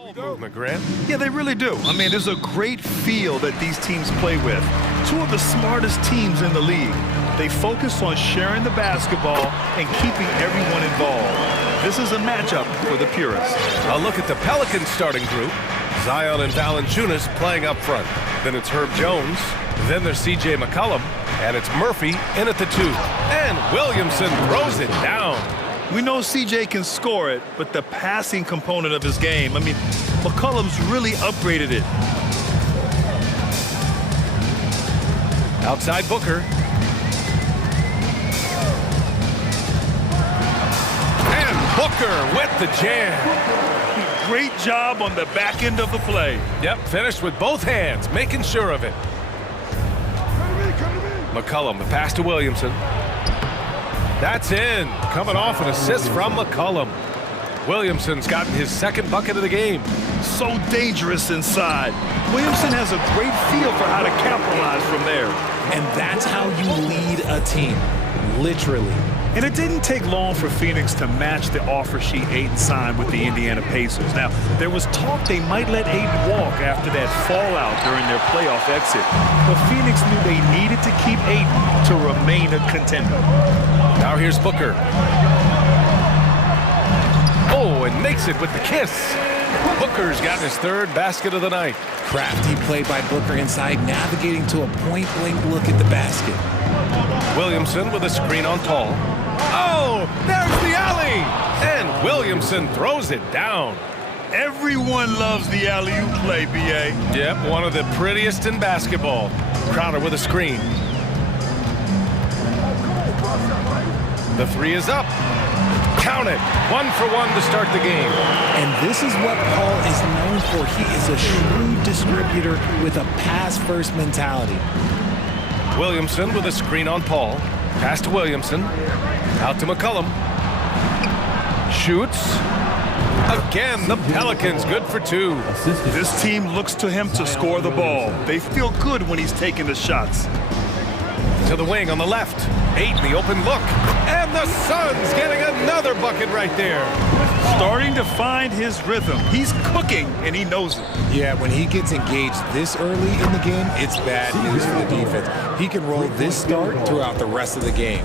Movement, Grant. Yeah, they really do. I mean, there's a great feel that these teams play with. Two of the smartest teams in the league. They focus on sharing the basketball and keeping everyone involved. This is a matchup for the purists. A look at the Pelicans starting group. Zion and Valanciunas playing up front. Then it's Herb Jones. Then there's C.J. McCollum. And it's Murphy in at the 2. And Williamson throws it down. We know C.J. can score it, but the passing component of his game, I mean, McCollum's really upgraded it. Outside Booker. And Booker with the jam. Great job on the back end of the play. Yep, finished with both hands, making sure of it. McCollum, the pass to Williamson. That's in. Coming off an assist from McCollum. Williamson's gotten his second bucket of the game. So dangerous inside. Williamson has a great feel for how to capitalize from there. And that's how you lead a team, literally. And it didn't take long for Phoenix to match the offer sheet Ayton signed with the Indiana Pacers. Now, there was talk they might let Ayton walk after that fallout during their playoff exit. But Phoenix knew they needed to keep Ayton to remain a contender. Now here's Booker. Oh, and makes it with the kiss. Booker's got his third basket of the night. Crafty play by Booker inside, navigating to a point-blank look at the basket. Williamson with a screen on Paul. Oh, there's the alley! And Williamson throws it down. Everyone loves the alley-oop play, B.A. Yep, one of the prettiest in basketball. Crowder with a screen. The 3 is up. Count it. 1 for 1 to start the game. And this is what Paul is known for. He is a shrewd distributor with a pass-first mentality. Williamson with a screen on Paul. Pass to Williamson. Out to McCollum. Shoots. Again, the Pelicans good for 2. This team looks to him to score the ball. They feel good when he's taking the shots. To the wing on the left. Ayton, the open look. And the Suns getting another bucket right there. Starting to find his rhythm. He's cooking, and he knows it. Yeah, when he gets engaged this early in the game, it's bad news for the defense. He can roll this start throughout the rest of the game.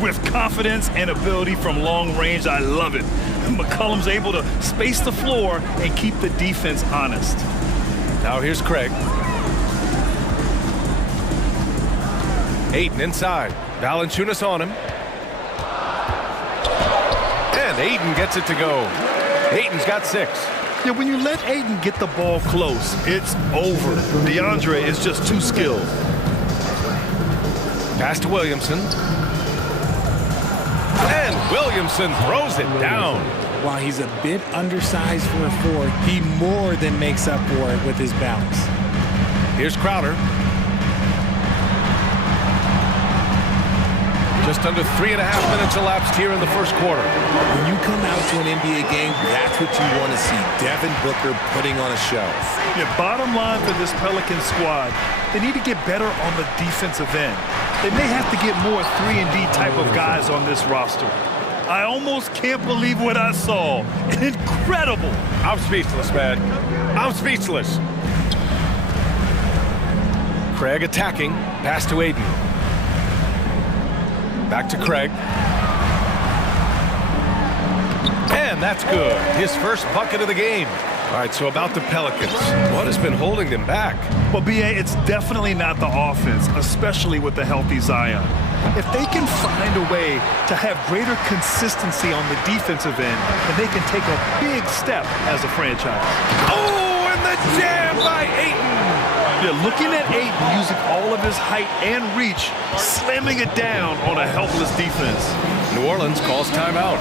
With confidence and ability from long range, I love it. McCollum's able to space the floor and keep the defense honest. Now here's Craig. Ayton inside. Valanciunas on him. And Ayton gets it to go. Ayton's got 6. Yeah, when you let Ayton get the ball close, it's over. DeAndre is just too skilled. Pass to Williamson. And Williamson throws it down. While he's a bit undersized for a 4, he more than makes up for it with his bounce. Here's Crowder. Just under 3.5 minutes elapsed here in the first quarter. When you come out to an NBA game, that's what you want to see. Devin Booker putting on a show. Yeah, bottom line for this Pelican squad, they need to get better on the defensive end. They may have to get more 3-and-D type of guys on this roster. I almost can't believe what I saw. Incredible. I'm speechless, man. I'm speechless. Craig attacking. Pass to Ayton. Back to Craig. And that's good. His first bucket of the game. All right, so about the Pelicans. What has been holding them back? Well, B.A., it's definitely not the offense, especially with the healthy Zion. If they can find a way to have greater consistency on the defensive end, then they can take a big step as a franchise. Oh, and the jam by Ayton. Yeah, looking at Ayton using all of his height and reach, slamming it down on a helpless defense. New Orleans calls timeout.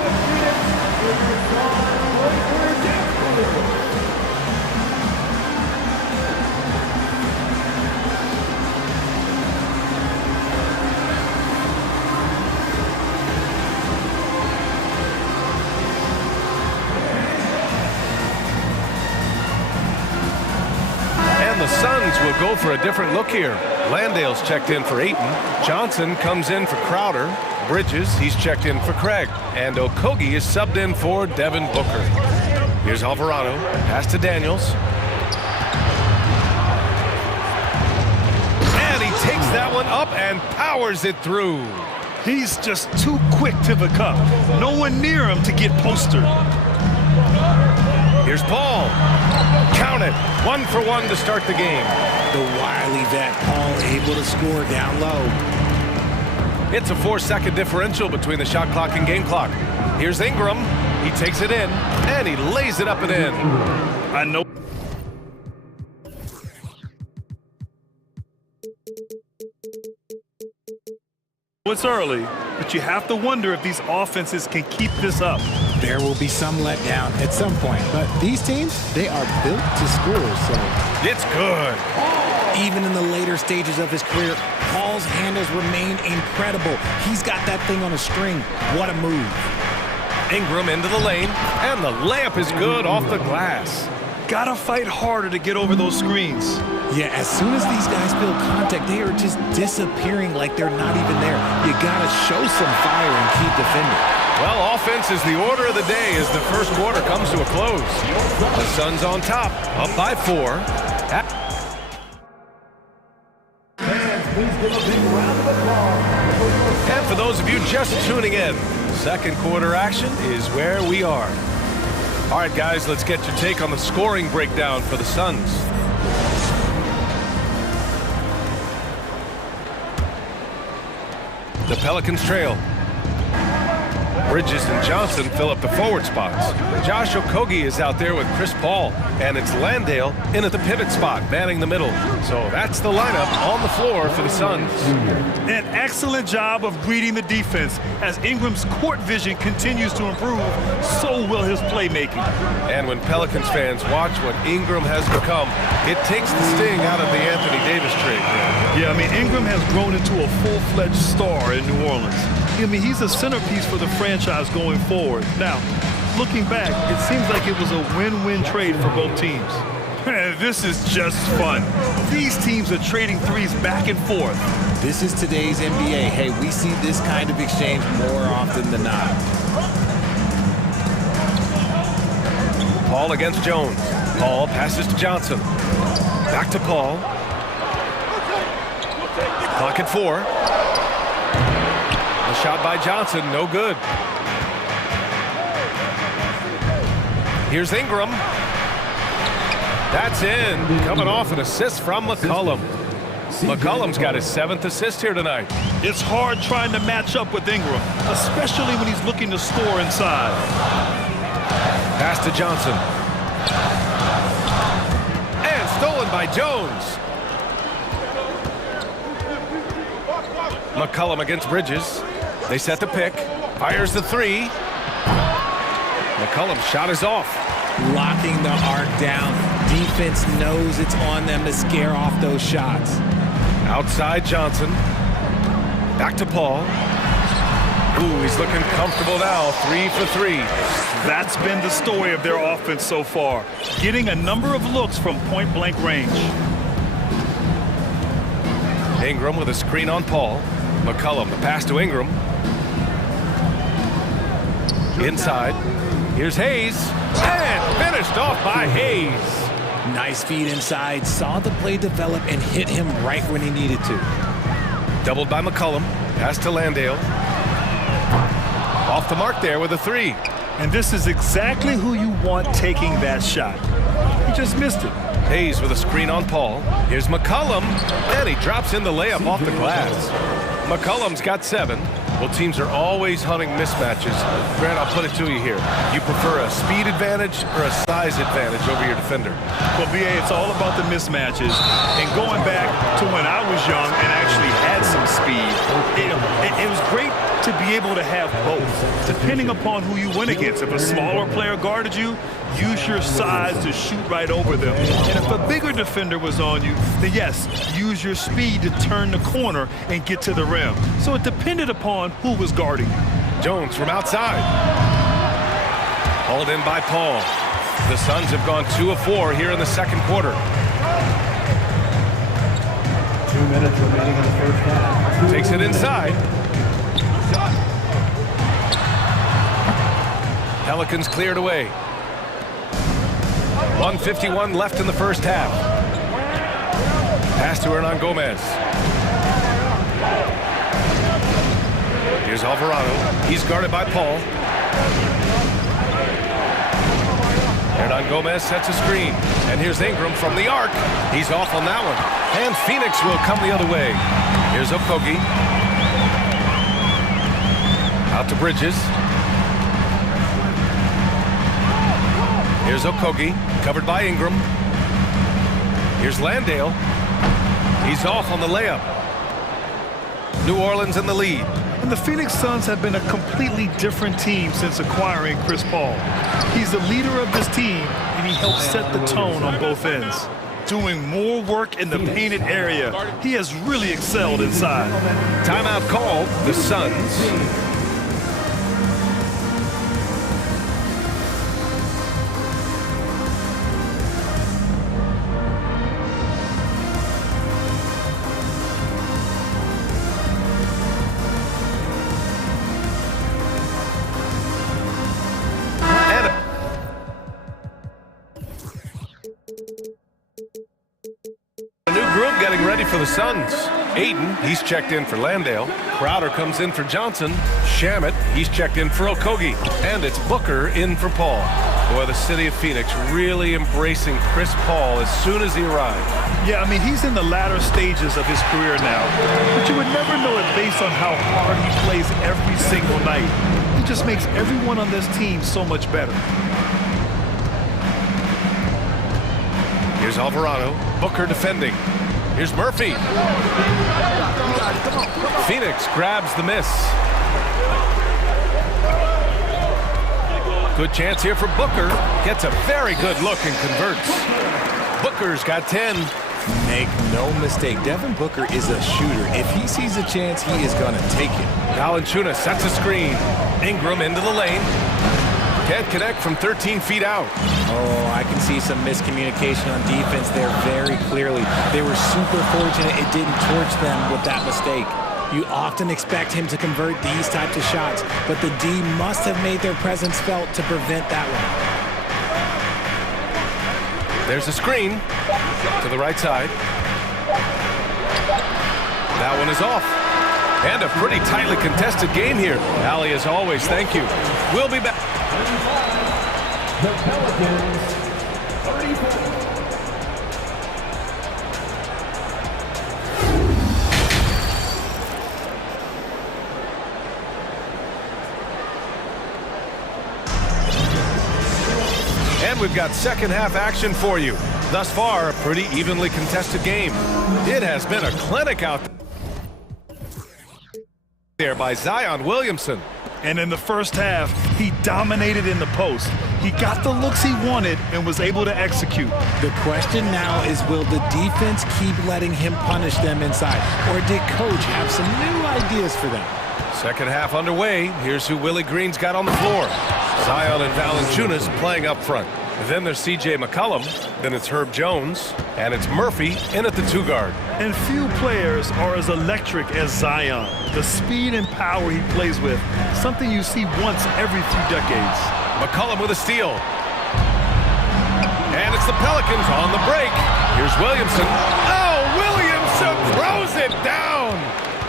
The Suns will go for a different look here. Landale's checked in for Ayton. Johnson comes in for Crowder. Bridges, he's checked in for Craig. And Okogie is subbed in for Devin Booker. Here's Alvarado. Pass to Daniels. And he takes that one up and powers it through. He's just too quick to the cup. No one near him to get postered. Here's Paul. Count it. 1 for 1 to start the game. The wily vet Paul able to score down low. It's a 4-second differential between the shot clock and game clock. Here's Ingram. He takes it in, and he lays it up and in. I know. It's early, but you have to wonder if these offenses can keep this up. There will be some letdown at some point, but these teams, they are built to score, so. It's good. Even in the later stages of his career, Paul's handles remain incredible. He's got that thing on a string. What a move. Ingram into the lane, and the layup is good off the glass. Gotta fight harder to get over those screens. Yeah, as soon as these guys feel contact, they are just disappearing like they're not even there. You gotta show some fire and keep defending. Well, offense is the order of the day as the first quarter comes to a close. The Suns on top, up by 4. And for those of you just tuning in, second quarter action is where we are. All right, guys, let's get your take on the scoring breakdown for the Suns. The Pelicans trail. Bridges and Johnson fill up the forward spots. Josh Okogie is out there with Chris Paul, and it's Landale in at the pivot spot, manning the middle. So that's the lineup on the floor for the Suns. An excellent job of reading the defense. As Ingram's court vision continues to improve, so will his playmaking. And when Pelicans fans watch what Ingram has become, it takes the sting out of the Anthony Davis trade. Yeah, I mean, Ingram has grown into a full-fledged star in New Orleans. I mean, he's a centerpiece for the franchise going forward. Now, looking back, it seems like it was a win-win trade for both teams. This is just fun. These teams are trading threes back and forth. This is today's NBA. Hey, we see this kind of exchange more often than not. Paul against Jones. Paul passes to Johnson. Back to Paul. Clock at 4. The shot by Johnson, no good. Here's Ingram. That's in. Coming off an assist from McCollum. McCollum's got his 7th assist here tonight. It's hard trying to match up with Ingram, especially when he's looking to score inside. Pass to Johnson. And stolen by Jones. McCollum against Bridges. They set the pick. Fires the 3. McCollum's shot is off. Locking the arc down. Defense knows it's on them to scare off those shots. Outside Johnson. Back to Paul. Ooh, he's looking comfortable now. 3 for 3. That's been the story of their offense so far. Getting a number of looks from point-blank range. Ingram with a screen on Paul. McCollum, the pass to Ingram. Inside. Here's Hayes. And finished off by Hayes. Nice feed inside. Saw the play develop and hit him right when he needed to. Doubled by McCollum. Pass to Landale. Off the mark there with a 3. And this is exactly who you want taking that shot. He just missed it. Hayes with a screen on Paul. Here's McCollum. And he drops in the layup off the glass. McCollum's got 7. Well, teams are always hunting mismatches. Grant, I'll put it to you here. You prefer a speed advantage or a size advantage over your defender? Well, BA, it's all about the mismatches. And going back to when I was young and actually had some speed, it was great to be able to have both, depending upon who you went against. If a smaller player guarded you, use your size to shoot right over them. And if a bigger defender was on you, then yes, use your speed to turn the corner and get to the rim. So it depended upon who was guarding you. Jones from outside. Hauled in by Paul. The Suns have gone 2 of 4 here in the second quarter. 2 minutes remaining in the first half. Takes it inside. Pelicans cleared away. 1:51 left in the first half. Pass to Hernan Gomez. Here's Alvarado. He's guarded by Paul. Hernan Gomez sets a screen. And here's Ingram from the arc. He's off on that one. And Phoenix will come the other way. Here's Okogie. Out to Bridges. Here's Okogie, covered by Ingram. Here's Landale. He's off on the layup. New Orleans in the lead. And the Phoenix Suns have been a completely different team since acquiring Chris Paul. He's the leader of this team, and he helps set the tone on both ends. Doing more work in the painted area. He has really excelled inside. Timeout called, the Suns. Getting ready for the Suns. Aiden, he's checked in for Landale. Crowder comes in for Johnson. Shamet, he's checked in for Okogie. And it's Booker in for Paul. Boy, the city of Phoenix really embracing Chris Paul as soon as he arrived. Yeah, I mean, he's in the latter stages of his career now. But you would never know it based on how hard he plays every single night. He just makes everyone on this team so much better. Here's Alvarado. Booker defending. Here's Murphy. Phoenix grabs the miss. Good chance here for Booker. Gets a very good look and converts. Booker's got 10. Make no mistake, Devin Booker is a shooter. If he sees a chance, he is going to take it. Valanciunas sets a screen. Ingram into the lane. Can't connect from 13 feet out. Oh, I can see some miscommunication on defense there very clearly. They were super fortunate it didn't torch them with that mistake. You often expect him to convert these types of shots, but the D must have made their presence felt to prevent that one. There's a screen to the right side. That one is off. And a pretty tightly contested game here. Allie, as always, thank you. We'll be back. The Pelicans, 34. And we've got second half action for you. Thus far, a pretty evenly contested game. It has been a clinic out there by Zion Williamson. And in the first half, he dominated in the post. He got the looks he wanted and was able to execute. The question now is, will the defense keep letting him punish them inside? Or did coach have some new ideas for them? Second half underway. Here's who Willie Green's got on the floor. Zion and Valanciunas playing up front. Then there's C.J. McCollum. Then it's Herb Jones. And it's Murphy in at the two guard. And few players are as electric as Zion. The speed and power he plays with, something you see once every few decades. McCollum with a steal. And it's the Pelicans on the break. Here's Williamson. Oh, Williamson throws it down.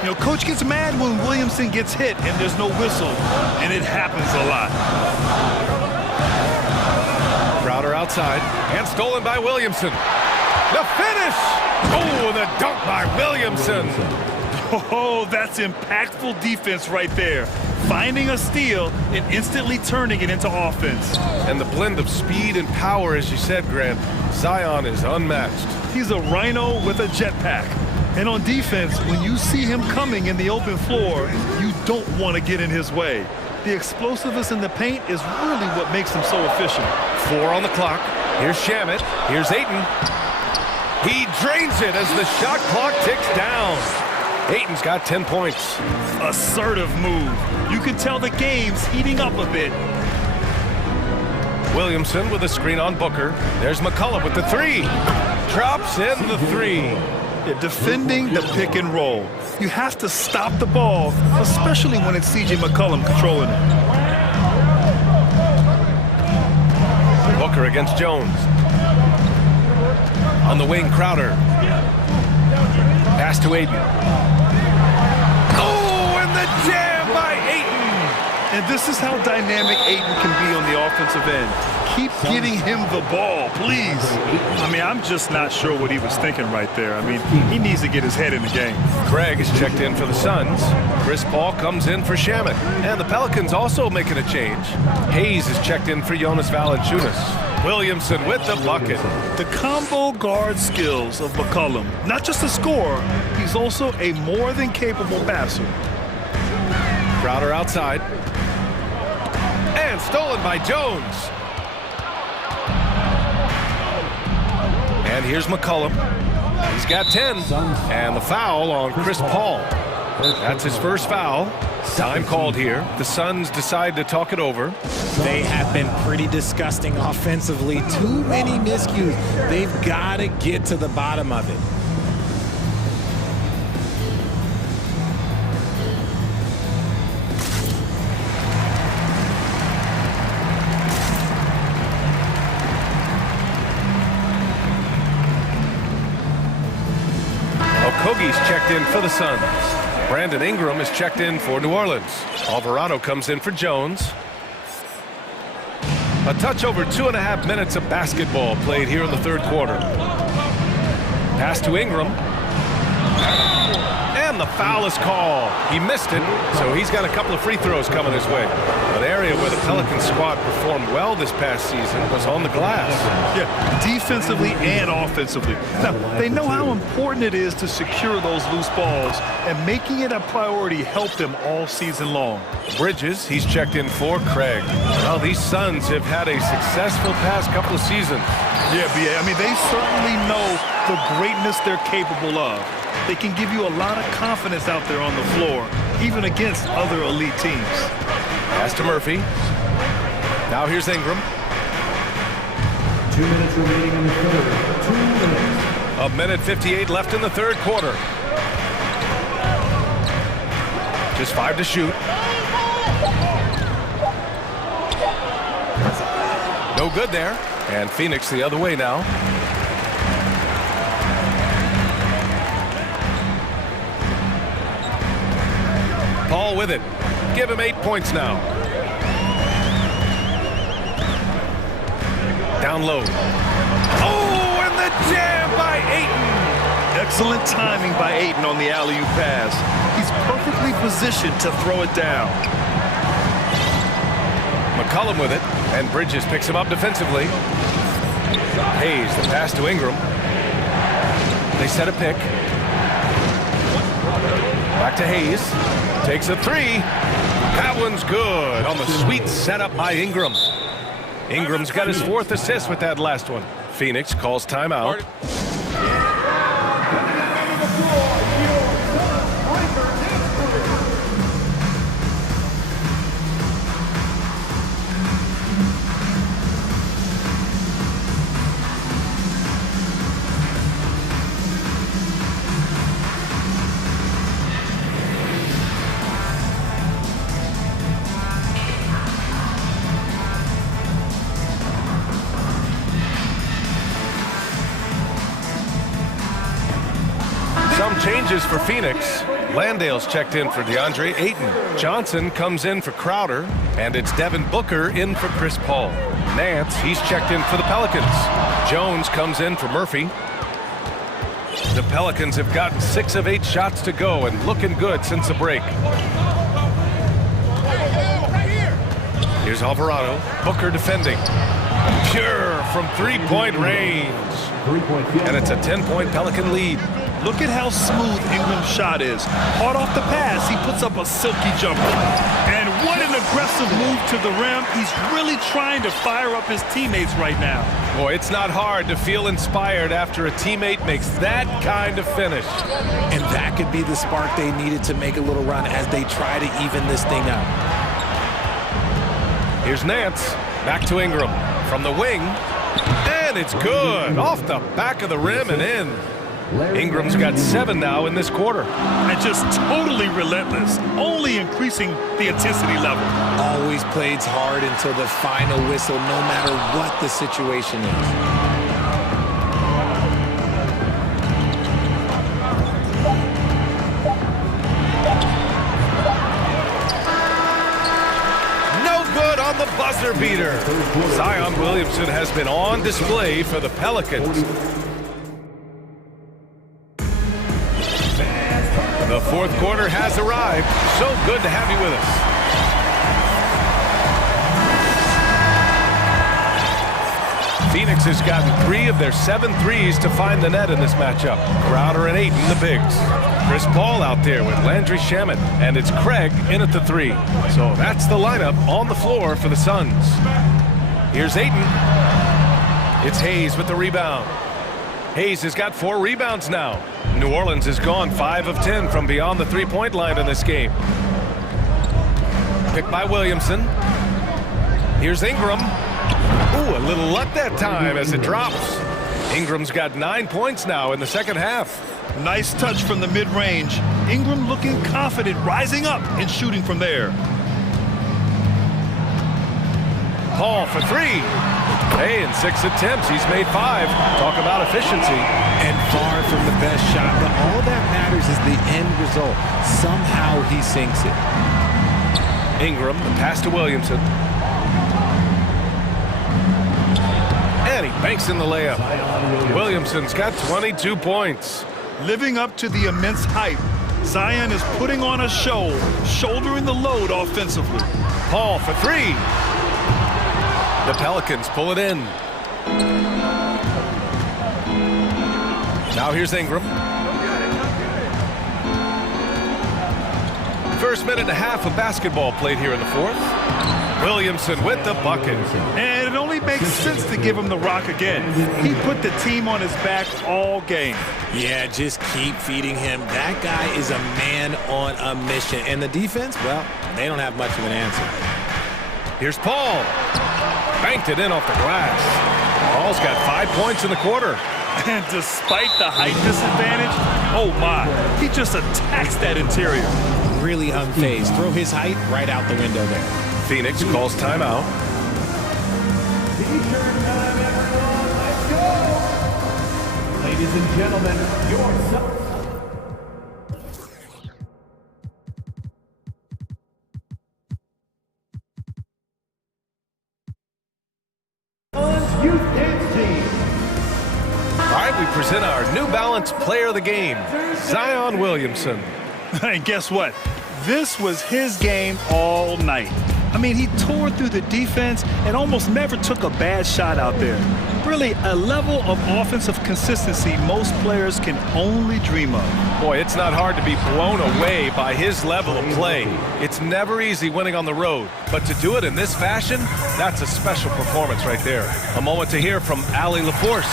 You know, coach gets mad when Williamson gets hit and there's no whistle, and it happens a lot. Crowder outside, and stolen by Williamson. The finish! Oh, the dunk by Williamson. Oh, that's impactful defense right there. Finding a steal and instantly turning it into offense. And the blend of speed and power, as you said, Grant, Zion is unmatched. He's a rhino with a jetpack. And on defense, when you see him coming in the open floor, you don't want to get in his way. The explosiveness in the paint is really what makes him so efficient. 4 on the clock. Here's Shamet. Here's Ayton. He drains it as the shot clock ticks down. Ayton's got 10 points. Assertive move. You can tell the game's heating up a bit. Williamson with a screen on Booker. There's McCullough with the three. Drops in the three. Defending the pick and roll. You have to stop the ball, especially when it's C.J. McCollum controlling it. Booker against Jones. On the wing, Crowder. Pass to Aiden. Oh, and the jam by Aiden. And this is how dynamic Aiden can be on the offensive end. Keep getting him the ball, please. I mean, I'm just not sure what he was thinking right there. I mean, he needs to get his head in the game. Craig is checked in for the Suns. Chris Paul comes in for Shaman. And the Pelicans also making a change. Hayes is checked in for Jonas Valanciunas. Williamson with the bucket. The combo guard skills of McCollum, not just a scorer, he's also a more than capable passer. Crowder outside. And stolen by Jones. And here's McCollum. He's got 10. And the foul on Chris Paul. That's his first foul. Time called here. The Suns decide to talk it over. They have been pretty disgusting offensively. Too many miscues. They've got to get to the bottom of it. Okogie's checked in for the Suns. Brandon Ingram is checked in for New Orleans. Alvarado comes in for Jones. A touch over 2.5 minutes of basketball played here in the third quarter. Pass to Ingram. And the foul is called. He missed it, so he's got a couple of free throws coming his way. An area where the Pelicans squad performed well this past season was on the glass. Yeah, defensively and offensively. Now, they know how important it is to secure those loose balls, and making it a priority helped them all season long. Bridges, he's checked in for Craig. Well, these Suns have had a successful past couple of seasons. Yeah, B.A., I mean, they certainly know the greatness they're capable of. They can give you a lot of confidence out there on the floor, even against other elite teams. Pass to Murphy. Now here's Ingram. 2 minutes remaining in the third. 2 minutes. A minute 58 left in the third quarter. Just 5 to shoot. No good there. And Phoenix the other way now. Paul with it. Give him 8 points now. Down low. Oh, and the jam by Ayton. Excellent timing by Ayton on the alley-oop pass. He's perfectly positioned to throw it down. McCollum with it, and Bridges picks him up defensively. Hayes, the pass to Ingram. They set a pick. Back to Hayes. Takes a three. That one's good on the sweet setup by Ingram. Ingram's got his 4th assist with that last one. Phoenix calls timeout. Some changes for Phoenix. Landale's checked in for DeAndre Ayton. Johnson comes in for Crowder, and it's Devin Booker in for Chris Paul. Nance, he's checked in for the Pelicans. Jones comes in for Murphy. The Pelicans have gotten 6 of 8 shots to go and looking good since the break. Here's Alvarado. Booker defending. Pure from three-point range. And it's a 10-point Pelican lead. Look at how smooth Ingram's shot is. Hard off the pass, he puts up a silky jumper. And what an aggressive move to the rim. He's really trying to fire up his teammates right now. Boy, it's not hard to feel inspired after a teammate makes that kind of finish. And that could be the spark they needed to make a little run as they try to even this thing up. Here's Nance. Back to Ingram. From the wing. And it's good. Off the back of the rim and in. Ingram's got 7 now in this quarter. And just totally relentless, only increasing the intensity level. Always plays hard until the final whistle, no matter what the situation is. buzzer beater. Zion Williamson has been on display for the Pelicans. The fourth quarter has arrived. So good to have you with us. Phoenix has gotten 3 of their 7 threes to find the net in this matchup. Crowder and Ayton, the bigs. Chris Paul out there with Landry Shamet, and it's Craig in at the 3. So that's the lineup on the floor for the Suns. Here's Ayton. It's Hayes with the rebound. Hayes has got 4 rebounds now. New Orleans has gone 5 of 10 from beyond the three-point line in this game. Picked by Williamson. Here's Ingram. Ooh, a little luck that time as it drops. Ingram's got 9 points now in the second half. Nice touch from the mid-range. Ingram looking confident, rising up and shooting from there. Paul for 3. Hey, in 6 attempts, he's made 5. Talk about efficiency. And far from the best shot, but all that matters is the end result. Somehow he sinks it. Ingram, the pass to Williamson. And he banks in the layup. Williamson's got 22 points. Living up to the immense hype, Zion is putting on a show, shouldering the load offensively. Paul for 3. The Pelicans pull it in. Now here's Ingram. First minute and a half of basketball played here in the fourth. Williamson with the bucket. And it only makes sense to give him the rock again. He put the team on his back all game. Yeah, just keep feeding him. That guy is a man on a mission. And the defense, well, they don't have much of an answer. Here's Paul. Banked it in off the glass. Paul's got 5 points in the quarter. And despite the height disadvantage, oh my, he just attacks that interior. Really unfazed. Throw his height right out the window there. Phoenix calls timeout. T-shirt time, everyone. Let's go. Ladies and gentlemen, your youth dance team. All right, we present our New Balance player of the game, Zion Williamson. And guess what? This was his game all night. I mean, he tore through the defense and almost never took a bad shot out there. Really, a level of offensive consistency most players can only dream of. Boy, it's not hard to be blown away by his level of play. It's never easy winning on the road, but to do it in this fashion, that's a special performance right there. A moment to hear from Allie LaForce.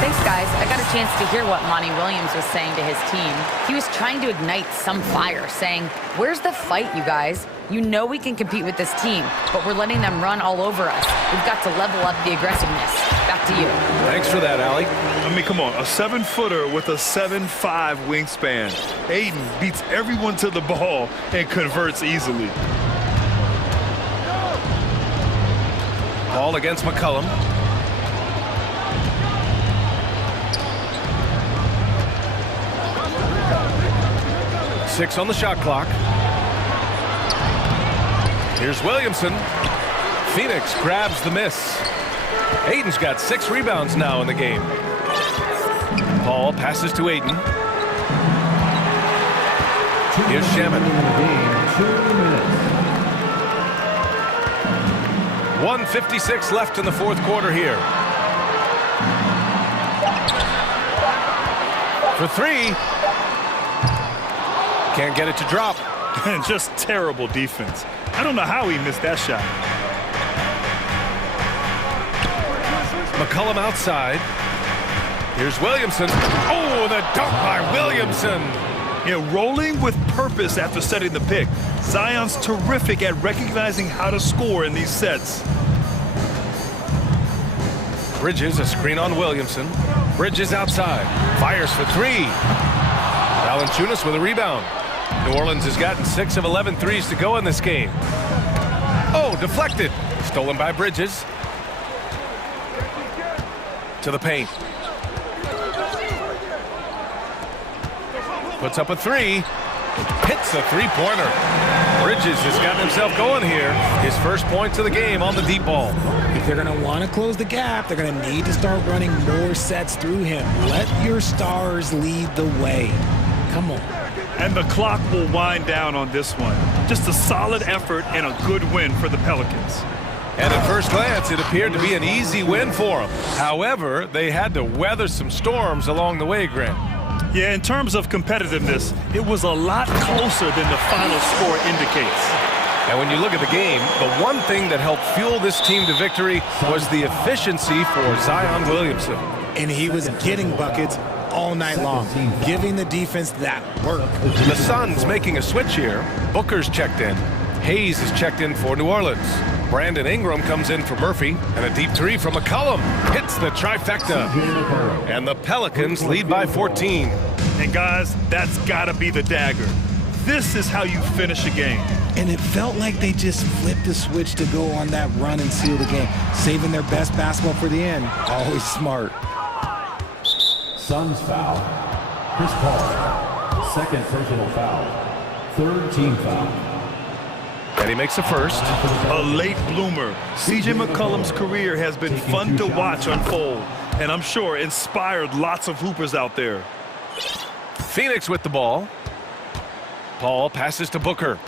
Thanks, guys. I got a chance to hear what Monty Williams was saying to his team. He was trying to ignite some fire, saying, "Where's the fight, you guys? You know we can compete with this team, but we're letting them run all over us. We've got to level up the aggressiveness." Back to you. Thanks for that, Allie. I mean, come on, a 7-footer with a 7'5" wingspan. Aiden beats everyone to the ball and converts easily. Ball against McCollum. Six on the shot clock. Here's Williamson. Phoenix grabs the miss. Aiden's got 6 rebounds now in the game. Paul passes to Aiden. Here's Shaman. 1:56 left in the fourth quarter here. For 3. Can't get it to drop. And just terrible defense. I don't know how he missed that shot. McCollum outside. Here's Williamson. Oh, the dunk by Williamson. Yeah, rolling with purpose after setting the pick. Zion's terrific at recognizing how to score in these sets. Bridges, a screen on Williamson. Bridges outside. Fires for 3. Valanciunas with a rebound. New Orleans has gotten 6 of 11 threes to go in this game. Oh, deflected. Stolen by Bridges. To the paint. Puts up a 3. Hits a 3-pointer. Bridges has gotten himself going here. His first points of the game on the deep ball. If they're going to want to close the gap, they're going to need to start running more sets through him. Let your stars lead the way. Come on. And the clock will wind down on this one. Just a solid effort and a good win for the Pelicans. And at first glance, it appeared to be an easy win for them. However, they had to weather some storms along the way, Grant. Yeah, in terms of competitiveness, it was a lot closer than the final score indicates. And when you look at the game, the one thing that helped fuel this team to victory was the efficiency for Zion Williamson. And he was getting buckets all night long, giving the defense that work. The Suns making a switch here. Booker's checked in. Hayes is checked in for New Orleans. Brandon Ingram comes in for Murphy, and a deep three from McCollum hits the trifecta. And the Pelicans lead by 14. And guys, that's gotta be the dagger. This is how you finish a game. And it felt like they just flipped the switch to go on that run and seal the game, saving their best basketball for the end. Always smart. Suns foul. Chris Paul. Second personal foul. Third team foul. And he makes a first. A late bloomer. C.J. McCollum's career has been fun to watch unfold, and I'm sure inspired lots of hoopers out there. Phoenix with the ball. Paul passes to Booker.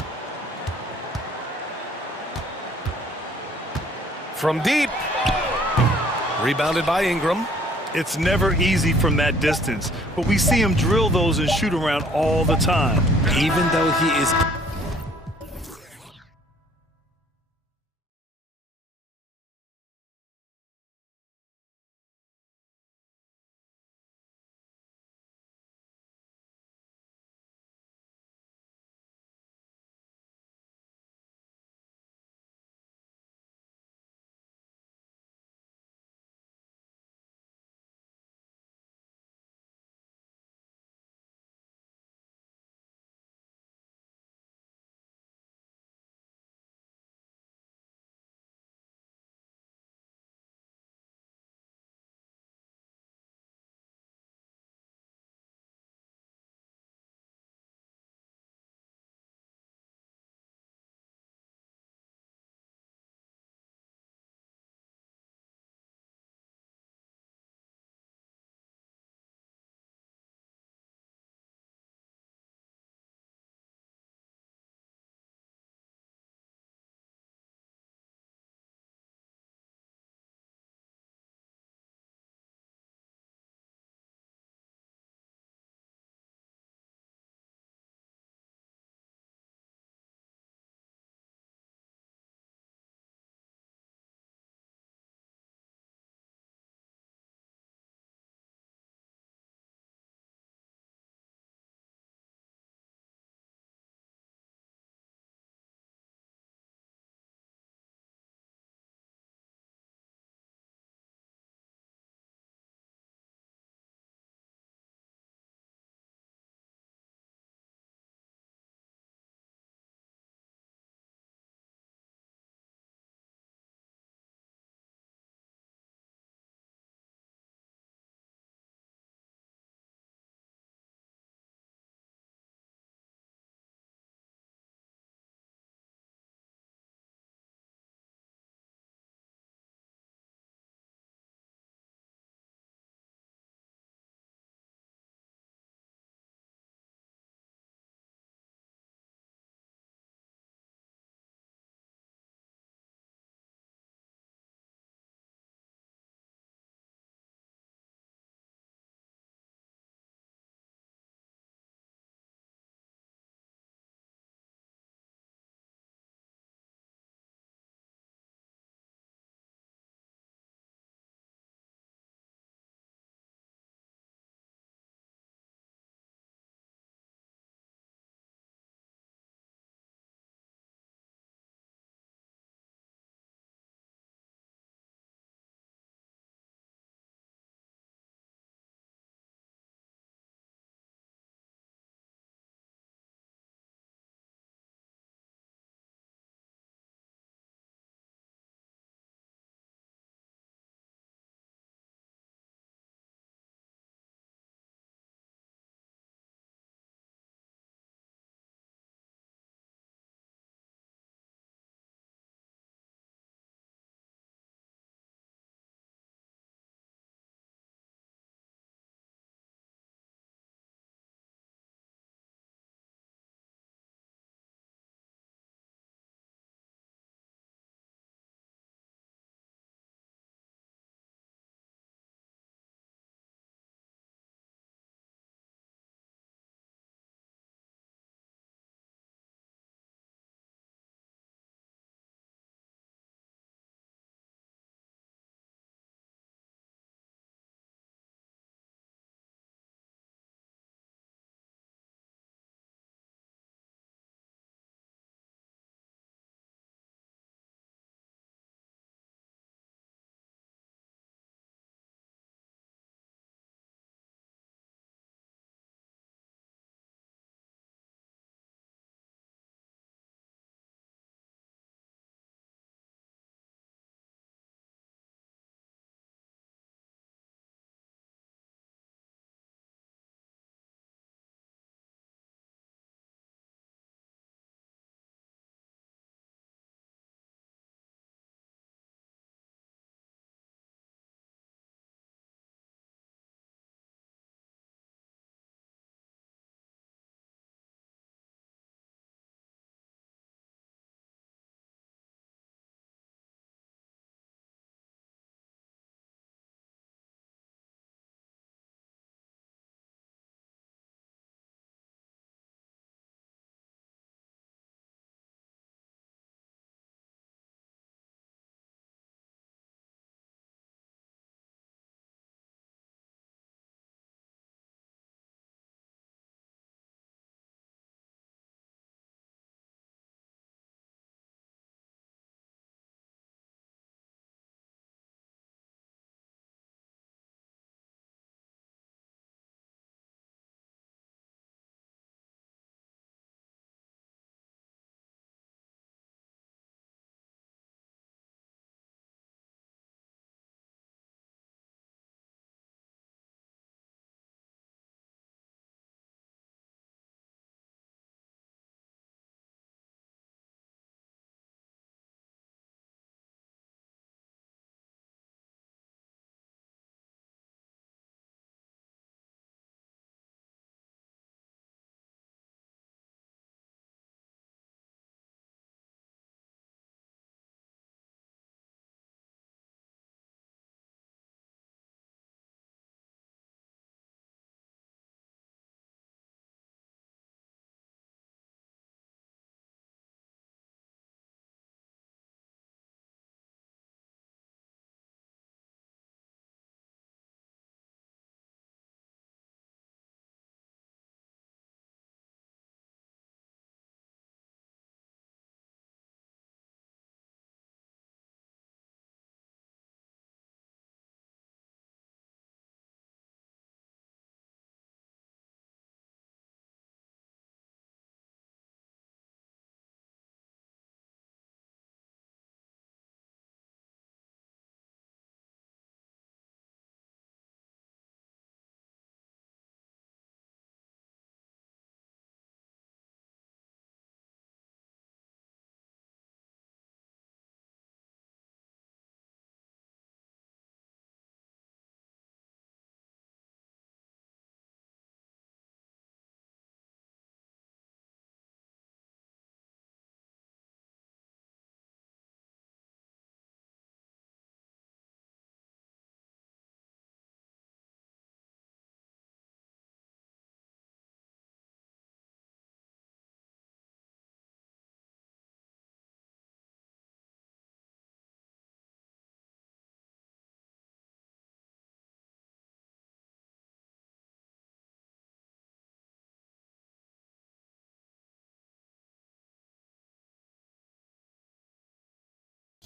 From deep. Rebounded by Ingram. It's never easy from that distance, but we see him drill those and shoot around all the time. Even though he is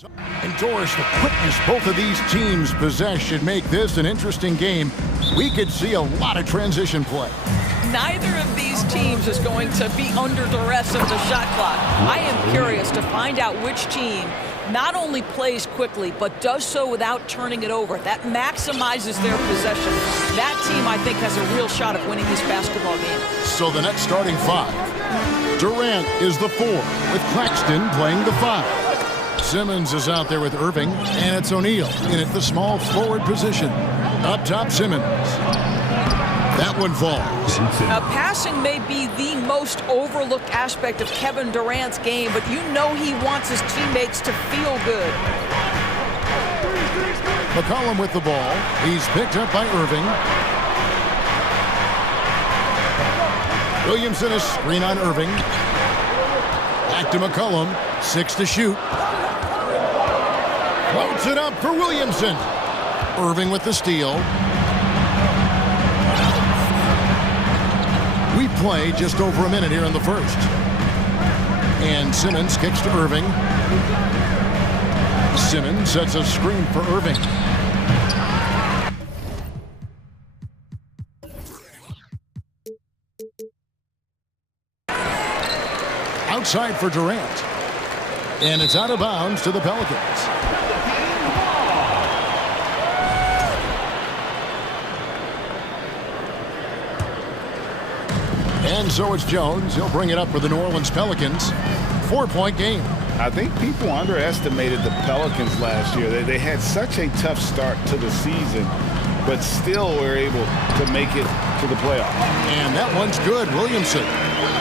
And Doris, the quickness both of these teams possess should make this an interesting game. We could see a lot of transition play. Neither of these teams is going to be under duress of the shot clock. I am curious to find out which team not only plays quickly, but does so without turning it over. That maximizes their possession. That team, I think, has a real shot of winning this basketball game. So the next starting five. Durant is the 4, with Claxton playing the 5. Simmons is out there with Irving, and it's O'Neal in at the small forward position. Up top, Simmons. That one falls. Now, passing may be the most overlooked aspect of Kevin Durant's game, but you know he wants his teammates to feel good. McCollum with the ball. He's picked up by Irving. Williamson is screen on Irving. Back to McCollum. 6 to shoot. Floats it up for Williamson. Irving with the steal. We play just over a minute here in the first. And Simmons kicks to Irving. Simmons sets a screen for Irving. Outside for Durant. And it's out of bounds to the Pelicans. And so it's Jones. He'll bring it up for the New Orleans Pelicans. 4-point game. I think people underestimated the Pelicans last year. They had such a tough start to the season, but still were able to make it to the playoffs. And that one's good. Williamson.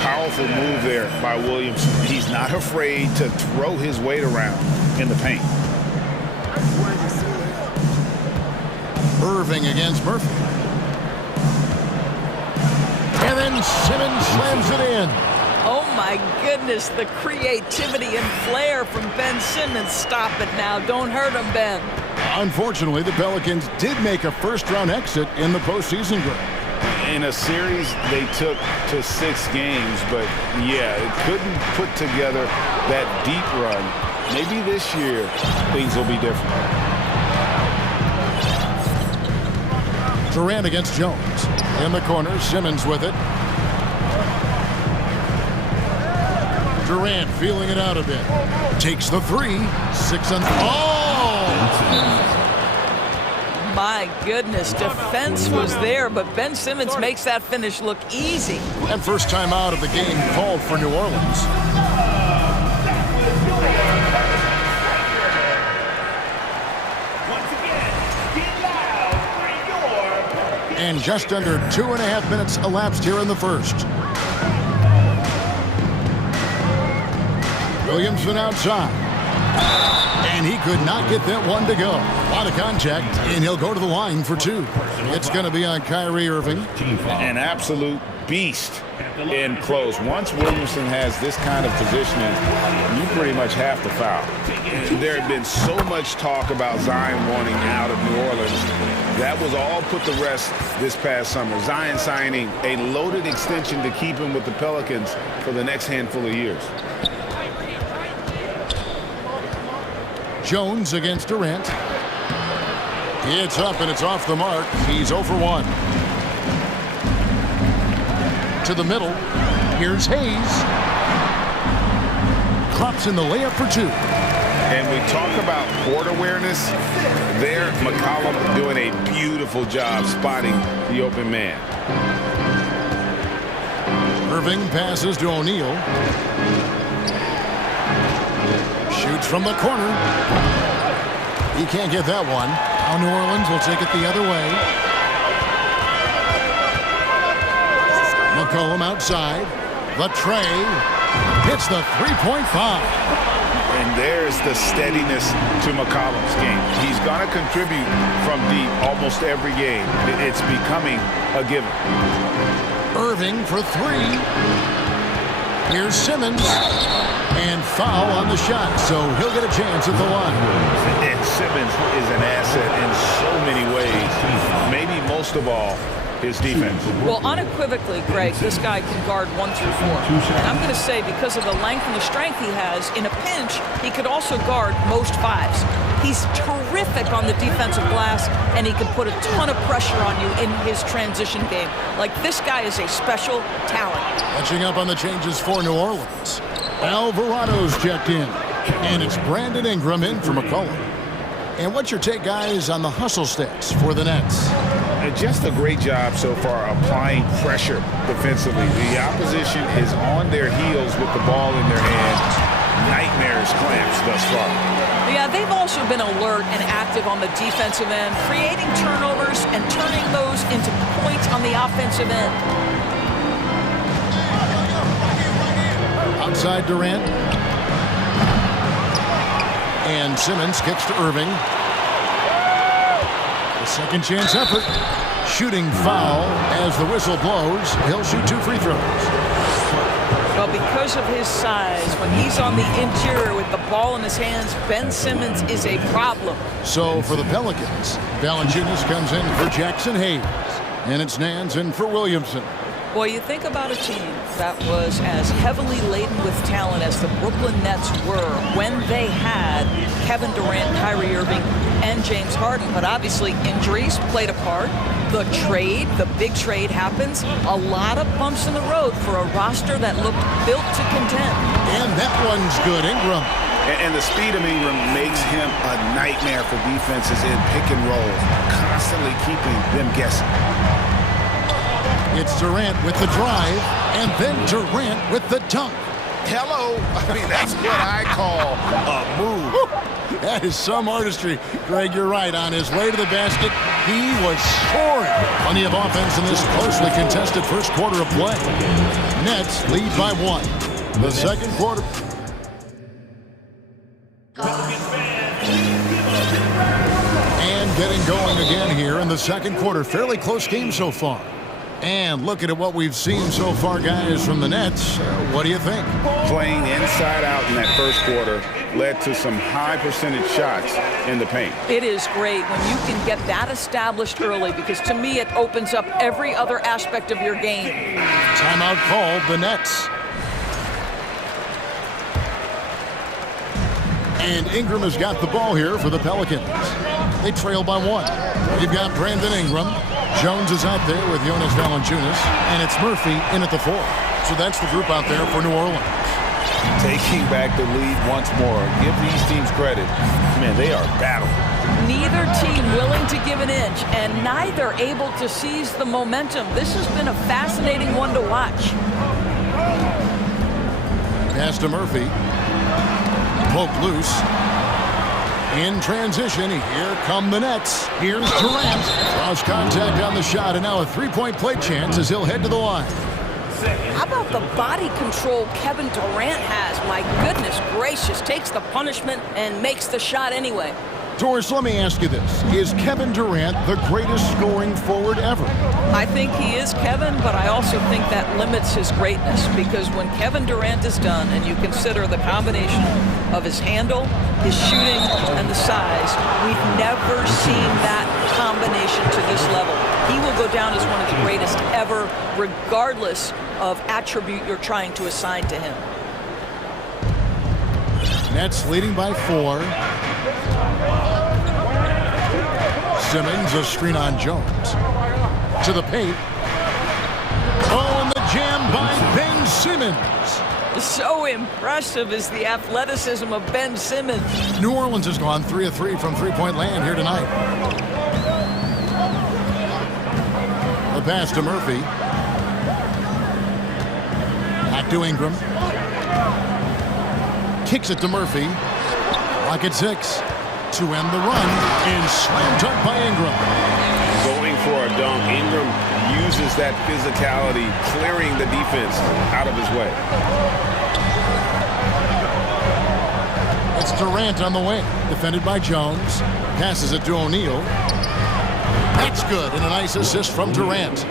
Powerful move there by Williamson. He's not afraid to throw his weight around in the paint. Irving against Murphy. And then Simmons slams it in. Oh, my goodness, the creativity and flair from Ben Simmons. Stop it now. Don't hurt him, Ben. Unfortunately, the Pelicans did make a first-round exit in the postseason game. In a series they took to 6 games, but yeah, it couldn't put together that deep run. Maybe this year things will be different. Durant against Jones. In the corner, Simmons with it. Durant feeling it out a bit. Takes the 3. 6 and... Oh! My goodness, defense was there, but Ben Simmons makes that finish look easy. And first time out of the game called for New Orleans. And just under 2.5 minutes elapsed here in the first. Williamson outside. And he could not get that one to go. A lot of contact, and he'll go to the line for 2. It's going to be on Kyrie Irving. An absolute beast in close. Once Williamson has this kind of positioning, you pretty much have to foul. There had been so much talk about Zion wanting out of New Orleans. That was all put to rest this past summer. Zion signing a loaded extension to keep him with the Pelicans for the next handful of years. Jones against Durant. It's up and it's off the mark. He's 0 for 1. To the middle. Here's Hayes. Klops in the layup for 2. And we talk about court awareness. There, McCollum doing a beautiful job spotting the open man. Irving passes to O'Neal. Shoots from the corner. He can't get that one. Now New Orleans will take it the other way. McCollum outside. The tray. Hits the 3.5. And there's the steadiness to McCollum's game. He's going to contribute from deep almost every game. It's becoming a given. Irving for 3. Here's Simmons. And foul on the shot, so he'll get a chance at the line. And Simmons is an asset in so many ways. Maybe most of all, his defense. Well, unequivocally, Greg, this guy can guard 1 through 4. And I'm going to say, because of the length and the strength he has, in a pinch, he could also guard most 5s. He's terrific on the defensive glass, and he can put a ton of pressure on you in his transition game. Like, this guy is a special talent. Catching up on the changes for New Orleans. Alvarado's checked in, and it's Brandon Ingram in for McCollum. And what's your take, guys, on the hustle stats for the Nets? Just a great job so far applying pressure defensively. The opposition is on their heels with the ball in their hand. Nightmares clamps thus far. Yeah, they've also been alert and active on the defensive end, creating turnovers and turning those into points on the offensive end. Outside Durant. And Simmons kicks to Irving. The second chance effort. Shooting foul as the whistle blows. He'll shoot 2 free throws. Well, because of his size, when he's on the interior with the ball in his hands, Ben Simmons is a problem. So for the Pelicans, Valanciunas comes in for Jackson Hayes. And it's Nance in for Williamson. Boy, you think about a team that was as heavily laden with talent as the Brooklyn Nets were when they had Kevin Durant, Kyrie Irving, and James Harden. But obviously injuries played a part. The trade, the big trade happens. A lot of bumps in the road for a roster that looked built to contend. And that one's good, Ingram. And the speed of Ingram makes him a nightmare for defenses in pick and roll, constantly keeping them guessing. It's Durant with the drive, and then Durant with the dunk. Hello. I mean, that's what I call a move. That is some artistry. Greg, you're right. On his way to the basket, he was soaring. Plenty of offense in this closely contested first quarter of play. Nets lead by 1. The second quarter. And getting going again here in the second quarter. Fairly close game so far. And looking at what we've seen so far, guys, from the Nets, what do you think? Playing inside out in that first quarter led to some high percentage shots in the paint. It is great when you can get that established early, because to me it opens up every other aspect of your game. Timeout called, the Nets. And Ingram has got the ball here for the Pelicans. They trail by 1. You've got Brandon Ingram. Jones is out there with Jonas Valanciunas, and it's Murphy in at the 4. So that's the group out there for New Orleans. Taking back the lead once more. Give these teams credit. Man, they are battling. Neither team willing to give an inch, and neither able to seize the momentum. This has been a fascinating one to watch. Pass to Murphy. Poke loose. In transition, here come the Nets. Here's Durant. Cross contact on the shot, and now a 3-point play chance as he'll head to the line. How about the body control Kevin Durant has? My goodness gracious, takes the punishment and makes the shot anyway. Doris, let me ask you this. Is Kevin Durant the greatest scoring forward ever? I think he is, Kevin, but I also think that limits his greatness, because when Kevin Durant is done and you consider the combination of his handle, his shooting, and the size, we've never seen that combination to this level. He will go down as one of the greatest ever, regardless of attribute you're trying to assign to him. Nets leading by 4. Simmons, a screen on Jones. To the paint. Oh, and the jam by Ben Simmons. So impressive is the athleticism of Ben Simmons. New Orleans has gone 3 of 3 from three-point land here tonight. The pass to Murphy. Back to Ingram. Kicks it to Murphy. Rocket 6. To end the run, and slam dunk by Ingram. Going for a dunk. Ingram uses that physicality, clearing the defense out of his way. It's Durant on the wing, defended by Jones. Passes it to O'Neal. That's good, and a nice assist from Durant.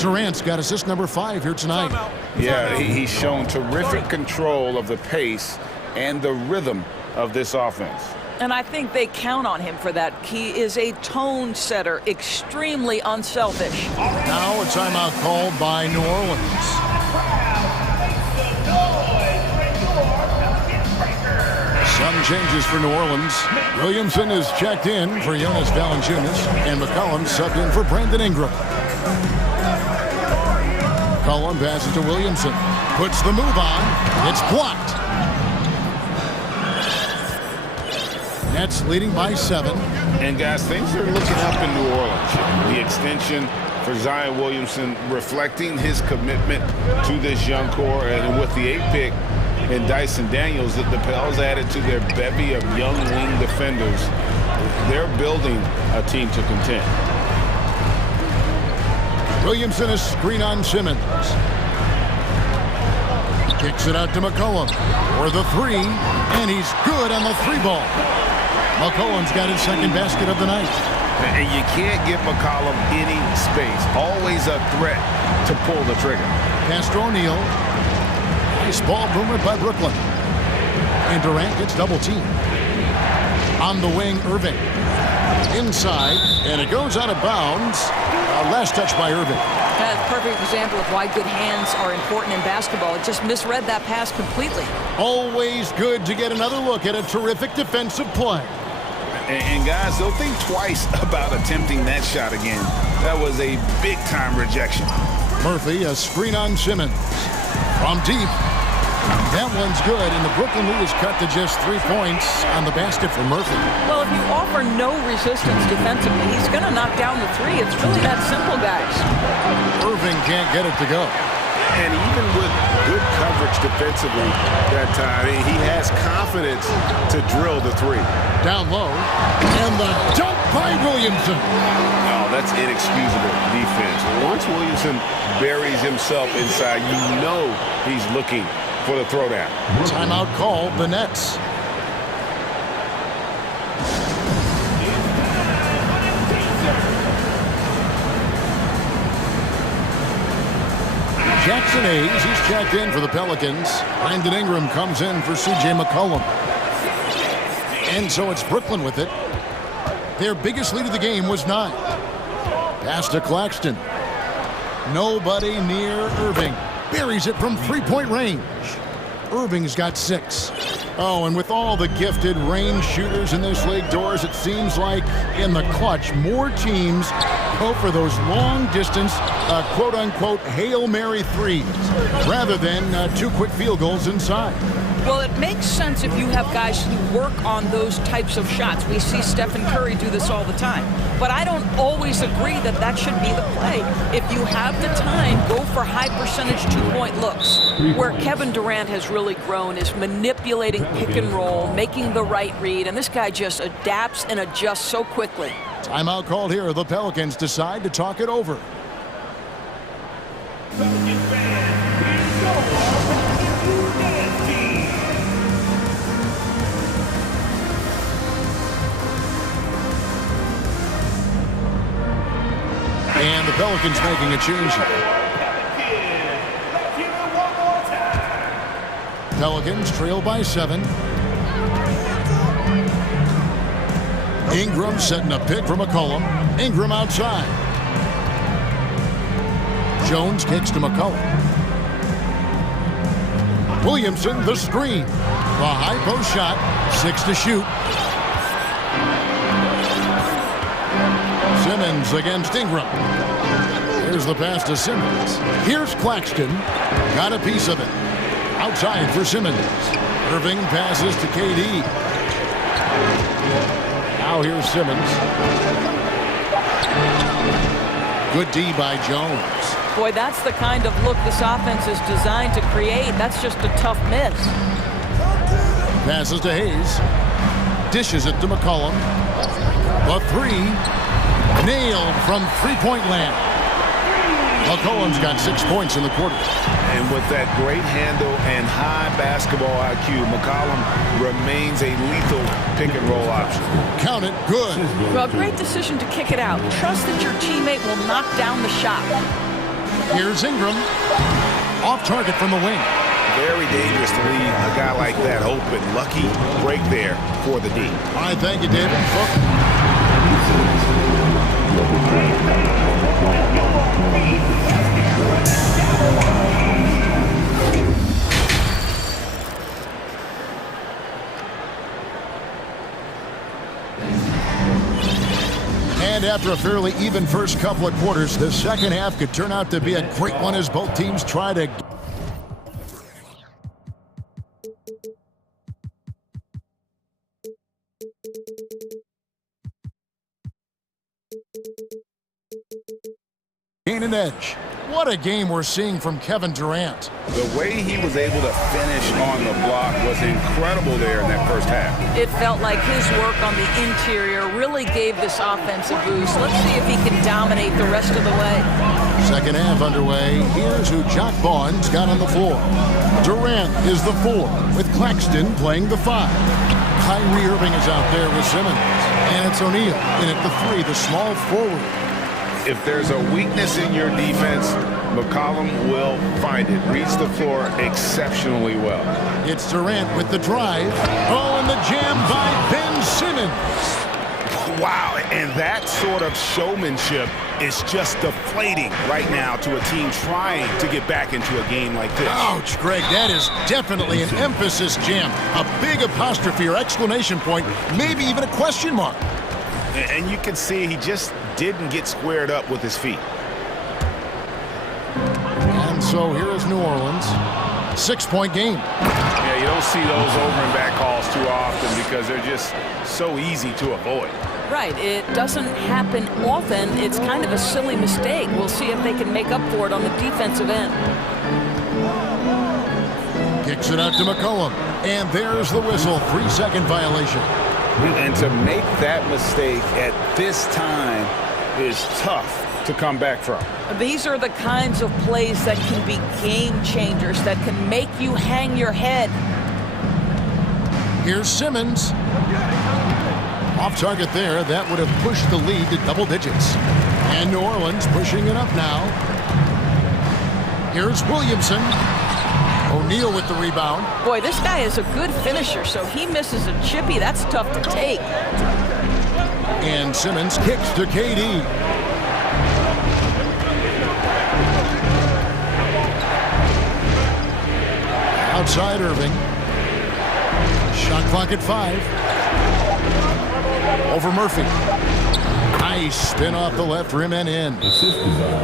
Durant's got assist number 5 here tonight. Yeah, he's shown terrific control of the pace and the rhythm of this offense. And I think they count on him for that. He is a tone setter, extremely unselfish. Now a timeout called by New Orleans. Some changes for New Orleans. Williamson is checked in for Jonas Valanciunas, and McCollum subbed in for Brandon Ingram. McCollum passes to Williamson. Puts the move on. It's blocked. Nets leading by 7. And guys, things are looking up in New Orleans. The extension for Zion Williamson reflecting his commitment to this young core, and with the 8th pick and Dyson Daniels, that the Pels added to their bevy of young wing defenders. They're building a team to contend. Williamson is screen on Simmons. Kicks it out to McCollum for the 3, and he's good on the 3 ball. McCollum's got his second basket of the night. And you can't give McCollum any space. Always a threat to pull the trigger. Pass to O'Neal. Nice ball boomered by Brooklyn. And Durant gets double teamed. On the wing, Irving. Inside, and it goes out of bounds. Last touch by Irving. That's a perfect example of why good hands are important in basketball. It just misread that pass completely. Always good to get another look at a terrific defensive play. And guys, they'll think twice about attempting that shot again. That was a big-time rejection. Murphy, a screen on Simmons. From deep. That one's good, and the Brooklyn lead is cut to just 3 points on the basket for Murphy. Well, if you offer no resistance defensively, he's going to knock down the 3. It's really that simple, guys. Irving can't get it to go. And even with good coverage defensively that time, he has confidence to drill the 3. Down low, and the dunk by Williamson. Oh, that's inexcusable defense. Once Williamson buries himself inside, you know he's looking for the throwdown. Timeout called the Nets. Jackson Hayes, he's checked in for the Pelicans. Brandon Ingram comes in for C.J. McCollum. And so it's Brooklyn with it. Their biggest lead of the game was 9. Pass to Claxton. Nobody near Irving. Buries it from 3-point range. Irving's got 6. Oh, and with all the gifted range shooters in this league, Doors, it seems like in the clutch, more teams go for those long-distance, quote-unquote, Hail Mary threes rather than 2 quick field goals inside. Well, it makes sense if you have guys who work on those types of shots. We see Stephen Curry do this all the time. But I don't always agree that that should be the play. If you have the time, go for high-percentage 2-point looks. Where Kevin Durant has really grown is manipulating pick and roll, making the right read, and this guy just adapts and adjusts so quickly. Timeout called here. The Pelicans decide to talk it over. And the Pelicans making a change here. Pelicans trail by 7. Ingram setting a pick for McCollum. Ingram outside. Jones kicks to McCollum. Williamson, the screen. The high post shot. 6 to shoot. Simmons against Ingram. Here's the pass to Simmons. Here's Claxton. Got a piece of it. Outside for Simmons. Irving passes to KD. Now here's Simmons. Good D by Jones. Boy, that's the kind of look this offense is designed to create. That's just a tough miss. Passes to Hayes. Dishes it to McCollum. The 3. Nailed from 3-point land. McCollum's got 6 points in the quarter. And with that great handle and high basketball IQ, McCollum remains a lethal pick and roll option. Count it, good. Well, great decision to kick it out. Trust that your teammate will knock down the shot. Here's Ingram. Off target from the wing. Very dangerous to leave a guy like that open. Lucky break there for the D. All right, thank you, David. And after a fairly even first couple of quarters, the second half could turn out to be a great one as both teams try to... gain an edge. What a game we're seeing from Kevin Durant. The way he was able to finish on the block was incredible there in that first half. It felt like his work on the interior really gave this offense a boost. Let's see if he can dominate the rest of the way. Second half underway. Here's who Jock Vaughn's got on the floor. Durant is the 4, with Claxton playing the 5. Kyrie Irving is out there with Simmons. And it's O'Neal in at the 3, the small forward. If there's a weakness in your defense, McCollum will find it. Reads the floor exceptionally well. It's Durant with the drive. Oh, and the jam by Ben Simmons. Wow, and that sort of showmanship is just deflating right now to a team trying to get back into a game like this. Ouch, Greg, that is definitely an emphasis jam. A big apostrophe or exclamation point, maybe even a question mark. And you can see he just didn't get squared up with his feet. And so here is New Orleans. 6-point game. Yeah, you don't see those over and back calls too often because they're just so easy to avoid. Right, it doesn't happen often. It's kind of a silly mistake. We'll see if they can make up for it on the defensive end. Kicks it out to McCollum. And there's the whistle. 3-second violation. And to make that mistake at this time is tough to come back from. These are the kinds of plays that can be game changers, that can make you hang your head. Here's Simmons. Off target there. That would have pushed the lead to double digits. And New Orleans pushing it up now. Here's Williamson. O'Neal with the rebound. Boy, this guy is a good finisher, so he misses a chippy. That's tough to take. And Simmons kicks to KD. Outside Irving. Shot clock at 5. Over Murphy. Nice spin off the left rim and in.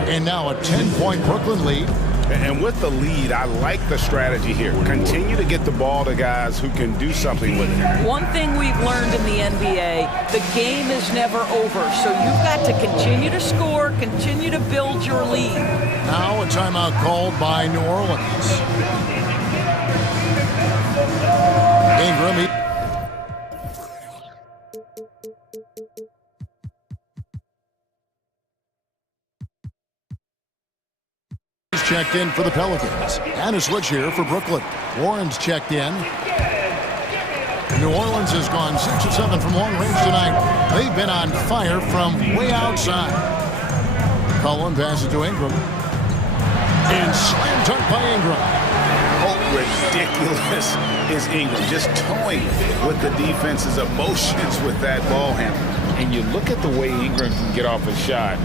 And now a 10-point Brooklyn lead. And with the lead, I like the strategy here. Continue to get the ball to guys who can do something with it. One thing we've learned in the NBA, the game is never over. So you've got to continue to score, continue to build your lead. Now a timeout called by New Orleans. Ingram. Checked in for the Pelicans. And a switch here for Brooklyn. Warren's checked in. New Orleans has gone 6 of 7 from long range tonight. They've been on fire from way outside. Cullen passes to Ingram. And slam dunk by Ingram. Oh, ridiculous is Ingram. Just toying with the defense's emotions with that ball handle. And you look at the way Ingram can get off a shot.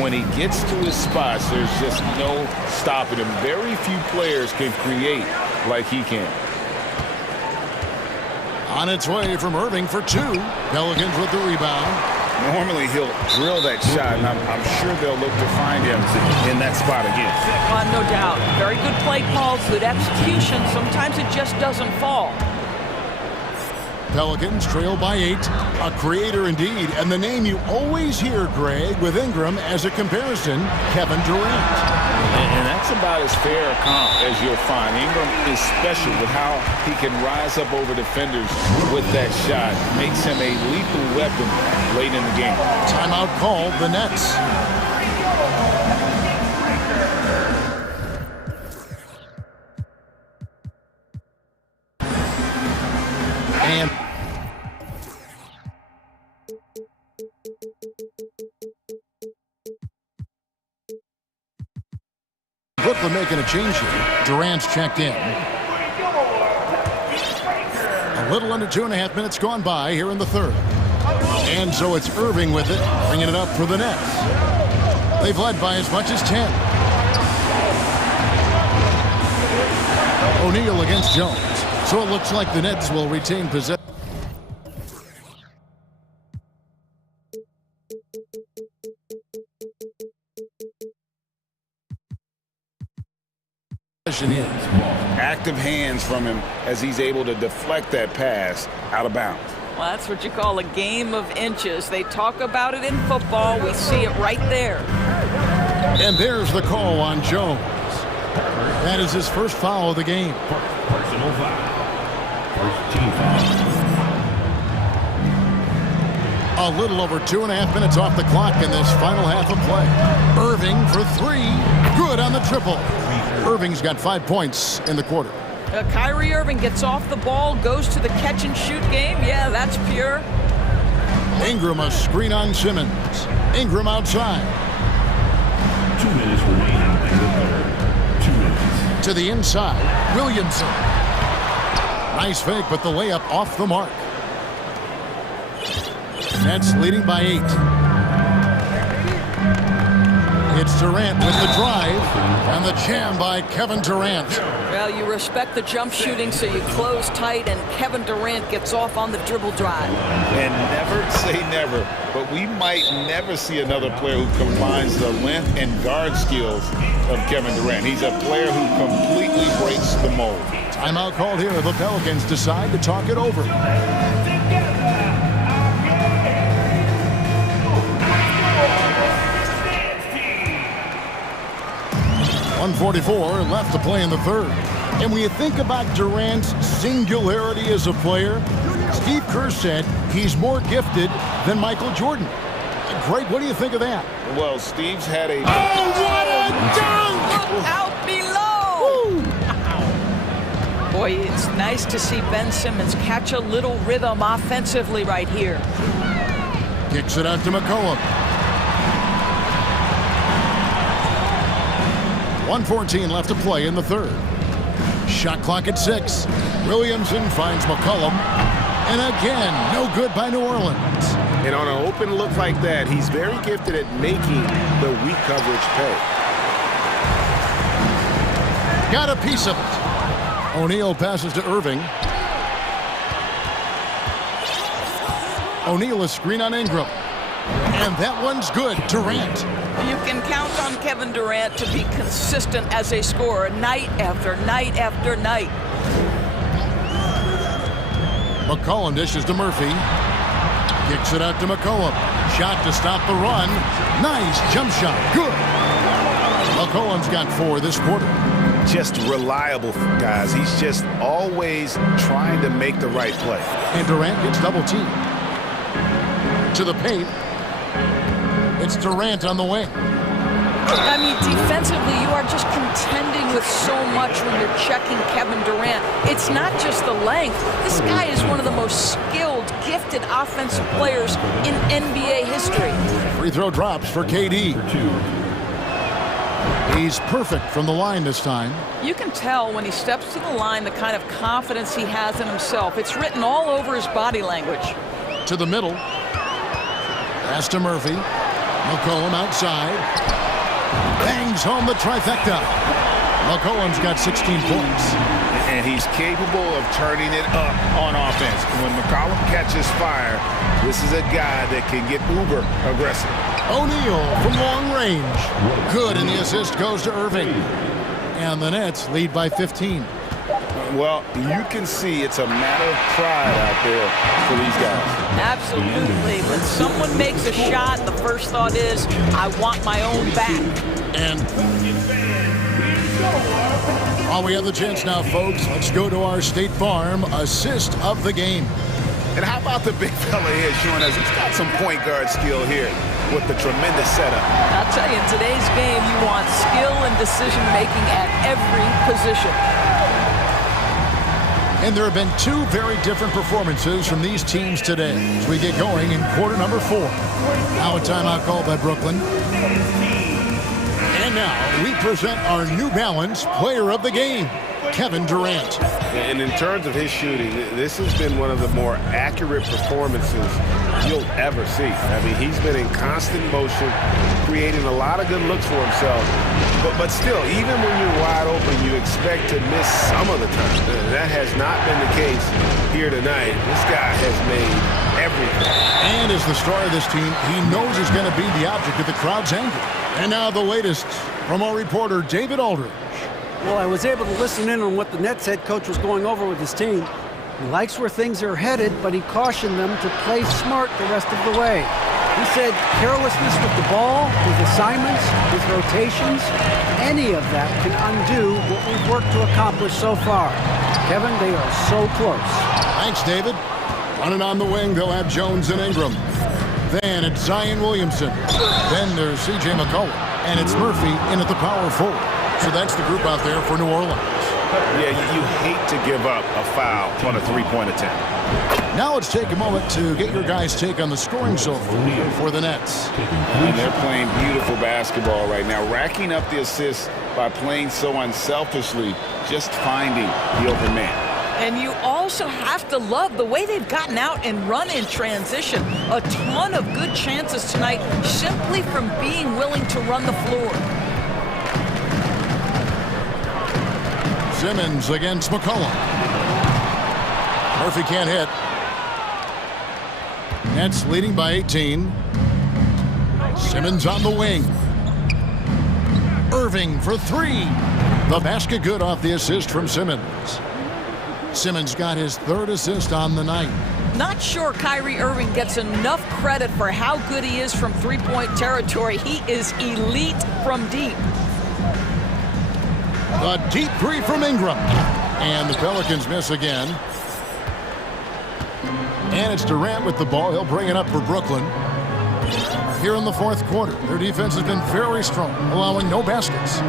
When he gets to his spots, there's just no stopping him. Very few players can create like he can. On its way from Irving for 2. Pelicans with the rebound. Normally he'll drill that shot, and I'm sure they'll look to find him in that spot again. No doubt. Very good play call, good execution. Sometimes it just doesn't fall. Pelicans trail by 8. A creator indeed, and the name you always hear, Greg, with Ingram as a comparison, Kevin Durant. And that's about as fair a comp as you'll find. Ingram is special with how he can rise up over defenders with that shot. Makes him a lethal weapon late in the game. Timeout called, the Nets. And Brooklyn making a change here. Durant's checked in. A little under 2.5 minutes gone by here in the third. And so it's Irving with it, bringing it up for the Nets. They've led by as much as 10. O'Neal against Jones. So it looks like the Nets will retain possession. Active hands from him as he's able to deflect that pass out of bounds. Well, that's what you call a game of inches. They talk about it in football. We see it right there. And there's the call on Jones. That is his first foul of the game. Personal foul. First team foul. A little over 2.5 minutes off the clock in this final half of play. Irving for three. Good on the triple. Irving's got 5 points in the quarter. Kyrie Irving gets off the ball, goes to the catch-and-shoot game. Yeah, that's pure. Ingram a screen on Simmons. Ingram outside. 2 minutes remaining in the third. 2 minutes. To the inside. Williamson. Nice fake, but the layup off the mark. Nets leading by 8. It's Durant with the drive, and the jam by Kevin Durant. Well, you respect the jump shooting, so you close tight, and Kevin Durant gets off on the dribble drive. And never say never, but we might never see another player who combines the length and guard skills of Kevin Durant. He's a player who completely breaks the mold. Timeout called here. The Pelicans decide to talk it over. 1:44 left to play in the third. And when you think about Durant's singularity as a player, Steve Kerr said he's more gifted than Michael Jordan. Great, what do you think of that? Well, Steve's had a... Oh, what a dunk! Look out below! Boy, it's nice to see Ben Simmons catch a little rhythm offensively right here. Kicks it out to McCollum. 1:14 left to play in the third. Shot clock at 6. Williamson finds McCollum. And again, no good by New Orleans. And on an open look like that, he's very gifted at making the weak coverage pay. Got a piece of it. O'Neal passes to Irving. O'Neal a screen on Ingram. And that one's good. Durant. You can count on Kevin Durant to be consistent as a scorer night after night after night. McCollum dishes to Murphy. Kicks it out to McCollum. Shot to stop the run. Nice jump shot. Good. McCollum's got 4 this quarter. Just reliable, guys. He's just always trying to make the right play. And Durant gets double teamed. To the paint. It's Durant on the wing. I mean, defensively, you are just contending with so much when you're checking Kevin Durant. It's not just the length. This guy is one of the most skilled, gifted offensive players in NBA history. Free throw drops for KD. He's perfect from the line this time. You can tell when he steps to the line the kind of confidence he has in himself. It's written all over his body language. To the middle. Pass to Murphy. McCollum outside. Bangs home the trifecta. McCollum's got 16 points. And he's capable of turning it up on offense. When McCollum catches fire, this is a guy that can get uber aggressive. O'Neal from long range. Good, and the assist goes to Irving. And the Nets lead by 15. Well, you can see it's a matter of pride out there for these guys. Absolutely. When someone makes a shot, the first thought is, I want my own back. And while we have the chance now, folks, let's go to our State Farm assist of the game. And how about the big fella here showing us he's got some point guard skill here with the tremendous setup. I'll tell you, in today's game, you want skill and decision-making at every position. And there have been 2 very different performances from these teams today as we get going in quarter number 4. Now a timeout called by Brooklyn. And And now we present our New Balance Player of the Game, Kevin Durant. And in terms of his shooting, this has been one of the more accurate performances you'll ever see. I mean, he's been in constant motion, creating a lot of good looks for himself. But still, even when you're wide open, you expect to miss some of the time. That has not been the case here tonight. This guy has made everything. And as the star of this team, he knows he's going to be the object of the crowd's anger. And now the latest from our reporter, David Aldridge. Well, I was able to listen in on what the Nets head coach was going over with his team. He likes where things are headed, but he cautioned them to play smart the rest of the way. He said carelessness with the ball, with assignments, with rotations, any of that can undo what we've worked to accomplish so far. Kevin, they are so close. Thanks, David. Running on the wing, they'll have Jones and Ingram. Then it's Zion Williamson. Then there's C.J. McCollum. And it's Murphy in at the power forward. So that's the group out there for New Orleans. Yeah, you hate to give up a foul on a three-point attempt. Now let's take a moment to get your guys' take on the scoring so far for the Nets. And they're playing beautiful basketball right now, racking up the assists by playing so unselfishly, just finding the open man. And you also have to love the way they've gotten out and run in transition. A ton of good chances tonight simply from being willing to run the floor. Simmons against McCollum. Murphy can't hit. Nets leading by 18. Simmons on the wing. Irving for three. The basket good off the assist from Simmons. Simmons got his third assist on the night. Not sure Kyrie Irving gets enough credit for how good he is from three-point territory. He is elite from deep. The deep three from Ingram. And the Pelicans miss again. And it's Durant with the ball. He'll bring it up for Brooklyn. Here in the fourth quarter, their defense has been very strong, allowing no baskets.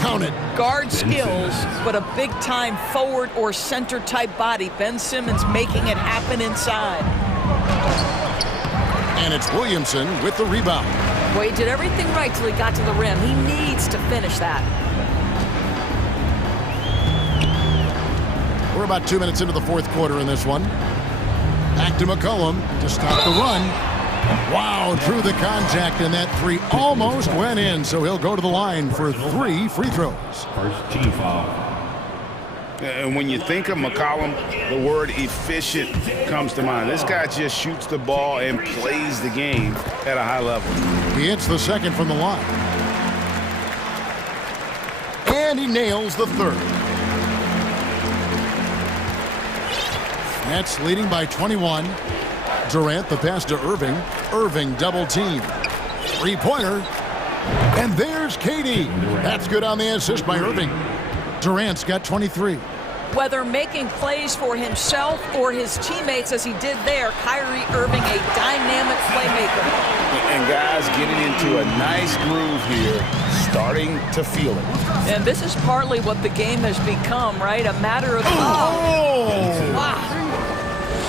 Count it. Guard skills, but a big-time forward or center-type body. Ben Simmons making it happen inside. And it's Williamson with the rebound. Well, he did everything right till he got to the rim. He needs to finish that. We're about 2 minutes into the fourth quarter in this one. Back to McCollum to stop the run. Wow, through the contact, and that three almost went in, so he'll go to the line for 3 free throws. First team foul. And when you think of McCollum, the word efficient comes to mind. This guy just shoots the ball and plays the game at a high level. He hits the second from the line. And he nails the third. Nets leading by 21. Durant the pass to Irving. Irving double team. Three-pointer. And there's KD. That's good on the assist by Irving. Durant's got 23. Whether making plays for himself or his teammates as he did there, Kyrie Irving, a dynamic playmaker. And guys getting into a nice groove here, starting to feel it. And this is partly what the game has become, right? A matter of... Wow.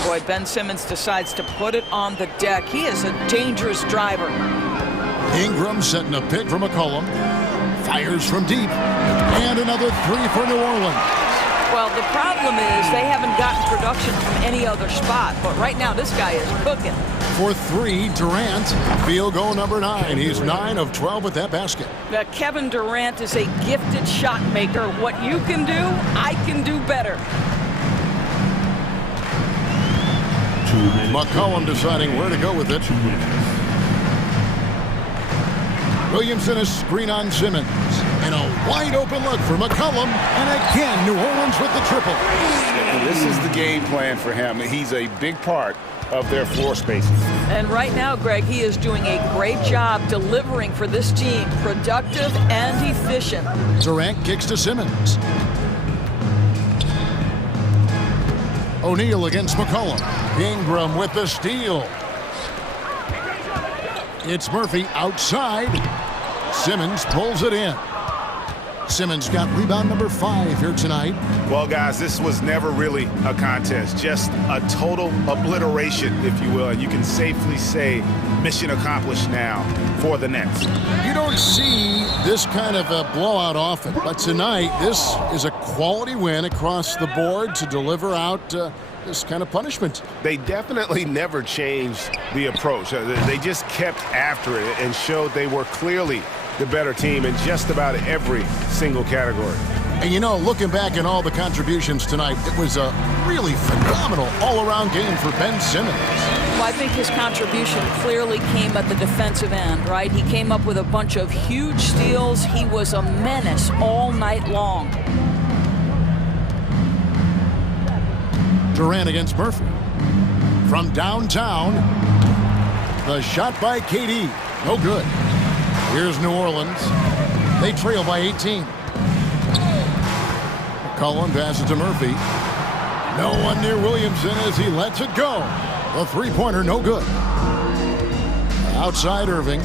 Boy, Ben Simmons decides to put it on the deck. He is a dangerous driver. Ingram setting a pick for McCollum. Fires from deep. And another three for New Orleans. Well, the problem is they haven't gotten production from any other spot. But right now, this guy is cooking. For three, Durant. Field goal number 9. He's 9 of 12 with that basket. Now, Kevin Durant is a gifted shot maker. What you can do, I can do better. McCollum deciding where to go with it. Williamson a screen on Simmons. And a wide open look for McCollum. And again, New Orleans with the triple. And this is the game plan for him. He's a big part of their floor spacing. And right now, Greg, he is doing a great job delivering for this team. Productive and efficient. Durant kicks to Simmons. O'Neal against McCollum. Ingram with the steal. It's Murphy outside. Simmons pulls it in. Simmons got rebound number 5 here tonight. Well, guys, this was never really a contest, just a total obliteration, if you will. And you can safely say mission accomplished now for the Nets. You don't see this kind of a blowout often, but tonight this is a quality win across the board to deliver out this kind of punishment. They definitely never changed the approach. They just kept after it and showed they were clearly the better team in just about every single category. And you know, looking back at all the contributions tonight, it was a really phenomenal all-around game for Ben Simmons. Well, I think his contribution clearly came at the defensive end, right? He came up with a bunch of huge steals. He was a menace all night long. Durant against Murphy. From downtown, the shot by KD. No good. Here's New Orleans. They trail by 18. McCollum passes to Murphy. No one near Williamson as he lets it go. The three-pointer, no good. Outside Irving.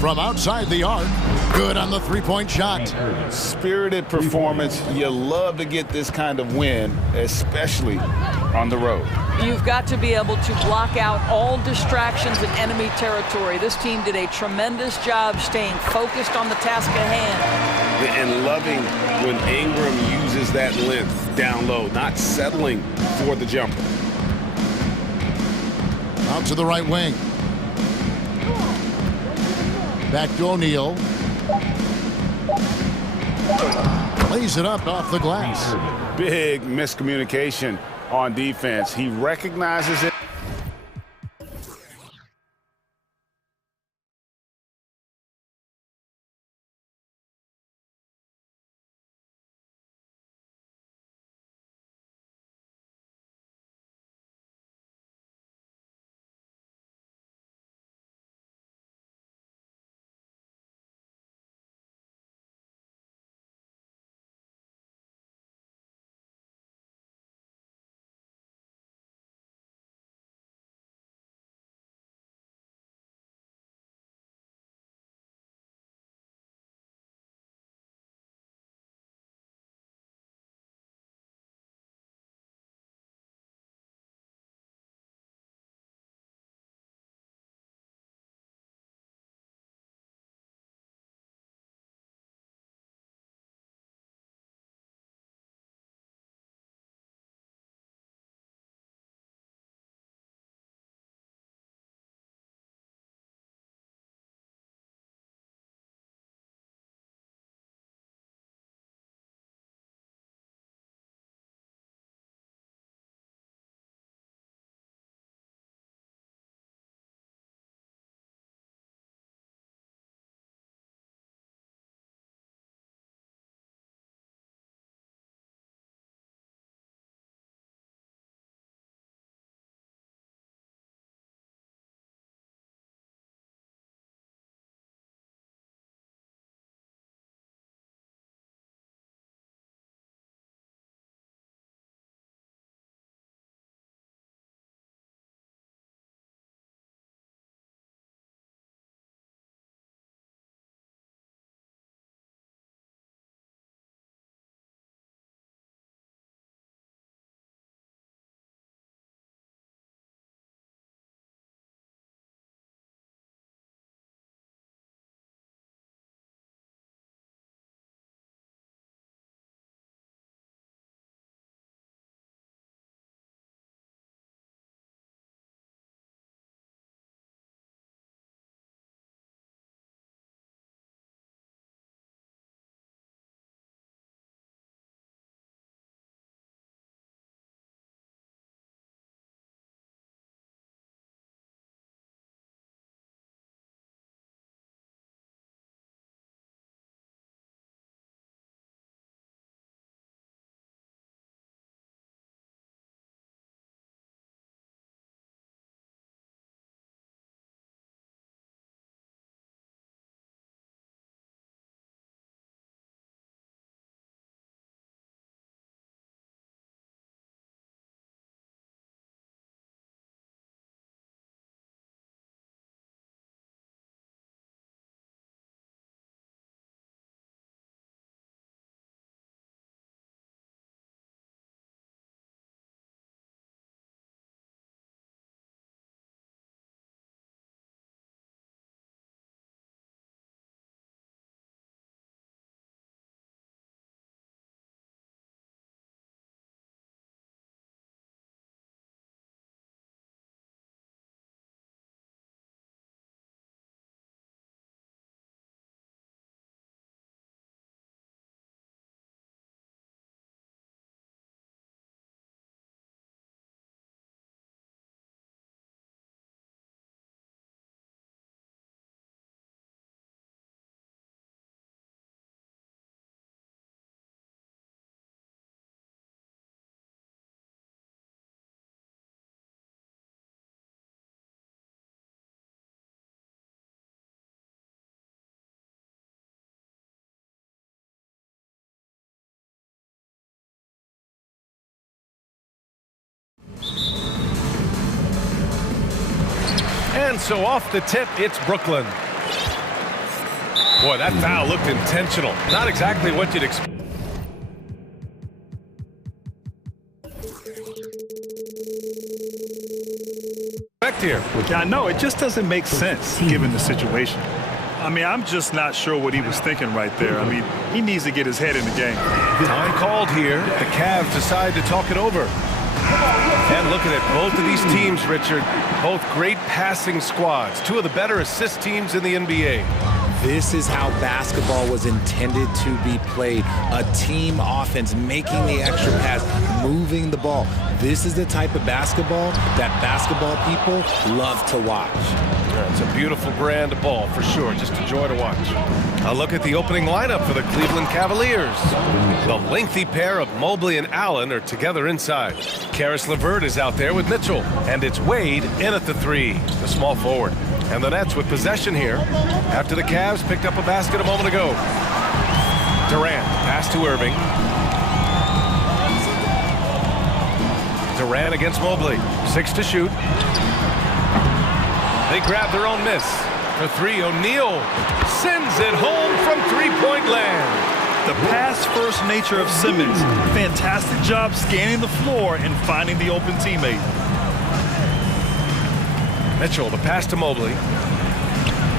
From outside the arc. Good on the three-point shot. Spirited performance. You love to get this kind of win, especially on the road. You've got to be able to block out all distractions in enemy territory. This team did a tremendous job staying focused on the task at hand. And loving when Ingram uses that length down low, not settling for the jumper. Out to the right wing. Back to O'Neal. Lays it up off the glass. Big miscommunication on defense. He recognizes it. And so off the tip, it's Brooklyn. Boy, that foul looked intentional. Not exactly what you'd expect here. Yeah, I know. It just doesn't make sense given the situation. I mean, I'm just not sure what he was thinking right there. I mean, he needs to get his head in the game. Time called here. The Cavs decide to talk it over. And looking at both of these teams, Richard, both great passing squads. Two of the better assist teams in the NBA. This is how basketball was intended to be played. A team offense, making the extra pass, moving the ball. This is the type of basketball that basketball people love to watch. Yeah, it's a beautiful brand of ball for sure. Just a joy to watch. A look at the opening lineup for the Cleveland Cavaliers. The lengthy pair of Mobley and Allen are together inside. Karis LeVert is out there with Mitchell. And it's Wade in at the three, the small forward. And the Nets with possession here after the Cavs picked up a basket a moment ago. Durant, pass to Irving. Durant against Mobley. 6 to shoot. They grab their own miss. For three, O'Neal sends it home from three-point land. The pass-first nature of Simmons. Fantastic job scanning the floor and finding the open teammate. Mitchell, the pass to Mobley.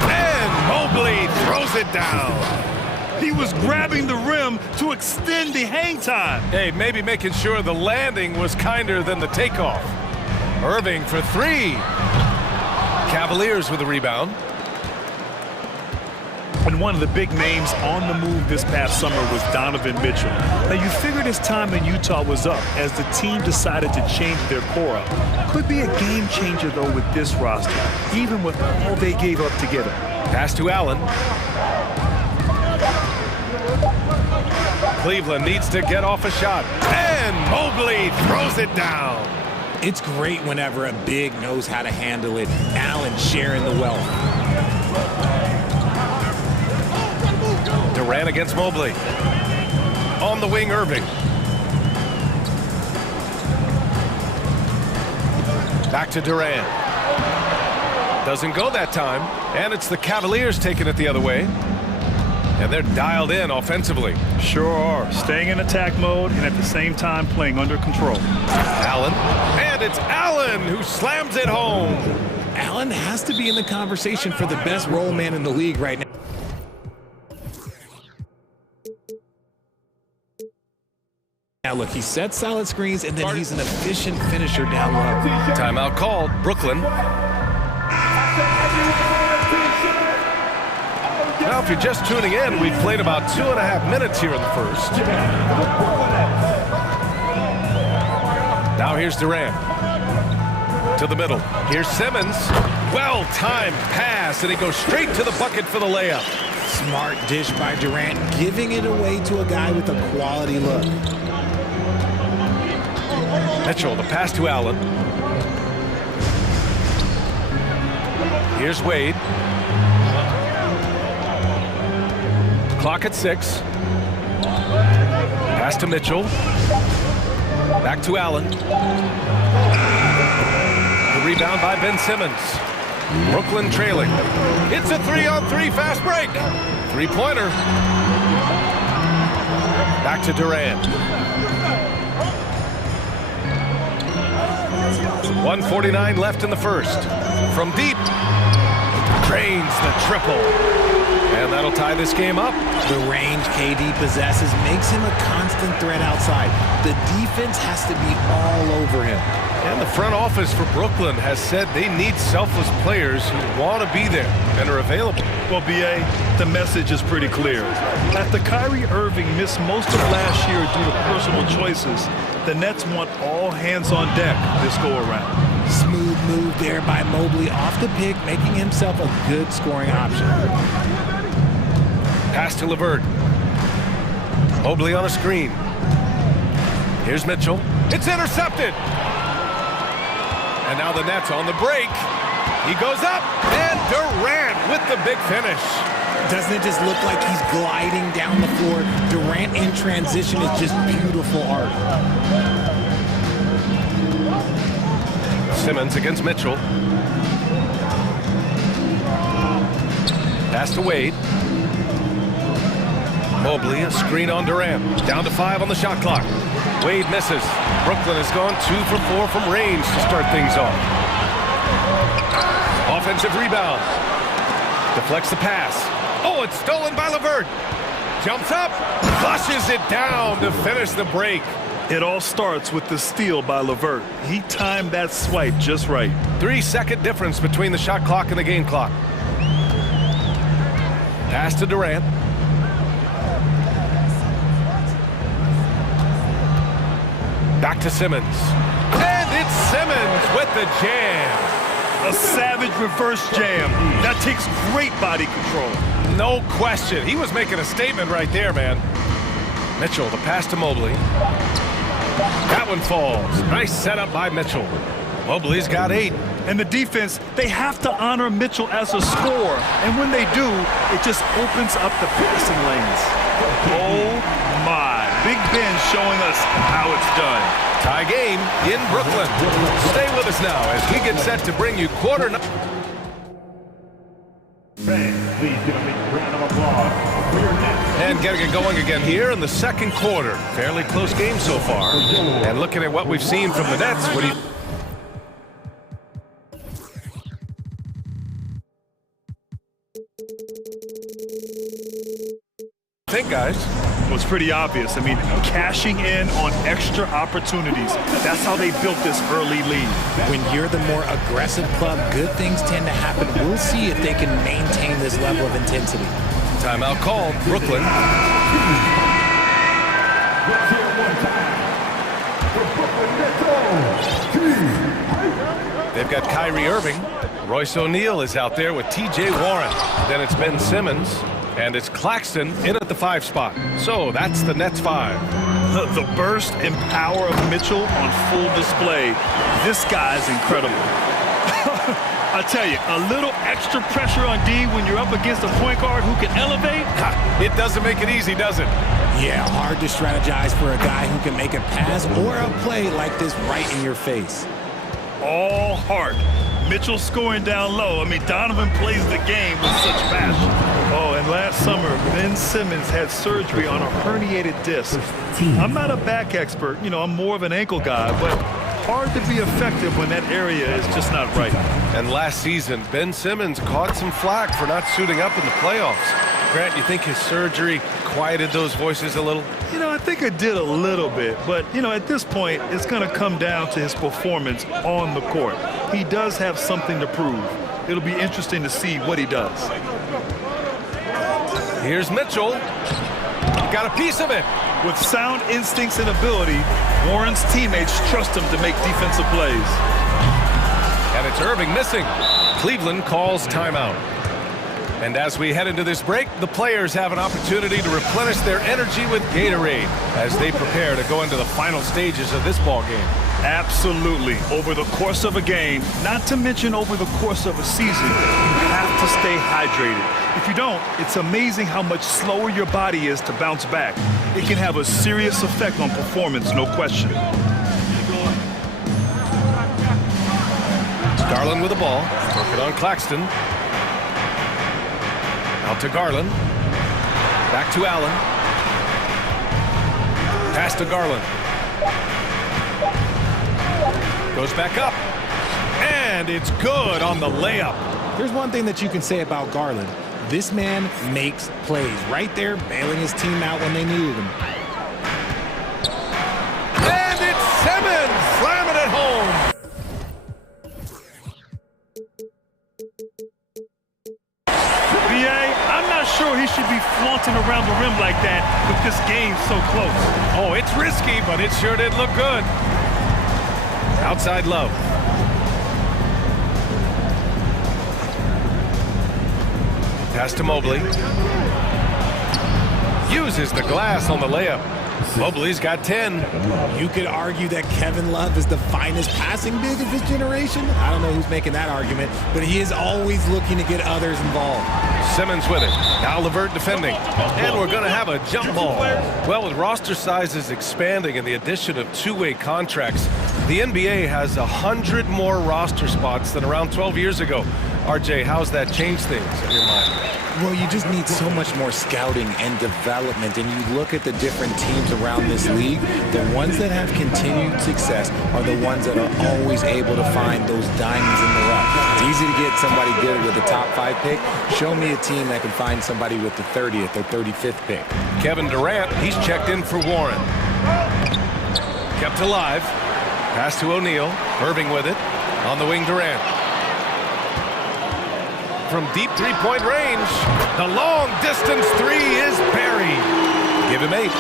And Mobley throws it down. He was grabbing the rim to extend the hang time. Hey, maybe making sure the landing was kinder than the takeoff. Irving for three. Cavaliers with the rebound. And one of the big names on the move this past summer was Donovan Mitchell. Now, you figured his time in Utah was up as the team decided to change their core up. Could be a game changer, though, with this roster, even with all they gave up to get him. Pass to Allen. Cleveland needs to get off a shot. And Mobley throws it down. It's great whenever a big knows how to handle it. Allen sharing the wealth. Durant against Mobley. On the wing, Irving. Back to Durant. Doesn't go that time. And it's the Cavaliers taking it the other way. And they're dialed in offensively. Sure are. Staying in attack mode and at the same time playing under control. Allen. And it's Allen who slams it home. Allen has to be in the conversation for the best role man in the league right now. Now look, he sets solid screens and then he's an efficient finisher down low. Timeout called. Brooklyn. Now, if you're just tuning in, we've played about 2.5 minutes here in the first. Now here's Durant. To the middle. Here's Simmons. Well-timed pass, and he goes straight to the bucket for the layup. Smart dish by Durant, giving it away to a guy with a quality look. Mitchell, the pass to Allen. Here's Wade. Clock at 6. Pass to Mitchell. Back to Allen. The rebound by Ben Simmons. Brooklyn trailing. It's a 3-on-3 fast break. Three-pointer. Back to Durant. 1:49 left in the first. From deep. Drains the triple. And that'll tie this game up. The range KD possesses makes him a constant threat outside. The defense has to be all over him. And the front office for Brooklyn has said they need selfless players who want to be there and are available. Well, B.A., the message is pretty clear. After Kyrie Irving missed most of last year due to personal choices, the Nets want all hands on deck this go-around. Smooth move there by Mobley off the pick, making himself a good scoring option. Pass to LeVert. Mobley on a screen. Here's Mitchell. It's intercepted. And now the Nets on the break. He goes up, and Durant with the big finish. Doesn't it just look like he's gliding down the floor? Durant in transition is just beautiful art. Simmons against Mitchell. Pass to Wade. Mobley, a screen on Durant. Down to 5 on the shot clock. Wade misses. Brooklyn has gone 2 for 4 from range to start things off. Offensive rebound. Deflects the pass. Oh, it's stolen by LeVert. Jumps up, flushes it down to finish the break. It all starts with the steal by LeVert. He timed that swipe just right. 3-second difference between the shot clock and the game clock. Pass to Durant. Back to Simmons. And it's Simmons with the jam. A savage reverse jam. That takes great body control. No question. He was making a statement right there, man. Mitchell, the pass to Mobley. That one falls. Nice setup by Mitchell. Mobley's got 8. And the defense, they have to honor Mitchell as a scorer. And when they do, it just opens up the passing lanes. Oh, my. Big Ben showing us how it's done. Tie game in Brooklyn. Stay with us now as we get set to bring you quarter. Fans, please give a big round of applause for your next. And getting it going again here in the second quarter. Fairly close game so far. And looking at what we've seen from the Nets, what do you think, guys? Well, it's pretty obvious. I mean, cashing in on extra opportunities. That's how they built this early lead. When you're the more aggressive club, good things tend to happen. We'll see if they can maintain this level of intensity. Timeout called, Brooklyn. They've got Kyrie Irving. Royce O'Neal is out there with T.J. Warren. Then it's Ben Simmons. And it's Claxton in at the 5 spot. So that's the Nets 5. The burst and power of Mitchell on full display. This guy's incredible. I tell you, a little extra pressure on D when you're up against a point guard who can elevate. It doesn't make it easy, does it? Yeah, hard to strategize for a guy who can make a pass or a play like this right in your face. All heart. Mitchell scoring down low. I mean, Donovan plays the game with such passion. Oh, and last summer, Ben Simmons had surgery on a herniated disc. I'm not a back expert. You know, I'm more of an ankle guy, but hard to be effective when that area is just not right. And last season, Ben Simmons caught some flack for not suiting up in the playoffs. Grant, you think his surgery quieted those voices a little? You know, I think it did a little bit, but, you know, at this point, it's going to come down to his performance on the court. He does have something to prove. It'll be interesting to see what he does. Here's Mitchell. Got a piece of it. With sound instincts and ability, Warren's teammates trust him to make defensive plays. And it's Irving missing. Cleveland calls timeout. And as we head into this break, the players have an opportunity to replenish their energy with Gatorade as they prepare to go into the final stages of this ball game. Absolutely. Over the course of a game, not to mention over the course of a season, you have to stay hydrated. If you don't, it's amazing how much slower your body is to bounce back. It can have a serious effect on performance, no question. It's Garland with the ball. Working on Claxton. Out to Garland. Back to Allen. Pass to Garland. Goes back up. And it's good on the layup. There's one thing that you can say about Garland. This man makes plays. Right there, bailing his team out when they needed him. And it's Simmons slamming it home. I'm not sure he should be flaunting around the rim like that with this game so close. Oh, it's risky, but it sure did look good. Outside Love. Pass to Mobley. Uses the glass on the layup. Mobley's got 10. You could argue that Kevin Love is the finest passing big of his generation. I don't know who's making that argument, but he is always looking to get others involved. Simmons with it. Now LeVert defending. And we're going to have a jump ball. Well, with roster sizes expanding and the addition of two-way contracts, the NBA has 100 more roster spots than around 12 years ago. RJ, how's that changed things in your mind? Well, you just need so much more scouting and development. And you look at the different teams around this league, the ones that have continued success are the ones that are always able to find those diamonds in the rough. It's easy to get somebody good with the top 5 pick. Show me a team that can find somebody with the 30th or 35th pick. Kevin Durant, he's checked in for Warren. Kept alive. Pass to O'Neal. Irving with it. On the wing, Durant. From deep three-point range, the long-distance three is buried. Give him 8.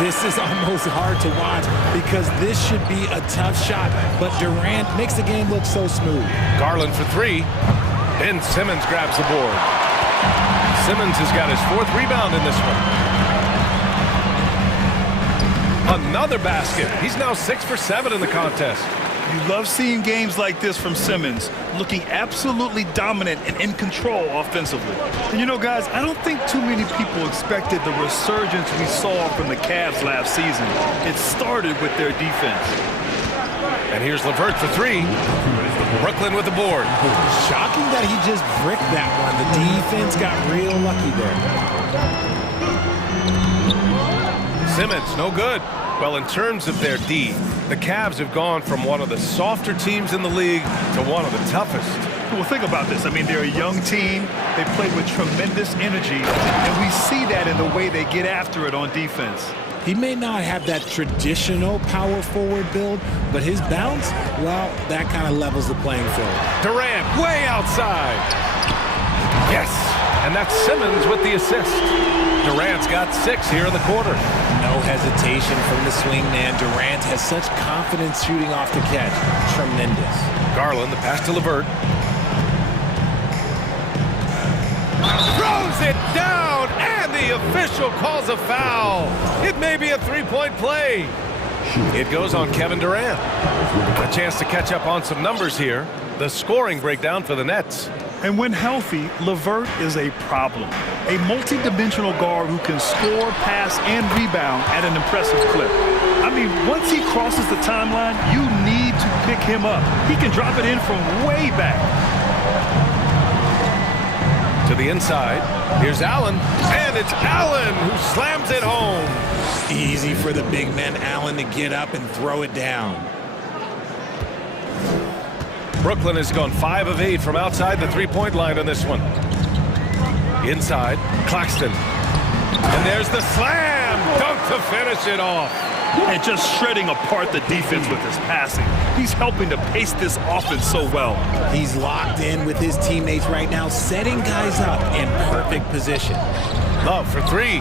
This is almost hard to watch because this should be a tough shot, but Durant makes the game look so smooth. Garland for 3. Ben Simmons grabs the board. Simmons has got his 4th rebound in this one. Another basket. He's now 6 for 7 in the contest. You love seeing games like this from Simmons, looking absolutely dominant and in control offensively. And you know, guys, I don't think too many people expected the resurgence we saw from the Cavs last season. It started with their defense. And here's LeVert for 3. Brooklyn with the board. Shocking that he just bricked that one. The defense got real lucky there. Simmons, no good. Well, in terms of their D, the Cavs have gone from one of the softer teams in the league to one of the toughest. Well, think about this. I mean, they're a young team. They play with tremendous energy, and we see that in the way they get after it on defense. He may not have that traditional power forward build, but his bounce, well, that kind of levels the playing field. Durant way outside. Yes, and that's Simmons with the assist. Durant's got 6 here in the quarter. No hesitation from the swing man. Durant has such confidence shooting off the catch. Tremendous. Garland, the pass to LeVert. Throws it down, and the official calls a foul. It may be a 3-point play. It goes on Kevin Durant. A chance to catch up on some numbers here. The scoring breakdown for the Nets. And when healthy, LeVert is a problem. A multi-dimensional guard who can score, pass, and rebound at an impressive clip. I mean, once he crosses the timeline, you need to pick him up. He can drop it in from way back. To the inside, here's Allen, and it's Allen who slams it home. Easy for the big man Allen to get up and throw it down. Brooklyn has gone 5 of 8 from outside the 3-point line on this one. Inside, Claxton. And there's the slam! Dunk to finish it off. And just shredding apart the defense with his passing. He's helping to pace this offense so well. He's locked in with his teammates right now, setting guys up in perfect position. Love for 3.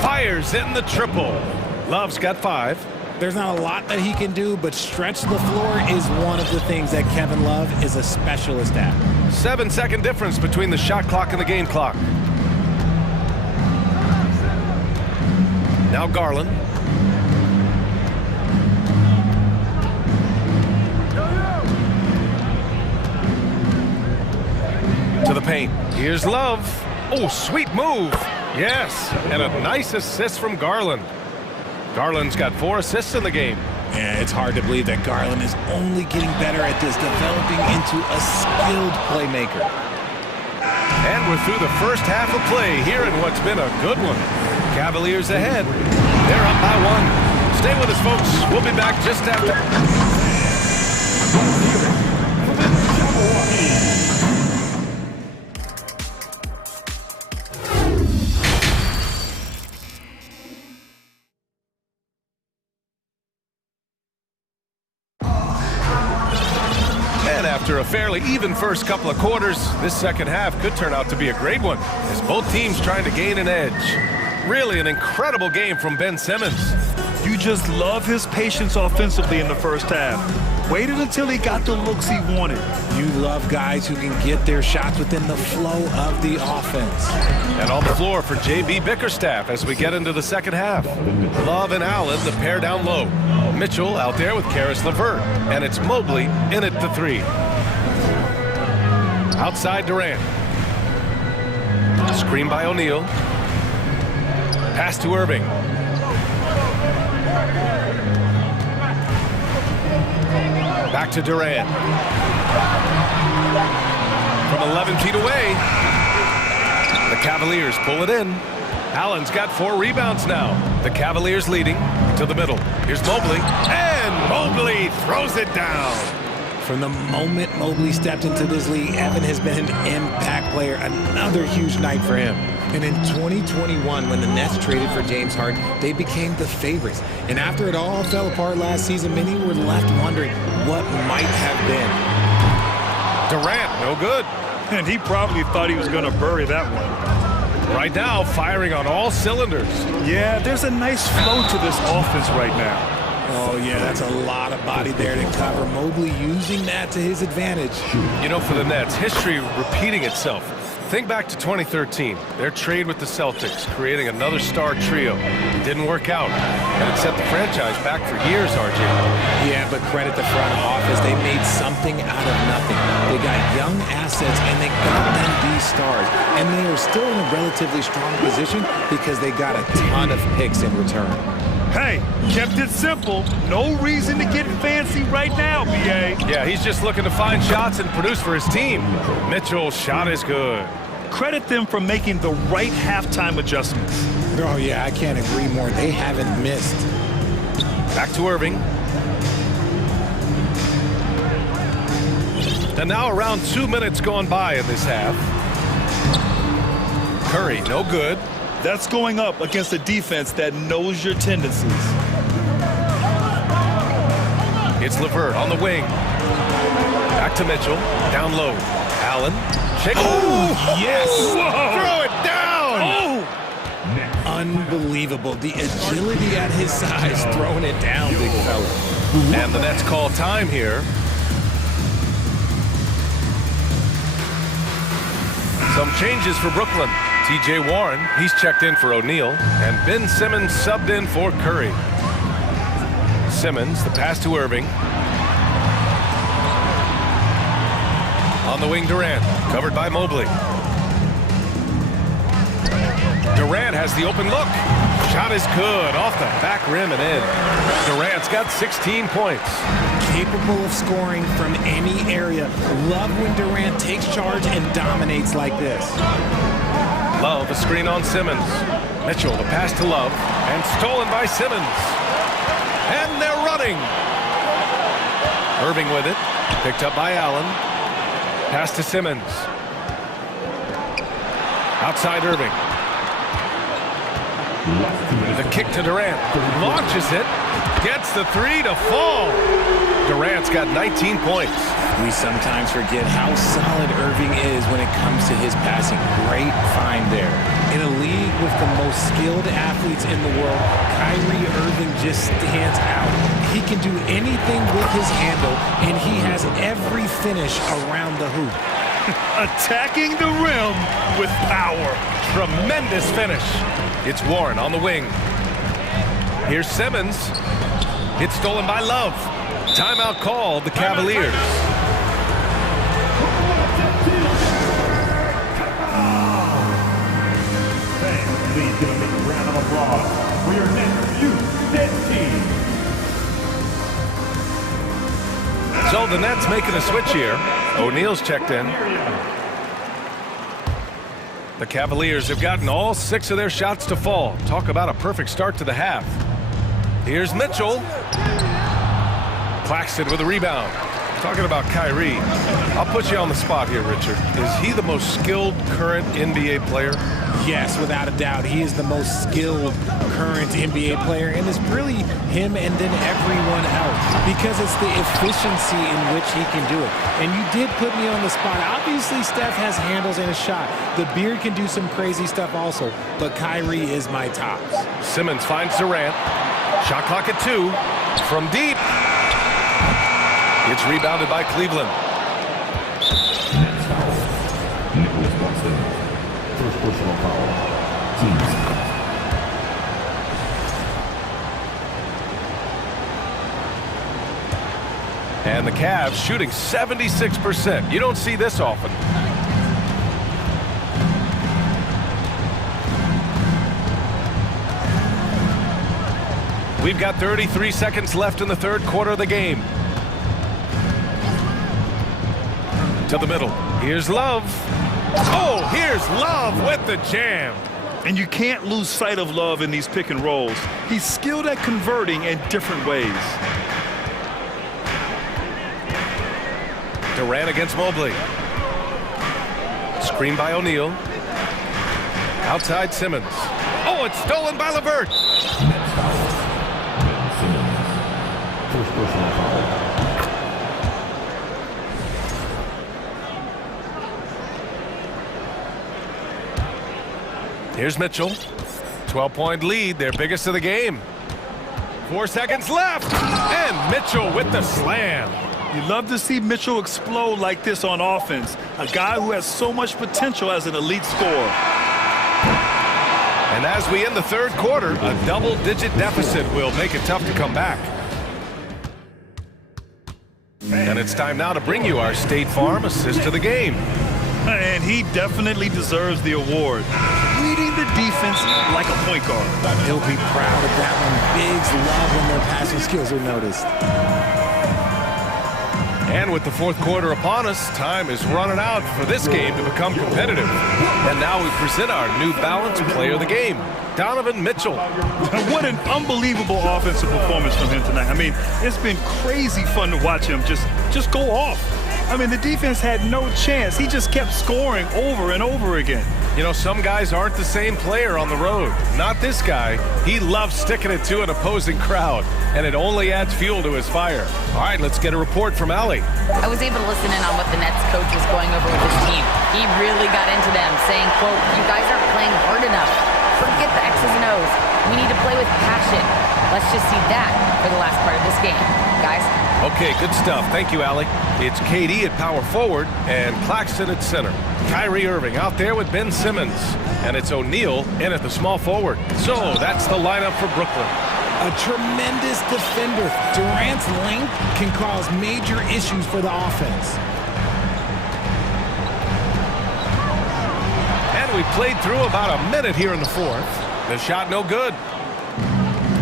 Fires in the triple. Love's got 5. There's not a lot that he can do, but stretch the floor is one of the things that Kevin Love is a specialist at. 7-second difference between the shot clock and the game clock. Now Garland. To the paint. Here's Love. Oh, sweet move. Yes, and a nice assist from Garland. Garland's got 4 assists in the game. Yeah, it's hard to believe that Garland is only getting better at this, developing into a skilled playmaker. And we're through the first half of play here in what's been a good one. Cavaliers ahead. They're up by 1. Stay with us, folks. We'll be back just after. After a fairly even first couple of quarters, this second half could turn out to be a great one as both teams trying to gain an edge. Really an incredible game from Ben Simmons. You just love his patience offensively in the first half. Waited until he got the looks he wanted. You love guys who can get their shots within the flow of the offense. And on the floor for J.B. Bickerstaff as we get into the second half. Love and Allen, the pair down low. Mitchell out there with Karis LeVert. And it's Mobley in at the 3. Outside Durant. Screen by O'Neal. Pass to Irving. Back to Durant. From 11 feet away. The Cavaliers pull it in. Allen's got 4 rebounds now. The Cavaliers leading to the middle. Here's Mobley, and Mobley throws it down. From the moment Mobley stepped into this league, Evan has been an impact player. Another huge night for him. And in 2021, when the Nets traded for James Harden, they became the favorites. And after it all fell apart last season, many were left wondering what might have been. Durant, no good. And he probably thought he was going to bury that one. Right now, firing on all cylinders. Yeah, there's a nice flow to this offense right now. Oh, yeah, that's a lot of body there to cover. Mobley using that to his advantage. You know, for the Nets, history repeating itself. Think back to 2013, their trade with the Celtics, creating another star trio. It didn't work out, and it set the franchise back for years, RJ. Yeah, but credit the front office. They made something out of nothing. They got young assets, and they got them these stars. And they are still in a relatively strong position because they got a ton of picks in return. Hey, kept it simple. No reason to get fancy right now, B.A. Yeah, he's just looking to find shots and produce for his team. Mitchell's shot is good. Credit them for making the right halftime adjustments. Oh, yeah, I can't agree more. They haven't missed. Back to Irving. And now around 2 minutes gone by in this half. Curry, no good. That's going up against a defense that knows your tendencies. It's LeVert on the wing. Back to Mitchell. Down low. Allen. Shake. Oh, yes! Whoa. Throw it down! Oh! Unbelievable. The agility at his size, throwing it down, big fella. And the Nets call time here. Some changes for Brooklyn. T.J. Warren, he's checked in for O'Neal, and Ben Simmons subbed in for Curry. Simmons, the pass to Irving. On the wing, Durant, covered by Mobley. Durant has the open look. Shot is good, off the back rim and in. Durant's got 16 points. Capable of scoring from any area. Love when Durant takes charge and dominates like this. Love, a screen on Simmons. Mitchell, the pass to Love, and stolen by Simmons. And they're running. Irving with it, picked up by Allen. Pass to Simmons. Outside Irving. The kick to Durant. Launches it. Gets the 3 to fall. Durant's got 19 points. We sometimes forget how solid Irving is when it comes to his passing. Great find there. In a league with the most skilled athletes in the world, Kyrie Irving just stands out. He can do anything with his handle, and he has every finish around the hoop. Attacking the rim with power. Tremendous finish. It's Warren on the wing. Here's Simmons. It's stolen by Love. Timeout called the Cavaliers. Please give a big round of applause for your next youth Nets team. So the Nets making a switch here. O'Neal's checked in. The Cavaliers have gotten all 6 of their shots to fall. Talk about a perfect start to the half. Here's Mitchell. Claxton with a rebound. Talking about Kyrie, I'll put you on the spot here, Richard. Is he the most skilled current NBA player? Yes, without a doubt. He is the most skilled current NBA player, and it's really him and then everyone else because it's the efficiency in which he can do it. And you did put me on the spot. Obviously, Steph has handles and a shot. The beard can do some crazy stuff also, but Kyrie is my tops. Simmons finds Durant. Shot clock at 2. From deep. It's rebounded by Cleveland. Next foul. Nicholas Watson. First personal foul. Teams. And the Cavs shooting 76%. You don't see this often. We've got 33 seconds left in the third quarter of the game. To the middle. Here's Love. Oh, here's Love with the jam. And you can't lose sight of Love in these pick and rolls. He's skilled at converting in different ways. Durant against Mobley. Screen by O'Neal. Outside Simmons. Oh, it's stolen by LeVert. Here's Mitchell. 12-point lead, their biggest of the game. 4 seconds left. And Mitchell with the slam. You love to see Mitchell explode like this on offense. A guy who has so much potential as an elite scorer. And as we end the third quarter, a double-digit deficit will make it tough to come back. And it's time now to bring you our State Farm assist of the game. And he definitely deserves the award. Leading the defense like a point guard. He'll be proud of that one. Bigs love when their passing skills are noticed. And with the fourth quarter upon us, time is running out for this game to become competitive. And now we present our New Balance Player of the Game, Donovan Mitchell. What an unbelievable offensive performance from him tonight. I mean, it's been crazy fun to watch him just go off. I mean, the defense had no chance. He just kept scoring over and over again. You know, some guys aren't the same player on the road. Not this guy. He loves sticking it to an opposing crowd, and it only adds fuel to his fire. All right, let's get a report from Allie. I was able to listen in on what the Nets coach was going over with his team. He really got into them, saying, quote, "You guys aren't playing hard enough. Forget the X's and O's. We need to play with passion. Let's just see that for the last part of this game, guys." Okay, good stuff. Thank you, Allie. It's KD at power forward and Claxton at center. Kyrie Irving out there with Ben Simmons. And it's O'Neal in at the small forward. So that's the lineup for Brooklyn. A tremendous defender. Durant's length can cause major issues for the offense. And we played through about a minute here in the fourth. The shot no good.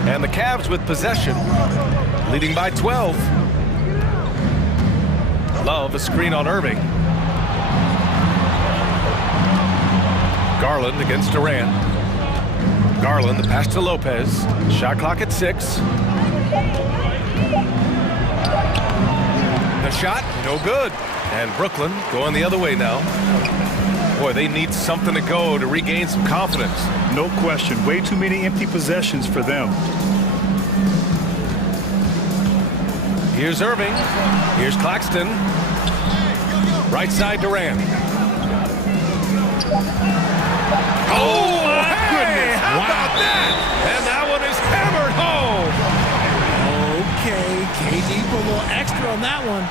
And the Cavs with possession, leading by 12. Love a screen on Irving. Garland against Durant. Garland, the pass to Lopez. Shot clock at 6. The shot, no good. And Brooklyn going the other way now. Boy, they need something to go to regain some confidence. No question. Way too many empty possessions for them. Here's Irving. Here's Claxton. Right side Durant. Oh, my goodness. How about that? And that one is hammered home. Okay, KD put a little extra on that one.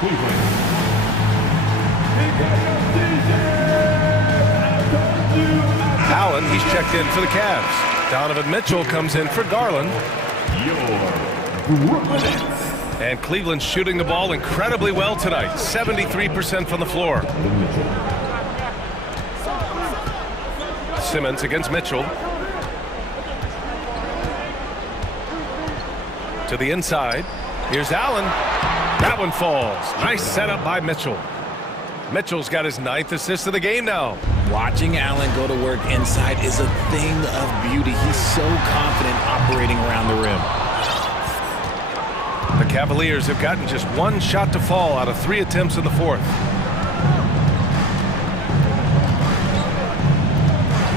Allen, he's checked in for the Cavs. Donovan Mitchell comes in for Garland. And Cleveland's shooting the ball incredibly well tonight. 73% from the floor. Simmons against Mitchell. To the inside. Here's Allen. That one falls. Nice setup by Mitchell. Mitchell's got his 9th assist of the game now. Watching Allen go to work inside is a thing of beauty. He's so confident operating around the rim. The Cavaliers have gotten just one shot to fall out of 3 attempts in the fourth.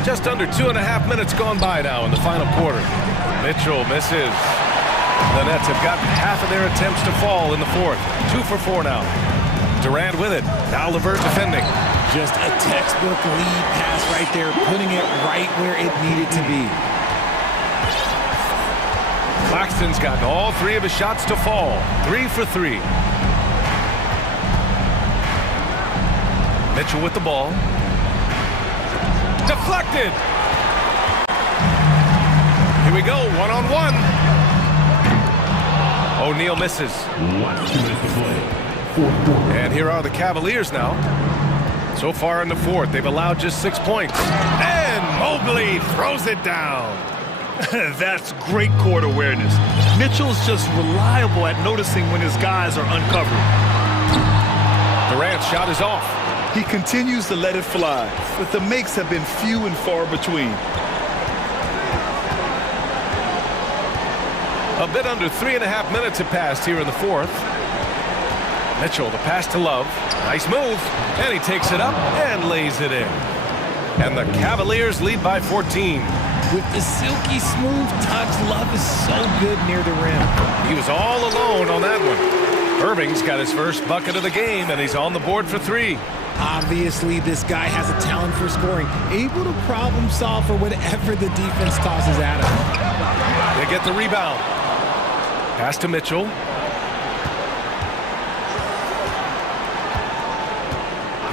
Just under 2.5 minutes gone by now in the final quarter. Mitchell misses. The Nets have gotten half of their attempts to fall in the fourth. 2 for 4 now. Durant with it. Now LeVert defending. Just a textbook lead pass right there, putting it right where it needed to be. Claxton's gotten all 3 of his shots to fall. 3 for 3. Mitchell with the ball. Deflected. Here we go, one-on-one. O'Neal misses. And here are the Cavaliers now. So far in the fourth, they've allowed just 6 points. And Mobley throws it down. That's great court awareness. Mitchell's just reliable at noticing when his guys are uncovered. Durant's shot is off. He continues to let it fly, but the makes have been few and far between. A bit under 3.5 minutes have passed here in the fourth. Mitchell, the pass to Love. Nice move. And he takes it up and lays it in. And the Cavaliers lead by 14. With the silky smooth touch, Love is so good near the rim. He was all alone on that one. Irving's got his first bucket of the game, and he's on the board for three. Obviously, this guy has a talent for scoring, able to problem solve for whatever the defense tosses at him. They get the rebound. Pass to Mitchell.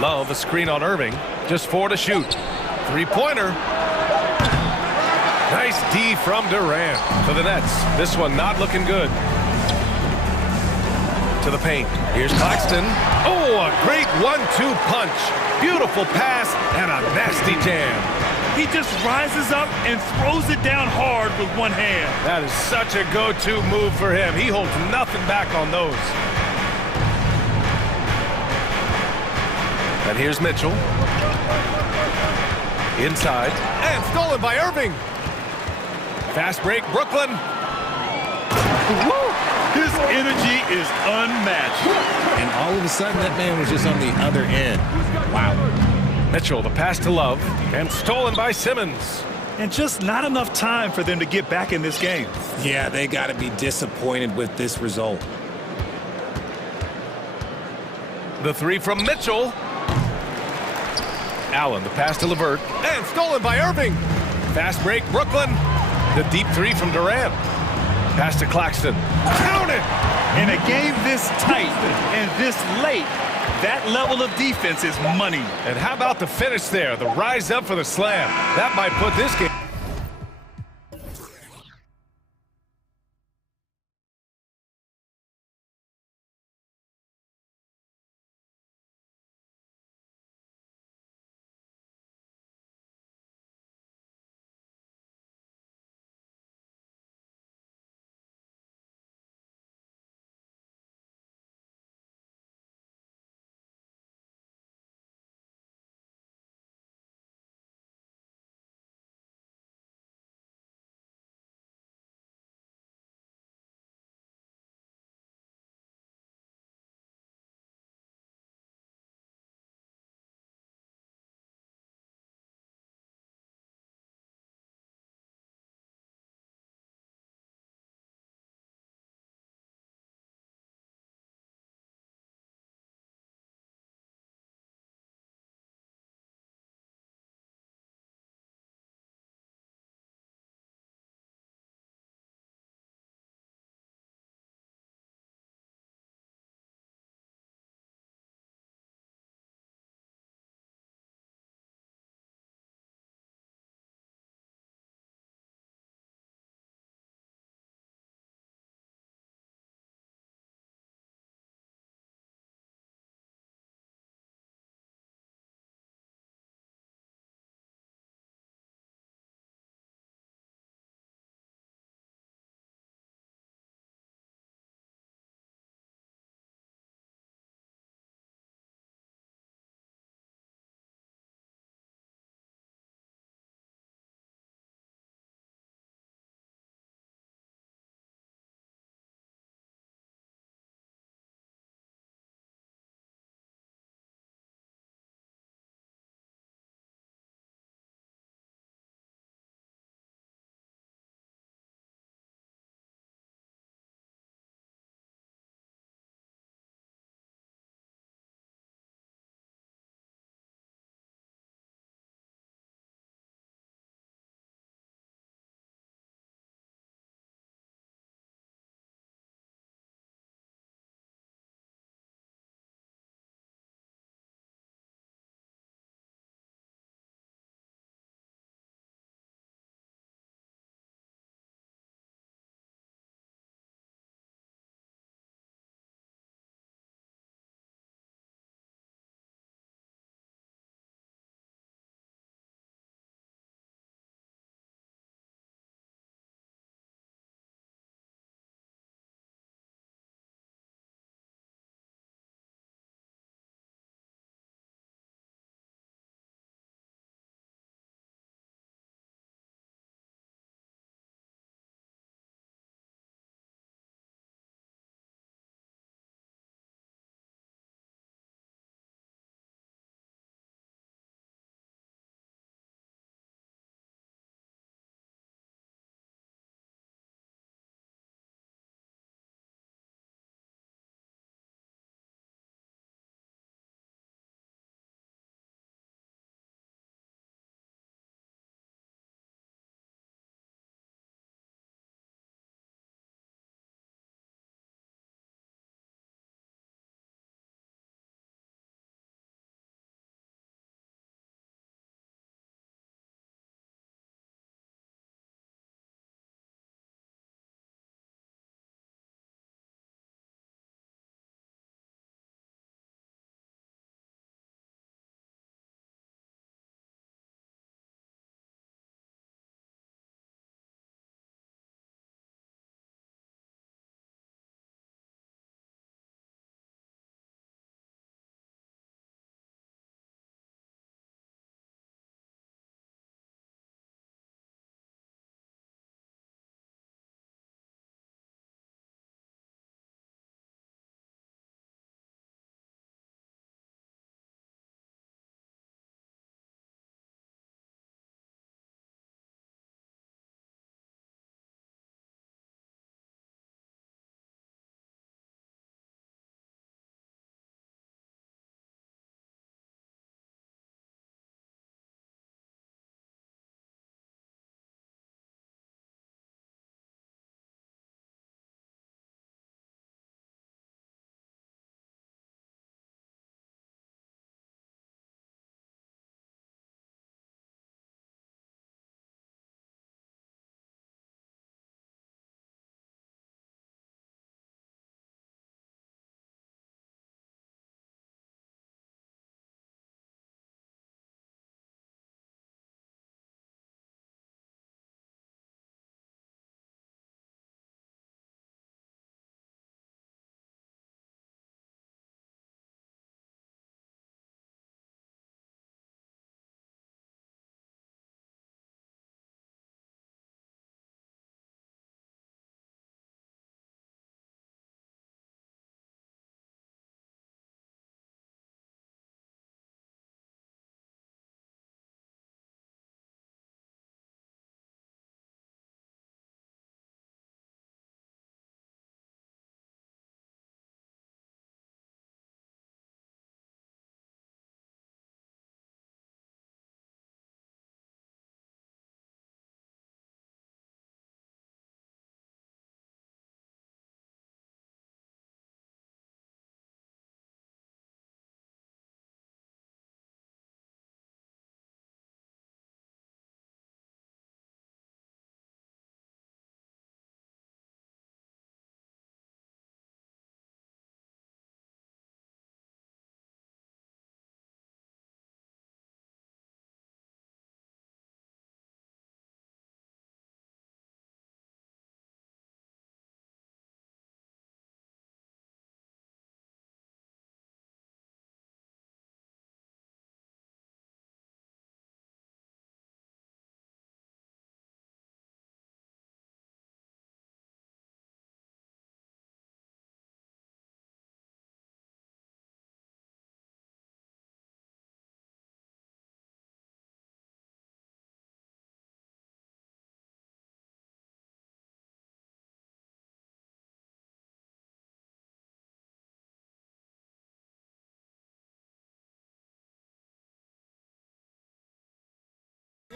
Love, a screen on Irving. Just 4 to shoot. Three-pointer. Nice D from Durant for the Nets. This one not looking good. To the paint. Here's Claxton. Oh, a great 1-2 punch. Beautiful pass and a nasty jam. He just rises up and throws it down hard with one hand. That is such a go-to move for him. He holds nothing back on those. And here's Mitchell. Inside. And stolen by Irving. Fast break, Brooklyn. His energy is unmatched. And all of a sudden, that man was just on the other end. Wow. Mitchell, the pass to Love. And stolen by Simmons. And just not enough time for them to get back in this game. Yeah, they got to be disappointed with this result. The three from Mitchell. Allen, the pass to LeVert. And stolen by Irving. Fast break, Brooklyn. The deep three from Durant. Pass to Claxton. Count it! In a game this tight and this late, that level of defense is money. And how about the finish there? The rise up for the slam. That might put this game...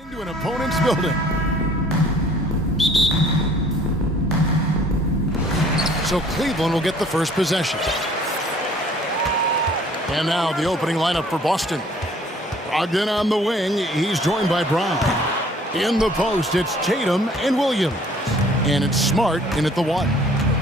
Into an opponent's building. So Cleveland will get the first possession. And now the opening lineup for Boston. Brogdon on the wing. He's joined by Brown. In the post, it's Tatum and Williams. And it's Smart in at the 1.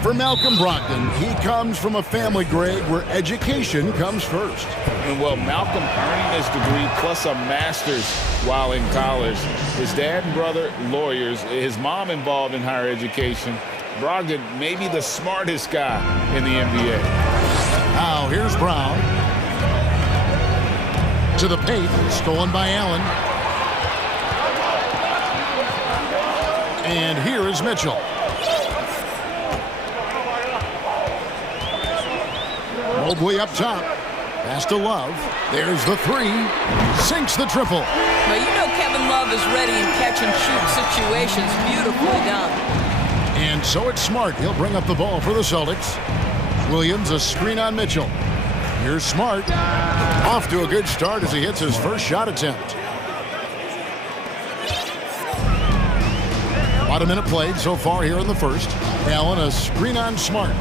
For Malcolm Brogdon, he comes from a family, Greg, where education comes first. And well, Malcolm earning his degree plus a master's while in college. His dad and brother, lawyers. His mom involved in higher education. Brogdon may be the smartest guy in the NBA. Now, here's Brown. To the paint, stolen by Allen. And here is Mitchell. Mobley up top. Pass to Love. There's the 3. Sinks the triple. Now, you know Kevin Love is ready in catch-and-shoot situations. Beautifully done. And so it's Smart. He'll bring up the ball for the Celtics. Williams, a screen on Mitchell. Here's Smart. Off to a good start as he hits his first shot attempt. About a minute played so far here in the first. Allen, a screen on Smart.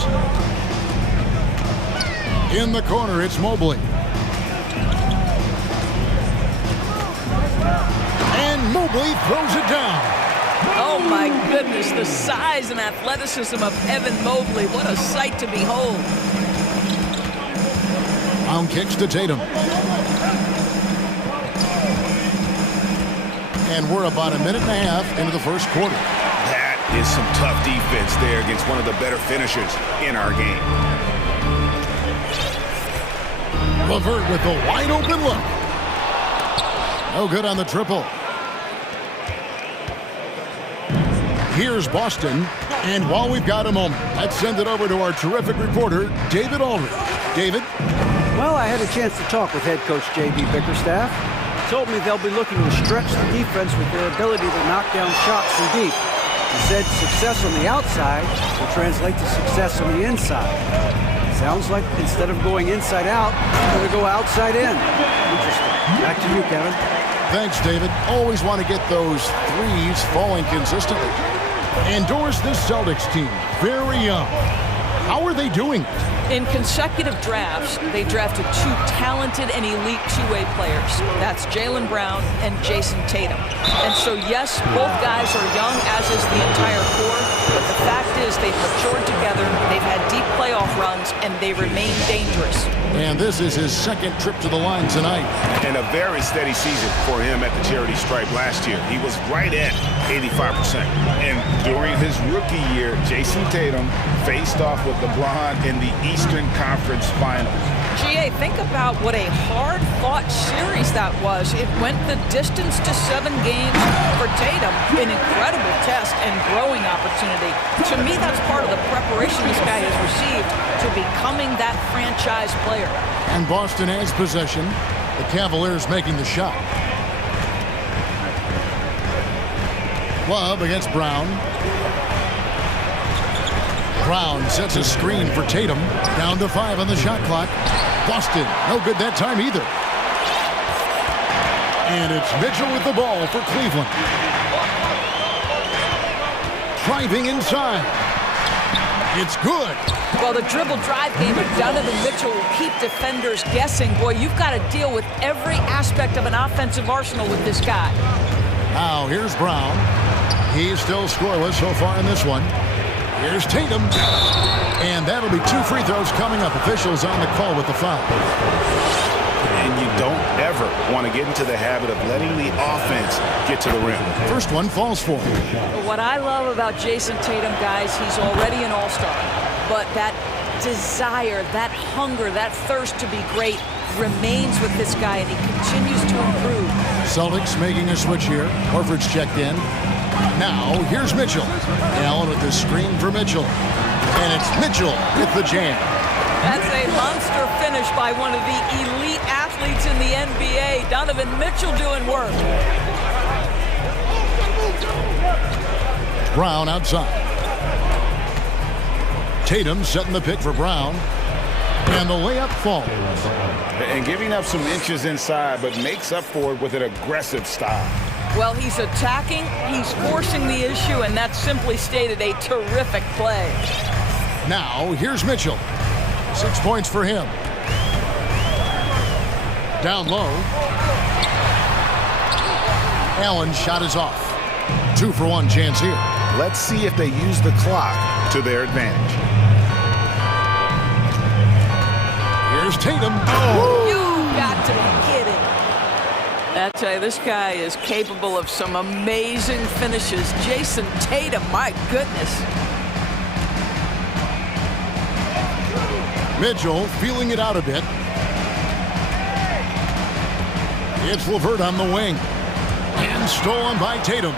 In the corner, it's Mobley. And Mobley throws it down. Oh, my goodness, the size and athleticism of Evan Mobley. What a sight to behold. Brown kicks to Tatum. And we're about a minute and a half into the first quarter. That is some tough defense there against one of the better finishers in our game. LeVert with the wide open look. No good on the triple. Here's Boston. And while we've got a moment, let's send it over to our terrific reporter, David Aldridge. David? Well, I had a chance to talk with head coach J.B. Bickerstaff. He told me they'll be looking to stretch the defense with their ability to knock down shots from deep. He said success on the outside will translate to success on the inside. Sounds like instead of going inside out, they're going to go outside in. Interesting. Back to you, Kevin. Thanks, David. Always want to get those threes falling consistently. And Doris, this Celtics team, very young. How are they doing? In consecutive drafts, they drafted 2 talented and elite two-way players. That's Jaylen Brown and Jason Tatum. And so, yes, both guys are young, as is the entire core. But the fact is they've matured together, they've had deep playoff runs, and they remain dangerous. And this is his second trip to the line tonight. And a very steady season for him at the charity stripe last year. He was right at 85%. And during his rookie year, Jason Tatum faced off with LeBron in the Eastern Conference Final. G.A., think about what a hard-fought series that was. It went the distance to 7 games for Tatum. An incredible test and growing opportunity. To me, that's part of the preparation this guy has received to becoming that franchise player. And Boston has possession. The Cavaliers making the shot. Love against Brown. Brown sets a screen for Tatum. Down to 5 on the shot clock. Boston, no good that time either. And it's Mitchell with the ball for Cleveland. Driving inside. It's good. Well, the dribble drive game of Donovan Mitchell will keep defenders guessing. Boy, you've got to deal with every aspect of an offensive arsenal with this guy. Now, here's Brown. He's still scoreless so far in this one. Here's Tatum. And that'll be 2 free throws coming up. Officials on the call with the foul. And you don't ever want to get into the habit of letting the offense get to the rim. First one falls for him. What I love about Jason Tatum, guys, he's already an all-star. But that desire, that hunger, that thirst to be great remains with this guy, and he continues to improve. Celtics making a switch here. Horford's checked in. Now, here's Mitchell. Allen with the screen for Mitchell. And it's Mitchell with the jam. That's a monster finish by one of the elite athletes in the NBA. Donovan Mitchell doing work. Brown outside. Tatum setting the pick for Brown. And the layup falls. And giving up some inches inside, but makes up for it with an aggressive style. Well, he's attacking, he's forcing the issue, and that simply stated a terrific play. Now, here's Mitchell. 6 points for him. Down low. Allen's shot is off. 2-for-1 chance here. Let's see if they use the clock to their advantage. Here's Tatum. Oh. You got to be kidding. I tell you, this guy is capable of some amazing finishes. Jason Tatum, my goodness. Mitchell feeling it out a bit. It's LeVert on the wing. And stolen by Tatum.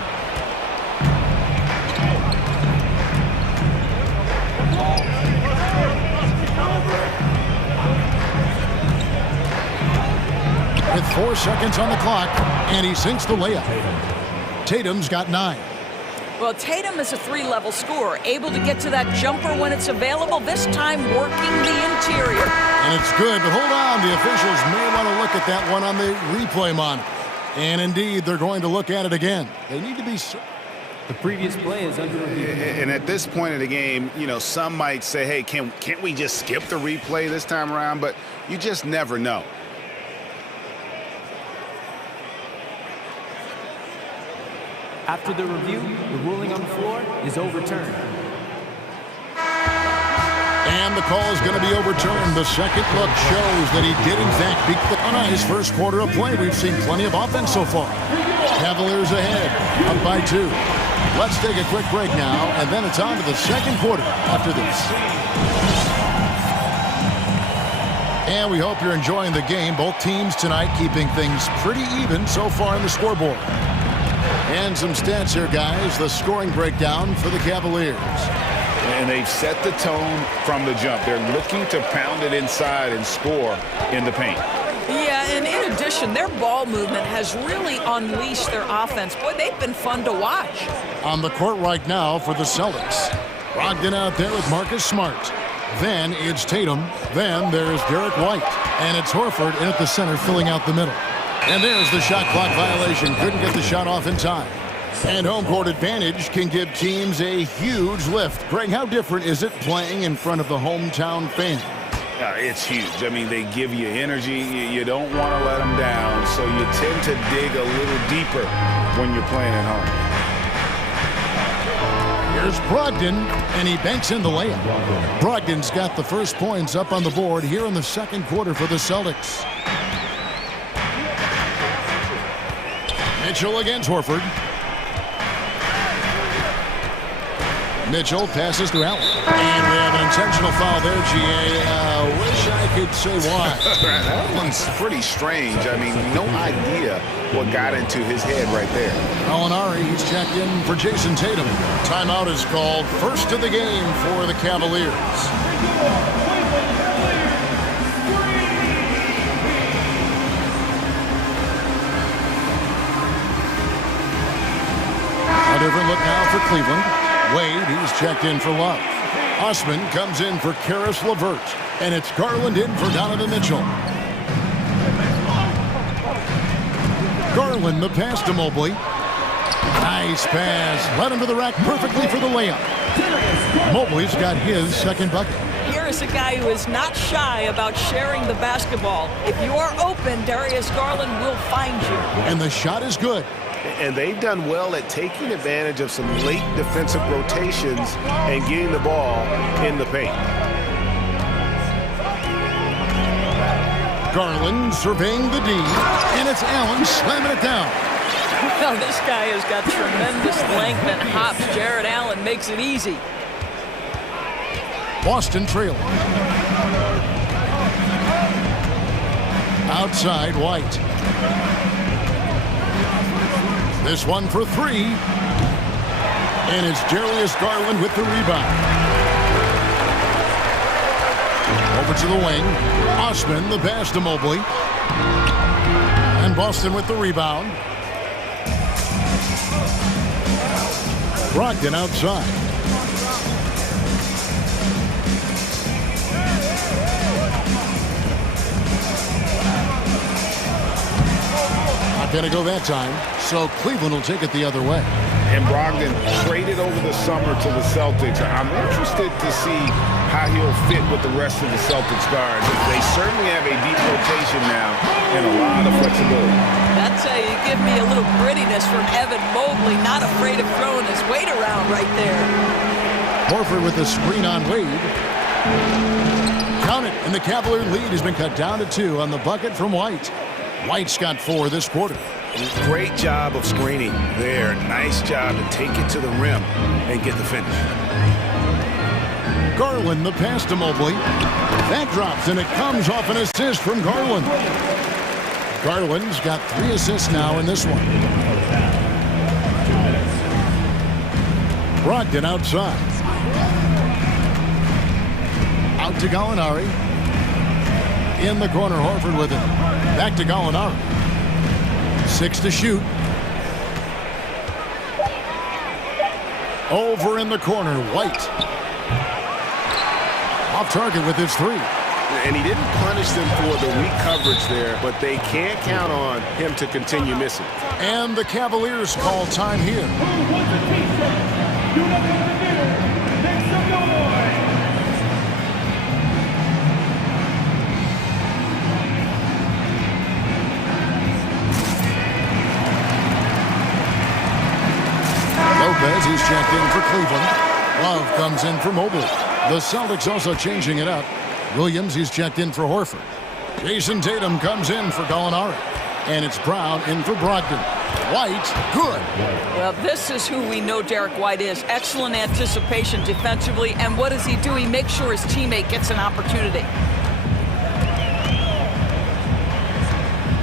With 4 seconds on the clock, and he sinks the layup. Tatum's got 9. Well, Tatum is a 3-level scorer, able to get to that jumper when it's available, this time working the interior. And it's good, but hold on. The officials may want to look at that one on the replay monitor. And indeed, they're going to look at it again. They need to be... The previous play is under review. And at this point of the game, you know, some might say, hey, can't we just skip the replay this time around? But you just never know. After the review, the ruling on the floor is overturned. And the call is going to be overturned. The second look shows that he did, in fact, beat the his first quarter of play. We've seen plenty of offense so far. Cavaliers ahead, up by 2. Let's take a quick break now, and then it's on to the second quarter after this. And we hope you're enjoying the game. Both teams tonight keeping things pretty even so far on the scoreboard. And some stats here, guys. The scoring breakdown for the Cavaliers. And they've set the tone from the jump. They're looking to pound it inside and score in the paint. Yeah, and in addition, their ball movement has really unleashed their offense. Boy, they've been fun to watch. On the court right now for the Celtics. Brogdon out there with Marcus Smart. Then it's Tatum. Then there's Derek White. And it's Horford in at the center filling out the middle. And there's the shot clock violation. Couldn't get the shot off in time. And home court advantage can give teams a huge lift. Greg, how different is it playing in front of the hometown fan? It's huge. I mean, they give you energy. You don't want to let them down, so you tend to dig a little deeper when you're playing at home. Here's Brogdon, and he banks in the layup. Brogdon's got the first points up on the board here in the second quarter for the Celtics. Mitchell against Horford. Mitchell passes to Allen. And we have an intentional foul there, GA. Wish I could say why. That one's pretty strange. I mean, no idea what got into his head right there. Molinari, he's checked in for Jason Tatum. Timeout is called. First of the game for the Cavaliers. A different look now for Cleveland. Wade, he's checked in for Love. Osman comes in for Karis LeVert. And it's Garland in for Donovan Mitchell. Garland, the pass to Mobley. Nice pass. Led him to the rack perfectly for the layup. Mobley's got his second bucket. Here is a guy who is not shy about sharing the basketball. If you are open, Darius Garland will find you. And the shot is good. And they've done well at taking advantage of some late defensive rotations and getting the ball in the paint. Garland surveying the D, and it's Allen slamming it down. Well, this guy has got tremendous length and hops. Jared Allen makes it easy. Boston trailing. Outside, White. This one for 3. And it's Darius Garland with the rebound. Over to the wing. Osman, the pass to Mobley. And Boston with the rebound. Brogdon outside. going to go that time, so Cleveland will take it the other way. And Brogdon traded over the summer to the Celtics. I'm interested to see how he'll fit with the rest of the Celtics guards. They certainly have a deep rotation now and a lot of flexibility. That's you give me a little grittiness from Evan Mobley, not afraid of throwing his weight around right there. Horford with the screen on Wade. Count it, and the Cavalier lead has been cut down to 2 on the bucket from White. White's got 4 this quarter. Great job of screening there. Nice job to take it to the rim and get the finish. Garland, the pass to Mobley. That drops, and it comes off an assist from Garland. Garland's got 3 assists now in this one. Brogdon outside. Out to Gallinari. In the corner, Horford with it. Back to Gallinari. 6 to shoot. Over in the corner, White. Off target with his 3. And he didn't punish them for the weak coverage there, but they can't count on him to continue missing. And the Cavaliers call time here. Lopez, he's checked in for Cleveland. Love comes in for Mobley. The Celtics also changing it up. Williams, he's checked in for Horford. Jason Tatum comes in for Gallinari. And it's Brown in for Brogdon. White, good. Well, this is who we know Derek White is. Excellent anticipation defensively. And what does he do? He makes sure his teammate gets an opportunity.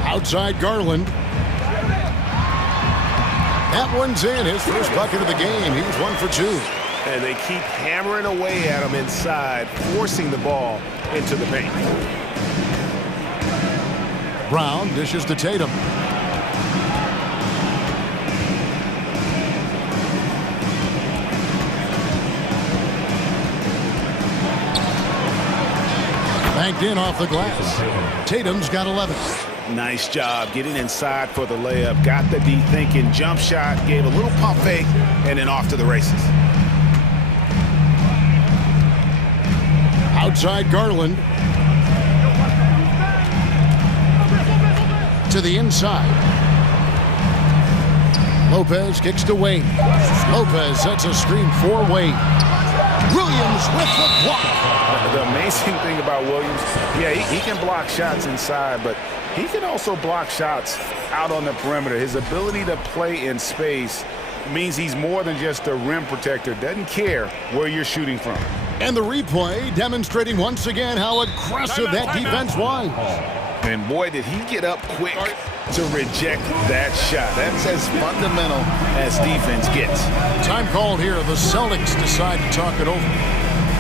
Outside Garland. That one's in. His first bucket of the game. He's 1 for 2. And they keep hammering away at him inside, forcing the ball into the paint. Brown dishes to Tatum. Banked in off the glass. Tatum's got 11. Nice job getting inside for the layup. Got the D thinking, jump shot, gave a little pump fake, and then off to the races. Outside Garland. To the inside. Lopez kicks to Wade. Lopez sets a screen for Wade. Williams with the block. The amazing thing about Williams, yeah, he can block shots inside, but he can also block shots out on the perimeter. His ability to play in space means he's more than just a rim protector. Doesn't care where you're shooting from. And the replay demonstrating once again how aggressive that defense was. And boy, did he get up quick to reject that shot. That's as fundamental as defense gets. Time called here. The Celtics decide to talk it over.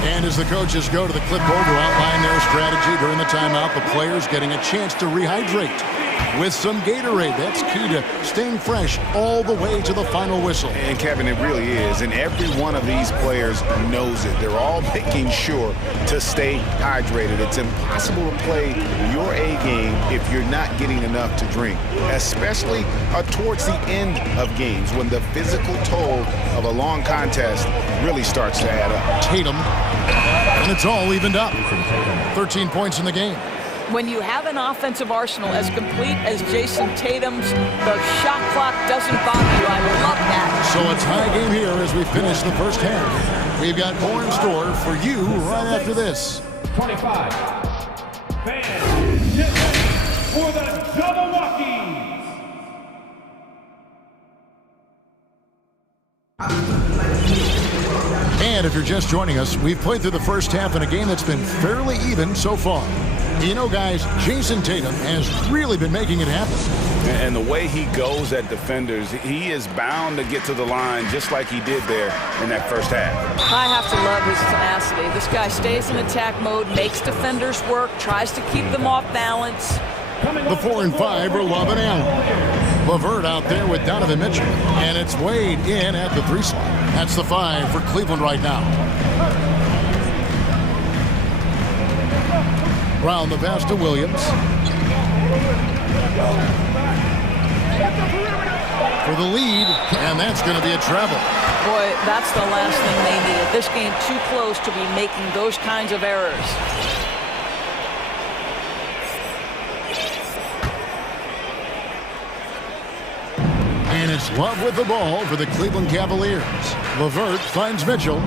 And as the coaches go to the clipboard to outline their strategy during the timeout, the players getting a chance to rehydrate with some Gatorade. That's key to staying fresh all the way to the final whistle. And Kevin, it really is. And every one of these players knows it. They're all making sure to stay hydrated. It's impossible to play your A game if you're not getting enough to drink, especially towards the end of games when the physical toll of a long contest really starts to add up. Tatum, and it's all evened up. 13 points in the game. When you have an offensive arsenal as complete as Jason Tatum's, the shot clock doesn't bother you. I love that. So a tie game here as we finish the first half. We've got more in store for you right after this. 25. Fans, for the Double Rockies. And if you're just joining us, we've played through the first half in a game that's been fairly even so far. You know, guys, Jason Tatum has really been making it happen. And the way he goes at defenders, he is bound to get to the line just like he did there in that first half. I have to love his tenacity. This guy stays in attack mode, makes defenders work, tries to keep them off balance. The 4 and 5 are Love and Allen. LeVert out there with Donovan Mitchell. And it's Wade in at the 3 slot. That's the 5 for Cleveland right now. Brown the pass to Williams. for the lead, and that's going to be a treble. Boy, that's the last thing they needed. This game too close to be making those kinds of errors. And it's Love with the ball for the Cleveland Cavaliers. LeVert finds Mitchell.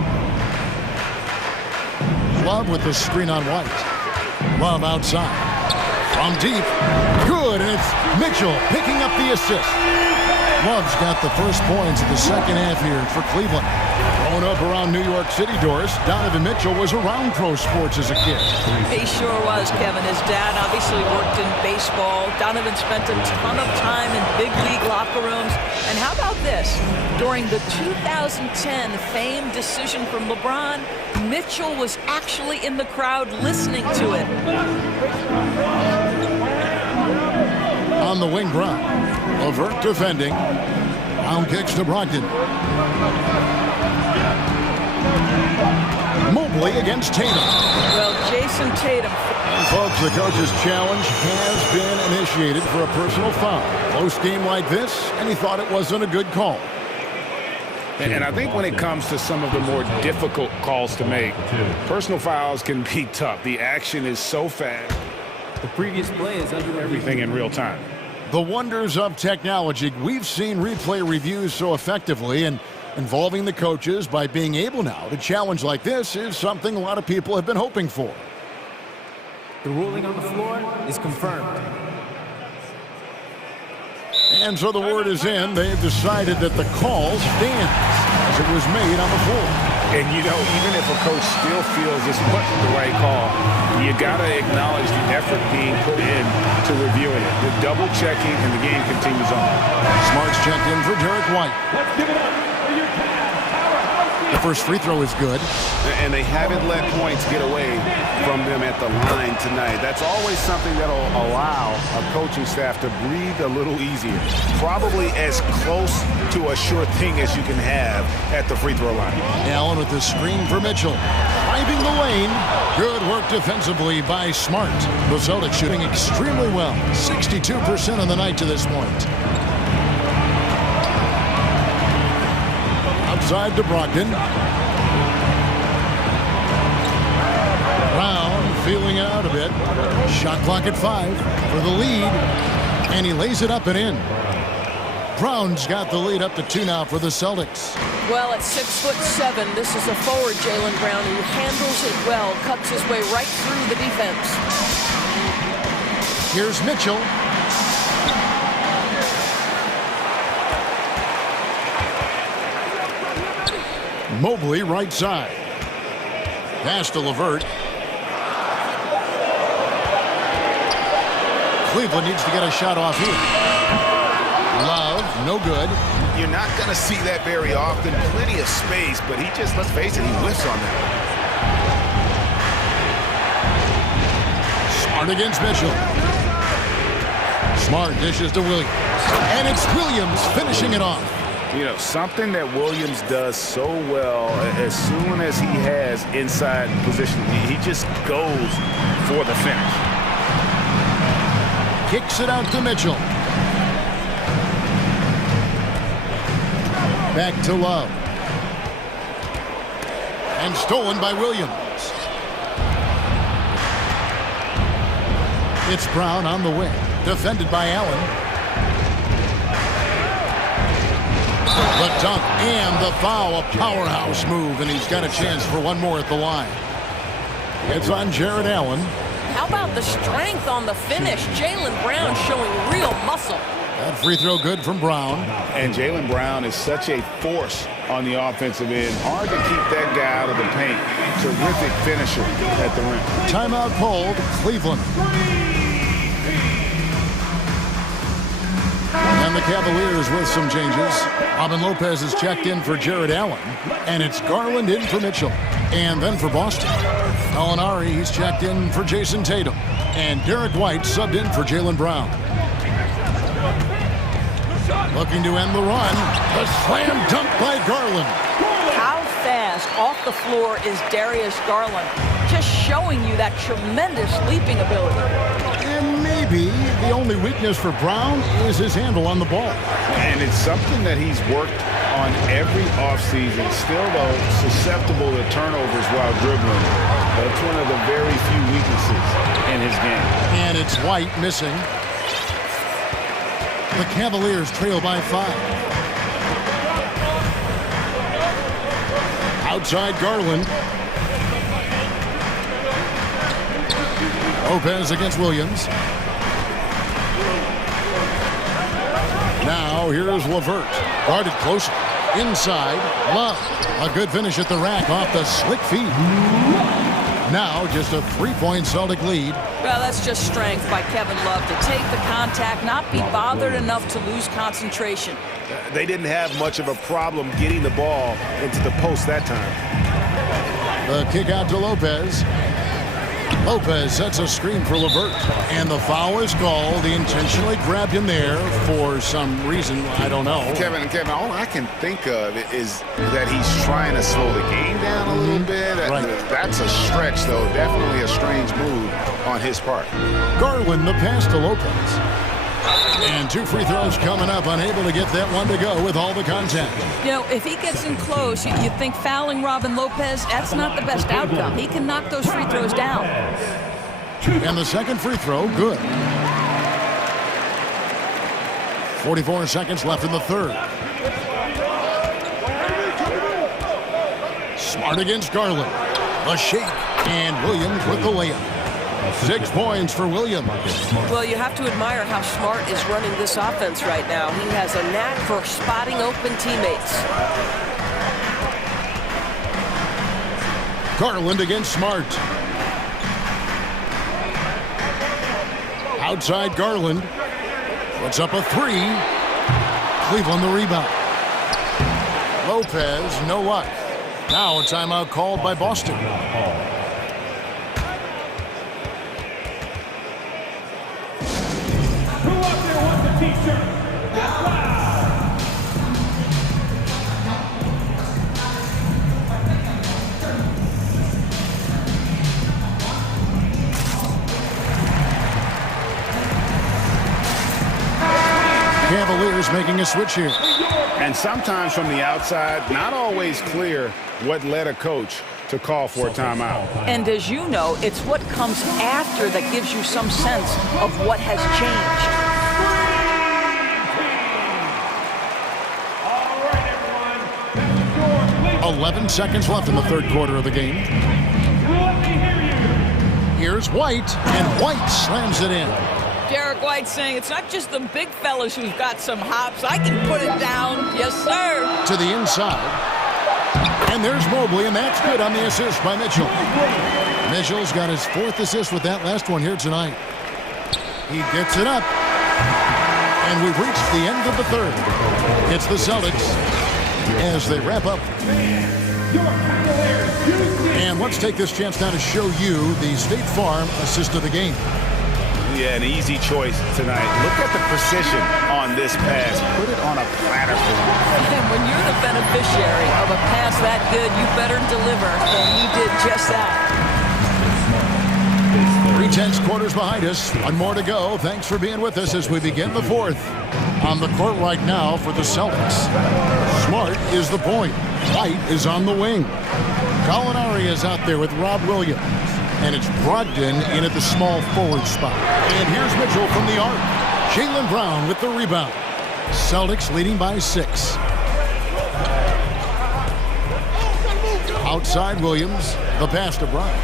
Love with the screen on White. Love outside. From deep. Good, and it's Mitchell picking up the assist. Love's got the first points of the second half here for Cleveland. Growing up around New York City, Doris, Donovan Mitchell was around pro sports as a kid. He sure was, Kevin. His dad obviously worked in baseball. Donovan spent a ton of time in big league locker rooms. And how about this? During the 2010 famed decision from LeBron, Mitchell was actually in the crowd listening to it. On the wing, Brown. LeVert defending. Brown kicks to Brogdon. Mobley against Tatum. Well, Jason Tatum. And folks, the coach's challenge has been initiated for a personal foul. Close game like this, and he thought it wasn't a good call. And I think when it comes to some of the more difficult calls to make, personal fouls can be tough. The action is so fast. The previous play is under everything in real time. The wonders of technology. We've seen replay reviews so effectively, and involving the coaches by being able now to challenge like this is something a lot of people have been hoping for. The ruling on the floor is confirmed. And so the word is in. They've decided that the call stands as it was made on the floor. And, you know, even if a coach still feels this wasn't the right call, you got to acknowledge the effort being put in to reviewing it. The double checking, and the game continues on. Smart's checked in for Derek White. Let's give it up for your The first free throw is good. And they haven't let points get away from them at the line tonight. That's always something that'll allow a coaching staff to breathe a little easier. Probably as close to a sure thing as you can have at the free throw line. Allen with the screen for Mitchell. Finding the lane. Good work defensively by Smart. The Celtics shooting extremely well. 62% on the night to this point. Outside to Brogdon. Brown feeling it out a bit. Shot clock at 5 for the lead. And he lays it up and in. Brown's got the lead up to 2 now for the Celtics. Well, at 6'7", this is a forward, Jaylen Brown, who handles it well, cuts his way right through the defense. Here's Mitchell. Mobley right side. Pass to LeVert. Cleveland needs to get a shot off here. Love, no good. You're not going to see that very often. Plenty of space, but he just, let's face it, he whiffs on that. Smart against Mitchell. Smart dishes to Williams. And it's Williams finishing it off. You know, something that Williams does so well, as soon as he has inside position, he just goes for the finish. Kicks it out to Mitchell. Back to Love. And stolen by Williams. It's Brown on the wing. Defended by Allen. The dunk and the foul, a powerhouse move, and he's got a chance for one more at the line. It's on Jared Allen. How about the strength on the finish? Jaylen Brown showing real muscle. That free throw good from Brown. And Jaylen Brown is such a force on the offensive end. Hard to keep that guy out of the paint. Terrific finisher at the rim. Timeout called, Cleveland. And the Cavaliers with some changes. Robin Lopez is checked in for Jared Allen. And it's Garland in for Mitchell. And then for Boston, Gallinari, he's checked in for Jason Tatum. And Derek White subbed in for Jaylen Brown. Looking to end the run. The slam dunk by Garland. How fast off the floor is Darius Garland? Just showing you that tremendous leaping ability. And maybe Maybe the only weakness for Brown is his handle on the ball. And it's something that he's worked on every offseason. Still, though, susceptible to turnovers while dribbling. That's one of the very few weaknesses in his game. And it's White missing. The Cavaliers trail by 5. Outside Garland. Lopez against Williams. Now here's Levert. Guarded close. Inside. Love. A good finish at the rack off the slick feet. Now just a 3-point Celtic lead. Well, that's just strength by Kevin Love to take the contact, not be bothered enough to lose concentration. They didn't have much of a problem getting the ball into the post that time. The kick out to Lopez. Lopez sets a screen for Levert. And the foul is called. He intentionally grabbed him there for some reason. I don't know. Kevin, all I can think of is that he's trying to slow the game down a little bit. Right. That's a stretch, though. Definitely a strange move on his part. Garland, the pass to Lopez. And 2 free throws coming up, unable to get that one to go with all the contact. You know, if he gets in close, you think fouling Robin Lopez, that's not the best outcome. He can knock those free throws down. And the second free throw, good. 44 seconds left in the third. Smart against Garland. A shake, and Williams with the layup. 6 points for Williams. Well, you have to admire how Smart is running this offense right now. He has a knack for spotting open teammates. Garland against Smart. Outside Garland. Puts up a 3. Cleveland the rebound. Lopez, no luck. Now a timeout called by Boston. Cavaliers making a switch here. And sometimes from the outside, not always clear what led a coach to call for a timeout. And as you know, it's what comes after that gives you some sense of what has changed. 11 seconds left in the third quarter of the game. Here's White, and White slams it in. Derek White saying it's not just the big fellas who've got some hops. I can put it down. Yes, sir. To the inside. And there's Mobley, and that's good on the assist by Mitchell. Mitchell's got his 4th assist with that last one here tonight. He gets it up. And we've reached the end of the third. It's the Celtics as they wrap up. And let's take this chance now to show you the State Farm assist of the game. Yeah, an easy choice tonight. Look at the precision on this pass. Put it on a platter for him. And when you're the beneficiary of a pass that good, you better deliver. And he did just that. 3/10 quarters behind us. One more to go. Thanks for being with us as we begin the fourth. On the court right now for the Celtics. Smart is the point. White is on the wing. Gallinari is out there with Rob Williams. And it's Brogdon in at the small forward spot. And here's Mitchell from the arc. Jaylen Brown with the rebound. Celtics leading by 6. Outside Williams. The pass to Brown.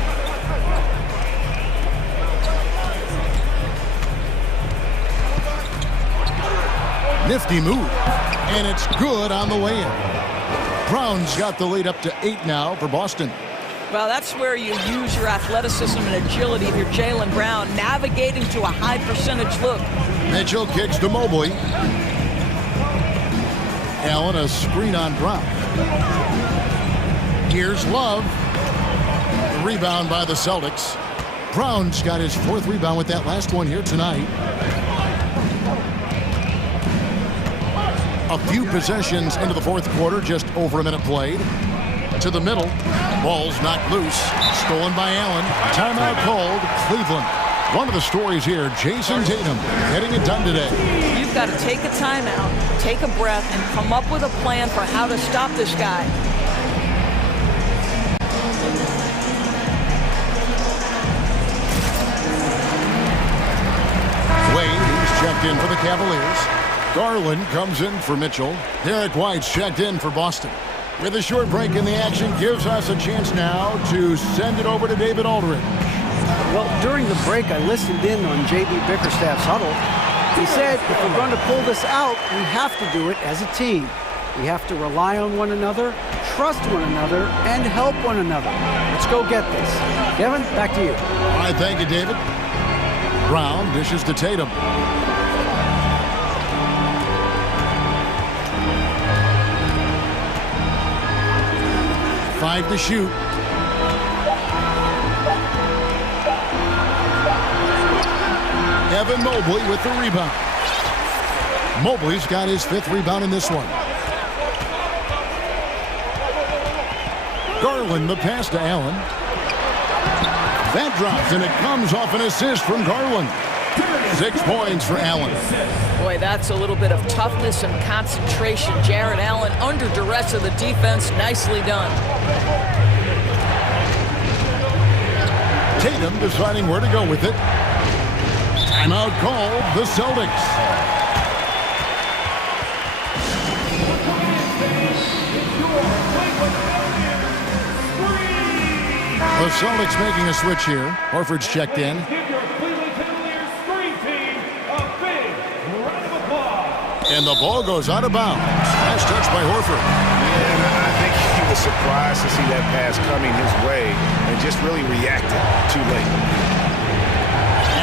Nifty move. And it's good on the way in. Brown's got the lead up to 8 now for Boston. Well, that's where you use your athleticism and agility if you're Jaylen Brown, navigating to a high percentage look. Mitchell kicks to Mobley. Allen, a screen on Brown. Here's Love. Rebound by the Celtics. Brown's got his 4th rebound with that last one here tonight. A few possessions into the 4th quarter, just over a minute played. To the middle. Ball's knocked loose. Stolen by Allen. Timeout called. Cleveland. One of the stories here, Jason Tatum getting it done today. You've got to take a timeout, take a breath, and come up with a plan for how to stop this guy. Wade, he's checked in for the Cavaliers. Garland comes in for Mitchell. Derek White's checked in for Boston. With a short break in the action, gives us a chance now to send it over to David Aldridge. Well, during the break, I listened in on J.B. Bickerstaff's huddle. He said, if we're going to pull this out, we have to do it as a team. We have to rely on one another, trust one another, and help one another. Let's go get this. Kevin, back to you. All right, thank you, David. Brown dishes to Tatum. Five to shoot. Evan Mobley with the rebound. Mobley's got his 5th rebound in this one. Garland the pass to Allen. That drops, and it comes off an assist from Garland. 6 points for Allen. Boy, that's a little bit of toughness and concentration. Jared Allen under duress of the defense. Nicely done. Tatum deciding where to go with it. Timeout called the Celtics. The Celtics making a switch here. Horford's checked in. And the ball goes out of bounds. Nice touch by Horford. Yeah, I think he was surprised to see that pass coming his way and just really reacted too late.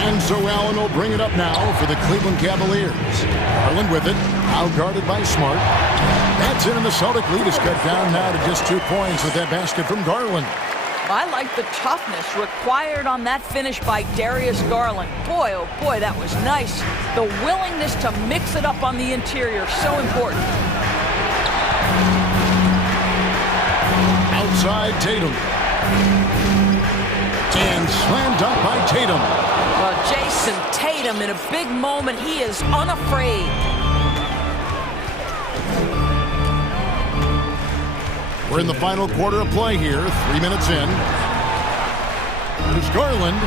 And so Allen will bring it up now for the Cleveland Cavaliers. Garland with it, out-guarded by Smart. That's in, and the Celtic lead is cut down now to just 2 points with that basket from Garland. I like the toughness required on that finish by Darius Garland. Boy, oh boy, that was nice. The willingness to mix it up on the interior, so important. Outside Tatum. And slam dunk by Tatum. Well, Jason Tatum in a big moment, he is unafraid. We're in the final quarter of play here, 3 minutes in. There's Garland.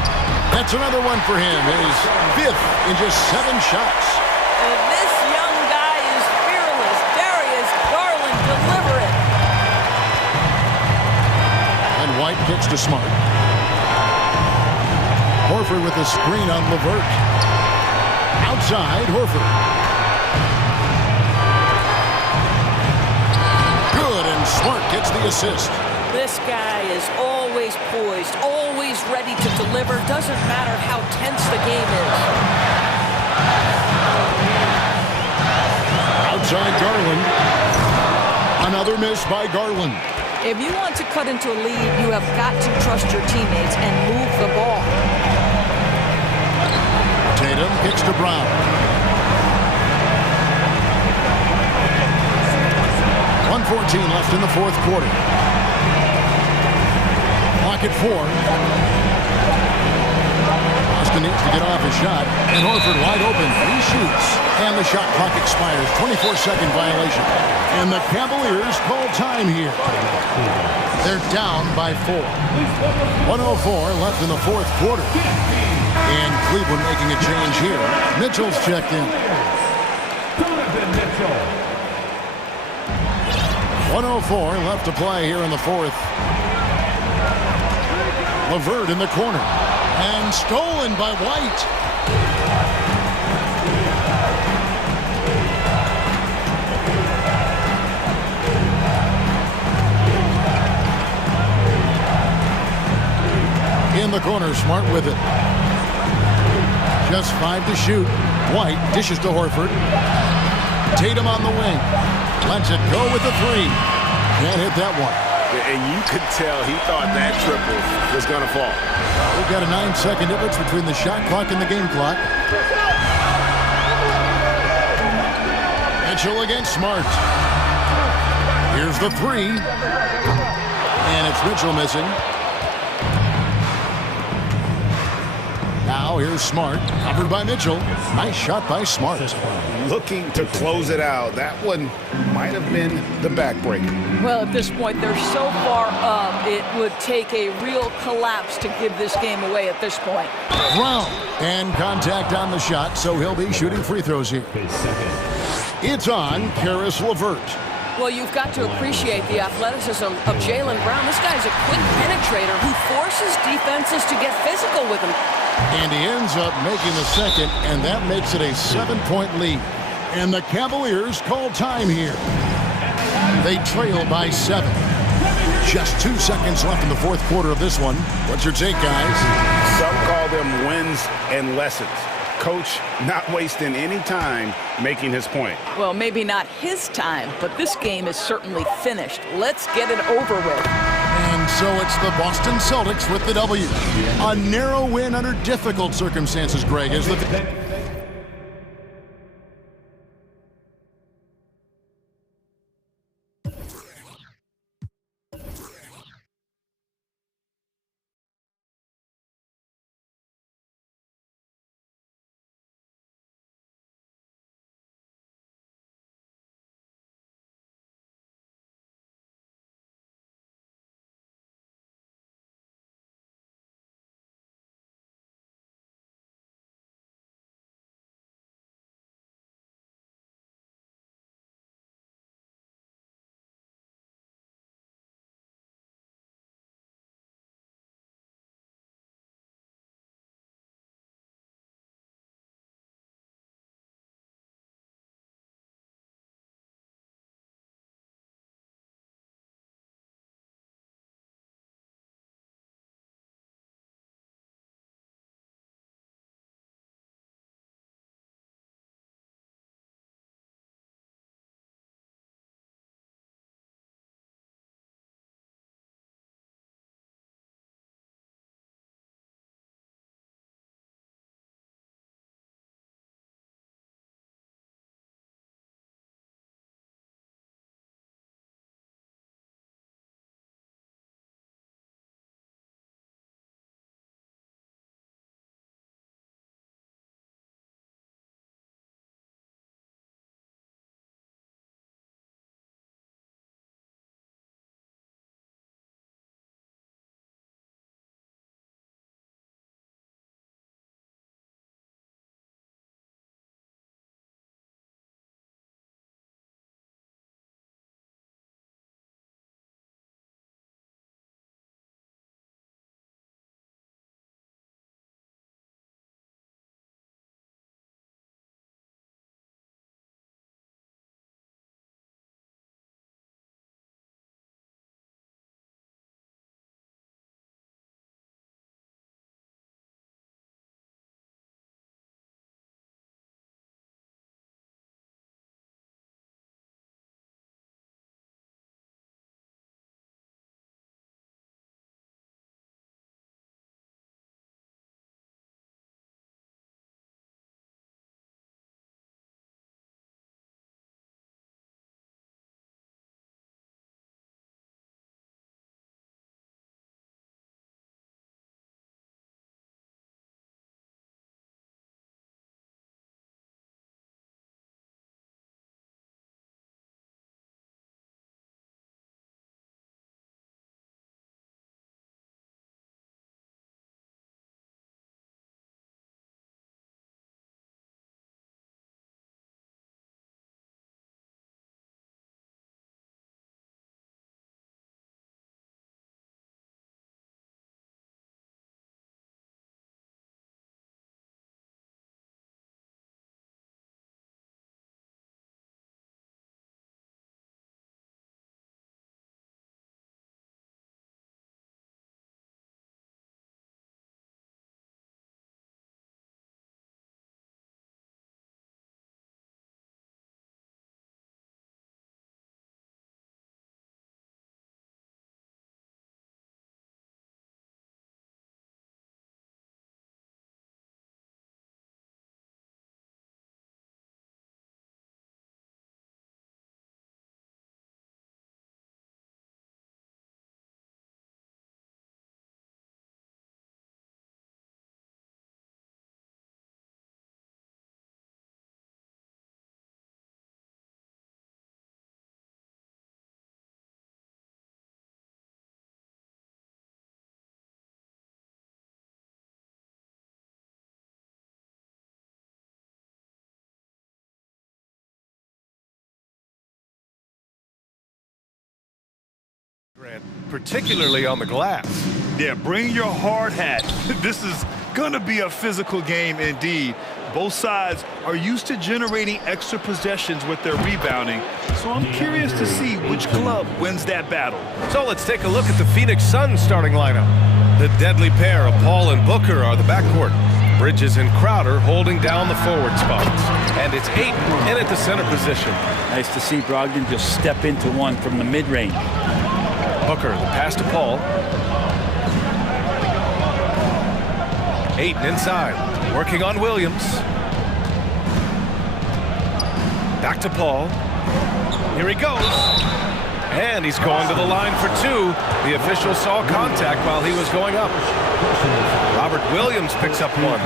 That's another one for him. His 5th in just 7 shots. And this young guy is fearless. Darius Garland, deliver it. And White kicks to Smart. Horford with a screen on LeVert. Outside, Horford. Smart gets the assist. This guy is always poised, always ready to deliver. Doesn't matter how tense the game is. Outside Garland. Another miss by Garland. If you want to cut into a lead, you have got to trust your teammates and move the ball. Tatum kicks to Brown. 1:14 left in the 4th quarter. Clock at 4. Boston needs to get off a shot, and Horford wide open. He shoots, and the shot clock expires. 24-second violation. And the Cavaliers call time here. They're down by 4. 1:04 left in the 4th quarter. And Cleveland making a change here. Mitchell's checked in. 1:04 left to play here in the 4th. LeVert in the corner. And stolen by White. In the corner, Smart with it. Just 5 to shoot. White dishes to Horford. Tatum on the wing. Lets it go with the 3. Can't hit that one. And you could tell he thought that triple was going to fall. We've got a 9-second difference between the shot clock and the game clock. Mitchell against Smart. Here's the 3. And it's Mitchell missing. Now Now here's Smart, covered by Mitchell. Nice shot by Smart. Looking to close it out. That one might have been the backbreaker. Well, at this point, they're so far up, it would take a real collapse to give this game away at this point. Brown, and contact on the shot, so he'll be shooting free throws here. It's on Karis LeVert. Well, you've got to appreciate the athleticism of Jaylen Brown. This guy's a quick penetrator who forces defenses to get physical with him. And he ends up making the second, and that makes it a 7-point lead. And the Cavaliers call time here. They trail by 7. Just 2 seconds left in the fourth quarter of this one. What's your take, guys? Some call them wins and lessons. Coach not wasting any time making his point. Well, maybe not his time, but this game is certainly finished. Let's get it over with. And so it's the Boston Celtics with the W. A narrow win under difficult circumstances, Greg, is the... particularly on the glass. Yeah, bring your hard hat. This is going to be a physical game indeed. Both sides are used to generating extra possessions with their rebounding, so I'm curious to see which club wins that battle. So let's take a look at the Phoenix Suns starting lineup. The deadly pair of Paul and Booker are the backcourt. Bridges and Crowder holding down the forward spots. And it's Ayton in at the center position. Nice to see Brogdon just step into one from the mid-range. Booker, the pass to Paul. Ayton inside, working on Williams. Back to Paul. Here he goes. And he's going to the line for two. The official saw contact while he was going up. Robert Williams picks up one.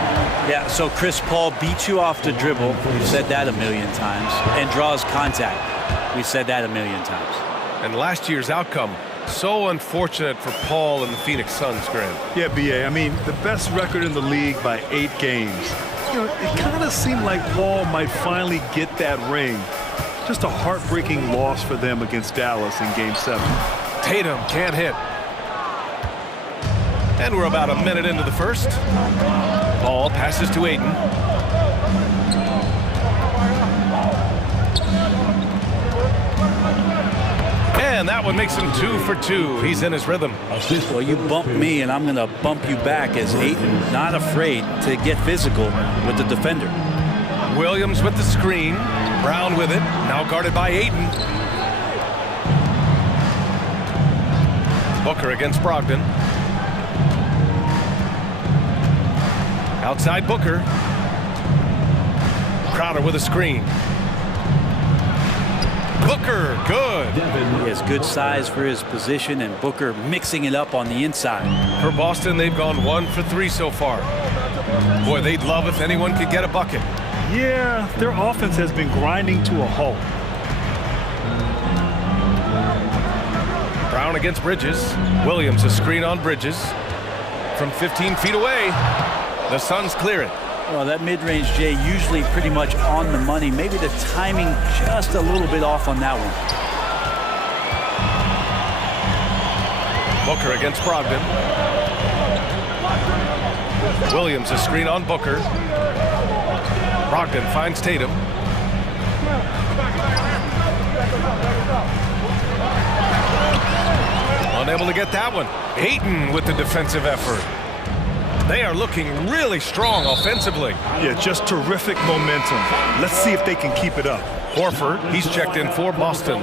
Yeah, so Chris Paul beats you off the dribble. We've said that a million times. And draws contact. We've said that a million times. And last year's outcome, so unfortunate for Paul and the Phoenix Suns, Grant. Yeah, B.A., I mean, the best record in the league by 8 games. You know, it kind of seemed like Paul might finally get that ring. Just a heartbreaking loss for them against Dallas in Game 7. Tatum can't hit. And we're about a minute into the first. Ball passes to Ayton. And that one makes him 2 for 2. He's in his rhythm. Well, you bump me, and I'm going to bump you back as Ayton, not afraid to get physical with the defender. Williams with the screen. Brown with it. Now guarded by Ayton. Booker against Brogdon. Outside Booker. Crowder with a screen. Booker, good. He has good size for his position, and Booker mixing it up on the inside. For Boston, they've gone 1 for 3 so far. Boy, they'd love if anyone could get a bucket. Yeah, their offense has been grinding to a halt. Brown against Bridges. Williams a screen on Bridges. From 15 feet away, the Suns clear it. Well, that mid-range, Jay, usually pretty much on the money. Maybe the timing just a little bit off on that one. Booker against Brogdon. Williams a screen on Booker. Brogdon finds Tatum. Unable to get that one. Ayton with the defensive effort. They are looking really strong offensively. Yeah, just terrific momentum. Let's see if they can keep it up. Horford, he's checked in for Boston.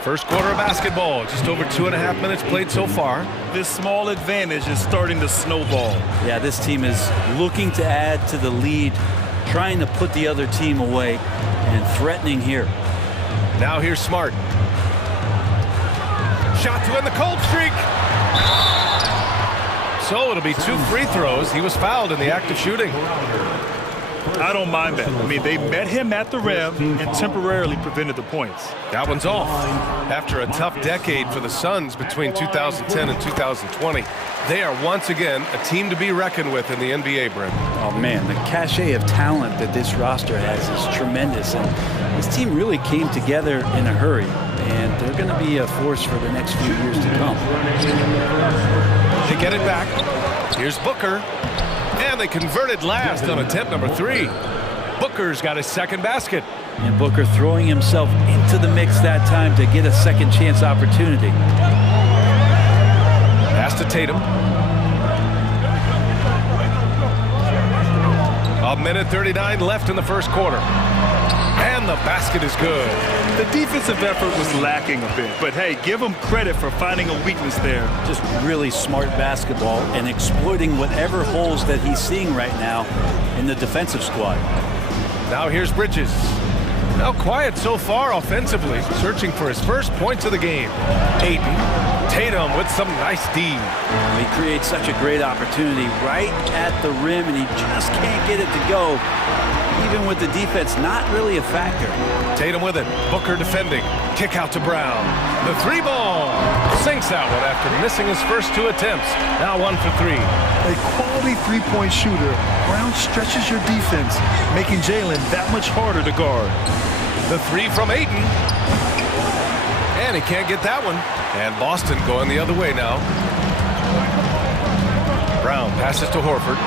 First quarter of basketball, just over 2.5 minutes played so far. This small advantage is starting to snowball. Yeah, this team is looking to add to the lead, trying to put the other team away, and threatening here. Now here's Smart. Shot to end the cold streak. So it'll be 2 free throws. He was fouled in the act of shooting. I don't mind that. I mean, they met him at the rim and temporarily prevented the points. That one's off. After a tough decade for the Suns between 2010 and 2020, they are once again a team to be reckoned with in the NBA, Brent. Oh, man, the cachet of talent that this roster has is tremendous. And this team really came together in a hurry, and they're going to be a force for the next few years to come. They get it back. Here's Booker. And they converted last on attempt number 3. Booker's got his second basket. And Booker throwing himself into the mix that time to get a second chance opportunity. Pass to Tatum. A minute 39 left in the first quarter. And the basket is good. The defensive effort was lacking a bit, but hey, give them credit for finding a weakness there. Just really smart basketball and exploiting whatever holes that he's seeing right now in the defensive squad. Now here's Bridges. Now quiet so far offensively, searching for his first points of the game. Ayton, Tatum with some nice D. He creates such a great opportunity right at the rim, and he just can't get it to go. Even with the defense not really a factor. Tatum with it. Booker defending. Kick out to Brown. The 3 ball. sinks that one after missing his first 2 attempts. Now 1 for 3. A quality three-point shooter, Brown stretches your defense, making Jalen that much harder to guard. The 3 from Ayton. And he can't get that one. And Boston going the other way now. Brown passes to Horford.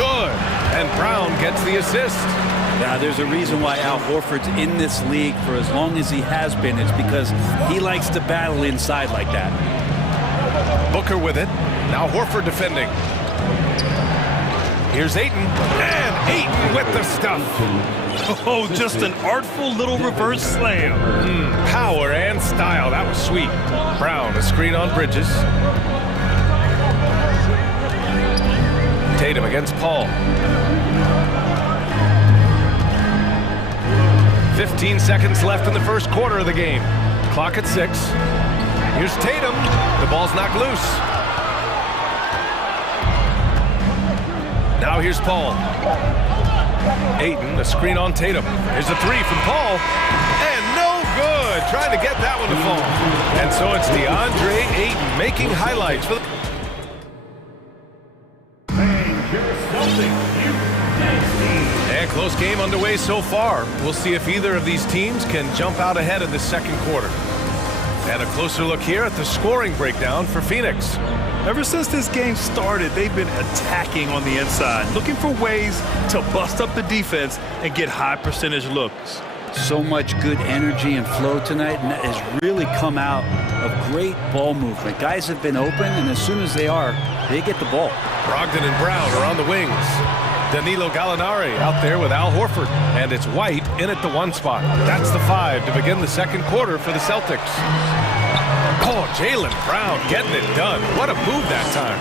Good. And Brown gets the assist. Now, there's a reason why Al Horford's in this league for as long as he has been. It's because he likes to battle inside like that. Booker with it. Now Horford defending. Here's Ayton. And Ayton with the stuff. Oh, just an artful little reverse slam. Power and style. That was sweet. Brown, a screen on Bridges. Tatum against Paul. 15 seconds left in the first quarter of the game. Clock at 6. Here's Tatum. The ball's knocked loose. Now here's Paul. Ayton, a screen on Tatum. Here's a 3 from Paul. And no good. Trying to get that one to fall. And so it's DeAndre Ayton making highlights for the... And close game underway so far. We'll see if either of these teams can jump out ahead in the second quarter. And a closer look here at the scoring breakdown for Phoenix. Ever since this game started, they've been attacking on the inside, looking for ways to bust up the defense and get high percentage looks. So much good energy and flow tonight, and that has really come out of great ball movement. Guys have been open, and as soon as they are, they get the ball. Brogdon and Brown are on the wings. Danilo Gallinari out there with Al Horford, and it's White in at the 1 spot. That's the 5 to begin the second quarter for the Celtics. Oh, Jaylen Brown getting it done. What a move that time.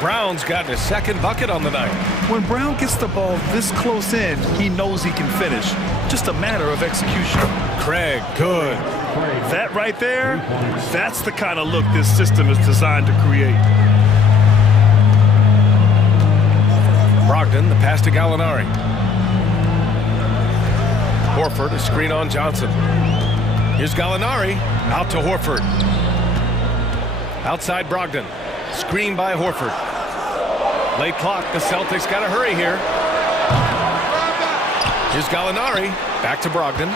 Brown's gotten his second bucket on the night. When Brown gets the ball this close in, he knows he can finish. Just a matter of execution. Craig, good. That right there, that's the kind of look this system is designed to create. Brogdon, the pass to Gallinari. Horford, a screen on Johnson. Here's Gallinari, out to Horford. Outside Brogdon, screen by Horford. Late clock, the Celtics got to hurry here. Here's Gallinari, back to Brogdon.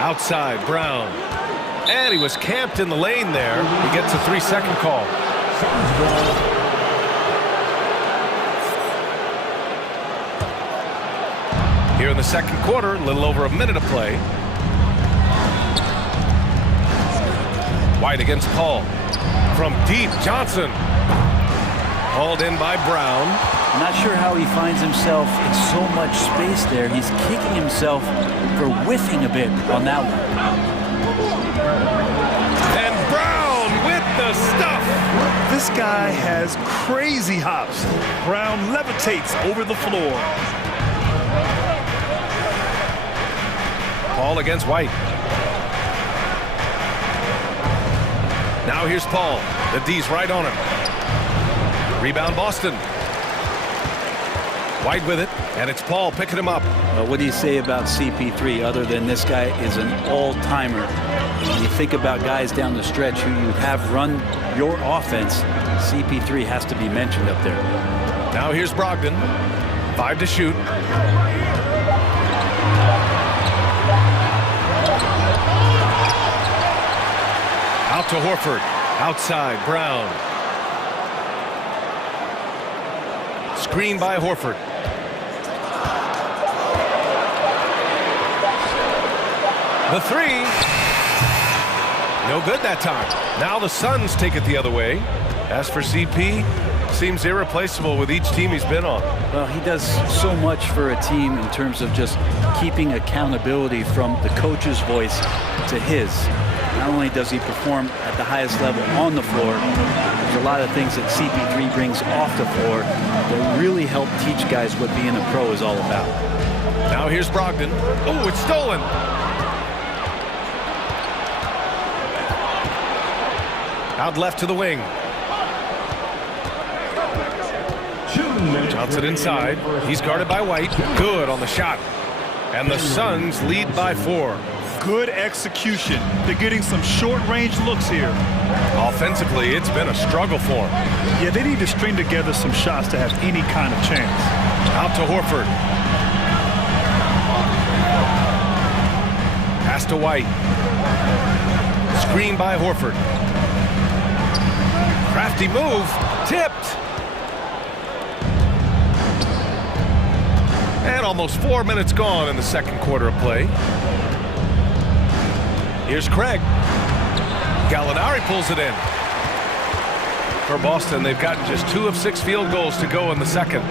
Outside, Brown. And he was camped in the lane there. He gets a 3-second call. Here in the second quarter, a little over a minute of play. White against Paul. From deep, Johnson. Hauled in by Brown. I'm not sure how he finds himself in so much space there. He's kicking himself for whiffing a bit on that one. And Brown with the stuff. This guy has crazy hops. Brown levitates over the floor. Paul against White. Now here's Paul. The D's right on him. Rebound Boston. White with it, and it's Paul picking him up. What do you say about CP3 other than this guy is an all-timer? When you think about guys down the stretch who you have run your offense, CP3 has to be mentioned up there. Now here's Brogdon. 5 to shoot. Out to Horford. Outside, Brown. Screen by Horford. The 3. No good that time. Now the Suns take it the other way. As for CP, seems irreplaceable with each team he's been on. Well, he does so much for a team in terms of just keeping accountability from the coach's voice to his. Not only does he perform at the highest level on the floor, there's a lot of things that CP3 brings off the floor that really help teach guys what being a pro is all about. Now here's Brogdon. Oh, it's stolen. Out left to the wing. Johnson inside. He's guarded by White. Good on the shot. And the Suns lead by 4. Good execution. They're getting some short-range looks here. Offensively, it's been a struggle for them. Yeah, they need to string together some shots to have any kind of chance. Out to Horford. Pass to White. Screen by Horford. Crafty move. Tipped. And almost 4 minutes gone in the second quarter of play. Here's Craig. Gallinari pulls it in. For Boston, they've gotten just 2 of 6 field goals to go in the second.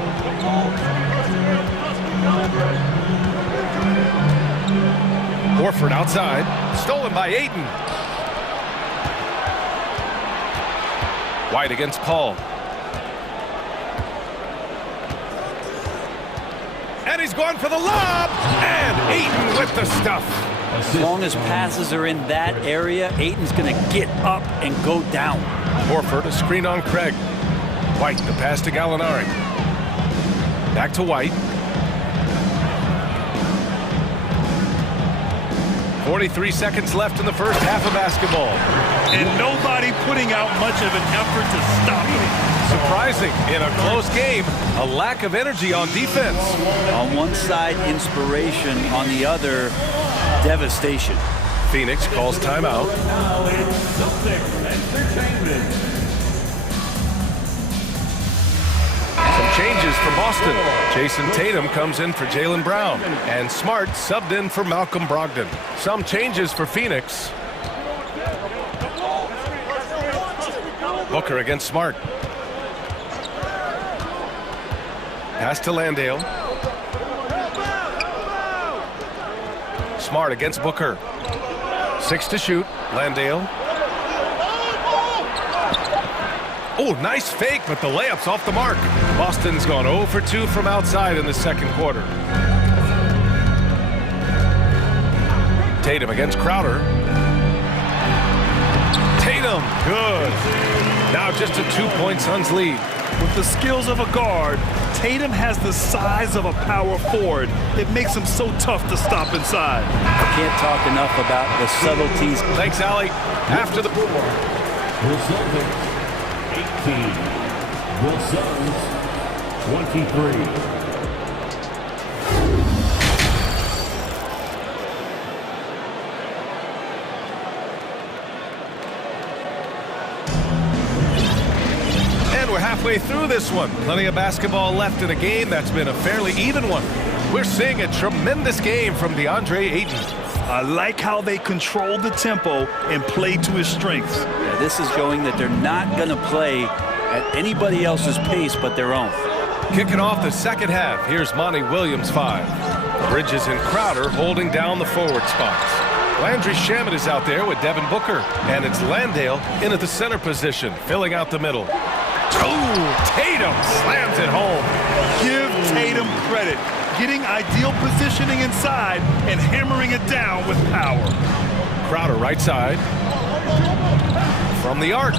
Horford outside. Stolen by Ayton. White against Paul. And he's going for the lob. And Ayton with the stuff. As long as passes are in that area, Ayton's going to get up and go down. Horford, a screen on Craig. White, the pass to Gallinari. Back to White. 43 seconds left in the first half of basketball. And nobody putting out much of an effort to stop it. Surprising, in a close game, a lack of energy on defense. On one side, inspiration. On the other, devastation. Phoenix calls timeout. Now it's Celtics Entertainment. Some changes for Boston. Jason Tatum comes in for Jaylen Brown. And Smart subbed in for Malcolm Brogdon. Some changes for Phoenix. Booker against Smart. Pass to Landale. Smart against Booker. 6 to shoot. Landale. Oh, nice fake, but the layup's off the mark. Boston's gone 0 for 2 from outside in the second quarter. Tatum against Crowder. Tatum, good. Now just a 2-point Suns lead. With the skills of a guard, Tatum has the size of a power forward. It makes him so tough to stop inside. Can't talk enough about the subtleties. Thanks, Allie. After the... The Celtics 18. The Suns 23. We're halfway through this one. Plenty of basketball left in a game that's been a fairly even one. We're seeing a tremendous game from DeAndre Ayton. I like how they control the tempo and play to his strengths. Yeah, this is showing that they're not going to play at anybody else's pace but their own. Kicking off the second half, here's Monty Williams 5. Bridges and Crowder holding down the forward spots. Landry Shamet is out there with Devin Booker. And it's Landale in at the center position, filling out the middle. Oh, Tatum slams it home. Give Tatum credit. Getting ideal positioning inside and hammering it down with power. Crowder right side. From the arc.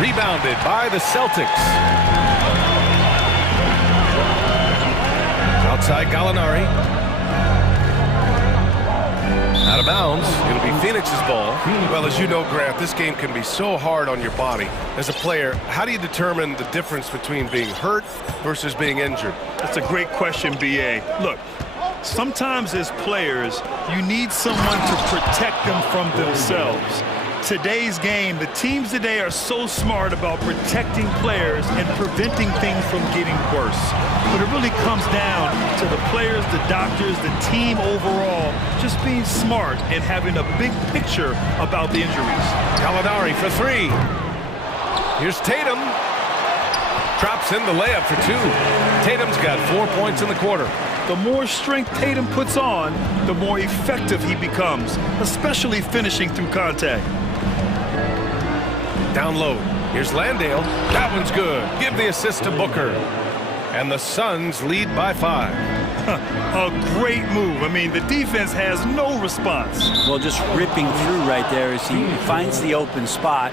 Rebounded by the Celtics. Outside Gallinari. Out of bounds. It'll be Phoenix's ball. Well, as you know, Grant, this game can be so hard on your body. As a player, how do you determine the difference between being hurt versus being injured? That's a great question, B.A. Look, sometimes as players, you need someone to protect them from themselves. Today's game, the teams today are so smart about protecting players and preventing things from getting worse. But it really comes down to the players, the doctors, the team overall, just being smart and having a big picture about the injuries. Gallinari for 3. Here's Tatum. Drops in the layup for 2. Tatum's got 4 points in the quarter. The more strength Tatum puts on, the more effective he becomes, especially finishing through contact. Down low. Here's Landale. That one's good. Give the assist to Booker. And the Suns lead by 5. A great move. I mean, the defense has no response. Well, just ripping through right there as he finds the open spot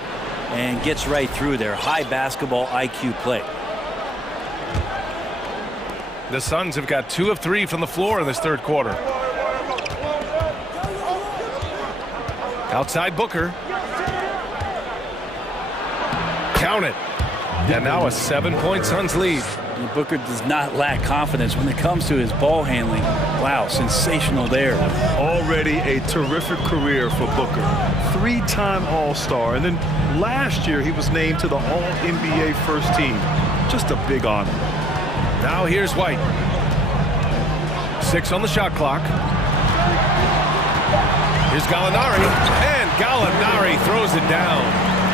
and gets right through there. High basketball IQ play. The Suns have got 2 of 3 from the floor in this third quarter. Outside Booker. Count it. And now a 7-point Suns lead. And Booker does not lack confidence when it comes to his ball handling. Wow, sensational there. Already a terrific career for Booker. 3-time All-Star. And then last year he was named to the All-NBA first team. Just a big honor. Now here's White. 6 on the shot clock. Here's Gallinari. And Gallinari throws it down.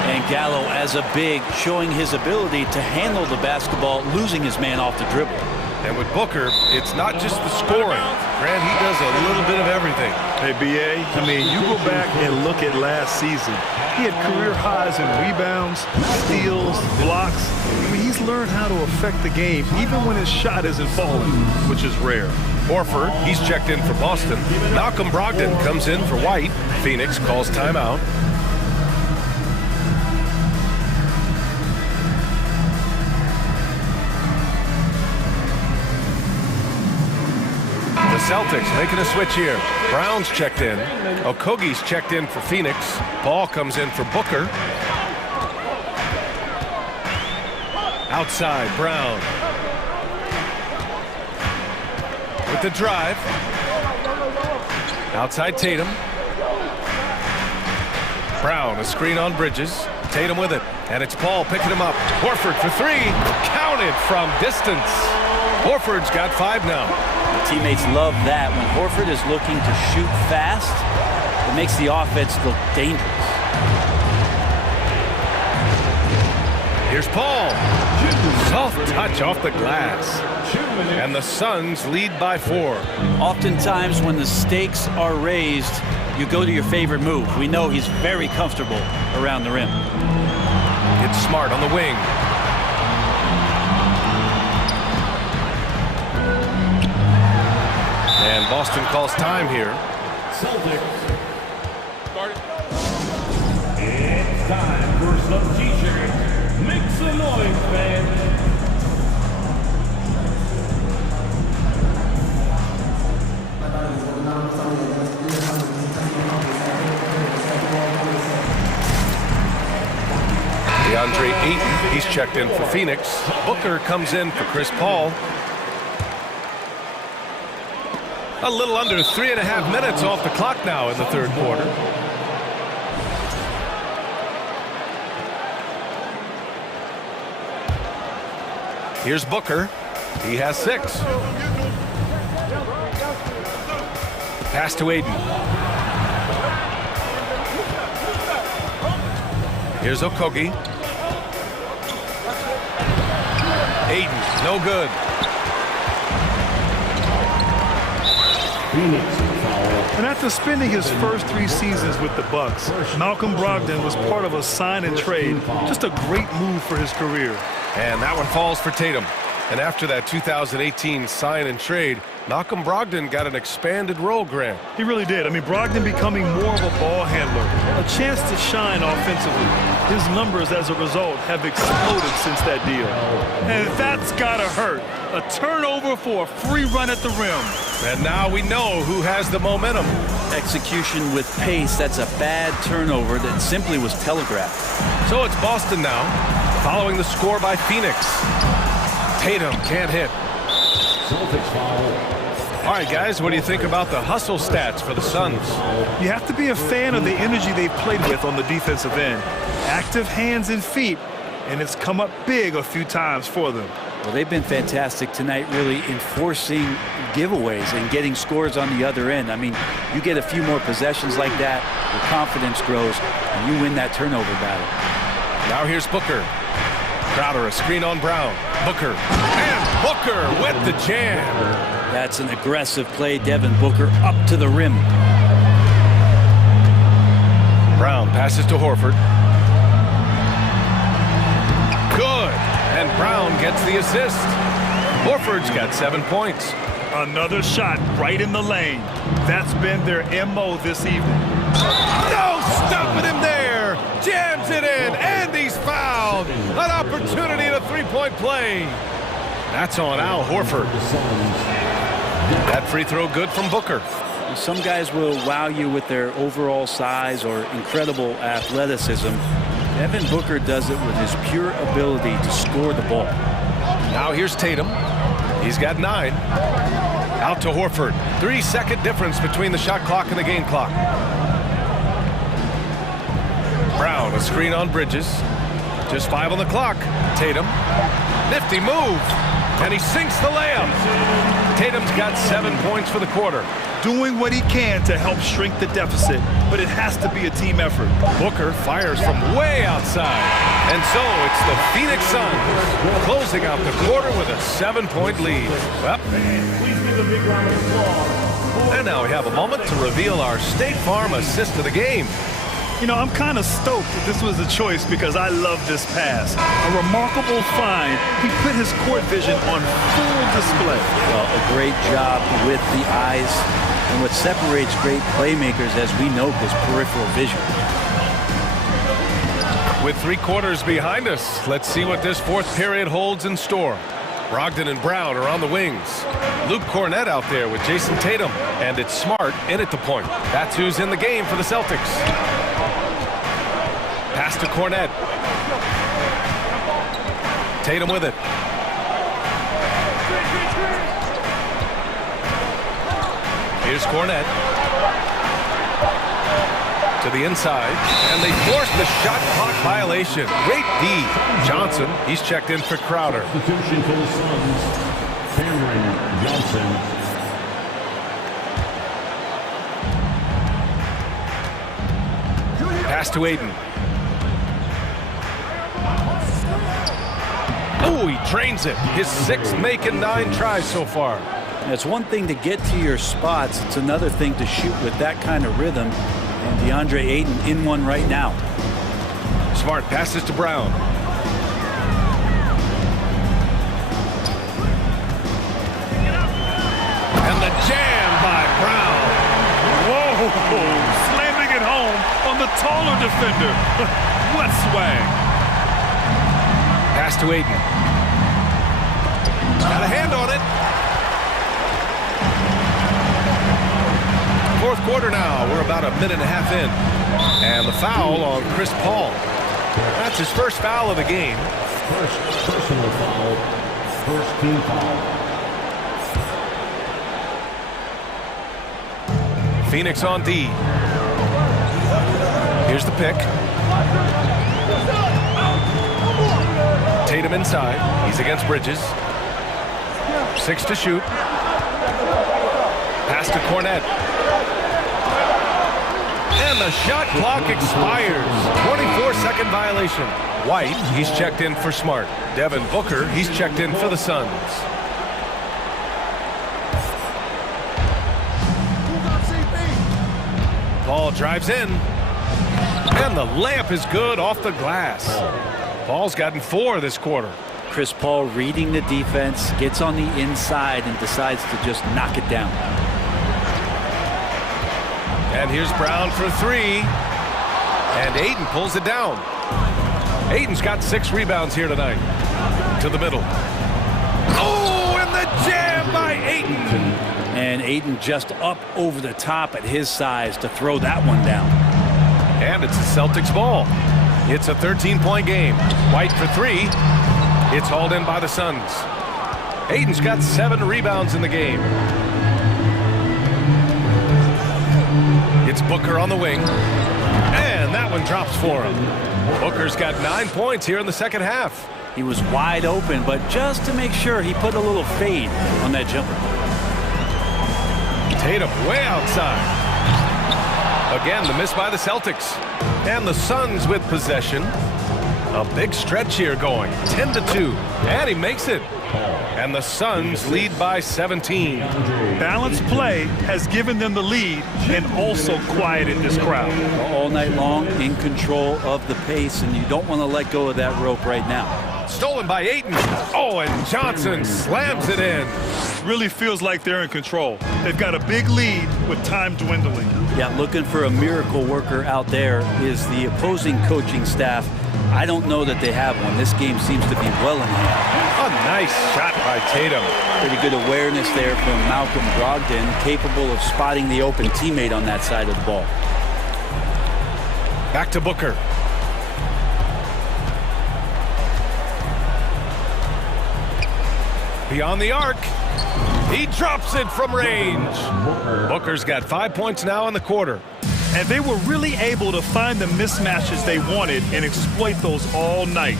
And Gallo, as a big, showing his ability to handle the basketball, losing his man off the dribble. And with Booker, it's not just the scoring. Grant, he does a little bit of everything. Hey, B.A., I mean, you go back and look at last season. He had career highs in rebounds, steals, blocks. I mean, he's learned how to affect the game, even when his shot isn't falling, which is rare. Horford, he's checked in for Boston. Malcolm Brogdon comes in for White. Phoenix calls timeout. The Celtics making a switch here. Brown's checked in. Okogie's checked in for Phoenix. Ball comes in for Booker. Outside, Brown. With the drive. Outside Tatum. Brown, a screen on Bridges. Tatum with it. And it's Paul picking him up. Horford for 3. Counted from distance. Horford's got 5 now. The teammates love that. When Horford is looking to shoot fast, it makes the offense look dangerous. Here's Paul. Soft touch off the glass. And the Suns lead by 4. Oftentimes when the stakes are raised, you go to your favorite move. We know he's very comfortable around the rim. It's Smart on the wing. And Boston calls time here. Celtics. It's time for some t-shirts. Make some noise, fans. DeAndre Ayton, he's checked in for Phoenix. Booker comes in for Chris Paul. A little under 3.5 minutes off the clock now in the third quarter. Here's Booker. He has 6. Pass to Ayton. Here's Okogie. Ayton, no good. And after spending his first 3 seasons with the Bucks, Malcolm Brogdon was part of a sign and trade. Just a great move for his career. And that one falls for Tatum. And after that 2018 sign and trade, Malcolm Brogdon got an expanded role, Grant. He really did. I mean, Brogdon becoming more of a ball handler, a chance to shine offensively. His numbers as a result have exploded since that deal. And that's gotta hurt. A turnover for a free run at the rim. And now we know who has the momentum. Execution with pace, that's a bad turnover that simply was telegraphed. So it's Boston now, following the score by Phoenix. Tatum can't hit. Celtics foul. All right, guys, what do you think about the hustle stats for the Suns? You have to be a fan of the energy they've played with on the defensive end. Active hands and feet, and it's come up big a few times for them. Well, they've been fantastic tonight, really enforcing giveaways and getting scores on the other end. I mean, you get a few more possessions like that, your confidence grows, and you win that turnover battle. Now here's Booker. Crowder, a screen on Brown. Booker. And Booker with the jam. That's an aggressive play. Devin Booker up to the rim. Brown passes to Horford. Good. And Brown gets the assist. Horford's got 7 points. Another shot right in the lane. That's been their MO this evening. No stopping him there. Jams it in, and he's fouled. An opportunity at a three-point play. That's on Al Horford. That free throw good from Booker. Some guys will wow you with their overall size or incredible athleticism. Devin Booker does it with his pure ability to score the ball. Now here's Tatum. He's got 9. Out to Horford. 3-second difference between the shot clock and the game clock. Brown, a screen on Bridges. Just 5 on the clock. Tatum. Nifty move. And he sinks the layup. Tatum's got 7 points for the quarter. Doing what he can to help shrink the deficit, but it has to be a team effort. Booker fires from way outside. And so it's the Phoenix Suns closing out the quarter with a 7-point lead. Well, and now we have a moment to reveal our State Farm assist of the game. You know, I'm kind of stoked that this was a choice because I love this pass. A remarkable find. He put his court vision on full display. Well, a great job with the eyes. And what separates great playmakers, as we know, is peripheral vision. With 3 quarters behind us, let's see what this 4th period holds in store. Brogdon and Brown are on the wings. Luke Cornett out there with Jason Tatum. And it's Smart in at the point. That's who's in the game for the Celtics. Pass to Cornett. Tatum with it. Here's Cornett. To the inside. And they force the shot clock violation. Great D. Johnson, he's checked in for Crowder. Substitution for the Suns, Cameron Johnson. Pass to Aiden. Oh, he drains it. His 6th make and 9 tries so far. It's one thing to get to your spots. It's another thing to shoot with that kind of rhythm. And DeAndre Ayton in one right now. Smart passes to Brown. And the jam by Brown. Whoa, slamming it home on the taller defender. What swag. Pass to Aiden. Got a hand on it. 4th quarter now. We're about a minute and a half in. And the foul on Chris Paul. That's his first foul of the game. First personal foul. First team foul. Phoenix on D. Here's the pick. Tatum inside. He's against Bridges. 6 to shoot. Pass to Cornett. And the shot clock expires. 24-second violation. White, he's checked in for Smart. Devin Booker, he's checked in for the Suns. Paul drives in. And the layup is good off the glass. Paul's gotten 4 this quarter. Chris Paul reading the defense, gets on the inside and decides to just knock it down. And here's Brown for 3. And Ayton pulls it down. Ayton's got 6 rebounds here tonight. To the middle. Oh, and the jam by Ayton. And Ayton just up over the top at his size to throw that one down. And it's the Celtics ball. It's a 13-point game. White for 3. It's hauled in by the Suns. Ayton's got 7 rebounds in the game. It's Booker on the wing. And that one drops for him. Booker's got 9 points here in the second half. He was wide open, but just to make sure, he put a little fade on that jumper. Tatum way outside. Again, the miss by the Celtics. And the Suns with possession. A big stretch here going. 10-2. And he makes it. And the Suns lead by 17. Balanced play has given them the lead and also quieted this crowd. All night long, in control of the pace, and you don't want to let go of that rope right now. Stolen by Ayton. Oh, and Johnson slams it in. Really feels like they're in control. They've got a big lead with time dwindling. Yeah, looking for a miracle worker out there is the opposing coaching staff. I don't know that they have one. This game seems to be well in hand. Nice shot by Tatum. Pretty good awareness there from Malcolm Brogdon, capable of spotting the open teammate on that side of the ball. Back to Booker. Beyond the arc. He drops it from range. Booker's got 5 points now in the quarter. And they were really able to find the mismatches they wanted and exploit those all night.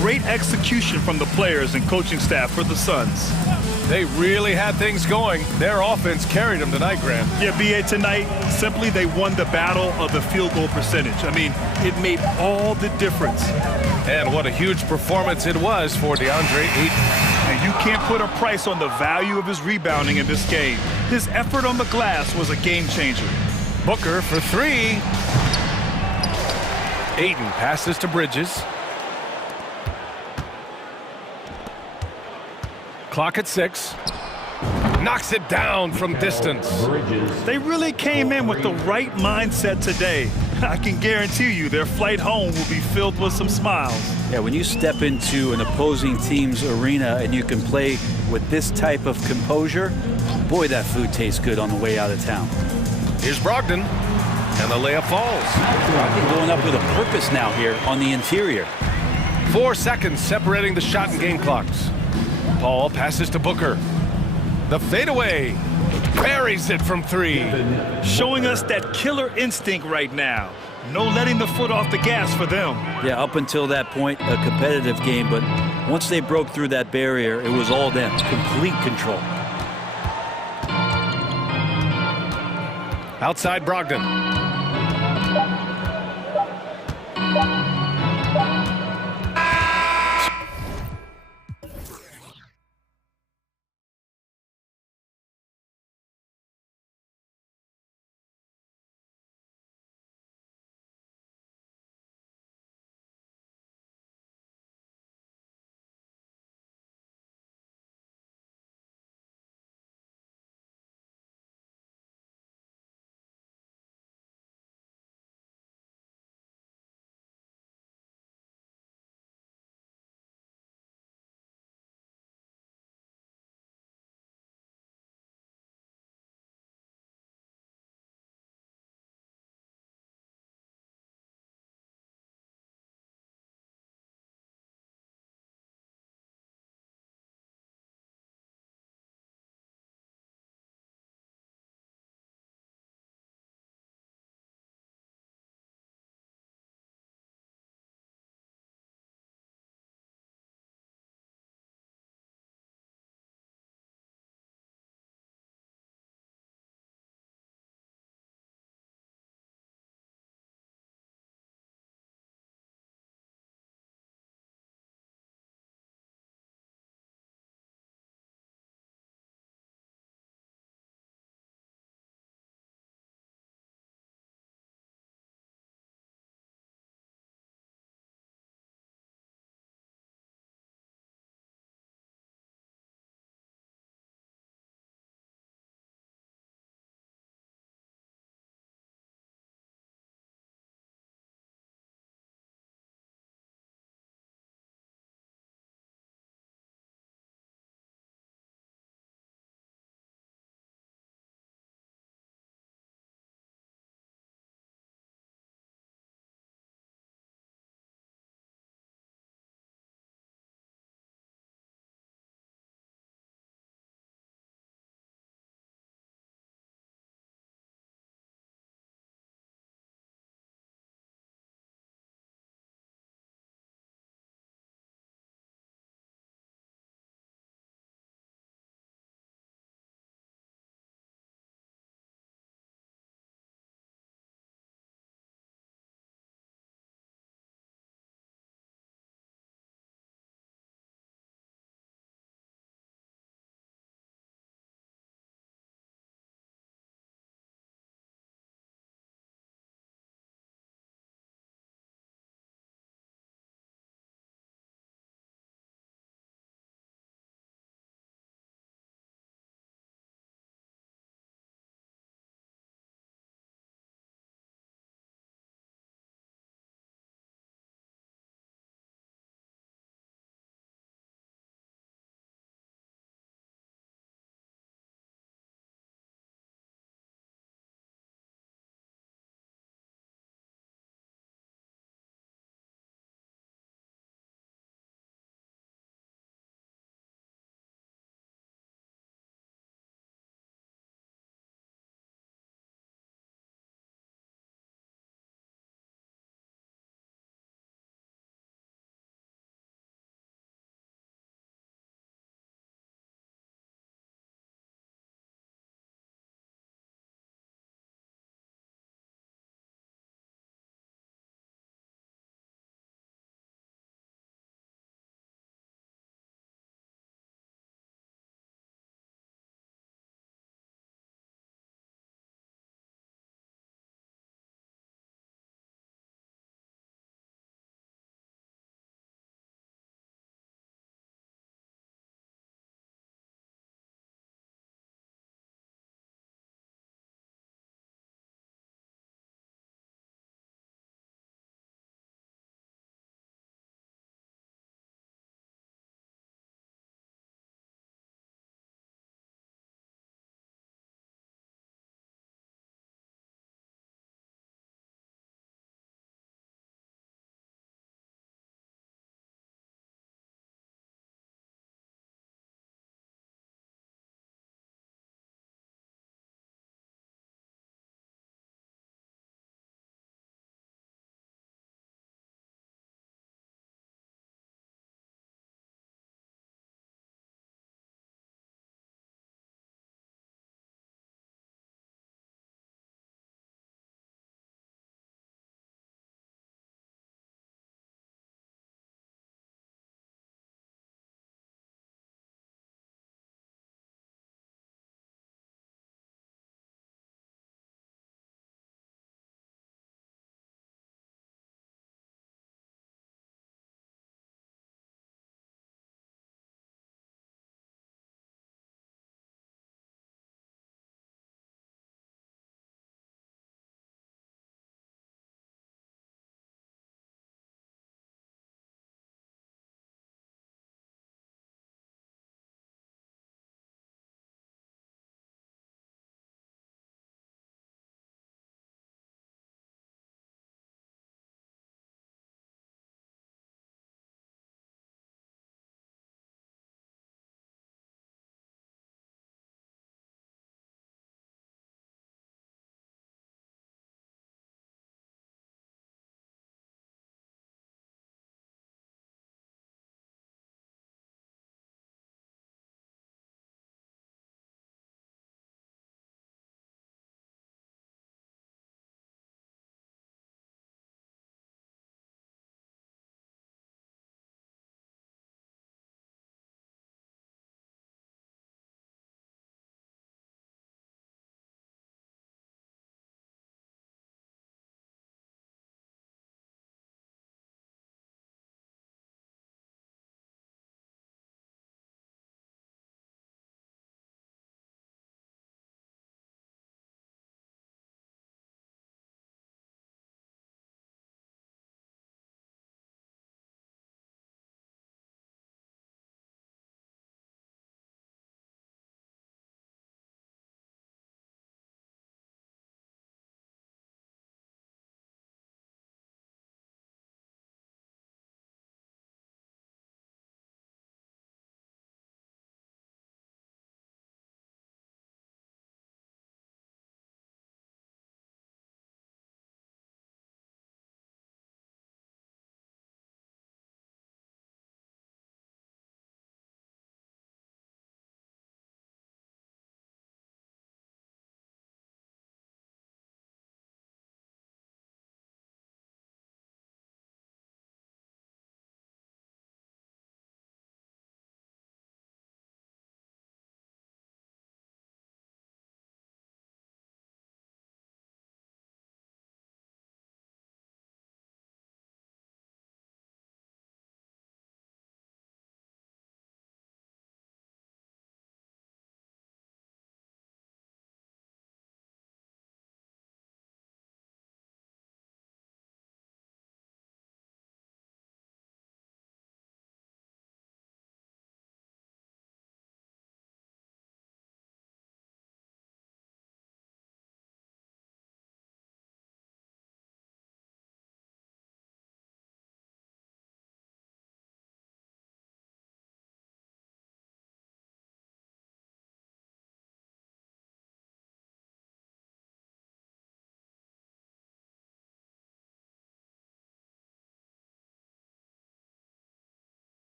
Great execution from the players and coaching staff for the Suns. They really had things going. Their offense carried them tonight, Grant. Yeah, B.A., tonight, simply they won the battle of the field goal percentage. I mean, it made all the difference. And what a huge performance it was for DeAndre Ayton. And you can't put a price on the value of his rebounding in this game. His effort on the glass was a game changer. Booker for three. Ayton passes to Bridges. Clock at 6. Knocks it down from distance. They really came in with the right mindset today. I can guarantee you their flight home will be filled with some smiles. Yeah, when you step into an opposing team's arena and you can play with this type of composure, boy, that food tastes good on the way out of town. Here's Brogdon, and the layup falls. Brogdon going up with a purpose now here on the interior. 4 seconds separating the shot and game clocks. Paul passes to Booker. The fadeaway. Buries it from 3. Showing us that killer instinct right now. No letting the foot off the gas for them. Yeah, up until that point, a competitive game, but once they broke through that barrier, it was all them. Complete control. Outside Brogdon.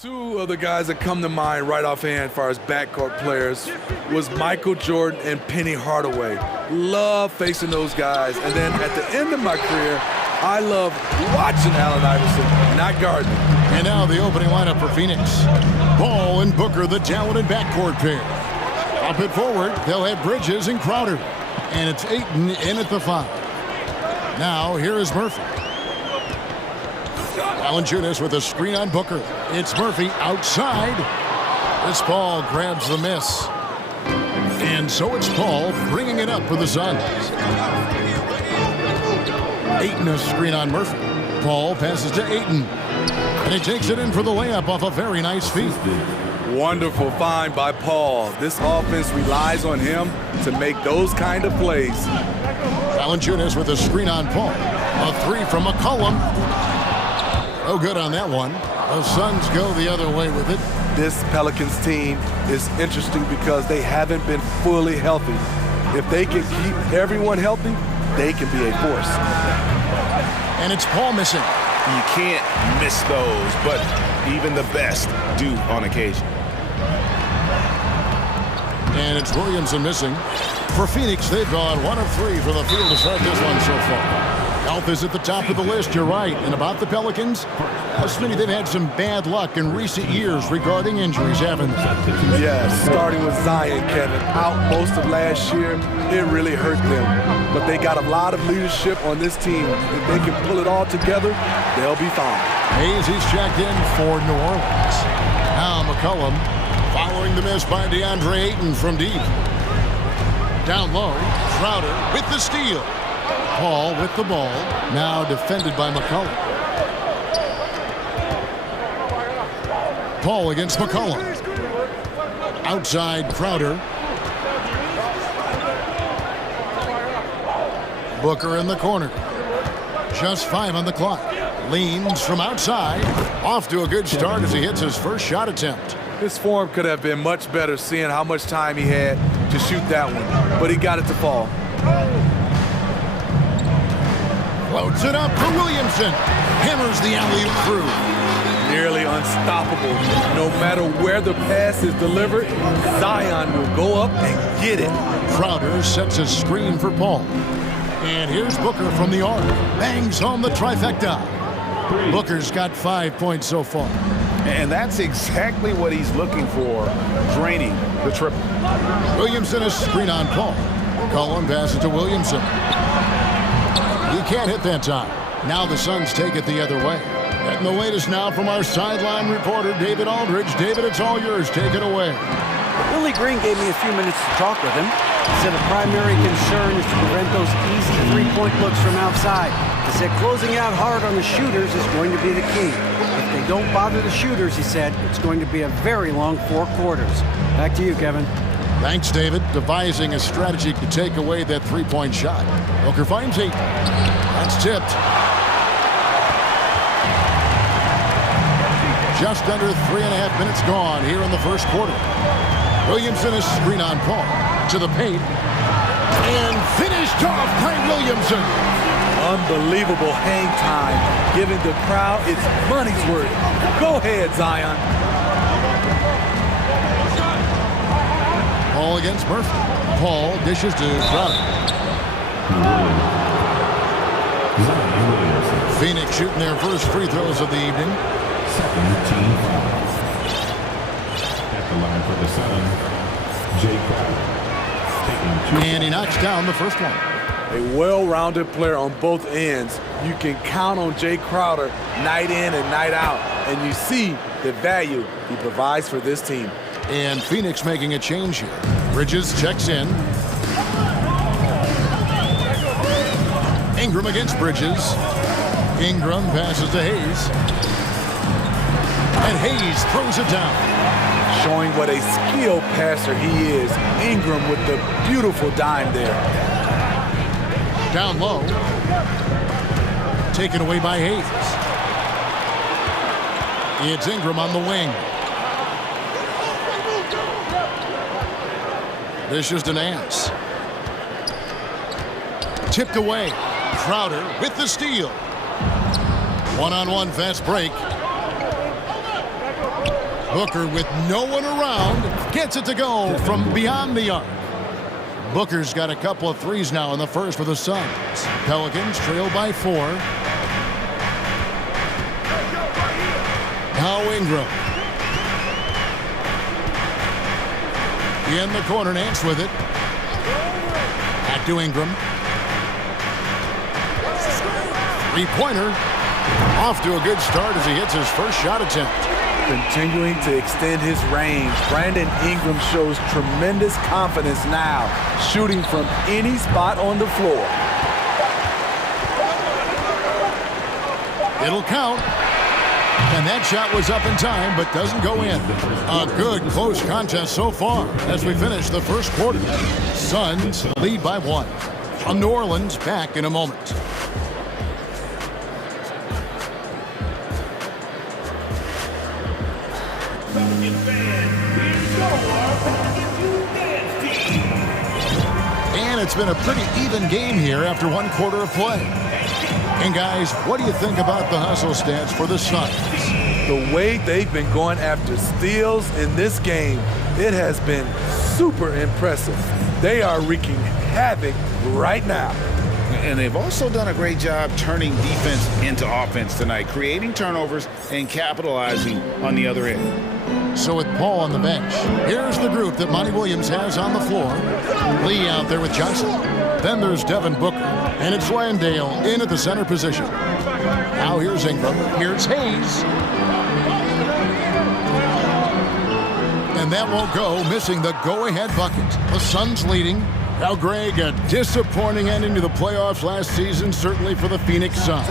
Two of the guys that come to mind right offhand as far as backcourt players was Michael Jordan and Penny Hardaway. Love facing those guys. And then at the end of my career, I love watching Allen Iverson, not guarding. And now the opening lineup for Phoenix. Ball and Booker, the talented backcourt pair. Up it forward, they'll have Bridges and Crowder. And it's Ayton in at the 5. Now here is Murphy. Valanciunas with a screen on Booker. It's Murphy outside. This ball grabs the miss. And so it's Paul bringing it up for the Suns. Ayton a screen on Murphy. Paul passes to Ayton. And he takes it in for the layup off a very nice feed. Wonderful find by Paul. This offense relies on him to make those kind of plays. Valanciunas with a screen on Paul. A 3 from McCollum. No good on that one. The Suns go the other way with it. This Pelicans team is interesting because they haven't been fully healthy. If they can keep everyone healthy, they can be a force. And it's Paul missing. You can't miss those, but even the best do on occasion. And it's Williamson missing. For Phoenix, they've gone 1 of 3 from the field to start this one so far. Health is at the top of the list, you're right. And about the Pelicans, Smitty, they've had some bad luck in recent years regarding injuries, haven't they? Yes, starting with Zion, Kevin, out most of last year, it really hurt them. But they got a lot of leadership on this team. If they can pull it all together, they'll be fine. Hayes, he's checked in for New Orleans. Now McCollum following the miss by DeAndre Ayton from deep. Down low, Crowder with the steal. Paul with the ball, now defended by McCollum. Paul against McCollum. Outside Crowder. Booker in the corner. Just 5 on the clock. Leans from outside. Off to a good start as he hits his first shot attempt. His form could have been much better seeing how much time he had to shoot that one, but he got it to fall. Floats it up for Williamson. Hammers the alley-oop through. Nearly unstoppable. No matter where the pass is delivered, Zion will go up and get it. Crowder sets a screen for Paul. And here's Booker from the arc. Bangs home the trifecta. Booker's got 5 points so far. And that's exactly what he's looking for, draining the triple. Williamson a screen on Paul. Collin passes to Williamson. He can't hit that time. Now the Suns take it the other way. And the latest now from our sideline reporter, David Aldridge. David, it's all yours. Take it away. Willie Green gave me a few minutes to talk with him. He said a primary concern is to prevent those easy three-point looks from outside. He said closing out hard on the shooters is going to be the key. If they don't bother the shooters, he said, it's going to be a very long 4 quarters. Back to you, Kevin. Thanks, David. Devising a strategy to take away that three-point shot. Booker finds 8. That's tipped. Just under 3.5 minutes gone here in the first quarter. Williamson is screen on Paul. To the paint. And finished off by Williamson. Unbelievable hang time, giving the crowd its money's worth. Go ahead, Zion. Paul against Murphy. Paul dishes to Crowder. Phoenix shooting their first free throws of the evening. Second team foul. At the line for the Suns, Jay Crowder. And he knocks down the first one. A well-rounded player on both ends. You can count on Jay Crowder night in and night out. And you see the value he provides for this team. And Phoenix making a change here. Bridges checks in. Ingram against Bridges. Ingram passes to Hayes. And Hayes throws it down. Showing what a skilled passer he is. Ingram with the beautiful dime there. Down low. Taken away by Hayes. It's Ingram on the wing. This is Nance. Tipped away. Crowder with the steal. One-on-one fast break. Booker with no one around gets it to go from beyond the arc. Booker's got a couple of threes now in the first for the Suns. Pelicans trail by 4. Now Ingram. In the corner, Nance with it. Back to Ingram. Three-pointer. Off to a good start as he hits his first shot attempt. Continuing to extend his range, Brandon Ingram shows tremendous confidence now, shooting from any spot on the floor. It'll count. And that shot was up in time, but doesn't go in. A good close contest so far as we finish the first quarter. Suns lead by 1. From New Orleans, back in a moment. And it's been a pretty even game here after one quarter of play. And guys, what do you think about the hustle stats for the Suns? The way they've been going after steals in this game, it has been super impressive. They are wreaking havoc right now. And they've also done a great job turning defense into offense tonight, creating turnovers and capitalizing on the other end. So with Paul on the bench, here's the group that Monty Williams has on the floor. Lee out there with Johnson. Then there's Devin Booker. And it's Landale in at the center position. Now here's Ingram. Here's Hayes. And that won't go, missing the go-ahead bucket. The Suns leading. Now, Greg, a disappointing ending to the playoffs last season, certainly for the Phoenix Suns.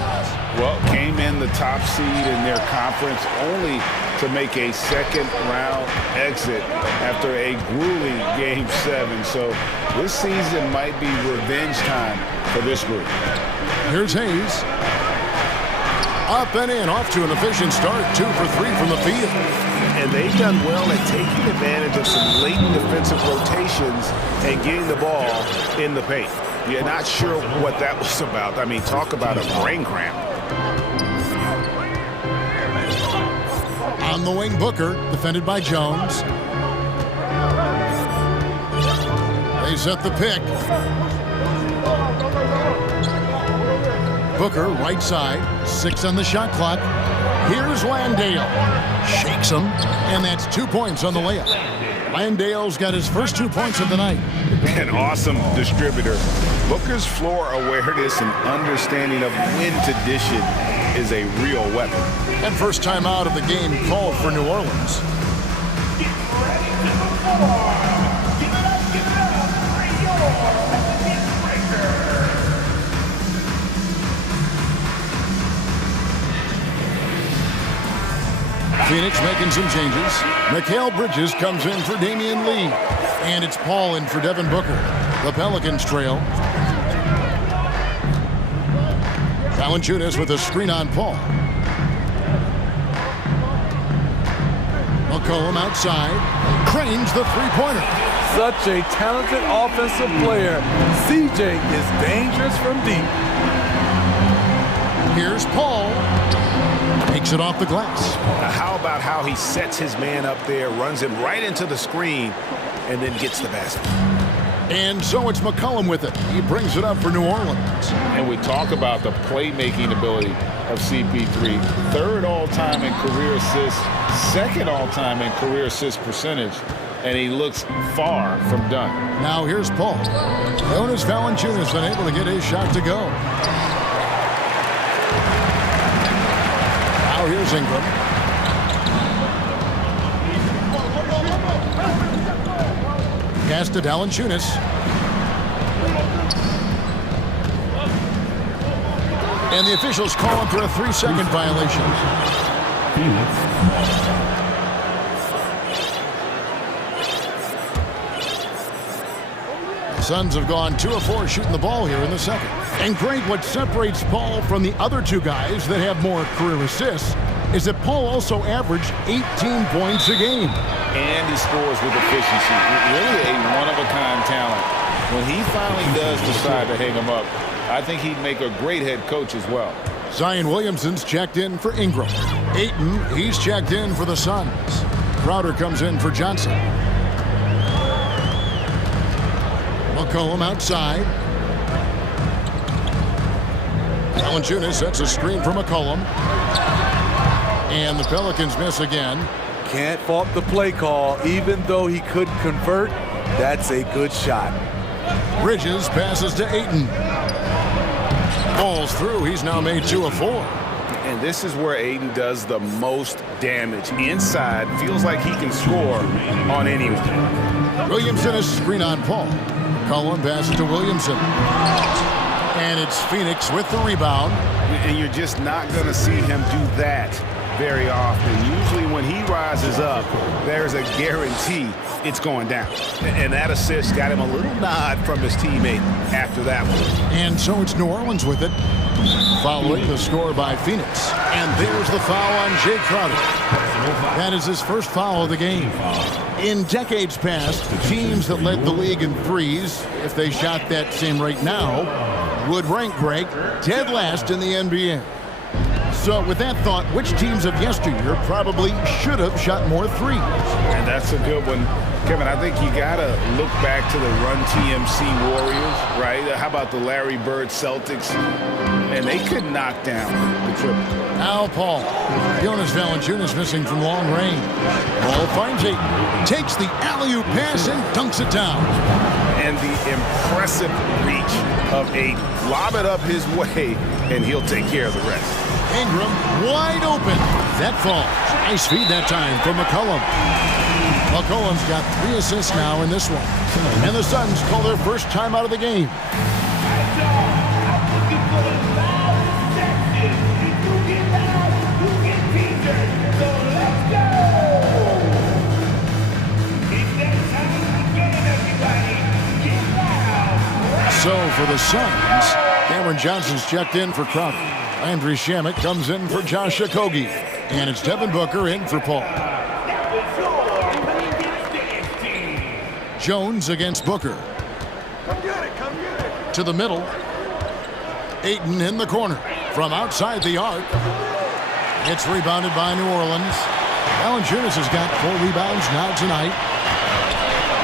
Well, came in the top seed in their conference only to make a second-round exit after a grueling Game 7. So this season might be revenge time for this group. Here's Hayes. Up and in, off to an efficient start, 2 for 3 from the field. And they've done well at taking advantage of some late defensive rotations and getting the ball in the paint. You're not sure what that was about. I mean, talk about a brain cramp. On the wing, Booker, defended by Jones. They set the pick. Booker, right side, 6 on the shot clock. Here's Landale. Shakes him, and that's 2 points on the layup. Landale's got his first 2 points of the night. An awesome distributor. Booker's floor awareness and understanding of when to dish it is a real weapon. And first time out of the game called for New Orleans. Phoenix making some changes. Mikal Bridges comes in for Damian Lee. And it's Paul in for Devin Booker. The Pelicans trail. Valanciunas with a screen on Paul. McCollum outside. Cranes the three-pointer. Such a talented offensive player. CJ is dangerous from deep. Here's Paul. Takes it off the glass. Now, how about how he sets his man up there, runs him right into the screen, and then gets the basket. And so it's McCollum with it. He brings it up for New Orleans. And we talk about the playmaking ability of CP3. 3rd all-time in career assists, 2nd all-time in career assist percentage, and he looks far from done. Now here's Paul. Jonas Valanciunas unable to get his shot to go. Now here's Ingram. Pass to Valanciunas. And the officials call him for a 3-second violation. The Suns have gone 2 of 4 shooting the ball here in the second. And Greg, what separates Paul from the other 2 guys that have more career assists is that Paul also averaged 18 points a game. And he scores with efficiency. Really a one-of-a-kind talent. When he finally does decide to hang him up, I think he'd make a great head coach as well. Zion Williamson's checked in for Ingram. Ayton, he's checked in for the Suns. Crowder comes in for Johnson. McCollum outside. Valanciunas sets a screen for McCollum. And the Pelicans miss again. Can't fault the play call. Even though he couldn't convert, that's a good shot. Bridges passes to Ayton. Falls through. He's now made 2 of 4. And this is where Ayton does the most damage. Inside, feels like he can score on anyone. Williamson is screen on Paul. McCollum passes to Williamson. And it's Phoenix with the rebound. And you're just not going to see him do that very often. Usually when he rises up, there's a guarantee it's going down. And that assist got him a little nod from his teammate after that one. And so it's New Orleans with it, following the score by Phoenix. And there's the foul on Jay Crowder. That is his first foul of the game. In decades past, teams that led the league in threes, if they shot that same rate now, would rank Greg dead last in the NBA. So with that thought, which teams of yesteryear probably should have shot more threes? And that's a good one. Kevin, I think you got to look back to the Run TMC Warriors, right? How about the Larry Bird Celtics? And they could knock down the triple. Al Paul. Jonas Valanciunas missing from long range. Ball finds Ayton. Takes the alley-oop pass and dunks it down. And the impressive reach of Ayton. Lob it up his way, and he'll take care of the rest. Ingram wide open. That falls. Nice feed that time from McCollum. McCollum's got 3 assists now in this one. And the Suns call their first time out of the game. So for the Suns, Cameron Johnson's checked in for Crowder. Landry Shamet comes in for Josh Okogie. And it's Devin Booker in for Paul. Jones against Booker. To the middle. Ayton in the corner. From outside the arc. It's rebounded by New Orleans. Valanciunas has got 4 rebounds now tonight.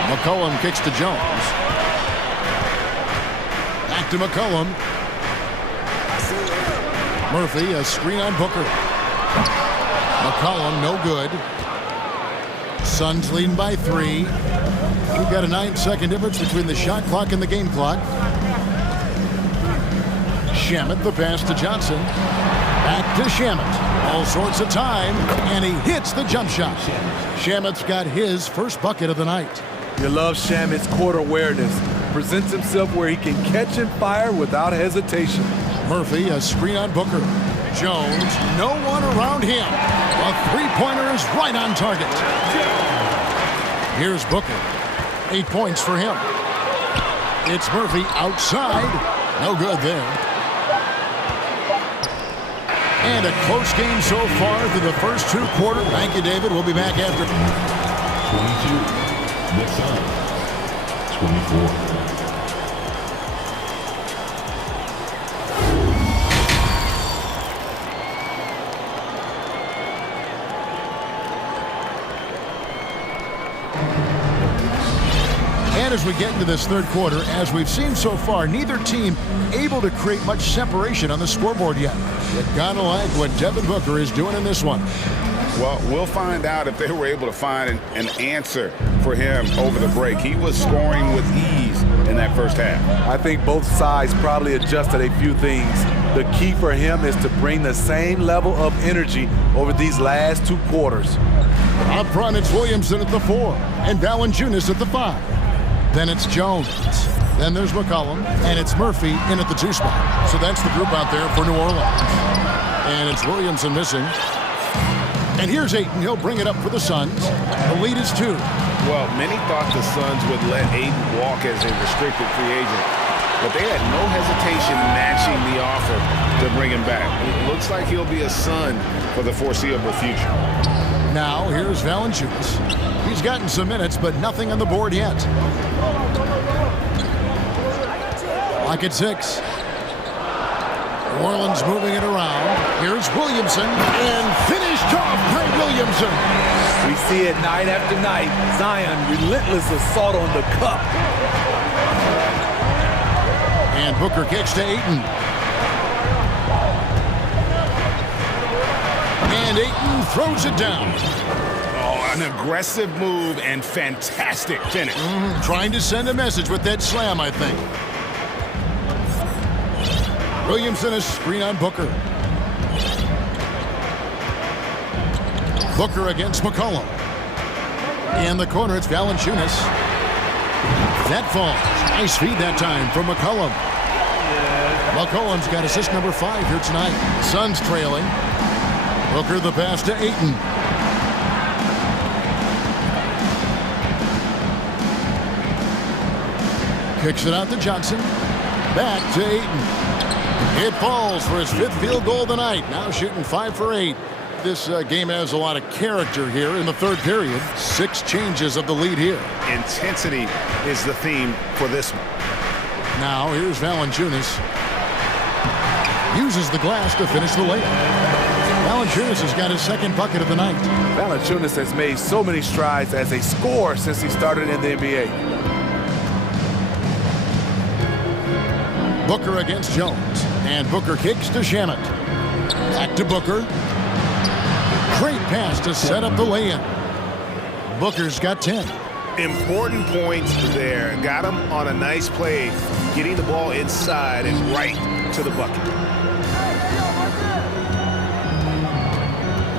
McCollum kicks to Jones. Back to McCollum. Murphy, a screen on Booker. McCollum, no good. Suns leading by 3. We've got a 9-second difference between the shot clock and the game clock. Shamet, the pass to Johnson. Back to Shamet. All sorts of time, and he hits the jump shot. Shamet's got his first bucket of the night. You love Shamet's court awareness. Presents himself where he can catch and fire without hesitation. Murphy, a screen on Booker. Jones, no one around him. A three-pointer is right on target. Here's Booker. 8 points for him. It's Murphy outside. No good there. And a close game so far through the first 2 quarters. Thank you, David. We'll be back after. 22. The Suns. 24. And as we get into this third quarter, as we've seen so far, neither team able to create much separation on the scoreboard yet. You're gonna like what Devin Booker is doing in this one. Well, we'll find out if they were able to find an answer for him over the break. He was scoring with ease in that first half. I think both sides probably adjusted a few things. The key for him is to bring the same level of energy over these last 2 quarters. Up front, it's Williamson at the 4 and Valanciunas at the 5. Then it's Jones. Then there's McCollum, and it's Murphy in at the 2 spot. So that's the group out there for New Orleans. And it's Williamson missing. And here's Ayton. He'll bring it up for the Suns. The lead is 2. Well, many thought the Suns would let Ayton walk as a restricted free agent, but they had no hesitation matching the offer to bring him back. It looks like he'll be a Sun for the foreseeable future. Now, here's Valanciunas. He's gotten some minutes, but nothing on the board yet. Clock at 6. New Orleans moving it around. Here's Williamson, and finished off by Williamson. We see it night after night. Zion, relentless assault on the cup. And Booker kicks to Ayton. And Ayton throws it down. Oh, an aggressive move and fantastic finish. Trying to send a message with that slam, I think. Williamson a screen on Booker. Booker against McCollum. In the corner, it's Valanciunas. That falls. Nice feed that time from McCollum. McCollum's got assist number 5 here tonight. Suns trailing. Booker the pass to Ayton. Kicks it out to Johnson. Back to Ayton. It falls for his 5th field goal tonight. Now shooting 5 for 8. This game has a lot of character here in the 3rd period. 6 changes of the lead here. Intensity is the theme for this one. Now here's Valanciunas. Uses the glass to finish the layup. Valanciunas has got his 2nd bucket of the night. Valanciunas has made so many strides as a scorer since he started in the NBA. Booker against Jones. And Booker kicks to Shamet. Back to Booker. Great pass to set up the lay-in. Booker's got 10. Important points there. Got him on a nice play, getting the ball inside and right to the bucket.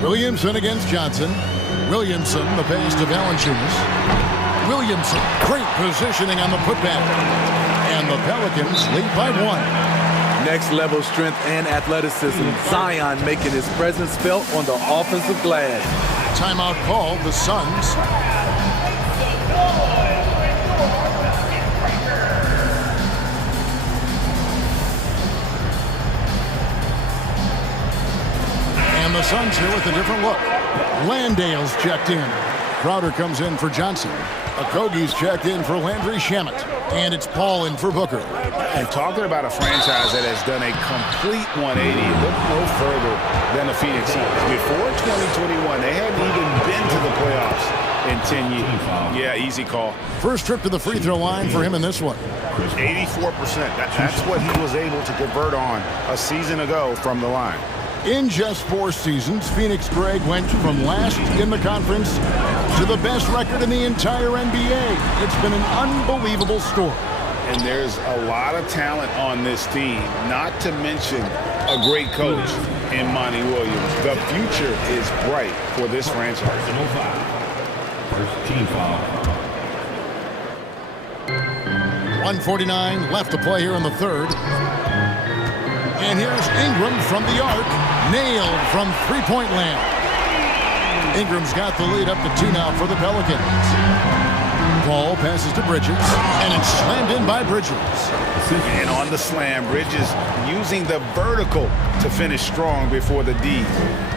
Williamson against Johnson. Williamson, the pass to Valanciunas. Williamson, great positioning on the putback. And the Pelicans lead by 1. Next level strength and athleticism. Zion making his presence felt on the offensive glass. Timeout called, the Suns. And the Suns here with a different look. Landale's checked in. Crowder comes in for Johnson. Okogie's checked in for Landry Shamet. And it's Paul in for Booker. And talking about a franchise that has done a complete 180, look no further than the Phoenix Suns. Before 2021, they hadn't even been to the playoffs in 10 years. Yeah, easy call. First trip to the free throw line for him in this one. 84%. That's what he was able to convert on a season ago from the line. In just 4 seasons, Phoenix Greg went from last in the conference to the best record in the entire NBA. It's been an unbelievable story. And there's a lot of talent on this team, not to mention a great coach in Monty Williams. The future is bright for this franchise. First team foul. 1:49 left to play here in the 3rd. And here's Ingram from the arc. Nailed from three-point land. Ingram's got the lead up to 2 now for the Pelicans. Ball passes to Bridges, and it's slammed in by Bridges. And on the slam, Bridges using the vertical to finish strong before the D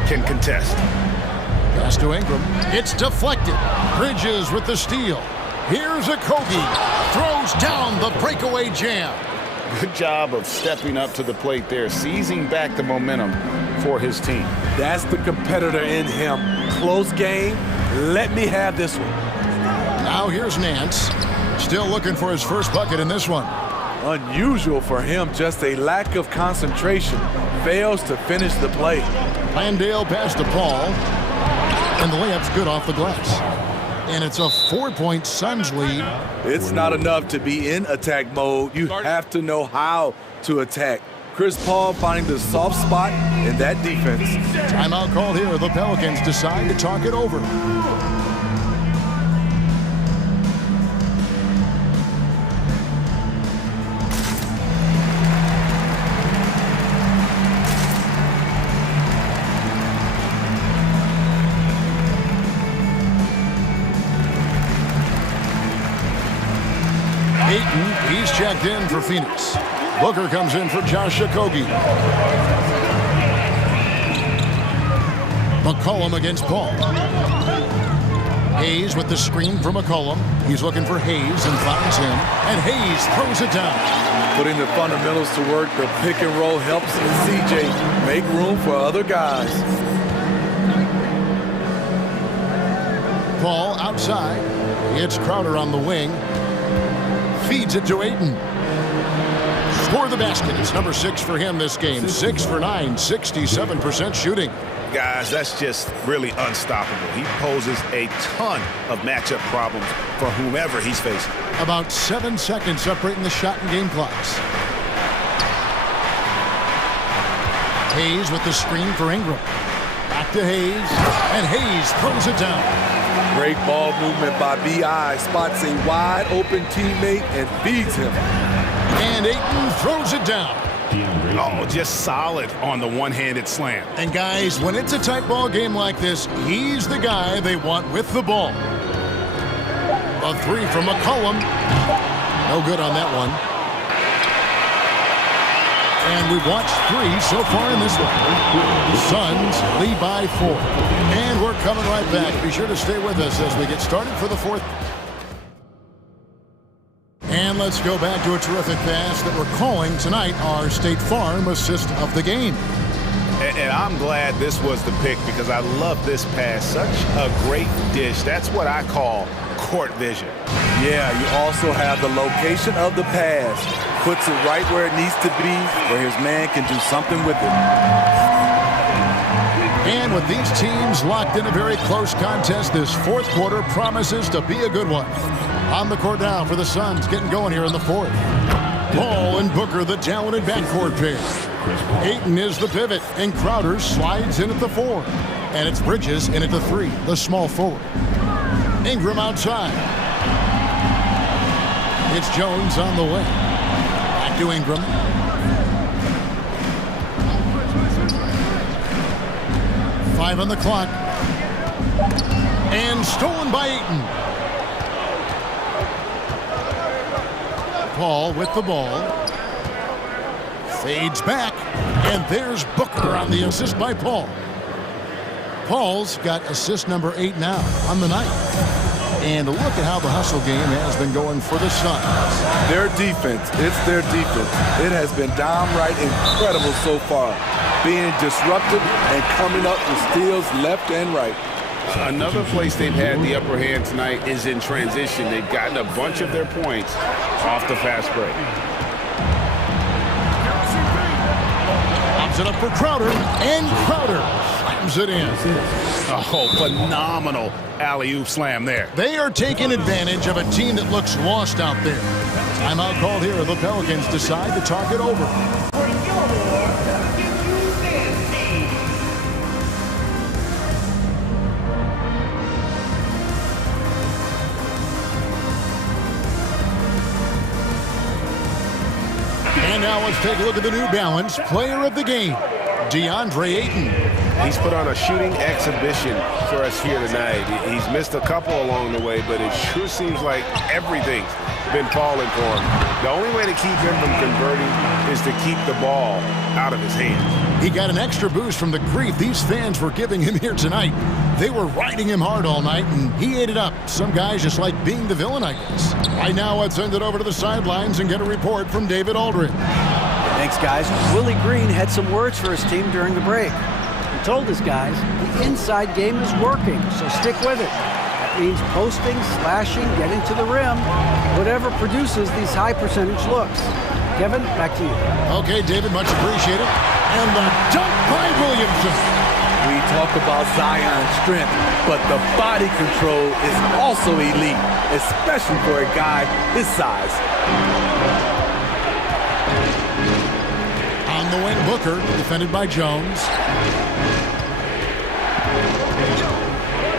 can contest. Pass to Ingram. It's deflected. Bridges with the steal. Here's Okogie. Throws down the breakaway jam. Good job of stepping up to the plate there, seizing back the momentum for his team. That's the competitor in him. Close game. Let me have this one. Now here's Nance. Still looking for his first bucket in this one. Unusual for him, just a lack of concentration. Fails to finish the play. Landale pass to Paul. And the layup's good off the glass. And it's a 4-point Suns lead. It's not enough to be in attack mode. You have to know how to attack. Chris Paul finding the soft spot in that defense. Timeout called here. The Pelicans decide to talk it over. Ayton, he's checked in for Phoenix. Booker comes in for Josh Okogie. McCollum against Paul. Hayes with the screen from McCollum. He's looking for Hayes and finds him. And Hayes throws it down. Putting the fundamentals to work, the pick and roll helps CJ make room for other guys. Paul outside. It's Crowder on the wing. Feeds it to Ayton. Score the basket. It's number 6 for him this game. 6 for 9, 67% shooting. Guys, that's just really unstoppable. He poses a ton of matchup problems for whomever he's facing. About 7 seconds separating the shot and game clocks. Hayes with the screen for Ingram. Back to Hayes, and Hayes throws it down. Great ball movement by B.I. Spots a wide open teammate and feeds him. And Ayton throws it down. Oh, just solid on the one-handed slam. And guys, when it's a tight ball game like this, he's the guy they want with the ball. A 3 from McCollum. No good on that one. And we've watched 3 so far in this one. The Suns lead by 4. And we're coming right back. Be sure to stay with us as we get started for the 4th. And let's go back to a terrific pass that we're calling tonight our State Farm assist of the game. And I'm glad this was the pick because I love this pass. Such a great dish. That's what I call court vision. Yeah, you also have the location of the pass. Puts it right where it needs to be, where his man can do something with it. And with these teams locked in a very close contest, this 4th quarter promises to be a good one. On the court now for the Suns, getting going here in the 4th. Paul and Booker, the talented backcourt pair. Ayton is the pivot, and Crowder slides in at the 4. And it's Bridges in at the 3, the small forward. Ingram outside. It's Jones on the wing. Back to Ingram. Five on the clock. And stolen by Ayton. Paul with the ball. Fades back. And there's Booker on the assist by Paul. Paul's got assist number 8 now on the night. And look at how the hustle game has been going for the Suns. Their defense, it's their defense. It has been downright incredible so far. Being disruptive and coming up with steals left and right. Another place they've had the upper hand tonight is in transition. They've gotten a bunch of their points off the fast break. Pops it up for Crowder, and Crowder slams it in. Oh, phenomenal alley-oop slam there. They are taking advantage of a team that looks lost out there. Timeout called here. The Pelicans decide to talk it over. And now let's take a look at the New Balance player of the game, DeAndre Ayton. He's put on a shooting exhibition for us here tonight. He's missed a couple along the way, but it sure seems like everything's been falling for him. The only way to keep him from converting is to keep the ball out of his hands. He got an extra boost from the grief these fans were giving him here tonight. They were riding him hard all night, and he ate it up. Some guys just like being the villain, I guess. Right now, let's send it over to the sidelines and get a report from David Aldridge. Thanks, guys. Willie Green had some words for his team during the break. He told his guys the inside game is working, so stick with it. That means posting, slashing, getting to the rim, whatever produces these high percentage looks. Kevin, back to you. Okay, David, much appreciated. And the dunk by Williamson. We talk about Zion's strength, but the body control is also elite, especially for a guy his size. On the wing, Booker, defended by Jones.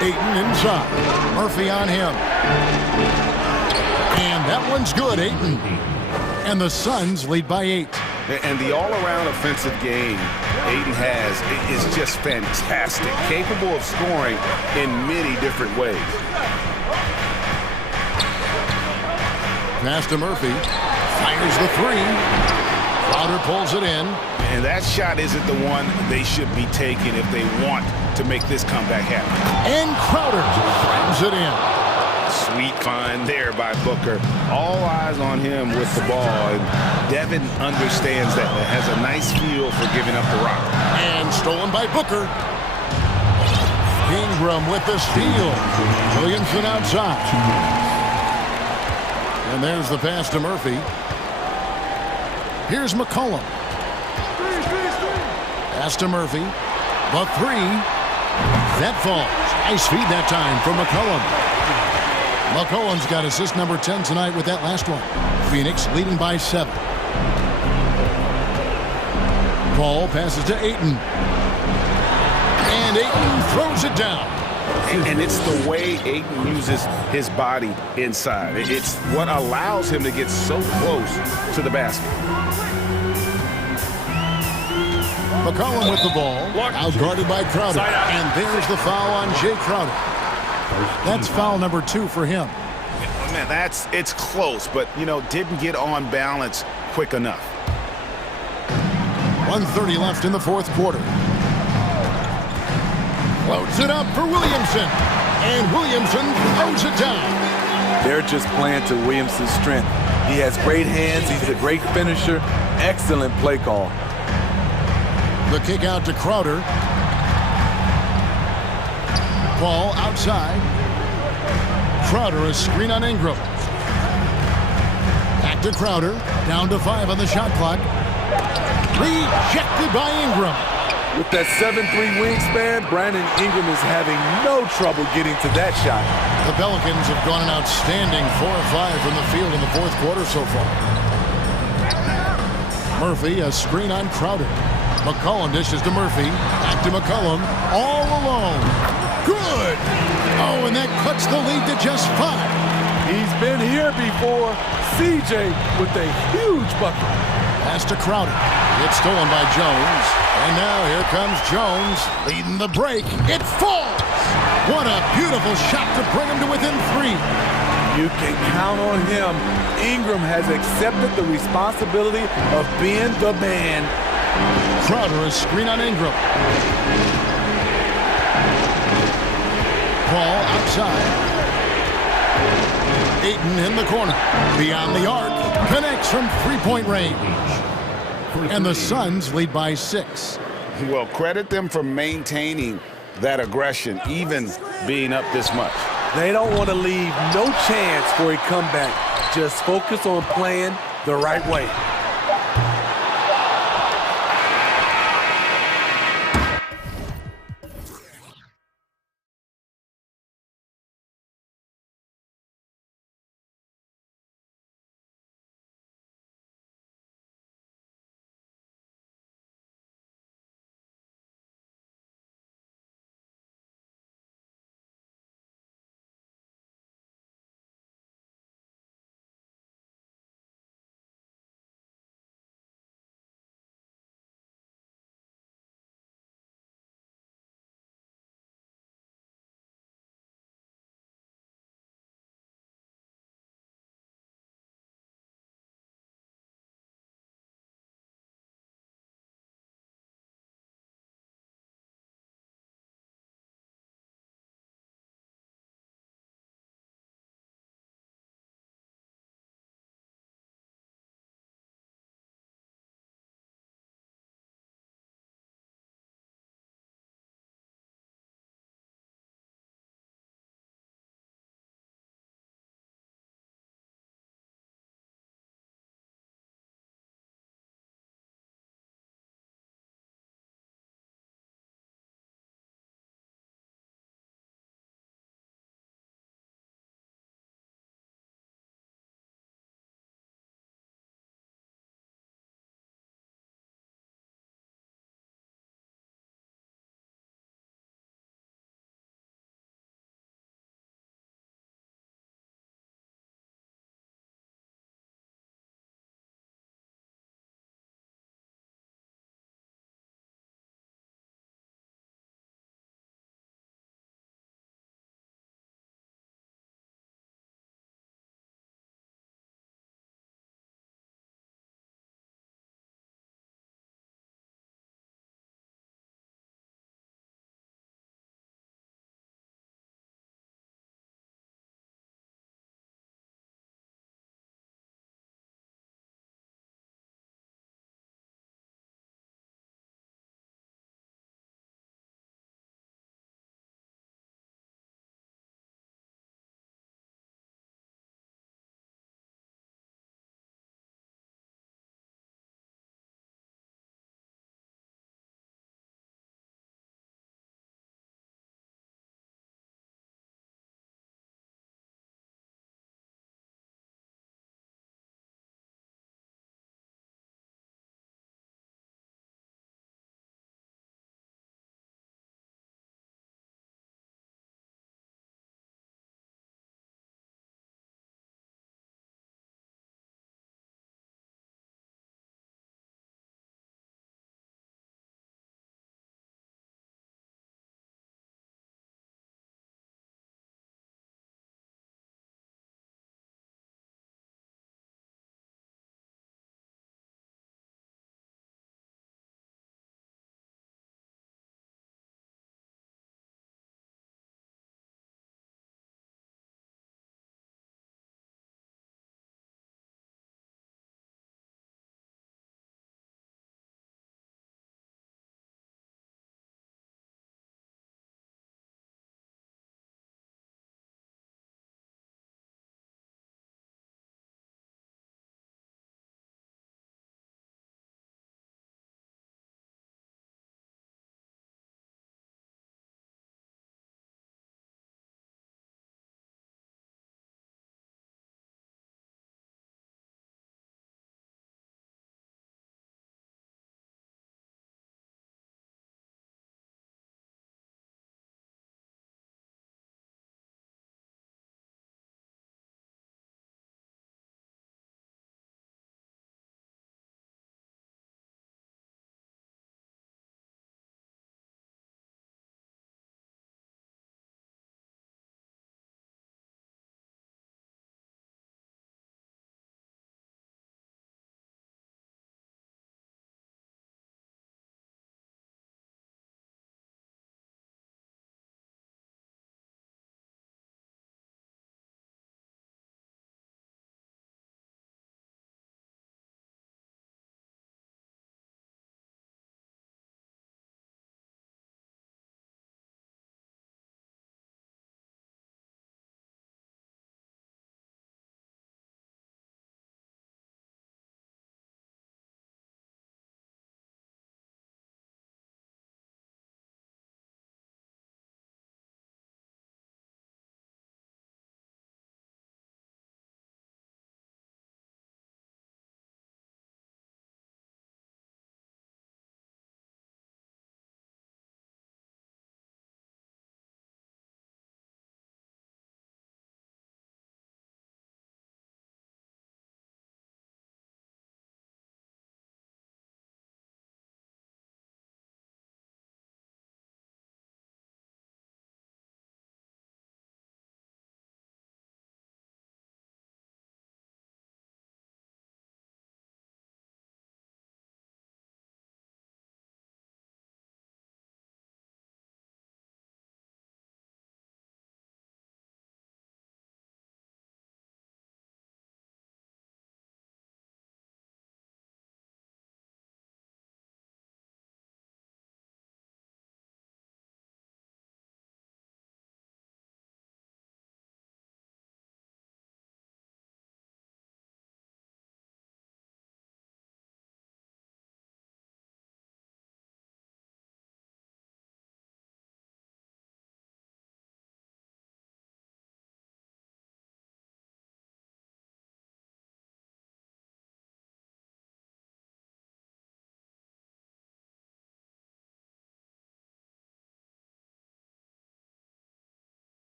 Ayton inside. Murphy on him. And that one's good, Ayton. And the Suns lead by 8. And the all-around offensive game Ayton has is just fantastic, capable of scoring in many different ways. Pass to Murphy. Fires the 3. Crowder pulls it in. And that shot isn't the one they should be taking if they want to make this comeback happen. And Crowder frames it in. Sweet find there by Booker. All eyes on him with the ball. And Devin understands that and has a nice feel for giving up the rock. And stolen by Booker. Ingram with the steal. Williamson outside. And there's the pass to Murphy. Here's McCollum. Pass to Murphy. The three. That falls. Nice feed that time from McCollum. McCollum's got assist number 10 tonight with that last one. Phoenix leading by 7. Paul passes to Ayton. And Ayton throws it down. And it's the way Ayton uses his body inside. It's what allows him to get so close to the basket. McCollum with the ball, outguarded by Crowder. And there's the foul on Jay Crowder. That's foul number 2 for him. Man, it's close, but, didn't get on balance quick enough. 1:30 left in the fourth quarter. Floats it up for Williamson. And Williamson throws it down. They're just playing to Williamson's strength. He has great hands. He's a great finisher. Excellent play call. The kick out to Crowder. Ball outside. Crowder, a screen on Ingram. Back to Crowder. Down to 5 on the shot clock. Rejected by Ingram. With that 7'3" wingspan, Brandon Ingram is having no trouble getting to that shot. The Pelicans have gone an outstanding 4 of 5 from the field in the fourth quarter so far. Murphy, a screen on Crowder. McCollum dishes to Murphy. Back to McCollum. All alone. Good. Oh, and that cuts the lead to just 5. He's been here before. CJ with a huge bucket. Pass to Crowder. It's stolen by Jones. And now here comes Jones leading the break. It falls. What a beautiful shot to bring him to within 3. You can count on him. Ingram has accepted the responsibility of being the man. Crowder, a screen on Ingram. Ball outside. Ayton in the corner. Beyond the arc. Connects from three-point range. And the Suns lead by 6. Well, credit them for maintaining that aggression, even being up this much. They don't want to leave no chance for a comeback. Just focus on playing the right way.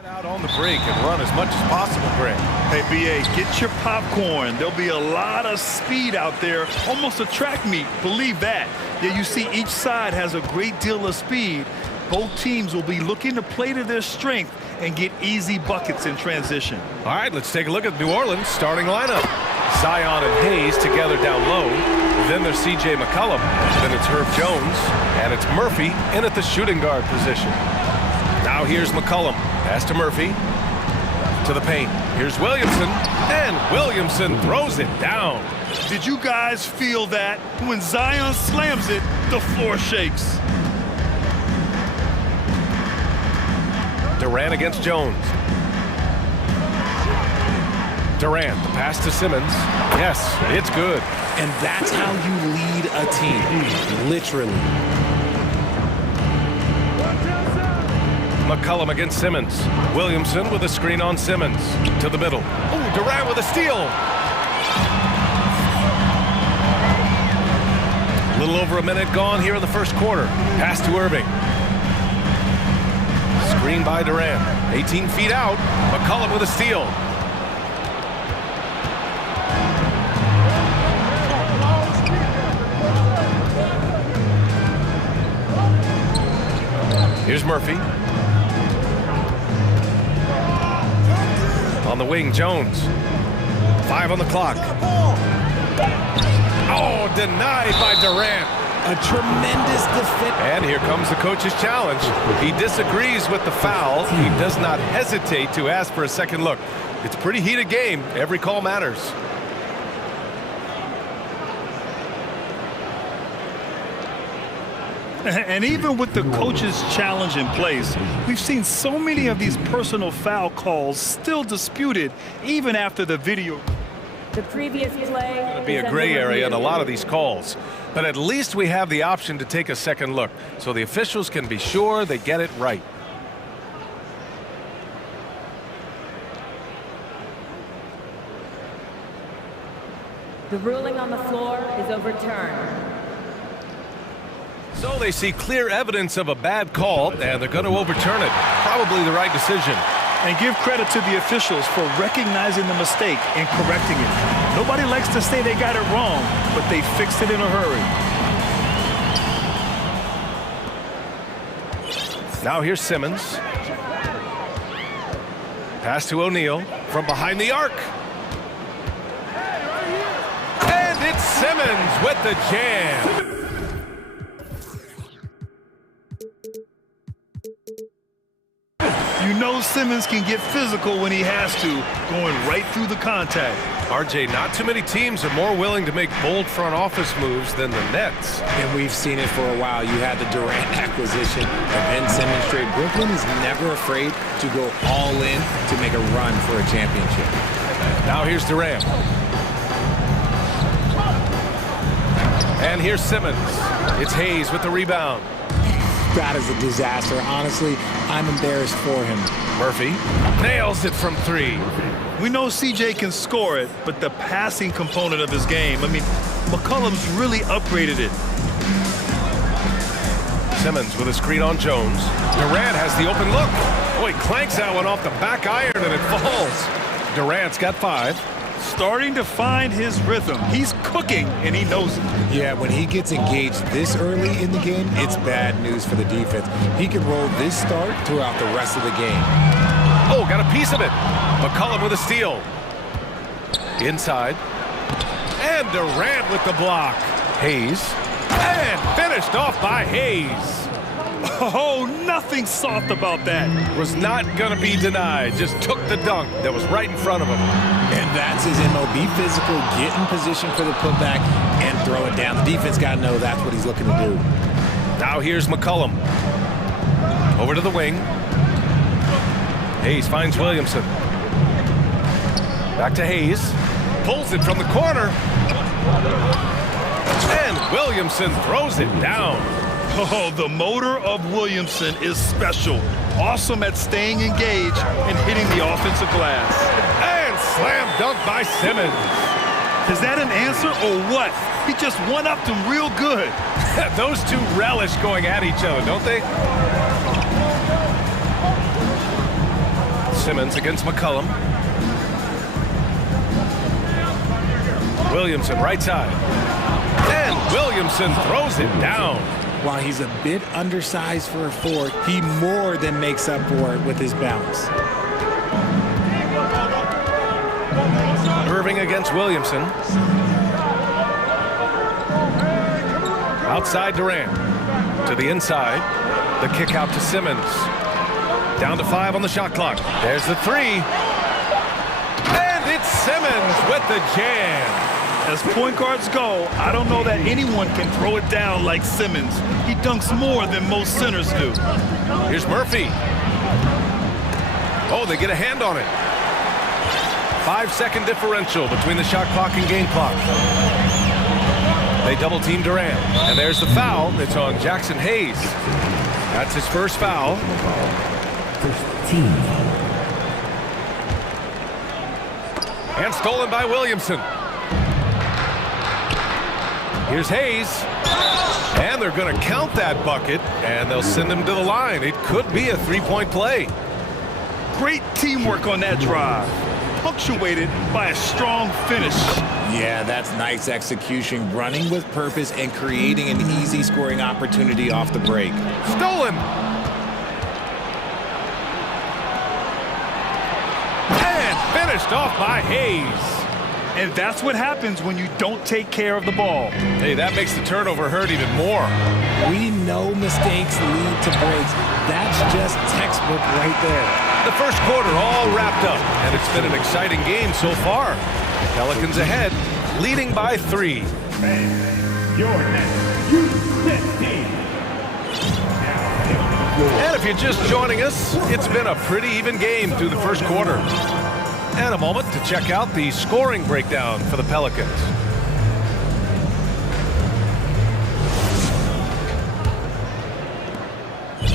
Get out on the break and run as much as possible, Greg. Hey, B.A., get your popcorn. There'll be a lot of speed out there, almost a track meet. Believe that. Yeah, you see each side has a great deal of speed. Both teams will be looking to play to their strength and get easy buckets in transition. All right, let's take a look at New Orleans' starting lineup. Zion and Hayes together down low. Then there's C.J. McCollum. Then it's Herb Jones. And it's Murphy in at the shooting guard position. Now here's McCollum. Pass to Murphy. To the paint. Here's Williamson. And Williamson throws it down. Did you guys feel that? When Zion slams it, the floor shakes. Durant against Jones. Durant, the pass to Simmons. Yes, it's good. And that's how you lead a team, literally. McCollum against Simmons. Williamson with a screen on Simmons. To the middle. Oh, Durant with a steal. A little over a minute gone here in the first quarter. Pass to Irving. Screen by Durant. 18 feet out. McCollum with a steal. Here's Murphy. On the wing, Jones. 5 on the clock. Oh, denied by Durant. A tremendous defense. And here comes the coach's challenge. He disagrees with the foul. He does not hesitate to ask for a second look. It's a pretty heated game. Every call matters. And even with the coach's challenge in place, we've seen so many of these personal foul calls still disputed even after the video. The previous play It'll be a gray area in a lot of these calls. But at least we have the option to take a second look, so the officials can be sure they get it right. The ruling on the floor is overturned. So they see clear evidence of a bad call, and they're going to overturn it. Probably the right decision. And give credit to the officials for recognizing the mistake and correcting it. Nobody likes to say they got it wrong, but they fixed it in a hurry. Now here's Simmons. Pass to O'Neal from behind the arc. And it's Simmons with the jam. You know Simmons can get physical when he has to, going right through the contact. RJ, not too many teams are more willing to make bold front office moves than the Nets. And we've seen it for a while. You had the Durant acquisition of Ben Simmons trade. Brooklyn is never afraid to go all in to make a run for a championship. Now here's Durant. And here's Simmons. It's Hayes with the rebound. That is a disaster. Honestly, I'm embarrassed for him. Murphy nails it from 3. We know CJ can score it, but the passing component of his game, I mean, McCollum's really upgraded it. Simmons with a screen on Jones. Durant has the open look. Oh, he clanks that one off the back iron and it falls. Durant's got 5. Starting to find his rhythm. He's cooking, and he knows it. Yeah, when he gets engaged this early in the game, it's bad news for the defense. He can roll this start throughout the rest of the game. Oh, got a piece of it. McCollum with a steal. Inside. And Durant with the block. Hayes. And finished off by Hayes. Oh, nothing soft about that. Was not going to be denied. Just took the dunk that was right in front of him. And that's his MO. Be physical, get in position for the putback, and throw it down. The defense got to know that's what he's looking to do. Now here's McCollum. Over to the wing. Hayes finds Williamson. Back to Hayes. Pulls it from the corner. And Williamson throws it down. Oh, the motor of Williamson is special. Awesome at staying engaged and hitting the offensive glass. And slam dunk by Simmons. Is that an answer or what? He just one-upped him real good. Those two relish going at each other, don't they? Simmons against McCollum. Williamson, right side. And Williamson throws it down. While he's a bit undersized for a forward, he more than makes up for it with his bounce. Irving against Williamson. Outside Durant. To the inside. The kick out to Simmons. Down to 5 on the shot clock. There's the 3. And it's Simmons with the jam. As point guards go, I don't know that anyone can throw it down like Simmons. He dunks more than most centers do. Here's Murphy. Oh, they get a hand on it. 5-second differential between the shot clock and game clock. They double team Durant. And there's the foul. It's on Jackson Hayes. That's his first foul. First team. And stolen by Williamson. Here's Hayes. And they're going to count that bucket, and they'll send him to the line. It could be a three-point play. Great teamwork on that drive, punctuated by a strong finish. Yeah, that's nice execution, running with purpose and creating an easy scoring opportunity off the break. Stolen. And finished off by Hayes. And that's what happens when you don't take care of the ball. Hey, that makes the turnover hurt even more. We know mistakes lead to breaks. That's just textbook right there. The first quarter all wrapped up, and it's been an exciting game so far. Pelicans ahead, leading by 3. Your next U15. And if you're just joining us, it's been a pretty even game through the first quarter. And a moment to check out the scoring breakdown for the Pelicans.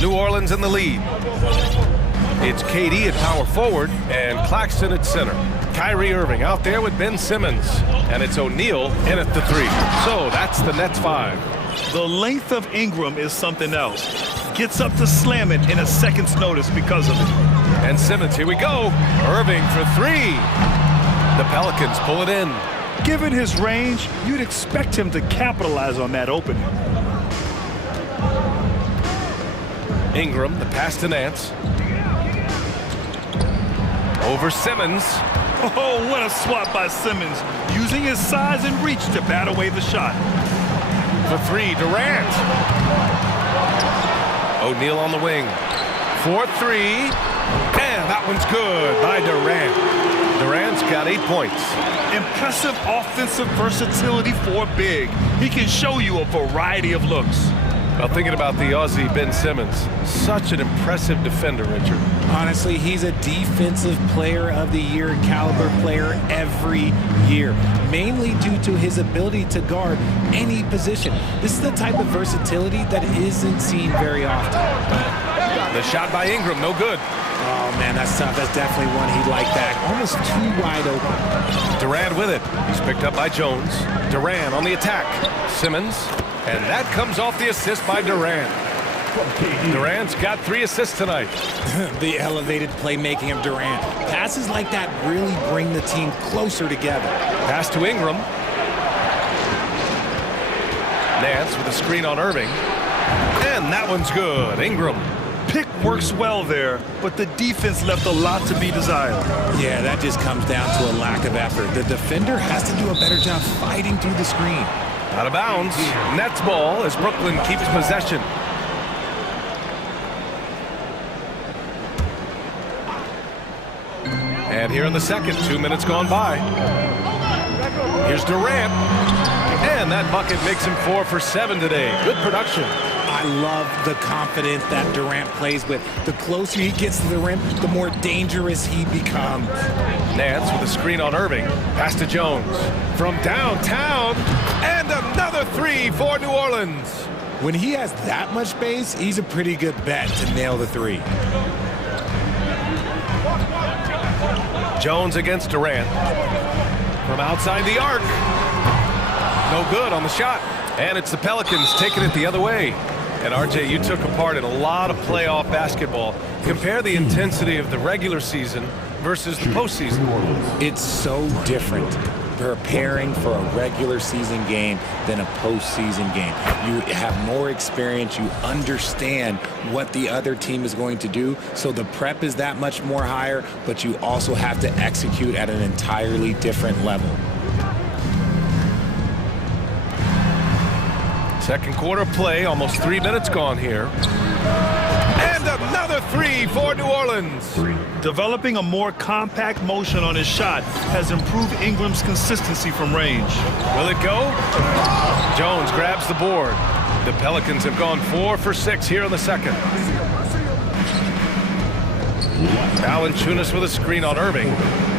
New Orleans in the lead. It's KD at power forward and Claxton at center. Kyrie Irving out there with Ben Simmons. And it's O'Neal in at the 3. So that's the Nets 5. The length of Ingram is something else. Gets up to slam it in a second's notice because of it. And Simmons, here we go. Irving for 3. The Pelicans pull it in. Given his range, you'd expect him to capitalize on that opening. Ingram, the pass to Nance. Over Simmons. Oh, what a swat by Simmons, using his size and reach to bat away the shot. For 3, Durant. O'Neal on the wing. 4-3. And that one's good by Durant. Durant's got 8 points. Impressive offensive versatility for a big. He can show you a variety of looks. Well, thinking about the Aussie Ben Simmons, such an impressive defender, Richard. Honestly, he's a defensive player of the year caliber player every year, mainly due to his ability to guard any position. This is the type of versatility that isn't seen very often. The shot by Ingram, no good. Oh, man, that's tough. That's definitely one he'd like back. Almost too wide open. Durant with it. He's picked up by Jones. Durant on the attack. Simmons. And that comes off the assist by Durant. Durant's got 3 assists tonight. The elevated playmaking of Durant. Passes like that really bring the team closer together. Pass to Ingram. Nance with a screen on Irving. And that one's good. Ingram. Pick works well there, but the defense left a lot to be desired. Yeah, that just comes down to a lack of effort. The defender has to do a better job fighting through the screen. Out of bounds. Nets ball as Brooklyn keeps possession. And here in the second, 2 minutes gone by. Here's Durant. And that bucket makes him 4 for 7 today. Good production. I love the confidence that Durant plays with. The closer he gets to the rim, the more dangerous he becomes. Nance with a screen on Irving. Pass to Jones. From downtown. And another 3 for New Orleans. When he has that much space, he's a pretty good bet to nail the 3. Jones against Durant. From outside the arc. No good on the shot. And it's the Pelicans taking it the other way. And RJ, you took a part in a lot of playoff basketball. Compare the intensity of the regular season versus the postseason. It's so different preparing for a regular season game than a postseason game. You have more experience, you understand what the other team is going to do, so the prep is that much more higher, but you also have to execute at an entirely different level. Second quarter play, almost 3 minutes gone here. And another three for New Orleans. Developing a more compact motion on his shot has improved Ingram's consistency from range. Will it go? Jones grabs the board. The Pelicans have gone 4 for 6 here in the second. Valanciunas with a screen on Irving.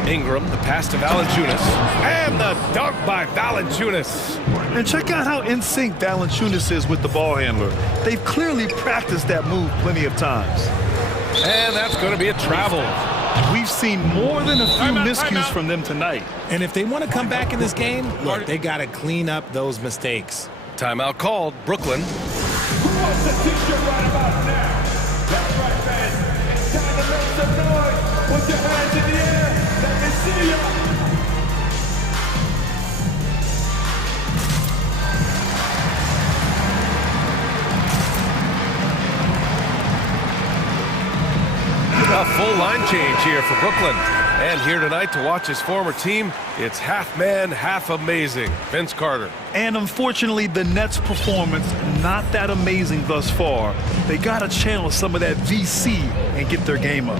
Ingram, the pass to Valanciunas. And the dunk by Valanciunas. And check out how in sync Valanciunas is with the ball handler. They've clearly practiced that move plenty of times. And that's going to be a travel. We've seen more than a few miscues from them tonight. And if they want to come back in this game, look, they got to clean up those mistakes. Timeout called, Brooklyn. Who wants a t-shirt right about now? That's right, fans. It's time to make some noise. Put your hands in the air. Let me see ya. A full line change here for Brooklyn. And here tonight to watch his former team, it's half man, half amazing. Vince Carter. And unfortunately, the Nets' performance, not that amazing thus far. They got to channel some of that VC and get their game up.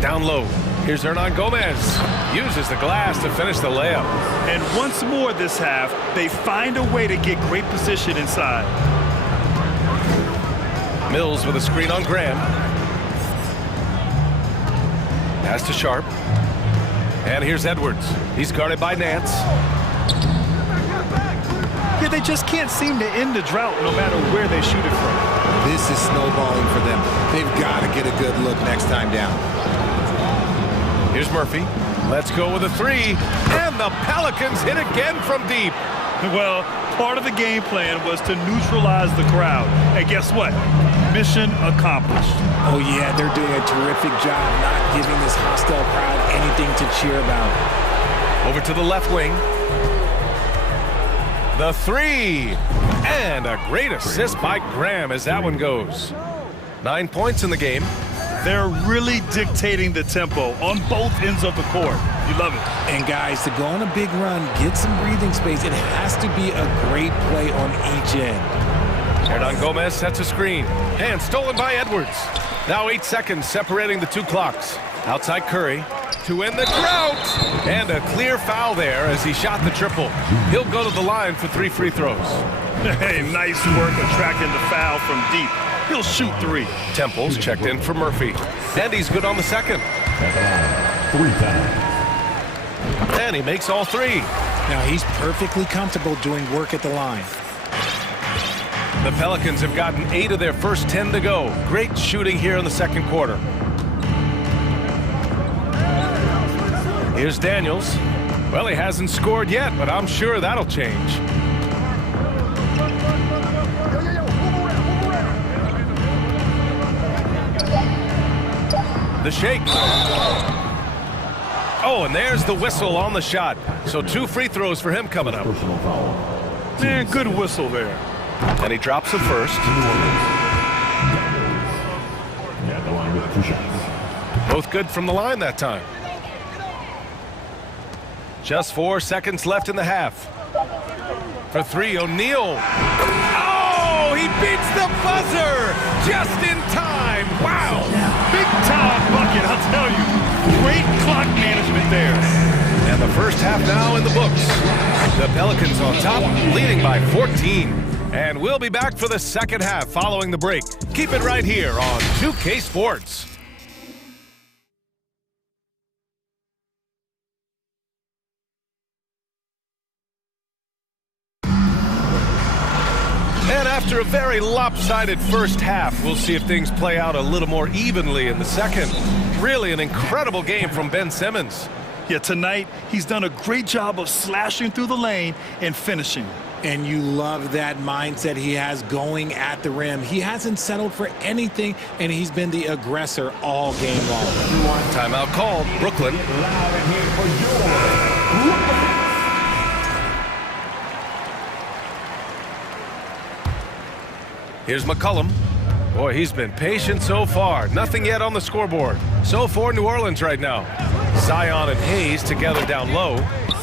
Down low. Here's Hernan Gomez. Uses the glass to finish the layup. And once more this half, they find a way to get great position inside. Mills with a screen on Graham. Pass to Sharp. And here's Edwards. He's guarded by Nance. Yeah, they just can't seem to end the drought no matter where they shoot it from. This is snowballing for them. They've got to get a good look next time down. Here's Murphy. Let's go with a three. And the Pelicans hit again from deep. Well, part of the game plan was to neutralize the crowd. And guess what? Mission accomplished. Oh, yeah, they're doing a terrific job not giving this hostile crowd anything to cheer about. Over to the left wing. The three. And a great assist by Graham as that one goes. 9 points in the game. They're really dictating the tempo on both ends of the court. You love it. And guys, to go on a big run, get some breathing space, it has to be a great play on each end. Hernan Gomez sets a screen. And stolen by Edwards. Now 8 seconds separating the two clocks. Outside Curry to end the drought. And a clear foul there as he shot the triple. He'll go to the line for 3 free throws. Hey, nice work attracting the foul from deep. He'll shoot 3. Temples checked in for Murphy. And he's good on the second. And he makes all 3. Now he's perfectly comfortable doing work at the line. The Pelicans have gotten 8 of their first 10 to go. Great shooting here in the second quarter. Here's Daniels. Well, he hasn't scored yet, but I'm sure that'll change. The shake. Oh, and there's the whistle on the shot. So 2 free throws for him coming up. Man, good whistle there. And he drops the first. Both good from the line that time. Just 4 seconds left in the half. For 3, O'Neal. Oh, he beats the buzzer just in time. Wow. Big time bucket, I'll tell you. Great clock management there. And the first half now in the books. The Pelicans on top, leading by 14. And we'll be back for the second half following the break. Keep it right here on 2K Sports. And after a very lopsided first half, we'll see if things play out a little more evenly in the second. Really an incredible game from Ben Simmons. Yeah, tonight he's done a great job of slashing through the lane and finishing. And you love that mindset he has going at the rim. He hasn't settled for anything, and he's been the aggressor all game long. Timeout called. Brooklyn. Here's McCollum. Boy, he's been patient so far. Nothing yet on the scoreboard. So for New Orleans right now. Zion and Hayes together down low.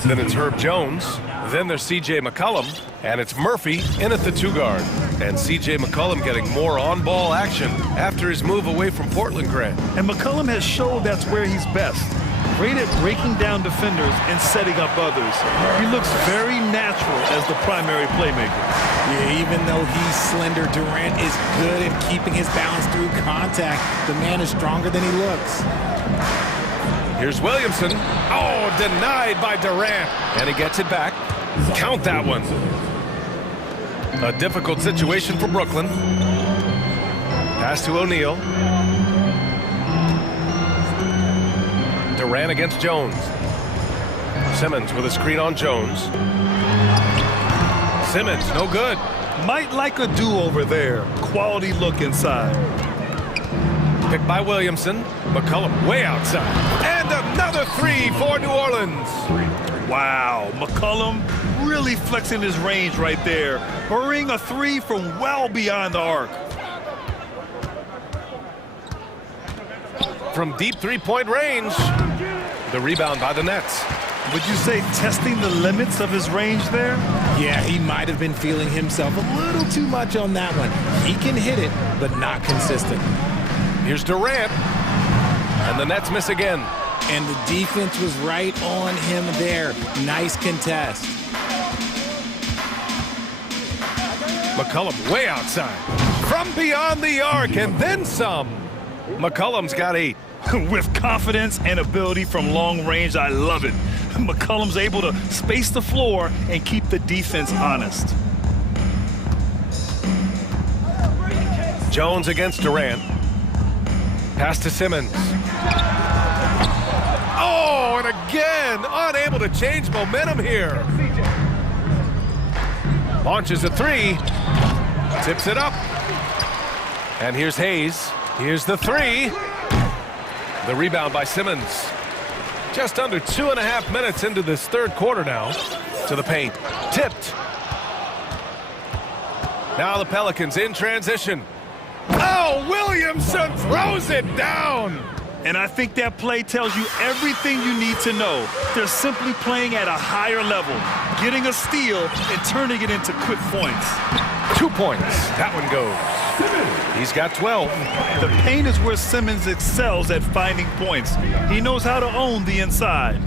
Then it's Herb Jones. Then there's C.J. McCollum. And it's Murphy in at the 2-guard. And C.J. McCollum getting more on-ball action after his move away from Portland Grant. And McCollum has showed that's where he's best. Great at breaking down defenders and setting up others. He looks very natural as the primary playmaker. Yeah, even though he's slender, Durant is good at keeping his balance through contact. The man is stronger than he looks. Here's Williamson. Oh, denied by Durant. And he gets it back. Count that one. A difficult situation for Brooklyn. Pass to O'Neal. Durant against Jones. Simmons with a screen on Jones. Simmons, no good. Might like a do-over there. Quality look inside. Picked by Williamson. McCollum way outside. And another three for New Orleans. Wow, McCollum really flexing his range right there. Burying a three from well beyond the arc. From deep three-point range. The rebound by the Nets. Would you say testing the limits of his range there? Yeah, he might have been feeling himself a little too much on that one. He can hit it, but not consistent. Here's Durant. And the Nets miss again. And the defense was right on him there. Nice contest. McCollum way outside. From beyond the arc and then some. McCollum's got 8. With confidence and ability from long range, I love it. McCollum's able to space the floor and keep the defense honest. Jones against Durant. Pass to Simmons. Oh, and again, unable to change momentum here. Launches a 3. Tips it up. And here's Hayes. Here's the 3. The rebound by Simmons. Just under 2.5 minutes into this third quarter now. To the paint. Tipped. Now the Pelicans in transition. Oh, Williamson throws it down. And I think that play tells you everything you need to know. They're simply playing at a higher level, getting a steal and turning it into quick points. 2 points. That one goes. He's got 12. The paint is where Simmons excels at finding points. He knows how to own the inside.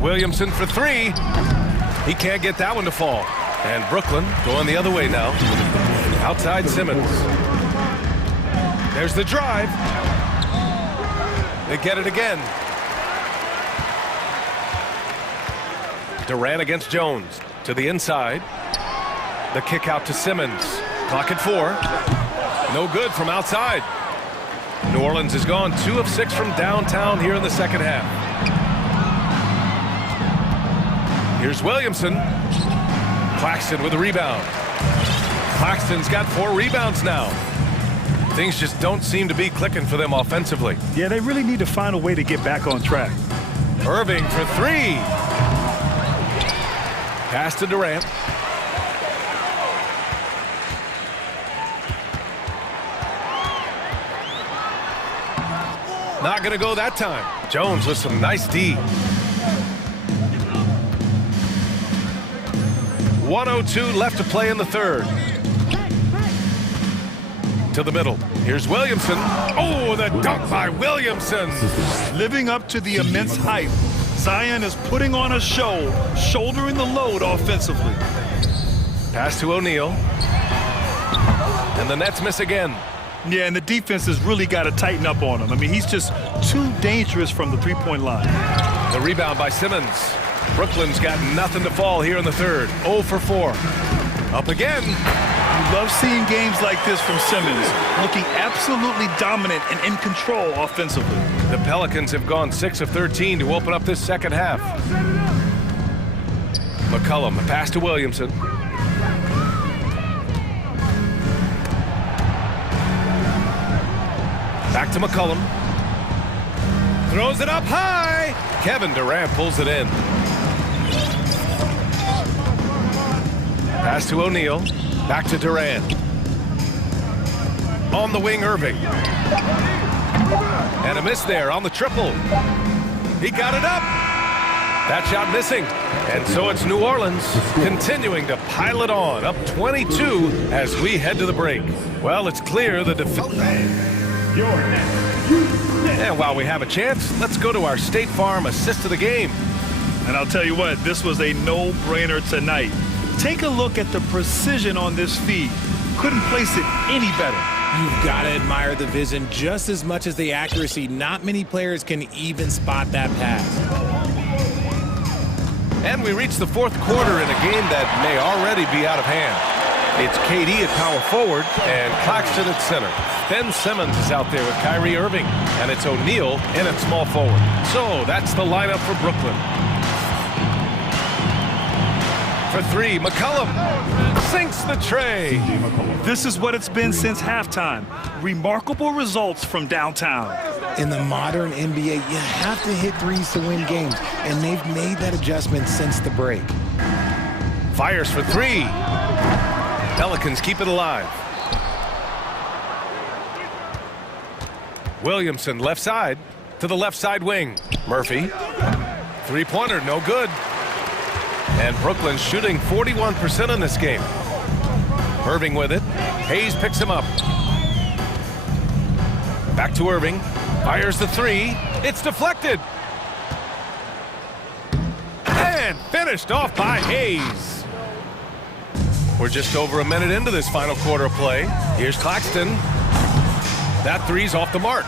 Williamson for 3. He can't get that one to fall. And Brooklyn going the other way now. Outside Simmons. There's the drive. They get it again. Durant against Jones. To the inside. The kick out to Simmons. Clock at 4. No good from outside. New Orleans has gone 2 of 6 from downtown here in the second half. Here's Williamson. Claxton with a rebound. Claxton's got 4 rebounds now. Things just don't seem to be clicking for them offensively. Yeah, they really need to find a way to get back on track. Irving for 3. Pass to Durant. Not going to go that time. Jones with some nice D. 1:02 left to play in the third. To the middle. Here's Williamson. Oh, the dunk by Williamson. Living up to the immense hype, Zion is putting on a show, shouldering the load offensively. Pass to O'Neal. And the Nets miss again. Yeah, and the defense has really got to tighten up on him. I mean, he's just too dangerous from the three-point line. The rebound by Simmons. Brooklyn's got nothing to fall here in the third. 0 for 4. Up again. You love seeing games like this from Simmons, looking absolutely dominant and in control offensively. The Pelicans have gone 6 of 13 to open up this second half. McCollum, a pass to Williamson. Back to McCollum. Throws it up high. Kevin Durant pulls it in. Pass to O'Neal. Back to Durant. On the wing, Irving. And a miss there on the triple. He got it up. That shot missing. And so it's New Orleans continuing to pile it on, up 22 as we head to the break. Well, it's clear the defense. And while we have a chance, let's go to our State Farm assist of the game. And I'll tell you what, this was a no-brainer tonight. Take a look at the precision on this feed. Couldn't place it any better. You've got to admire the vision just as much as the accuracy. Not many players can even spot that pass. And we reach the fourth quarter in a game that may already be out of hand. It's KD at power forward and Claxton at center. Ben Simmons is out there with Kyrie Irving, and it's O'Neal in at small forward. So that's the lineup for Brooklyn. For three, McCollum sinks the tray. This is what it's been since halftime. Remarkable results from downtown. In the modern NBA, you have to hit threes to win games, and they've made that adjustment since the break. Fires for three. Pelicans keep it alive. Williamson left side to the left side wing. Murphy. Three-pointer, no good. And Brooklyn shooting 41% in this game. Irving with it. Hayes picks him up. Back to Irving. Fires the three. It's deflected. And finished off by Hayes. We're just over a minute into this final quarter of play. Here's Claxton. That three's off the mark.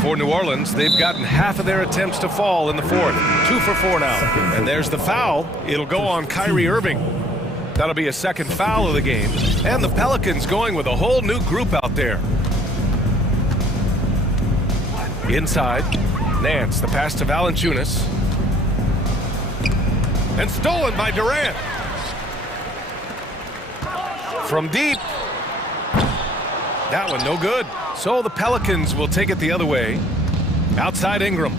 For New Orleans, they've gotten half of their attempts to fall in the fourth. 2 for 4 now. And there's the foul. It'll go on Kyrie Irving. That'll be a second foul of the game. And the Pelicans going with a whole new group out there. Inside, Nance, the pass to Valanciunas. And stolen by Durant. From deep. That one no good. So the Pelicans will take it the other way. Outside Ingram.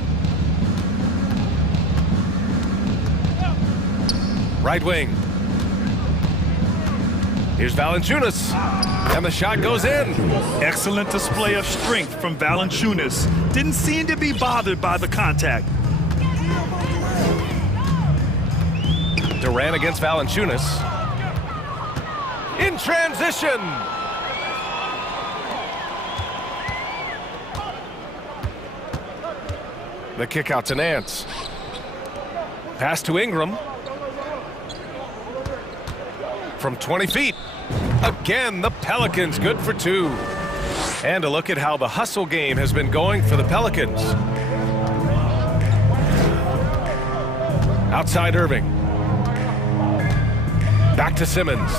Right wing. Here's Valanciunas. And the shot goes in. Excellent display of strength from Valanciunas. Didn't seem to be bothered by the contact. Durant against Valanciunas. In transition. The kick out to Nance. Pass to Ingram. From 20 feet. Again, the Pelicans good for 2. And a look at how the hustle game has been going for the Pelicans. Outside Irving. Back to Simmons.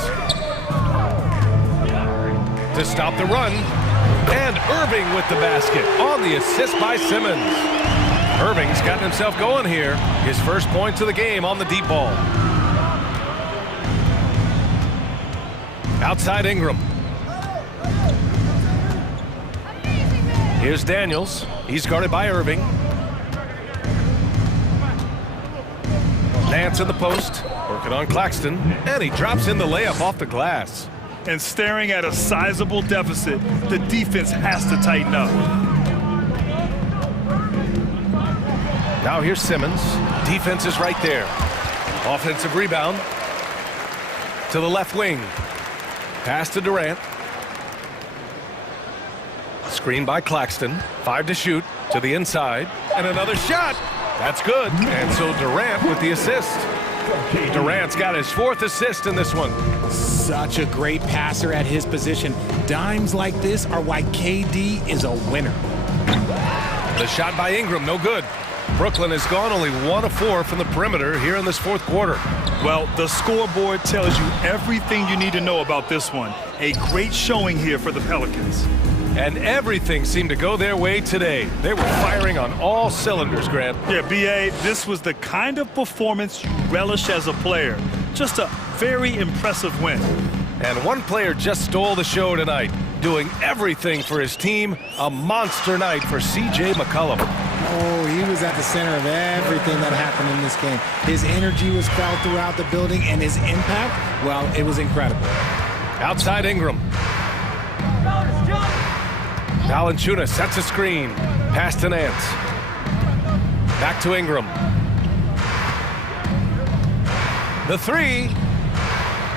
To stop the run. And Irving with the basket on the assist by Simmons. Irving's gotten himself going here. His first points of the game on the deep ball. Outside Ingram. Here's Daniels. He's guarded by Irving. Nance in the post. Working on Claxton. And he drops in the layup off the glass. And staring at a sizable deficit, the defense has to tighten up. Now here's Simmons. Defense is right there. Offensive rebound. To the left wing. Pass to Durant. Screen by Claxton. 5 to shoot. To the inside. And another shot. That's good. And so Durant with the assist. Durant's got his 4th assist in this one. Such a great passer at his position. Dimes like this are why KD is a winner. The shot by Ingram, no good. Brooklyn has gone only 1 of 4 from the perimeter here in this fourth quarter. Well, the scoreboard tells you everything you need to know about this one. A great showing here for the Pelicans. And everything seemed to go their way today. They were firing on all cylinders, Grant. Yeah, B.A., this was the kind of performance you relish as a player. Just a very impressive win. And one player just stole the show tonight, doing everything for his team. A monster night for C.J. McCollum. Oh, he was at the center of everything that happened in this game. His energy was felt throughout the building, and his impact, well, it was incredible. Outside Ingram. Valanciunas sets a screen. Pass to Nance. Back to Ingram. The three.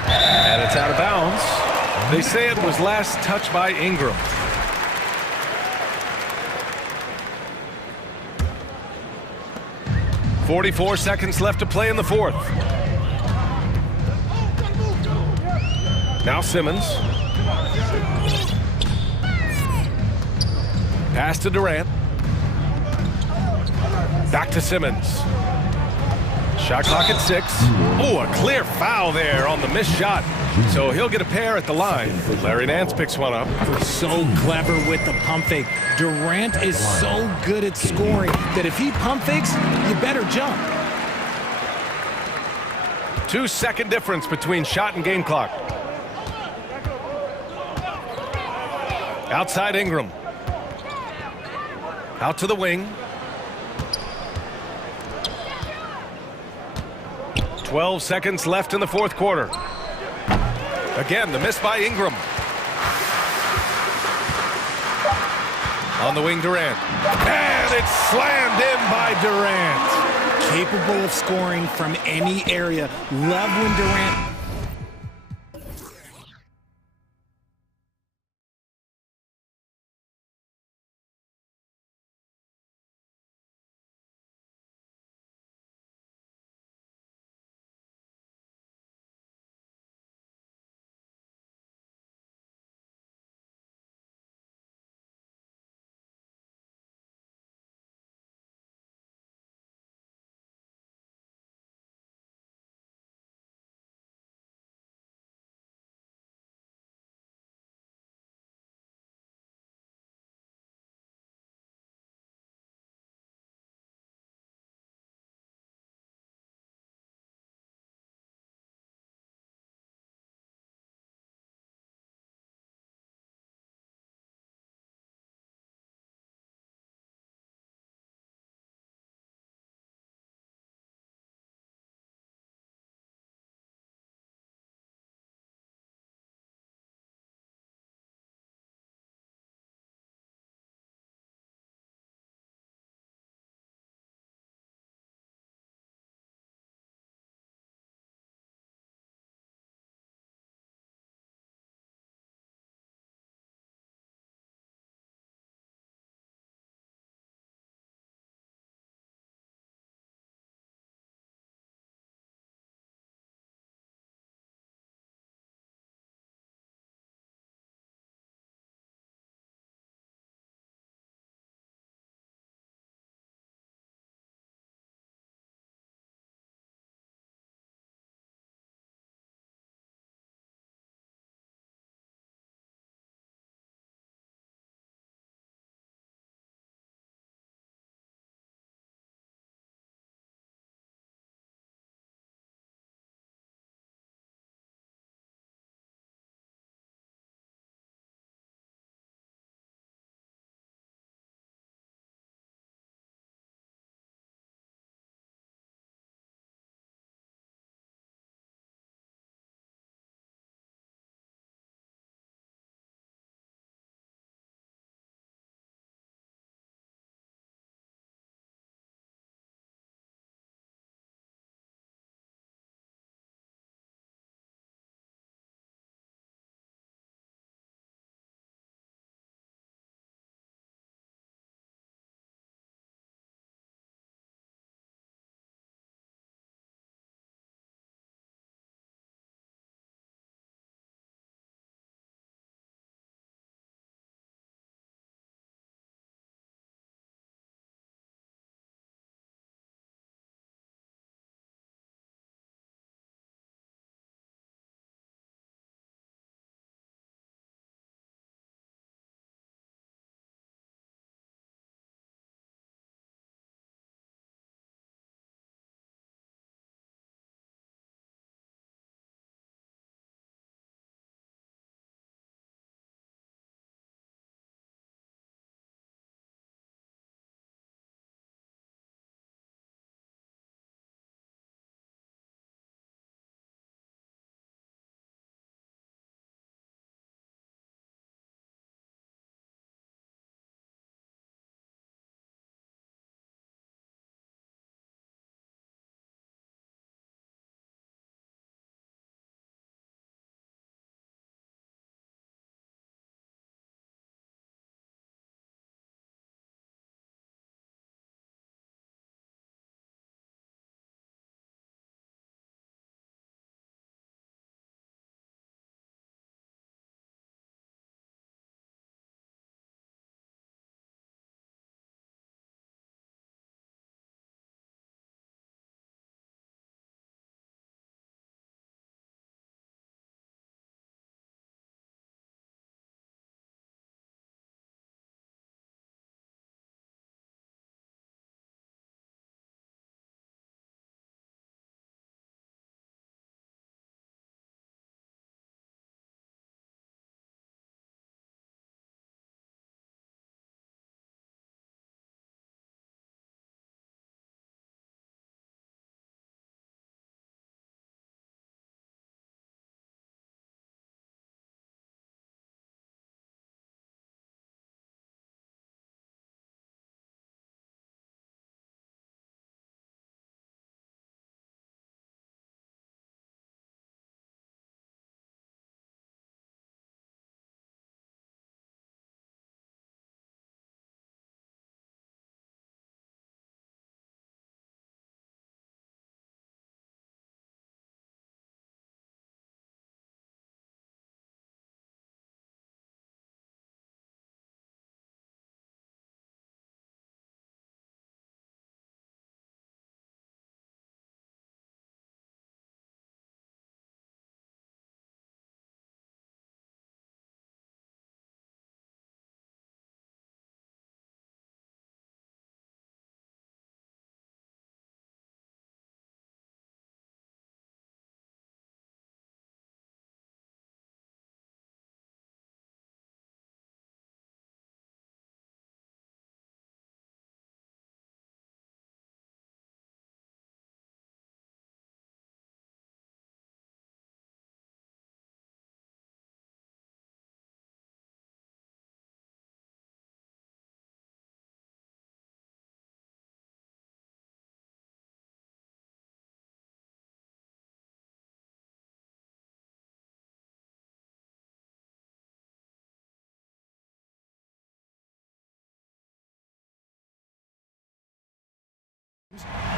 And it's out of bounds. They say it was last touched by Ingram. "44 seconds left to play in the fourth. Now Simmons. Pass to Durant. Back to Simmons. Shot clock at 6. Oh, a clear foul there on the missed shot. So he'll get a pair at the line. Larry Nance picks one up. So clever with the pump fake. Durant is so good at scoring that if he pump fakes, you better jump. 2-second difference between shot and game clock. Outside Ingram. Out to the wing. 12 seconds left in the fourth quarter. Again, the miss by Ingram. On the wing, Durant. And it's slammed in by Durant. Capable of scoring from any area. Love when Durant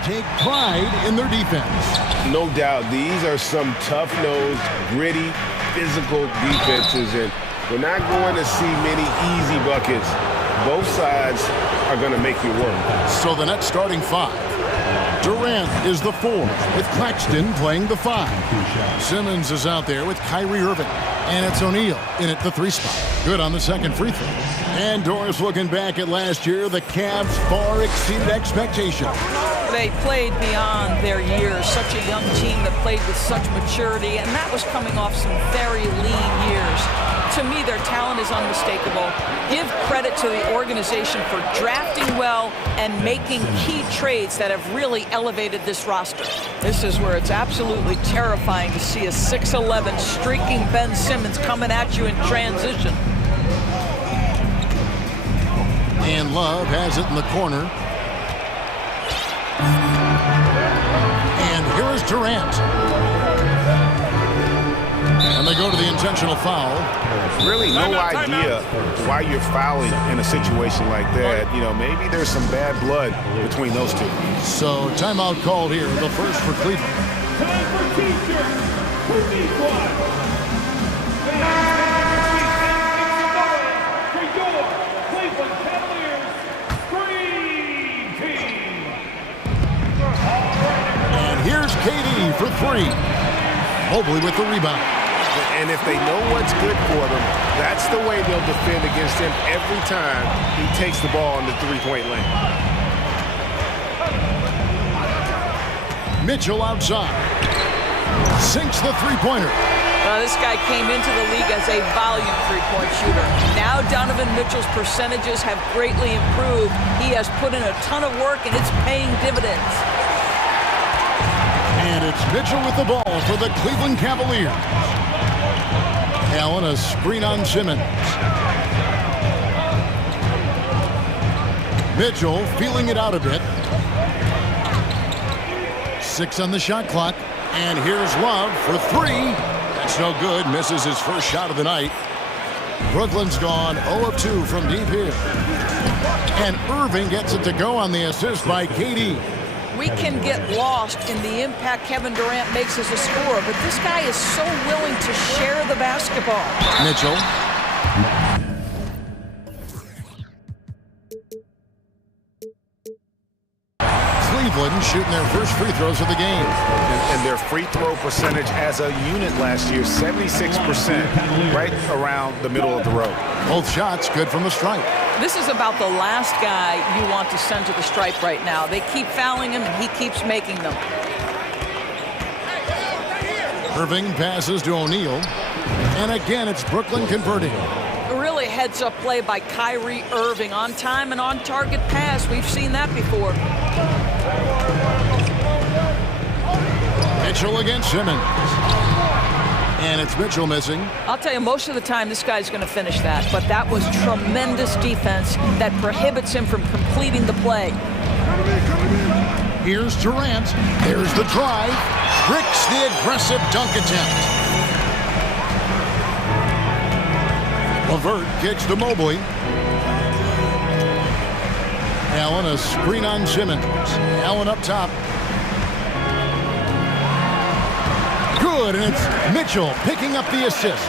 take pride in their defense. No doubt, these are some tough-nosed, gritty, physical defenses, and we're not going to see many easy buckets. Both sides are going to make you work. So the next starting five. Durant is the 4, with Claxton playing the 5. Simmons is out there with Kyrie Irving. And it's O'Neal in at the 3 spot. Good on the second free throw. And Doris, looking back at last year, the Cavs far exceeded expectations. They played beyond their years. Such a young team that played with such maturity, and that was coming off some very lean years. To me, their talent is unmistakable. Give credit to the organization for drafting well and making key trades that have really elevated this roster. This is where it's absolutely terrifying to see a 6'11" streaking Ben Simmons coming at you in transition. And Love has it in the corner. And here is Durant. And they go to the intentional foul. Really no idea why you're fouling in a situation like that. You know, maybe there's some bad blood between those two. So timeout called here, the first for Cleveland. Time for teacher. Who needs one? For your Cleveland Cavaliers Dream Team. And here's KD for 3. Mobley with the rebound. And if they know what's good for them, that's the way they'll defend against him every time he takes the ball in the three-point lane. Mitchell outside. Sinks the three-pointer. This guy came into the league as a volume three-point shooter. Now Donovan Mitchell's percentages have greatly improved. He has put in a ton of work, and it's paying dividends. And it's Mitchell with the ball for the Cleveland Cavaliers. Allen, a screen on Simmons. Mitchell feeling it out a bit. 6 on the shot clock. And here's Love for 3. That's no good. Misses his first shot of the night. Brooklyn's gone 0 of 2 from deep here. And Irving gets it to go on the assist by KD. We can get lost in the impact Kevin Durant makes as a scorer, but this guy is so willing to share the basketball. Mitchell. Cleveland shooting their first free throws of the game. And their free throw percentage as a unit last year, 76%, right around the middle of the road. Both shots good from the stripe. This is about the last guy you want to send to the stripe right now. They keep fouling him, and he keeps making them. Irving passes to O'Neal. And again, it's Brooklyn converting. Really heads-up play by Kyrie Irving. On time and on target pass. We've seen that before. Mitchell against Simmons. And it's Mitchell missing. I'll tell you, most of the time this guy's going to finish that, but that was tremendous defense that prohibits him from completing the play. Here's Durant. There's the drive. Bricks the aggressive dunk attempt. LeVert kicks to Mobley. Allen, a screen on Simmons. Allen up top. Good, and it's Mitchell picking up the assist.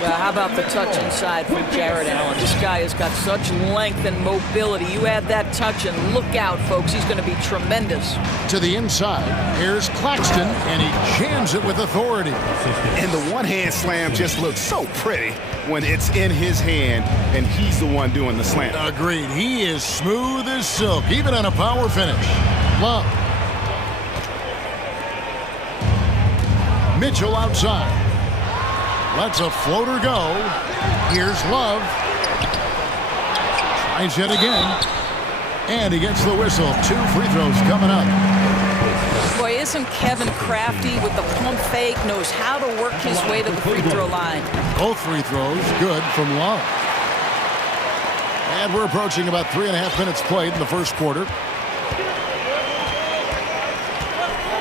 Well, how about the touch inside from Jared Allen? This guy has got such length and mobility. You add that touch, and look out, folks. He's going to be tremendous. To the inside, here's Claxton, and he jams it with authority. And the one-hand slam just looks so pretty when it's in his hand, and he's the one doing the slam. Agreed. He is smooth as silk, even on a power finish. Love. Mitchell outside. Lets a floater go. Here's Love. Tries yet again. And he gets the whistle. 2 free throws coming up. Boy, isn't Kevin crafty with the pump fake, knows how to work his way to the free throw line. Both free throws good from Love. And we're approaching about 3.5 minutes played in the first quarter.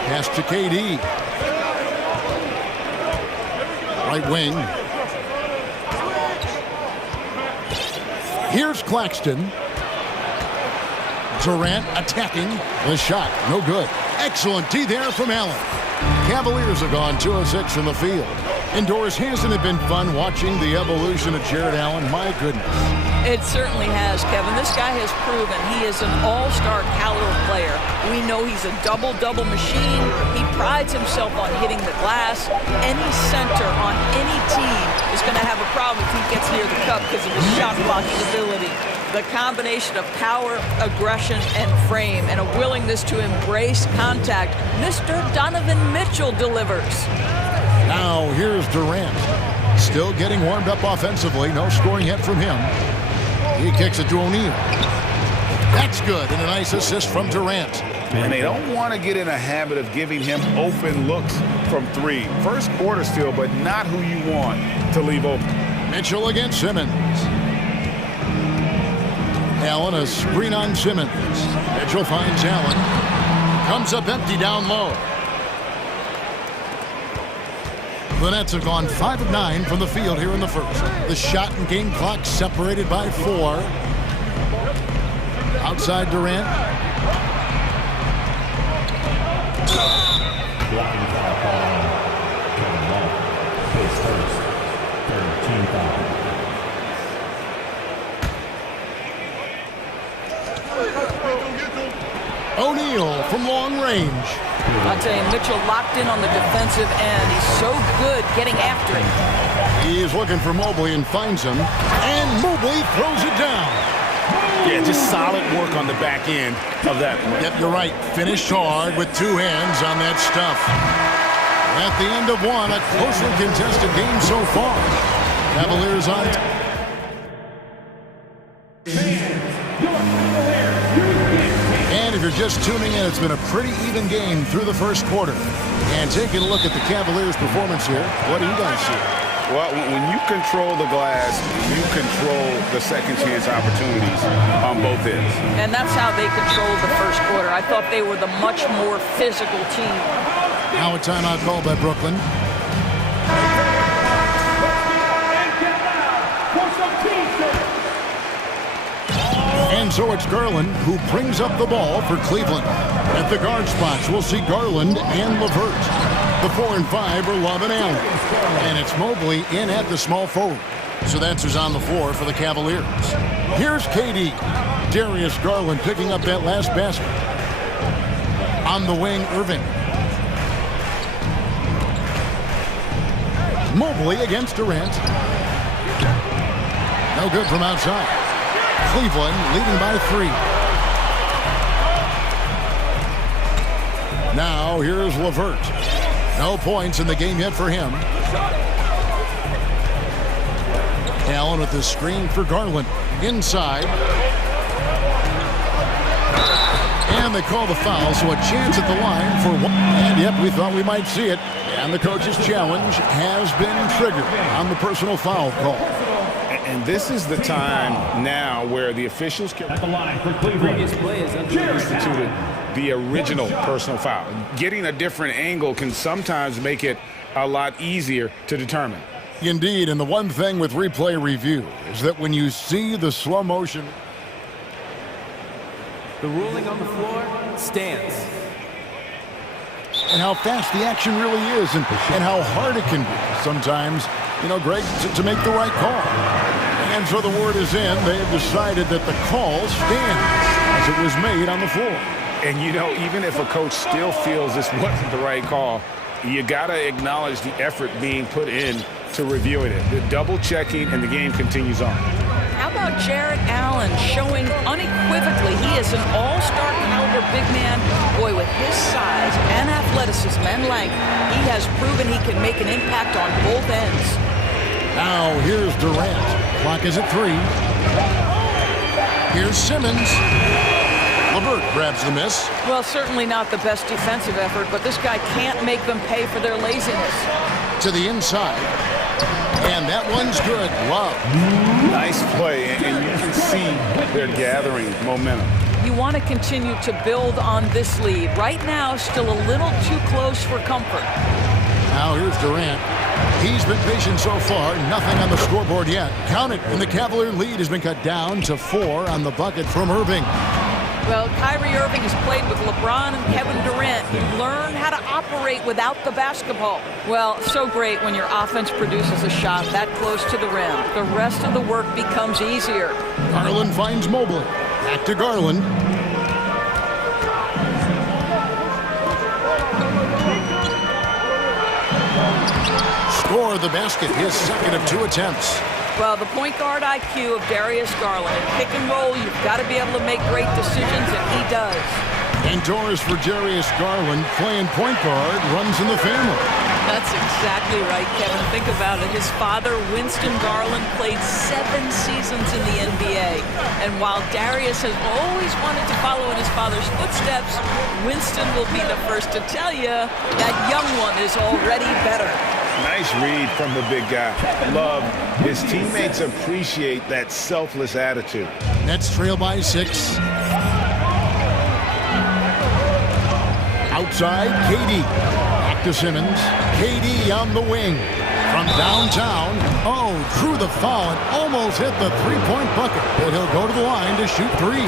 Pass to KD. Right wing. Here's Claxton. Durant attacking. The shot, no good. Excellent D there from Allen. Cavaliers have gone 2 of 6 from the field. Indoors, hasn't it been fun watching the evolution of Jared Allen? My goodness. It certainly has, Kevin. This guy has proven he is an all-star caliber player. We know he's a double-double machine. He prides himself on hitting the glass. Any center on any team is going to have a problem if he gets near the cup because of his shot-blocking ability. The combination of power, aggression, and frame, and a willingness to embrace contact, Mr. Donovan Mitchell delivers. Now here's Durant. Still getting warmed up offensively. No scoring yet from him. He kicks it to O'Neal. That's good, and a nice assist from Durant. And they don't want to get in a habit of giving him open looks from 3. First quarter still, but not who you want to leave open. Mitchell against Simmons. Allen, a screen on Simmons. Mitchell finds Allen. Comes up empty down low. The Nets have gone 5 of 9 from the field here in the first. The shot and game clock separated by 4. Outside Durant. Blocking foul call on Kevin Love. His first. 13 foul. O'Neal from long range. I'll tell you, Mitchell locked in on the defensive end. He's so good getting after it. He is looking for Mobley and finds him. And Mobley throws it down. Yeah, just solid work on the back end of that one. Yep, you're right. Finished hard with 2 hands on that stuff. At the end of one, a closely contested game so far. Cavaliers on. And if you're just tuning in, it's been a pretty even game through the first quarter. And taking a look at the Cavaliers' performance here, what do you guys see? Well, when you control the glass, you control the second chance opportunities on both ends. And that's how they controlled the first quarter. I thought they were the much more physical team. Now a timeout called by Brooklyn. And so it's Garland who brings up the ball for Cleveland. At the guard spots, we'll see Garland and LeVert. The 4 and 5 are Love and Allen. And it's Mobley in at the small forward. So that's who's on the floor for the Cavaliers. Here's KD. Darius Garland picking up that last basket. On the wing, Irving. Mobley against Durant. No good from outside. Cleveland leading by 3. Now here's LeVert. No points in the game yet for him. Allen with the screen for Garland. Inside. And they call the foul, so a chance at the line for 1. And yep, we thought we might see it. And the coach's challenge has been triggered on the personal foul call. And this is the time now where the officials can At the line for Cleveland. instituted the original personal foul. Getting a different angle can sometimes make it a lot easier to determine. Indeed, and the one thing with replay review is that when you see the slow motion, the ruling on the floor stands. And how fast the action really is and how hard it can be sometimes, you know, Greg, to make the right call. And so the word is in. They have decided that the call stands as it was made on the floor. And, you know, even if a coach still feels this wasn't the right call, you got to acknowledge the effort being put in to reviewing it. The double checking, and the game continues on. How about Jared Allen showing unequivocally he is an all-star caliber big man? Boy, with his size and athleticism and length, he has proven he can make an impact on both ends. Now here's Durant. Clock is at 3. Here's Simmons. LeVert grabs the miss. Well, certainly not the best defensive effort, but this guy can't make them pay for their laziness. To the inside. And that one's good. Love. Nice play, and you can see they're gathering momentum. You want to continue to build on this lead. Right now, still a little too close for comfort. Now here's Durant. He's been patient so far. Nothing on the scoreboard yet. Count it. And the Cavalier lead has been cut down to 4 on the bucket from Irving. Well, Kyrie Irving has played with LeBron and Kevin Durant. He learned how to operate without the basketball. Well, so great when your offense produces a shot that close to the rim. The rest of the work becomes easier. Garland finds Mobley. Back to Garland. Score the basket, his second of 2 attempts. Well, the point guard IQ of Darius Garland. In pick and roll, you've got to be able to make great decisions, and he does. Indoors for Darius Garland, playing point guard, runs in the family. That's exactly right, Kevin. Think about it. His father, Winston Garland, played 7 seasons in the NBA. And while Darius has always wanted to follow in his father's footsteps, Winston will be the first to tell you that young one is already better. Nice read from the big guy. Love. His teammates appreciate that selfless attitude. Nets trail by 6. Outside, KD. Back to Simmons. KD on the wing. From downtown. Oh, drew the foul and almost hit the three-point bucket. But he'll go to the line to shoot 3.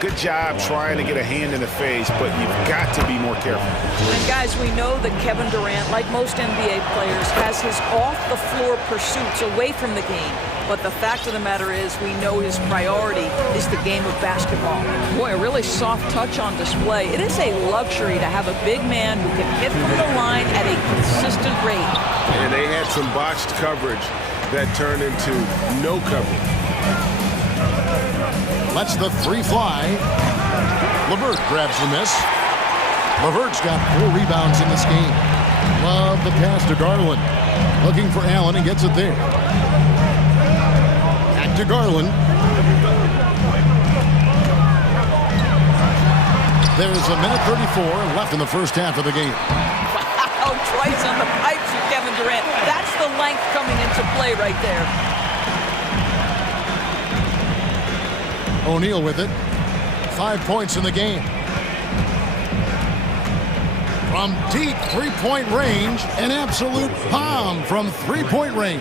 Good job trying to get a hand in the face, but you've got to be more careful. And guys, we know that Kevin Durant, like most NBA players, has his off-the-floor pursuits away from the game. But the fact of the matter is, we know his priority is the game of basketball. Boy, a really soft touch on display. It is a luxury to have a big man who can hit from the line at a consistent rate. And they had some botched coverage that turned into no coverage. Lets the 3 fly. LeVert grabs the miss. LeVert's got 4 rebounds in this game. Love the pass to Garland. Looking for Allen and gets it there. Back to Garland. There's a minute 34 left in the first half of the game. Wow, twice on the pipes with Kevin Durant. That's the length coming into play right there. O'Neal with it. 5 points in the game. From deep three-point range, an absolute bomb from three-point range.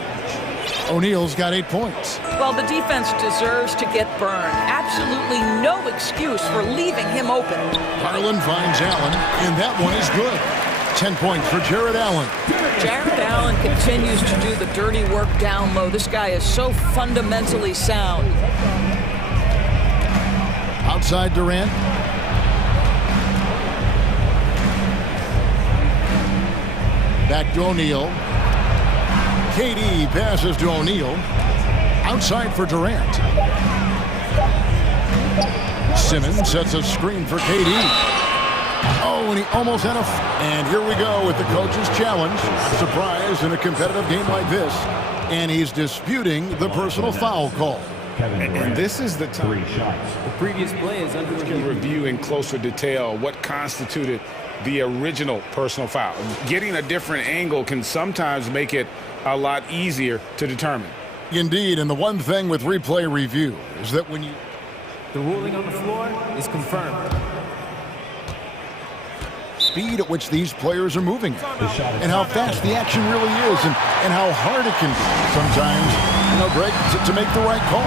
O'Neal's got 8 points. Well, the defense deserves to get burned. Absolutely no excuse for leaving him open. Garland finds Allen, and that one is good. 10 points for Jared Allen. Jared Allen continues to do the dirty work down low. This guy is so fundamentally sound. Outside Durant. Back to O'Neal. KD passes to O'Neal. Outside for Durant. Simmons sets a screen for KD. Oh, and he almost had a... And here we go with the coach's challenge. Surprise in a competitive game like this. And he's disputing the personal foul call. And this is the time. The previous play is under review. Can review in closer detail what constituted the original personal foul. Getting a different angle can sometimes make it a lot easier to determine. Indeed, and the one thing with replay review is that when you... The ruling on the floor is confirmed. Speed at which these players are moving and how fast the action really is and how hard it can be sometimes, you know, Greg, to make the right call.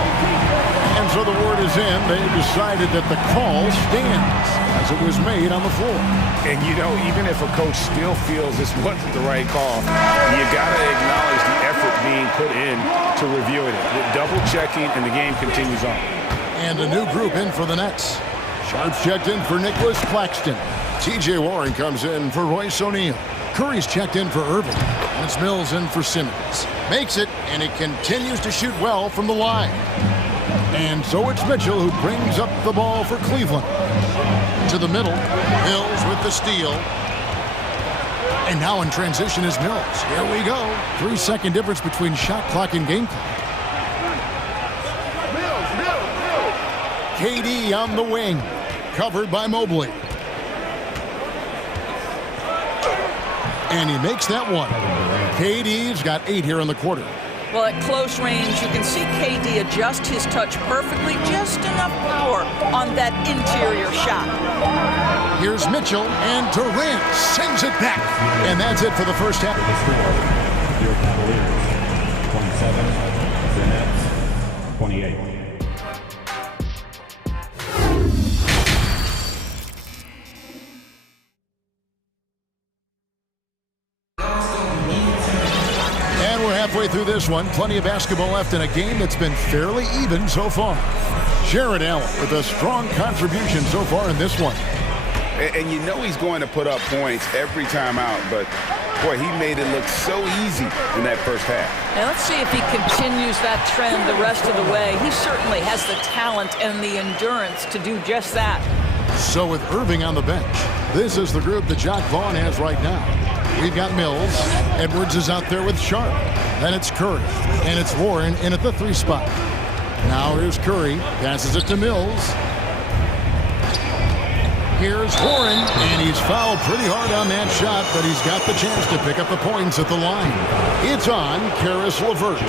And so the word is in. They decided that the call stands as it was made on the floor. And, you know, even if a coach still feels this wasn't the right call, you got to acknowledge the effort being put in to reviewing it. Double checking, and the game continues on. And a new group in for the Nets. Sharps checked in for Nicholas Claxton. T.J. Warren comes in for Royce O'Neal. Curry's checked in for Irving. And it's Mills in for Simmons. Makes it, and he continues to shoot well from the line. And so it's Mitchell who brings up the ball for Cleveland. To the middle. Mills with the steal. And now in transition is Mills. Here we go. 3-second difference between shot clock and game clock. KD on the wing. Covered by Mobley. And he makes that one. KD's got 8 here in the quarter. Well, at close range, you can see KD adjust his touch perfectly, just enough power on that interior shot. Here's Mitchell, and Durant sends it back. And that's it for the first half. Your Cavaliers, 27, the Nets, 28. Midway through this one, plenty of basketball left in a game that's been fairly even so far. Jared Allen with a strong contribution so far in this one. And you know he's going to put up points every time out, but boy, he made it look so easy in that first half. Now let's see if he continues that trend the rest of the way. He certainly has the talent and the endurance to do just that. So with Irving on the bench, this is the group that Jock Vaughn has right now. We've got Mills. Edwards is out there with Sharp. Then it's Curry. And it's Warren in at the 3 spot. Now here's Curry. Passes it to Mills. Here's Warren, and he's fouled pretty hard on that shot, but he's got the chance to pick up the points at the line. It's on Karis LeVert.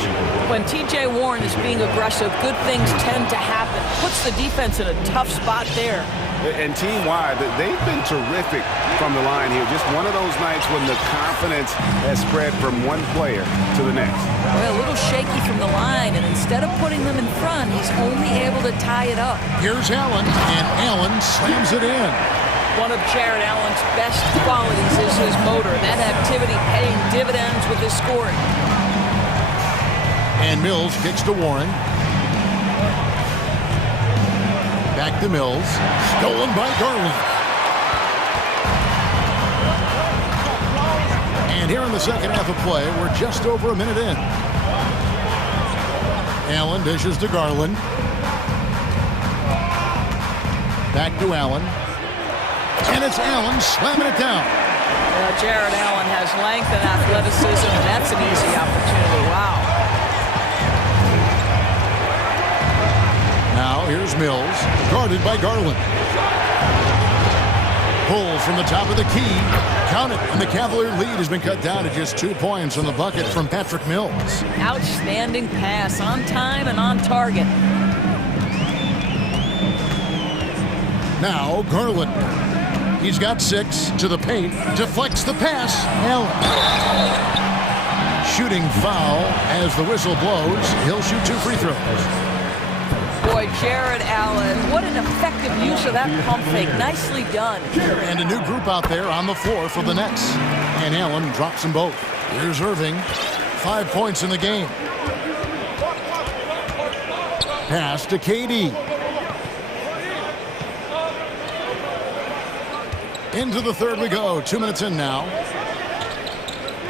When T.J. Warren is being aggressive, good things tend to happen. Puts the defense in a tough spot there. And team-wide, they've been terrific from the line here. Just one of those nights when the confidence has spread from one player to the next. Well, a little shaky from the line, and instead of putting them in front, he's only able to tie it up. Here's Allen, and Allen slams it in. One of Jared Allen's best qualities is his motor. That activity paying dividends with his scoring. And Mills kicks to Warren. Back to Mills. Stolen by Garland. And here in the second half of play, we're just over a minute in. Allen dishes to Garland. Back to Allen. And it's Allen slamming it down. Well, Jared Allen has length and athleticism, and that's an easy opportunity. Wow. Now here's Mills, guarded by Garland. Pull from the top of the key. Count it, and the Cavalier lead has been cut down to just 2 points on the bucket from Patrick Mills. Outstanding pass, on time and on target. Now Garland. He's got 6 to the paint. Deflects the pass. Allen. Shooting foul as the whistle blows. He'll shoot 2 free throws. Boy, Jared Allen, what an effective use of that pump fake. Nicely done. And a new group out there on the floor for the Nets. And Allen drops them both. Here's Irving. 5 points in the game. Pass to KD. Into the third we go. 2 minutes in now.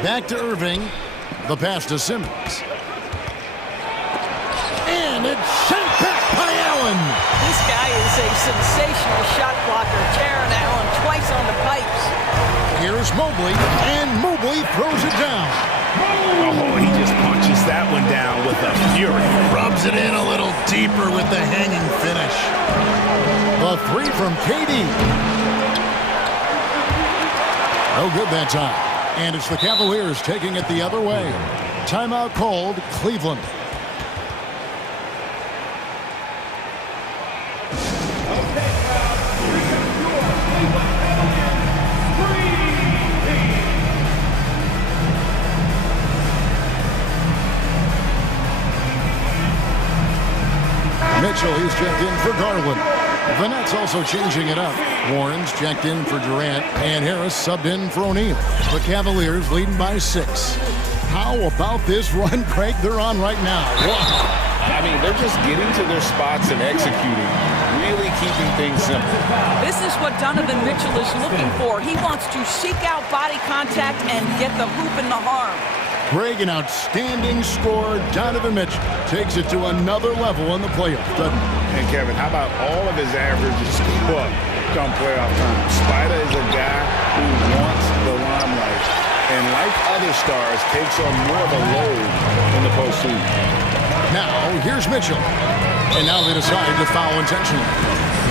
Back to Irving. The pass to Simmons. And it's sent back by Allen. This guy is a sensational shot blocker. Jared Allen twice on the pipes. Here's Mobley, and Mobley throws it down. Oh, he just punches that one down with a fury. Rubs it in a little deeper with the hanging finish. The 3 from KD. No good that time. And it's the Cavaliers taking it the other way. Timeout called, Cleveland. Mitchell, he's checked in for Garland. The Nets also changing it up. Warren's checked in for Durant, and Harris subbed in for O'Neal. The Cavaliers leading by 6. How about this run, Craig, they're on right now? Wow. I mean, they're just getting to their spots and executing, really keeping things simple. This is what Donovan Mitchell is looking for. He wants to seek out body contact and get the hoop in the harm. Craig, an outstanding scorer. Donovan Mitchell takes it to another level in the playoffs. And Kevin, how about all of his averages come playoff time? Spider is a guy who wants the limelight, and like other stars, takes on more of a load in the postseason. Now, here's Mitchell. And now they decided to foul intentionally.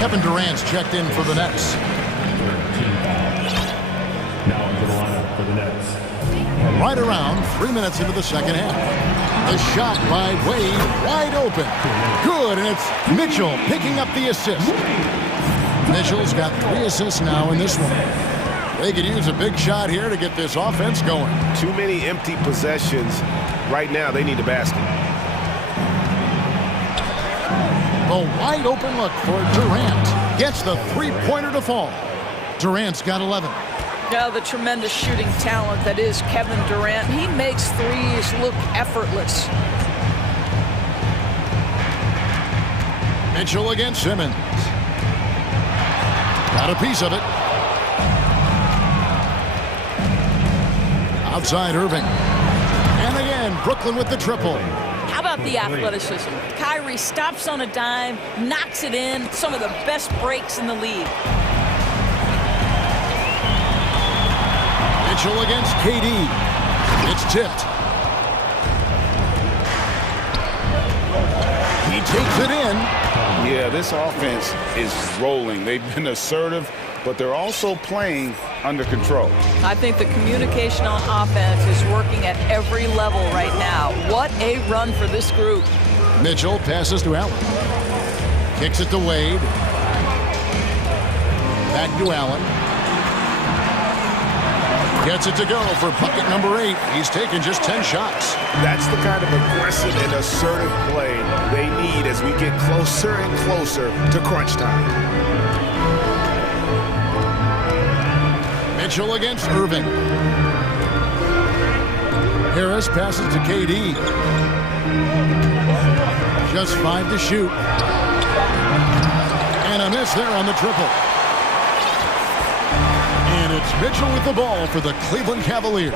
Kevin Durant's checked in for the Nets. Now into the lineup for the Nets. Right around 3 minutes into the second half. The shot by Wade, wide open. Good, and it's Mitchell picking up the assist. Mitchell's got 3 assists now in this one. They could use a big shot here to get this offense going. Too many empty possessions. Right now, they need a basket. The wide open look for Durant. Gets the 3-pointer to fall. Durant's got 11. Now the tremendous shooting talent that is Kevin Durant. He makes threes look effortless. Mitchell against Simmons. Got a piece of it. Outside Irving. And again, Brooklyn with the triple. How about the athleticism? Kyrie stops on a dime, knocks it in. Some of the best breaks in the league. Mitchell against KD. It's tipped. He takes it in. Yeah, this offense is rolling. They've been assertive, but they're also playing under control. I think the communication on offense is working at every level right now. What a run for this group. Mitchell passes to Allen. Kicks it to Wade. Back to Allen. Gets it to go for bucket number 8. He's taken just 10 shots. That's the kind of aggressive and assertive play they need as we get closer and closer to crunch time. Mitchell against Irving. Harris passes to KD. Just 5 to shoot. And a miss there on the triple. And it's Mitchell with the ball for the Cleveland Cavaliers.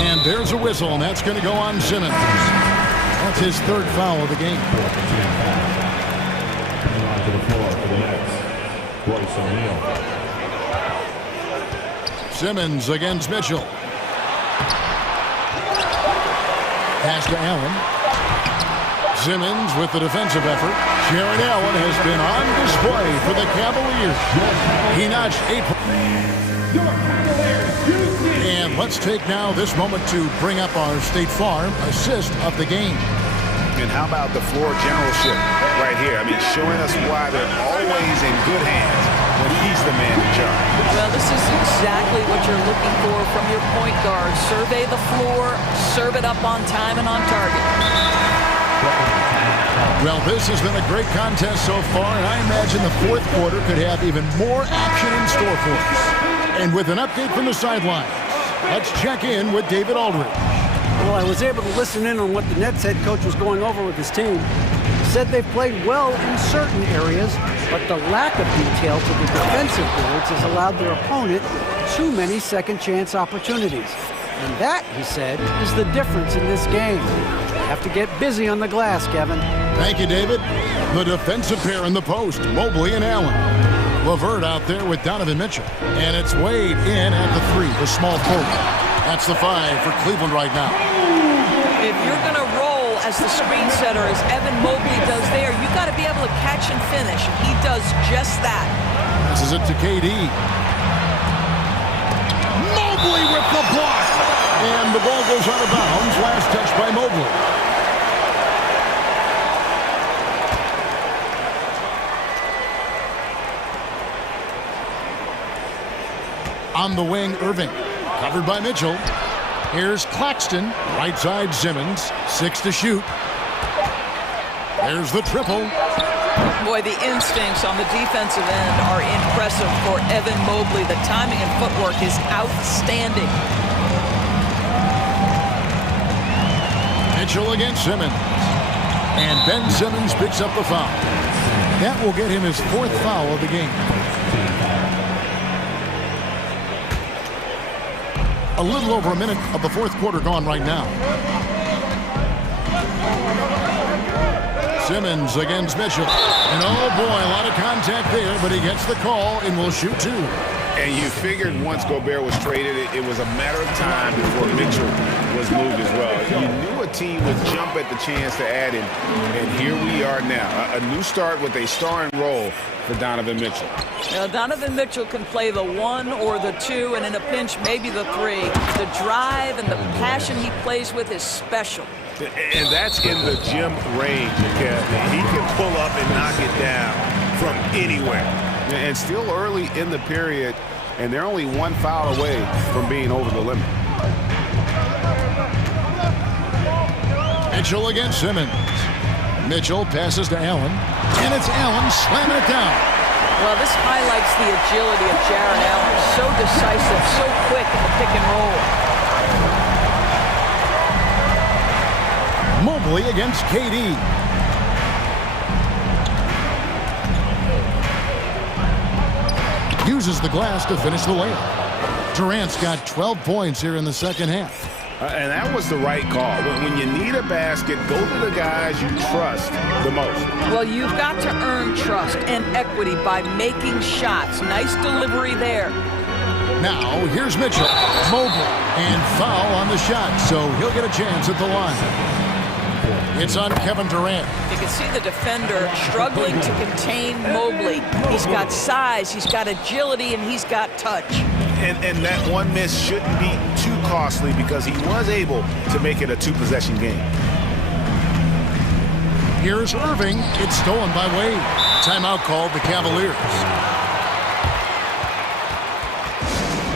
And there's a whistle, and that's going to go on Simmons. That's his 3rd foul of the game. To the floor for the Nets, Royce O'Neal. Simmons against Mitchell. Pass to Allen. Simmons with the defensive effort. Jared Allen has been on display for the Cavaliers. He notched 8 points. And let's take now this moment to bring up our State Farm assist of the game. And how about the floor generalship right here? I mean, showing us why they're always in good hands when he's the man in charge. Well, this is exactly what you're looking for from your point guard. Survey the floor, serve it up on time and on target. Well, this has been a great contest so far, and I imagine the 4th quarter could have even more action in store for us. And with an update from the sidelines, let's check in with David Aldridge. Well, I was able to listen in on what the Nets head coach was going over with his team. He said they've played well in certain areas, but the lack of detail to the defensive boards has allowed their opponent too many second-chance opportunities. And that, he said, is the difference in this game. You have to get busy on the glass, Kevin. Thank you, David. The defensive pair in the post, Mobley and Allen. LeVert out there with Donovan Mitchell. And it's Wade in at the 3, the small forward. That's the 5 for Cleveland right now. If you're going to roll as the screen setter, as Evan Mobley does there, you got to be able to catch and finish. And he does just that. Passes it to KD. Mobley with the block. And the ball goes out of bounds. Last touch by Mobley. On the wing, Irving. Covered by Mitchell. Here's Claxton. Right side, Simmons. 6 to shoot. There's the triple. Boy, the instincts on the defensive end are impressive for Evan Mobley. The timing and footwork is outstanding. Mitchell against Simmons. And Ben Simmons picks up the foul. That will get him his 4th foul of the game. A little over a minute of the 4th quarter gone right now. Simmons against Mitchell. And oh boy, a lot of contact there, but he gets the call and will shoot 2. And you figured once Gobert was traded, it was a matter of time before Mitchell was moved as well. You knew a team would jump at the chance to add him, and here we are now. A new start with a starring role for Donovan Mitchell. Now, Donovan Mitchell can play the 1 or the 2, and in a pinch, maybe the 3. The drive and the passion he plays with is special. And that's in the gym range. He can pull up and knock it down from anywhere. And still early in the period, and they're only 1 foul away from being over the limit. Mitchell against Simmons. Mitchell passes to Allen, and it's Allen slamming it down. Well, this highlights the agility of Jaron Allen. So decisive, so quick in the pick and roll. Mobley against KD. Uses the glass to finish the layup. Durant's got 12 points here in the second half. And that was the right call. When you need a basket, go to the guys you trust the most. Well, you've got to earn trust and equity by making shots. Nice delivery there. Now, here's Mitchell. Mobley. And foul on the shot, so he'll get a chance at the line. It's on Kevin Durant. You can see the defender struggling to contain Mobley. He's got size, he's got agility, and he's got touch. And that one miss shouldn't be too costly because he was able to make it a two-possession game. Here's Irving. It's stolen by Wade. Timeout called the Cavaliers.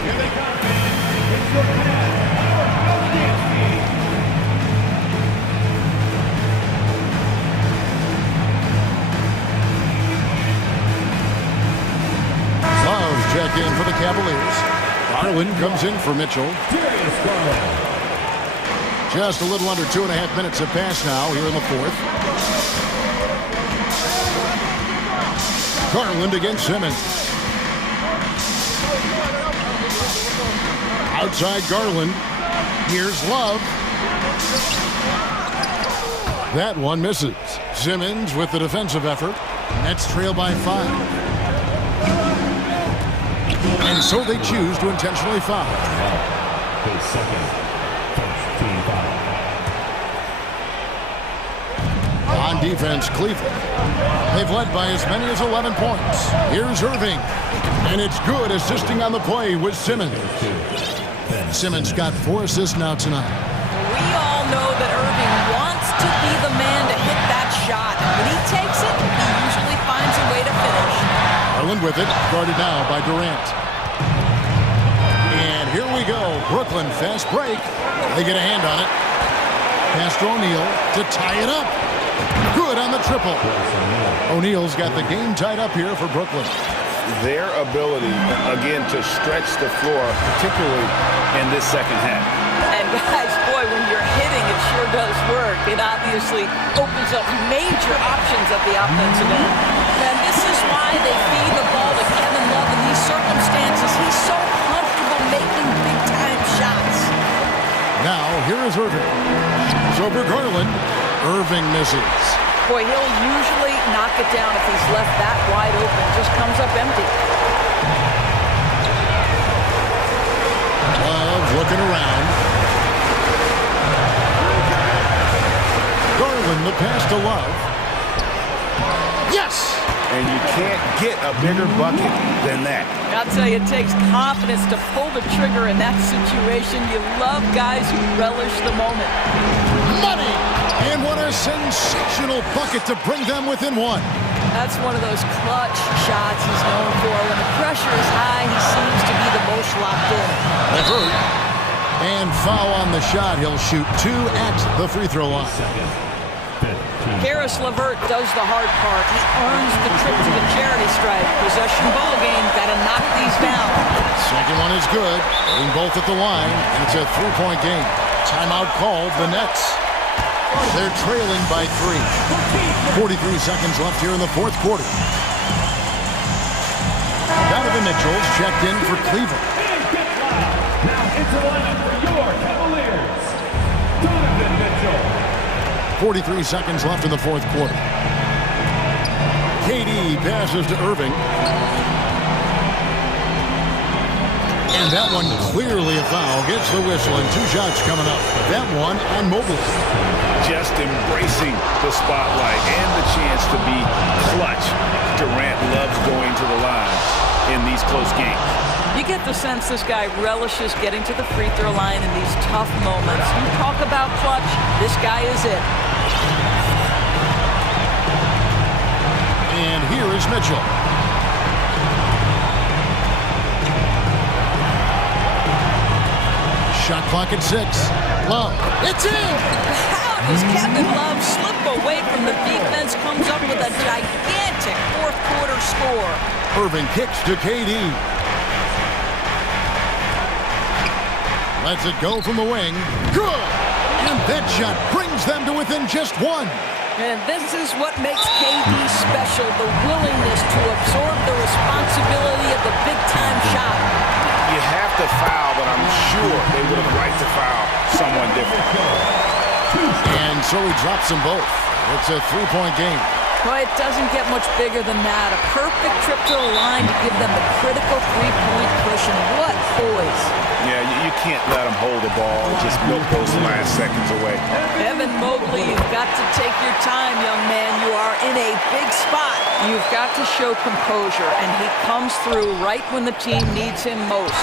Here they come, man. It's the pass. Love check in for the Cavaliers. Garland comes in for Mitchell. Just a little under 2.5 minutes have passed now here in the fourth. Garland against Simmons. Outside Garland. Here's Love. That one misses. Simmons with the defensive effort. Nets trail by 5. And so they choose to intentionally foul. His second first team foul. On defense, Cleveland. They've led by as many as 11 points. Here's Irving. And it's good, assisting on the play with Simmons. Simmons got 4 assists now tonight. We all know that Irving wants to be the man to hit that shot. When he takes it, he usually finds a way to finish. Garland with it, guarded now by Durant. And here we go. Brooklyn, fast break. They get a hand on it. Pass to O'Neal to tie it up. Good on the triple. O'Neal's got the game tied up here for Brooklyn. Their ability, again, to stretch the floor, particularly in this second half. And guys, boy, when you're hitting, it sure does work. It obviously opens up major options at the offensive end. And this is why they feed the ball to Kevin Love in these circumstances. He's so comfortable making big-time shots. Now, here is Irving. So for Garland, Irving misses. Boy, he'll usually knock it down if he's left that wide open. Just comes up empty. Love looking around. Garland, the pass to Love. Yes! And you can't get a bigger bucket than that. I'll tell you, it takes confidence to pull the trigger in that situation. You love guys who relish the moment. Money! And what a sensational bucket to bring them within 1. That's one of those clutch shots he's known for. When the pressure is high, he seems to be the most locked in. LeVert. And foul on the shot. He'll shoot 2 at the free throw line. Karis LeVert does the hard part. He earns the trip to the charity stripe. Possession ball game. Got to knock these down. Second one is good. Aim both at the line. And it's a 3-point game. Timeout called. The Nets. They're trailing by 3. 43 seconds left here in the fourth quarter. Donovan Mitchell's checked in for Cleveland. Now into the lineup for your Cavaliers, Donovan Mitchell. 43 seconds left in the fourth quarter. KD passes to Irving. And that one clearly a foul. Gets the whistle and 2 shots coming up. That one on Mobley. Just embracing the spotlight and the chance to be clutch. Durant loves going to the line in these close games. You get the sense this guy relishes getting to the free throw line in these tough moments. You talk about clutch, this guy is it. And here is Mitchell. Shot clock at 6. Love. It's in! does Kevin Love slip away from the defense, comes up with a gigantic fourth quarter score. Irving kicks to KD. Lets it go from the wing. Good! And that shot brings them to within just one. And this is what makes KD special, the willingness to absorb the responsibility of the big-time shot. You have to foul, but I'm sure they would have liked to foul someone different. And so he drops them both. It's a three-point game. Well, it doesn't get much bigger than that. A perfect trip to the line to give them the critical three-point cushion. What poise. Yeah, you can't let them hold the ball. Just milk those last seconds away. Evan Mobley, you've got to take your time, young man. You are in a big spot. You've got to show composure, and he comes through right when the team needs him most.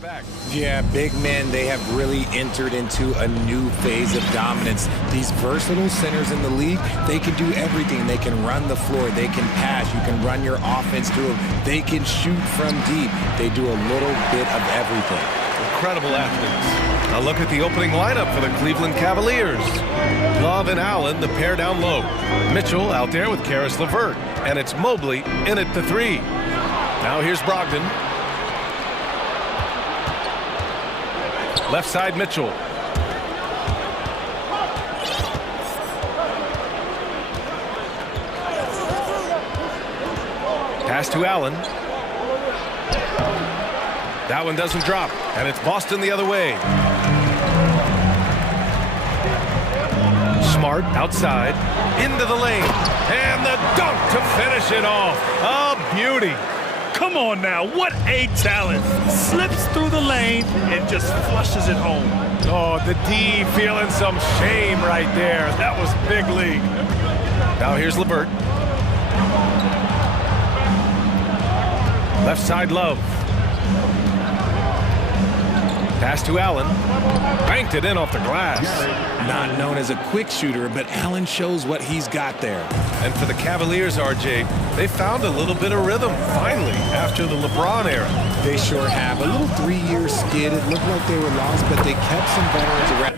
back. Yeah, big men, they have really entered into a new phase of dominance. These versatile centers in the league, they can do everything. They can run the floor, they can pass, you can run your offense to them, they can shoot from deep. They do a little bit of everything. Incredible athletes. A look at the opening lineup for the Cleveland Cavaliers. Love and Allen, the pair down low. Mitchell out there with Karis LeVert. And it's Mobley in at the 3. Now here's Brogdon. Left side, Mitchell. Pass to Allen. That one doesn't drop, and it's Boston the other way. Smart outside, into the lane, and the dunk to finish it off. A beauty. Come on now, what a talent. Slips through the lane and just flushes it home. Oh, the D feeling some shame right there. That was big league. Now here's LeVert. Left side, Love. Pass to Allen. Banked it in off the glass. Not known as a quick shooter, but Allen shows what he's got there. And for the Cavaliers, RJ, they found a little bit of rhythm, finally, after the LeBron era. They sure have. A little 3-year skid. It looked like they were lost, but they kept some veterans around.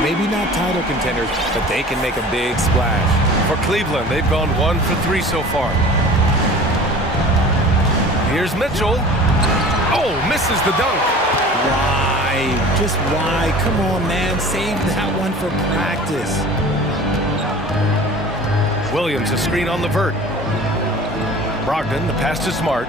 Maybe not title contenders, but they can make a big splash. For Cleveland, they've gone 1 for 3 so far. Here's Mitchell. Oh, misses the dunk. Why? Just why? Come on, man. Save that one for practice. Williams, a screen on LeVert. Brogdon, the pass to Smart.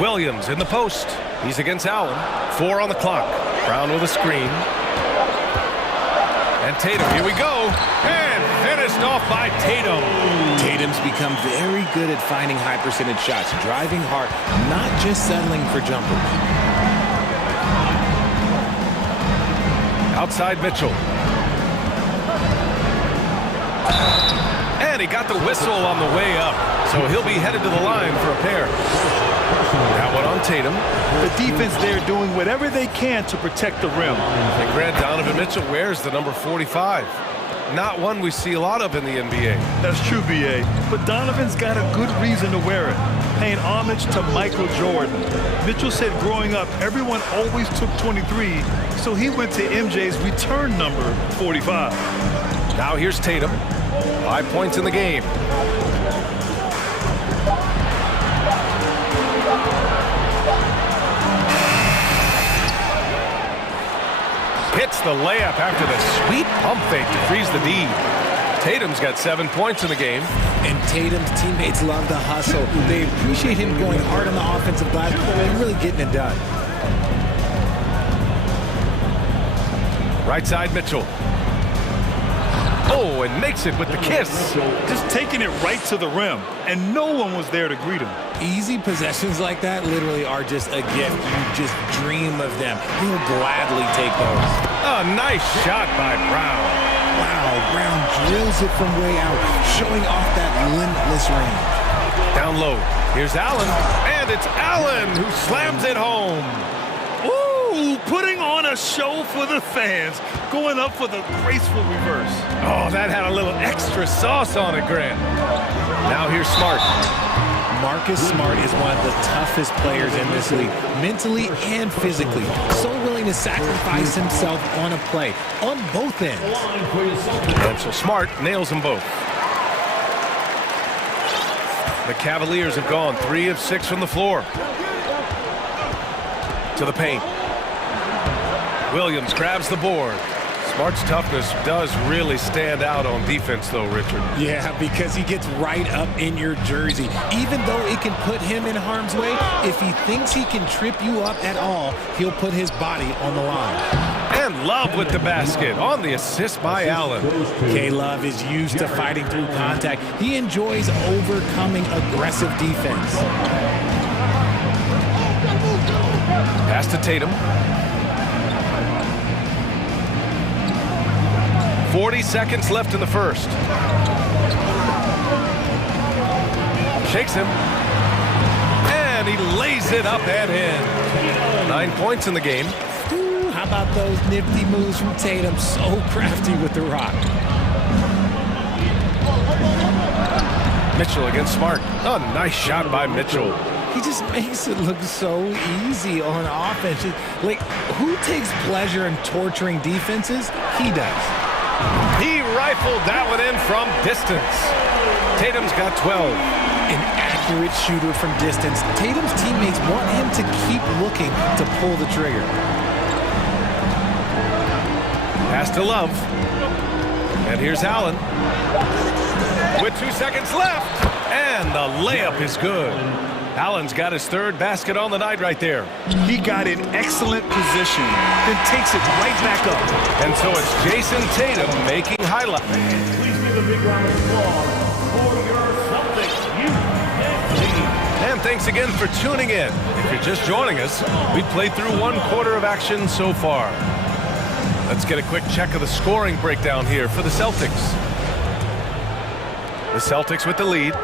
Williams in the post. He's against Allen. 4 on the clock. Brown with a screen. And Tatum, here we go. And finished off by Tatum. Tatum's become very good at finding high percentage shots, driving hard, not just settling for jumpers. Outside Mitchell. And he got the whistle on the way up. So he'll be headed to the line for a pair. That one on Tatum. The defense there doing whatever they can to protect the rim. And Grant, Donovan Mitchell wears the number 45. Not one we see a lot of in the NBA. That's true, B.A. But Donovan's got a good reason to wear it, paying homage to Michael Jordan. Mitchell said growing up, everyone always took 23, so he went to MJ's return number 45. Now here's Tatum. 5 points in the game. Hits the layup after the sweet pump fake to freeze the D. Tatum's got 7 points in the game. And Tatum's teammates love the hustle. They appreciate him going hard on the offensive glass and really getting it done. Right side, Mitchell. Oh, and makes it with the kiss. Just taking it right to the rim, and no one was there to greet him. Easy possessions like that literally are just a gift. You just dream of them. He'll gladly take those. A nice shot by Brown. Wow, Brown drills it from way out, showing off that limitless range. Down low, here's Allen, and it's Allen who slams it home. Ooh, putting on a show for the fans, going up for the graceful reverse. Oh, that had a little extra sauce on it, Grant. Now here's Smart. Marcus Smart is one of the toughest players in this league, mentally and physically. So willing to sacrifice himself on a play, on both ends. And so Smart nails them both. The Cavaliers have gone 3 of 6 from the floor. To the paint. Williams grabs the board. Smart's toughness does really stand out on defense, though, Richard. Yeah, because he gets right up in your jersey. Even though it can put him in harm's way, if he thinks he can trip you up at all, he'll put his body on the line. And Love with the basket on the assist by Allen. K-Love is used to fighting through contact. He enjoys overcoming aggressive defense. Pass to Tatum. 40 seconds left in the first. Shakes him. And he lays it up and in. 9 points in the game. Ooh, how about those nifty moves from Tatum? So crafty with the rock. Mitchell against Smart. A nice shot by Mitchell. He just makes it look so easy on offense. Like, who takes pleasure in torturing defenses? He does. He rifled that one in from distance. Tatum's got 12. An accurate shooter from distance. Tatum's teammates want him to keep looking to pull the trigger. Pass to Love. And here's Allen. With 2 seconds left. And the layup is good. Allen's got his third basket on the night right there. He got in excellent position, then takes it right back up. And so it's Jason Tatum making highlights. Please give a big round of applause for your Celtics youth. And thanks again for tuning in. If you're just joining us, we played through 1 quarter of action so far. Let's get a quick check of the scoring breakdown here for the Celtics. The Celtics with the lead.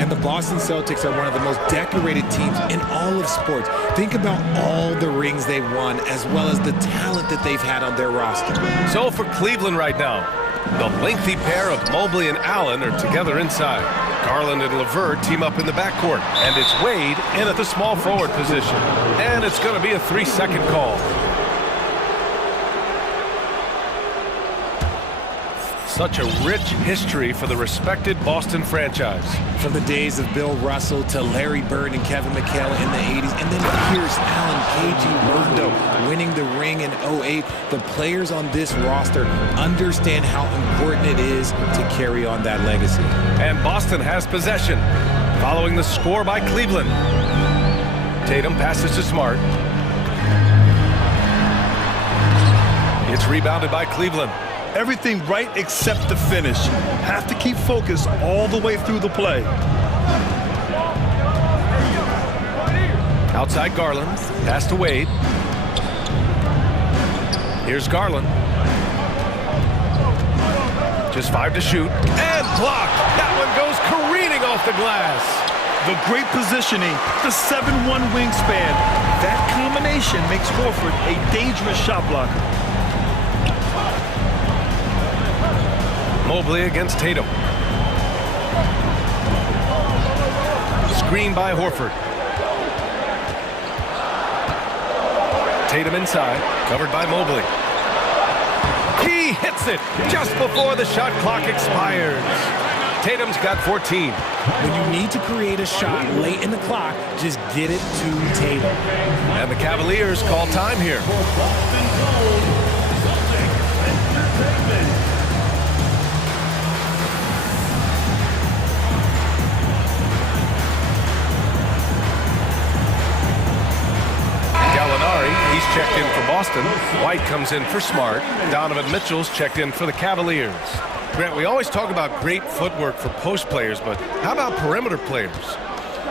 And the Boston Celtics are one of the most decorated teams in all of sports. Think about all the rings they've won, as well as the talent that they've had on their roster. So for Cleveland right now, the lengthy pair of Mobley and Allen are together inside. Garland and LeVert team up in the backcourt. And it's Wade in at the small forward position. And it's going to be a 3-second call. Such a rich history for the respected Boston franchise. From the days of Bill Russell to Larry Bird and Kevin McHale in the 80s, and then Pierce, Allen, KG, Rondo winning the ring in 08. The players on this roster understand how important it is to carry on that legacy. And Boston has possession, following the score by Cleveland. Tatum passes to Smart. It's rebounded by Cleveland. Everything right except the finish. Have to keep focus all the way through the play. Outside Garland, pass to Wade. Here's Garland. Just 5 to shoot. And blocked. That one goes careening off the glass. The great positioning, the 7'1" wingspan. That combination makes Horford a dangerous shot blocker. Mobley against Tatum. Screen by Horford. Tatum inside, covered by Mobley. He hits it just before the shot clock expires. Tatum's got 14. When you need to create a shot late in the clock, just get it to Tatum. And the Cavaliers call time here. He's checked in for Boston. White comes in for Smart. Donovan Mitchell's checked in for the Cavaliers. Grant, we always talk about great footwork for post players, but how about perimeter players?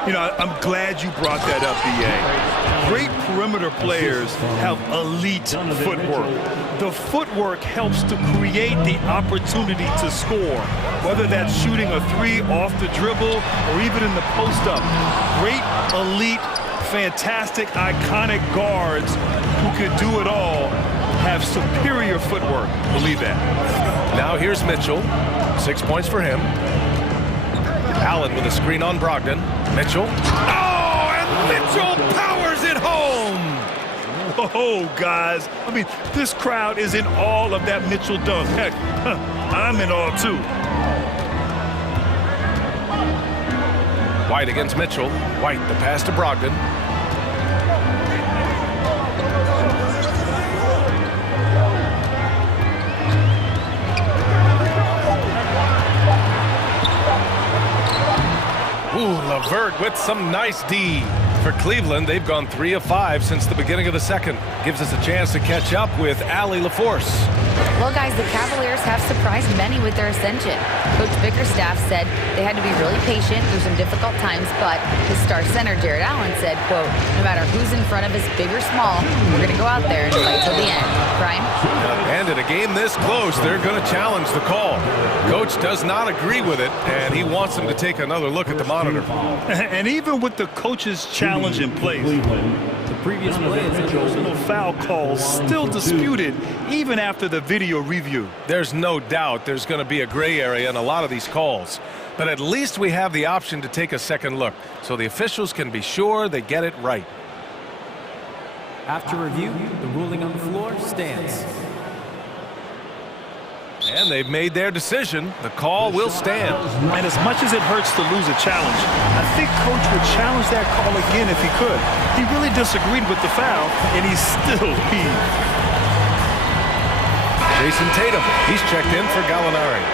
You know, I'm glad you brought that up, B.A. Great perimeter players have elite footwork. The footwork helps to create the opportunity to score, whether that's shooting a 3 off the dribble or even in the post-up. Great, elite, fantastic, iconic guards who can do it all have superior footwork. Believe that. Now here's Mitchell. 6 points for him. Allen with a screen on Brogdon. Mitchell. Oh, and Mitchell powers it home! Oh, guys. I mean, this crowd is in awe of that Mitchell dunk. Heck, I'm in awe, too. White against Mitchell. White, the pass to Brogdon. Ooh, LeVert with some nice D. For Cleveland, they've gone 3 of 5 since the beginning of the second. Gives us a chance to catch up with Allie LaForce. Well, guys, the Cavaliers have surprised many with their ascension. Coach Bickerstaff said they had to be really patient through some difficult times, but his star center, Jared Allen, said, quote, no matter who's in front of us, big or small, we're going to go out there and fight till the end. Brian? And in a game this close, they're going to challenge the call. Coach does not agree with it, and he wants them to take another look at the monitor. And even with the coach's challenge in place, The previous play is personal foul calls still disputed even after the video review. There's no doubt there's going to be a gray area in a lot of these calls. But at least we have the option to take a second look, so the officials can be sure they get it right. After review, the ruling on the floor stands. And they've made their decision. The call will stand. And as much as it hurts to lose a challenge, I think Coach would challenge that call again if he could. He really disagreed with the foul, and he's still peeved. Jason Tatum, he's checked in for Gallinari.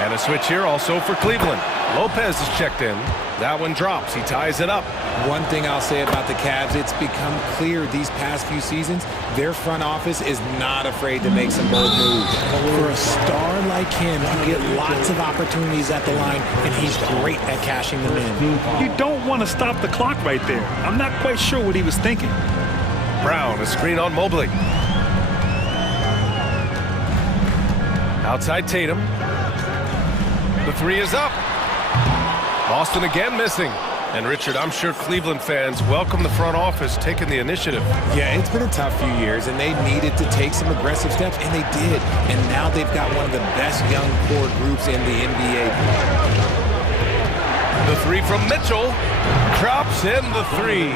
And a switch here also for Cleveland. Lopez is checked in. That one drops. He ties it up. One thing I'll say about the Cavs, it's become clear these past few seasons, their front office is not afraid to make some bold moves. For a star like him, you get lots of opportunities at the line, and he's great at cashing them in. You don't want to stop the clock right there. I'm not quite sure what he was thinking. Brown, a screen on Mobley. Outside Tatum. The three is up. Boston again missing. And Richard, I'm sure Cleveland fans welcome the front office taking the initiative. Yeah, it's been a tough few years, and they needed to take some aggressive steps, and they did. And now they've got one of the best young core groups in the NBA. The three from Mitchell. Drops in the three.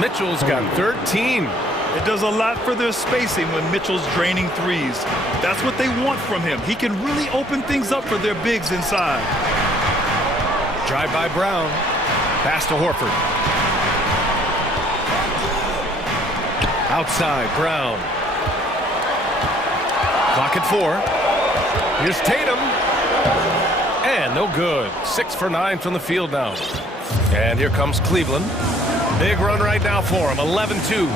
Mitchell's got 13. It does a lot for their spacing when Mitchell's draining threes. That's what they want from him. He can really open things up for their bigs inside. Drive by Brown. Pass to Horford. Outside, Brown. Clock at 4. Here's Tatum. And no good. 6 for 9 from the field now. And here comes Cleveland. Big run right now for him. 11-2.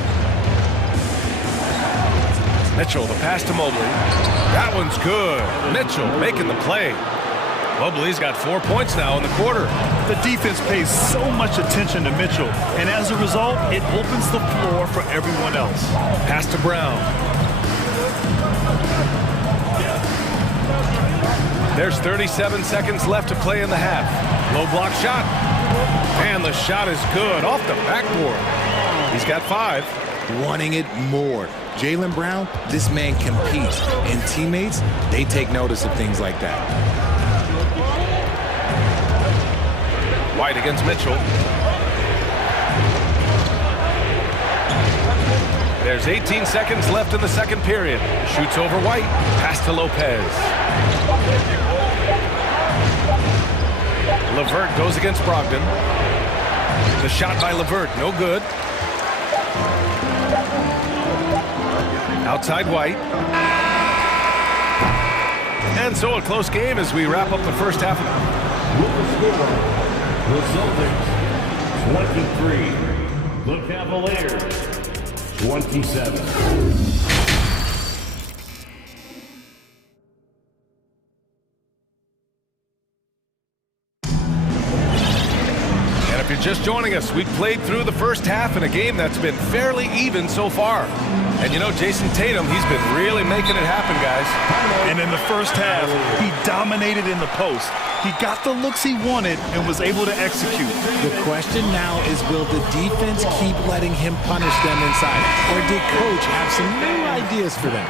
Mitchell, the pass to Mobley. That one's good. Mitchell making the play. Mobley's got 4 points now in the quarter. The defense pays so much attention to Mitchell, and as a result, it opens the floor for everyone else. Pass to Brown. There's 37 seconds left to play in the half. Low block shot. And the shot is good off the backboard. He's got 5. Wanting it more. Jaylen Brown, this man competes, and teammates, they take notice of things like that. White against Mitchell. There's 18 seconds left in the second period. Shoots over White. Pass to Lopez. LeVert goes against Brogdon. The shot by LeVert, no good. Outside White. And so a close game as we wrap up the first half. The Celtics, 23. The Cavaliers, 27. If you're just joining us, we've played through the first half in a game that's been fairly even so far. And you know, Jason Tatum, he's been really making it happen, guys. And in the first half, he dominated in the post. He got the looks he wanted and was able to execute. The question now is, will the defense keep letting him punish them inside? Or did Coach have some new ideas for them?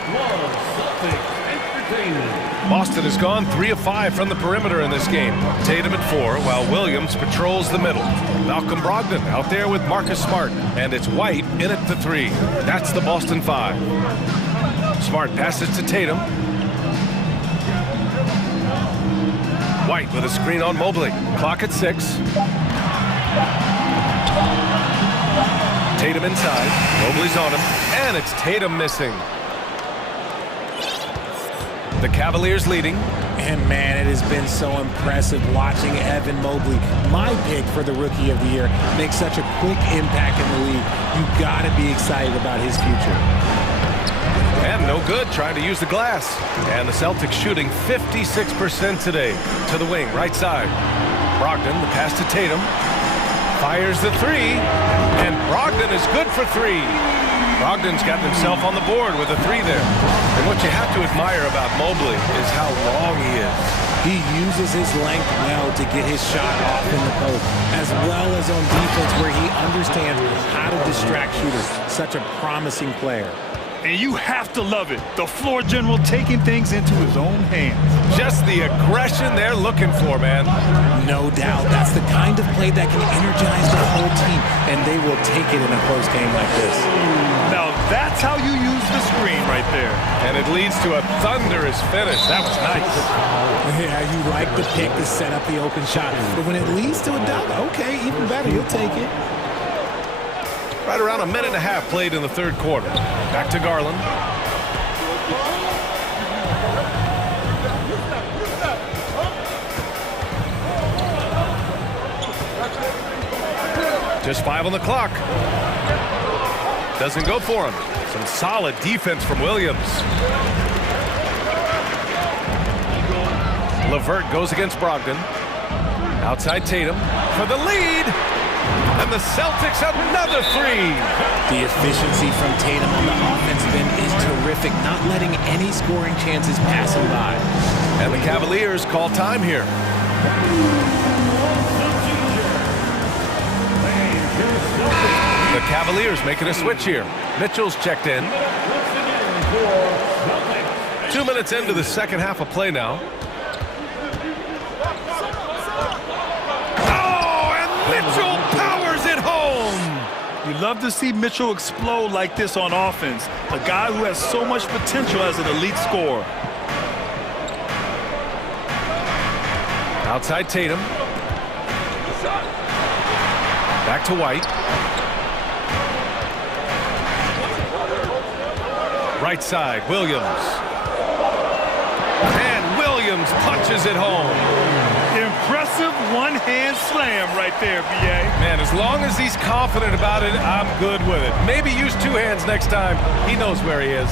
Boston has gone 3 of 5 from the perimeter in this game. Tatum at 4, while Williams patrols the middle. Malcolm Brogdon out there with Marcus Smart, and it's White in at the 3. That's the Boston 5. Smart passes to Tatum. White with a screen on Mobley. Clock at 6. Tatum inside. Mobley's on him, and it's Tatum missing. The Cavaliers leading. And man, it has been so impressive watching Evan Mobley, my pick for the Rookie of the Year, make such a quick impact in the league. You got to be excited about his future. And no good, trying to use the glass. And the Celtics shooting 56% today. To the wing, right side. Brogdon, the pass to Tatum. Fires the three. And Brogdon is good for three. Brogdon's got himself on the board with a three there. And what you have to admire about Mobley is how long he is. He uses his length well to get his shot off in the post, as well as on defense where he understands how to distract shooters. Such a promising player. And you have to love it. The floor general taking things into his own hands. Just the aggression they're looking for, man. No doubt. That's the kind of play that can energize the whole team, and they will take it in a close game like this. Now, that's how you use the screen right there. And it leads to a thunderous finish. That was nice. Yeah, you like the pick to set up the open shot. But when it leads to a dunk, okay, even better. You'll take it. Right around a minute and a half played in the third quarter. Back to Garland. Just 5 on the clock. Doesn't go for him. Some solid defense from Williams. LeVert goes against Brogdon. Outside Tatum for the lead. And the Celtics another three. The efficiency from Tatum on the offensive end is terrific, not letting any scoring chances pass him by. And the Cavaliers call time here. The Cavaliers making a switch here. Mitchell's checked in. 2 minutes into the second half of play now. Oh, and Mitchell powers it home. You love to see Mitchell explode like this on offense. A guy who has so much potential as an elite scorer. Outside Tatum. Back to White. Right side, Williams. And Williams punches it home. Impressive one-hand slam right there, B.A. Man, as long as he's confident about it, I'm good with it. Maybe use two hands next time. He knows where he is.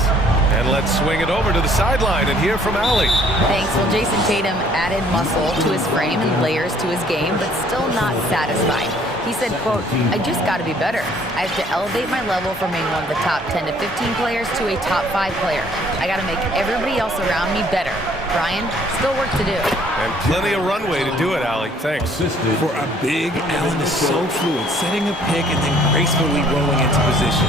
And let's swing it over to the sideline and hear from Allie. Thanks. Well, Jason Tatum added muscle to his frame and layers to his game, but still not satisfied. He said, quote, I just got to be better. I have to elevate my level from being one of the top 10 to 15 players to a top 5 player. I got to make everybody else around me better. Brian, still work to do. And plenty of runway to do it, Allie. Thanks. For a big, Allen is so fluid, setting a pick and then gracefully rolling into position.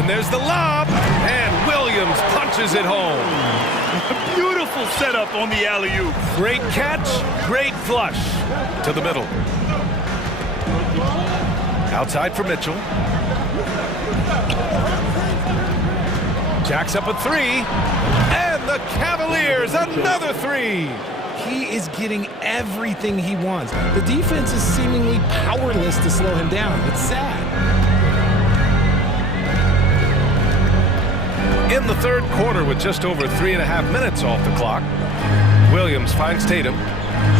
And there's the lob, and Williams punches it home. Beautiful setup on the alley-oop. Great catch, great flush. To the middle. Outside for Mitchell. Jacks up a three. And the Cavaliers, another three. He is getting everything he wants. The defense is seemingly powerless to slow him down. It's sad. In the third quarter with just over 3.5 minutes off the clock, Williams finds Tatum.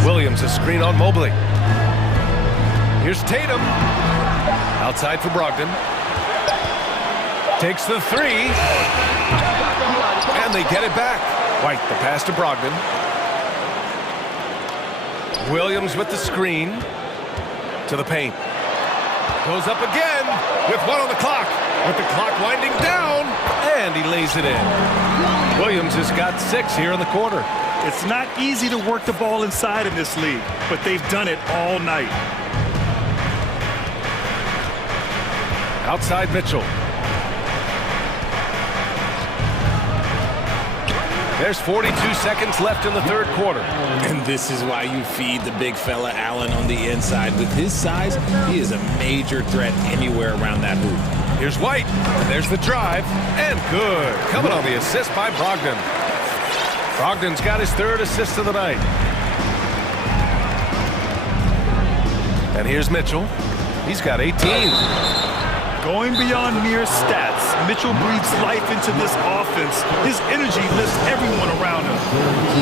Williams a screen on Mobley. Here's Tatum. Outside for Brogdon. Takes the three. And they get it back. White, the pass to Brogdon. Williams with the screen. To the paint. Goes up again with 1 on the clock. With the clock winding down. And he lays it in. Williams has got 6 here in the quarter. It's not easy to work the ball inside in this league, but they've done it all night. Outside Mitchell. There's 42 seconds left in the third quarter. And this is why you feed the big fella Allen on the inside. With his size, he is a major threat anywhere around that hoop. Here's White. And there's the drive. And good. Coming on the assist by Brogdon. Brogdon's got his 3rd assist of the night. And here's Mitchell. He's got 18. Going beyond mere stats, Mitchell breathes life into this offense. His energy lifts everyone around him.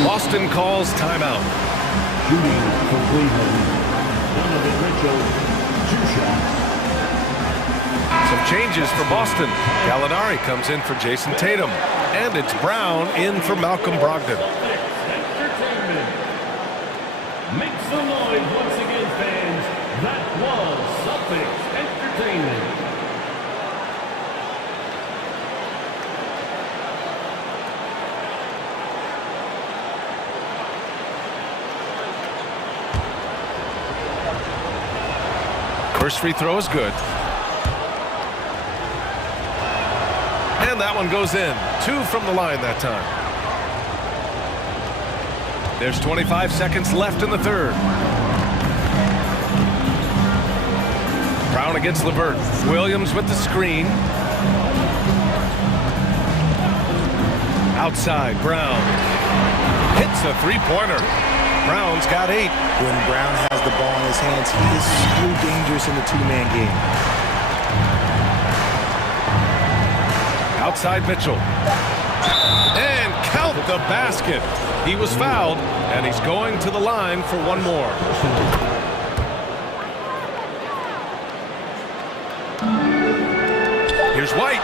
Boston calls timeout. Shooting for Cleveland. Donovan Mitchell, 2 shots. So Some changes for Boston. Gallinari comes in for Jason Tatum. And it's Brown in for Malcolm Brogdon. Make some noise once again, fans. That was something entertainment. First free throw is good. And that one goes in. 2 from the line that time. There's 25 seconds left in the third. Brown against LeVert. Williams with the screen. Outside, Brown. Hits the three-pointer. Brown's got 8. When Brown has the ball in his hands, he is so dangerous in the two-man game. Outside Mitchell. And count the basket. He was fouled, and he's going to the line for one more. Here's White.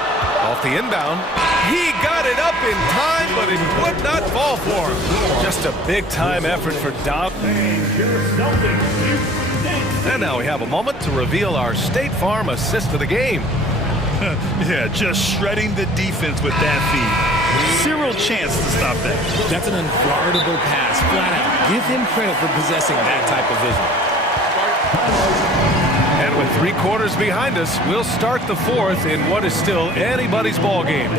Off the inbound. He got it up in time, but it would not fall for him. Just a big-time effort for Dobb. And now we have a moment to reveal our State Farm assist of the game. Yeah, just shredding the defense with that feed. Zero chance to stop that. That's an unguardable pass, flat out. Give him credit for possessing that type of vision. And with 3 quarters behind us, we'll start the fourth in what is still anybody's ball game.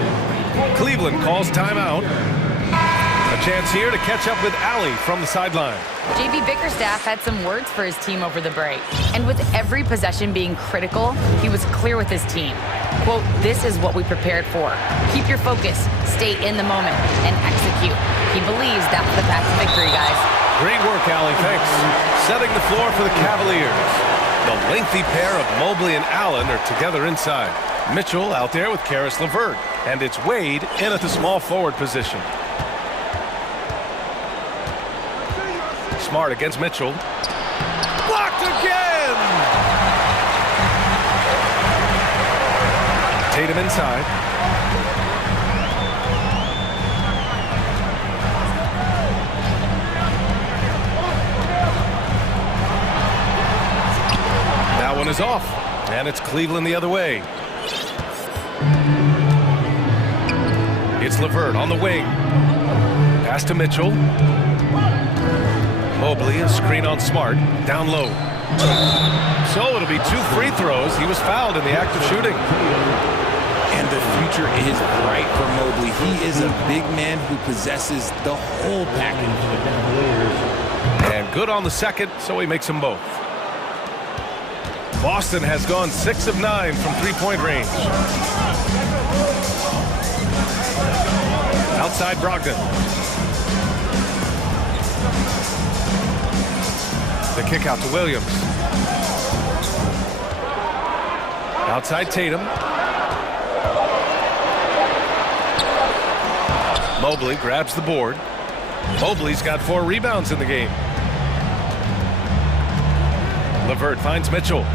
Cleveland calls timeout. A chance here to catch up with Allie from the sideline. JB Bickerstaff had some words for his team over the break. And with every possession being critical, he was clear with his team. Quote, "This is what we prepared for. Keep your focus, stay in the moment, and execute." He believes that's the path to victory, guys. Great work, Allie. Thanks. Setting the floor for the Cavaliers. The lengthy pair of Mobley and Allen are together inside. Mitchell out there with Karis LeVert. And it's Wade in at the small forward position. Smart against Mitchell. Blocked again! Tatum inside. That one is off. And it's Cleveland the other way. It's LeVert on the wing. Pass to Mitchell. Mobley, a screen on Smart. Down low. So it'll be 2 free throws. He was fouled in the act of shooting. And the future is bright for Mobley. He is a big man who possesses the whole package. And good on the second, so he makes them both. Boston has gone 6 of 9 from three-point range. Outside Brogdon. The kick out to Williams. Outside Tatum. Mobley grabs the board. Mobley's got 4 rebounds in the game. LeVert finds Mitchell.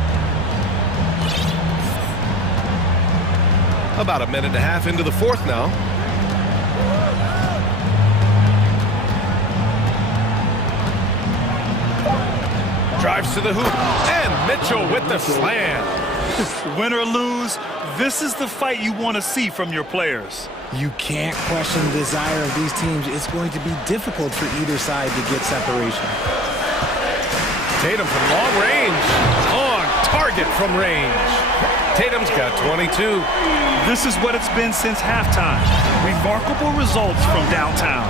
About a minute and a half into the fourth now. Drives to the hoop, and Mitchell with the slam. Win or lose, this is the fight you want to see from your players. You can't question the desire of these teams. It's going to be difficult for either side to get separation. Tatum from long range. On target from range. Tatum's got 22. This is what it's been since halftime. Remarkable results from downtown.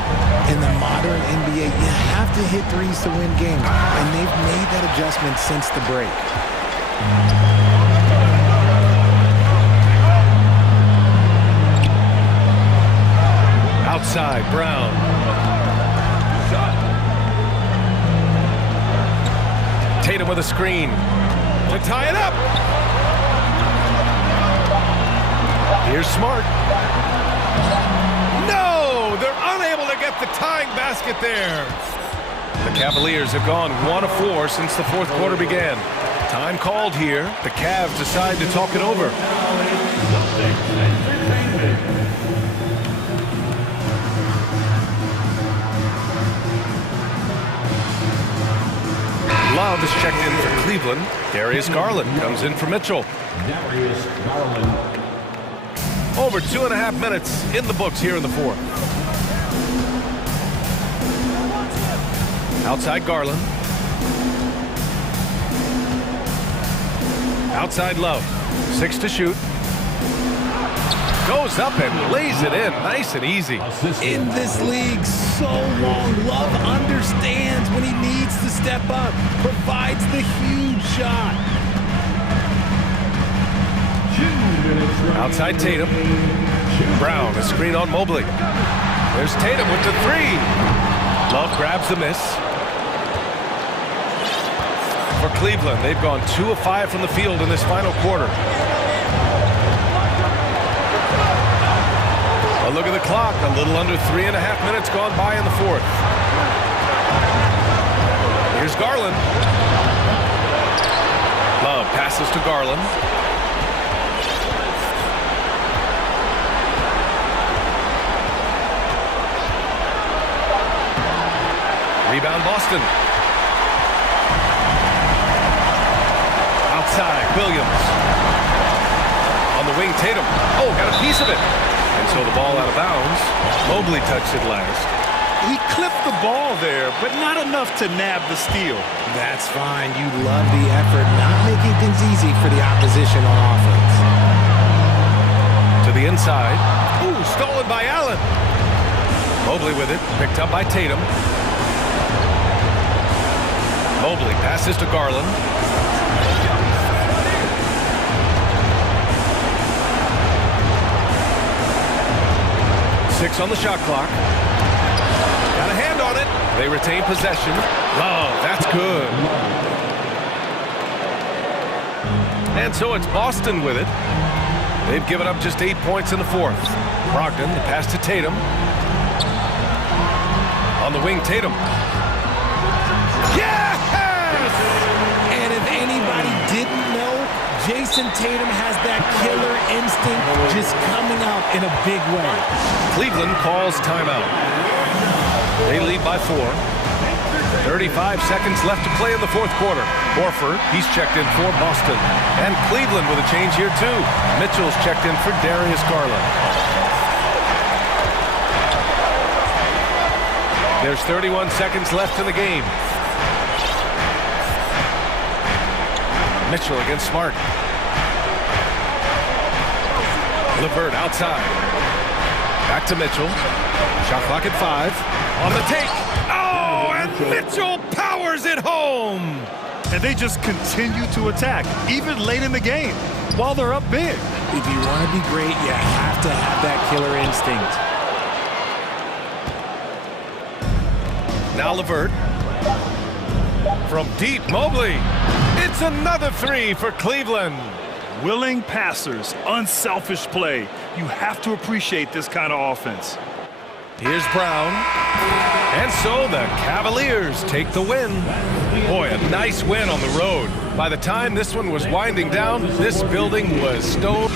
In the modern NBA, you have to hit threes to win games, and they've made that adjustment since the break. Outside, Brown. Tatum with a screen to tie it up. Here's Smart. No! They're unable to get the tying basket there. The Cavaliers have gone 1 of 4 since the fourth quarter began. Time called here. The Cavs decide to talk it over. Love is checked in for Cleveland. Darius Garland comes in for Mitchell. Darius Garland. Over 2.5 minutes in the books here in the fourth. Outside Garland. Outside Love. 6 to shoot. Goes up and lays it in. Nice and easy. In this league so long, Love understands when he needs to step up. Provides the huge shot. Outside Tatum. Brown, a screen on Mobley. There's Tatum with the three. Love grabs the miss. For Cleveland, they've gone 2 of 5 from the field in this final quarter. A look at the clock, a little under 3.5 minutes gone by in the fourth. Here's Garland. Love passes to Garland. Rebound Boston. Outside, Williams. On the wing, Tatum. Oh, got a piece of it. And so the ball out of bounds. Mobley touched it last. He clipped the ball there, but not enough to nab the steal. That's fine. You love the effort, not making things easy for the opposition on offense. To the inside. Ooh, stolen by Allen. Mobley with it, picked up by Tatum. Mobley passes to Garland. Six on the shot clock. Got a hand on it. They retain possession. Oh, that's good. And so it's Boston with it. They've given up just 8 points in the fourth. Brogdon, the pass to Tatum. On the wing, Tatum. Yes! And if anybody didn't know, Jason Tatum has that killer instinct just coming out in a big way. Cleveland calls timeout. They lead by 4. 35 seconds left to play in the fourth quarter. Horford, he's checked in for Boston. And Cleveland with a change here too. Mitchell's checked in for Darius Garland. There's 31 seconds left in the game. Mitchell against Smart. LeVert outside. Back to Mitchell. Shot clock at 5. On the take. Oh, and Mitchell powers it home. And they just continue to attack, even late in the game, while they're up big. If you want to be great, you have to have that killer instinct. Now LeVert. From deep, Mobley. It's another 3 for Cleveland. Willing passers, unselfish play. You have to appreciate this kind of offense. Here's Brown. And so the Cavaliers take the win. Boy, a nice win on the road. By the time this one was winding down, this building was stone.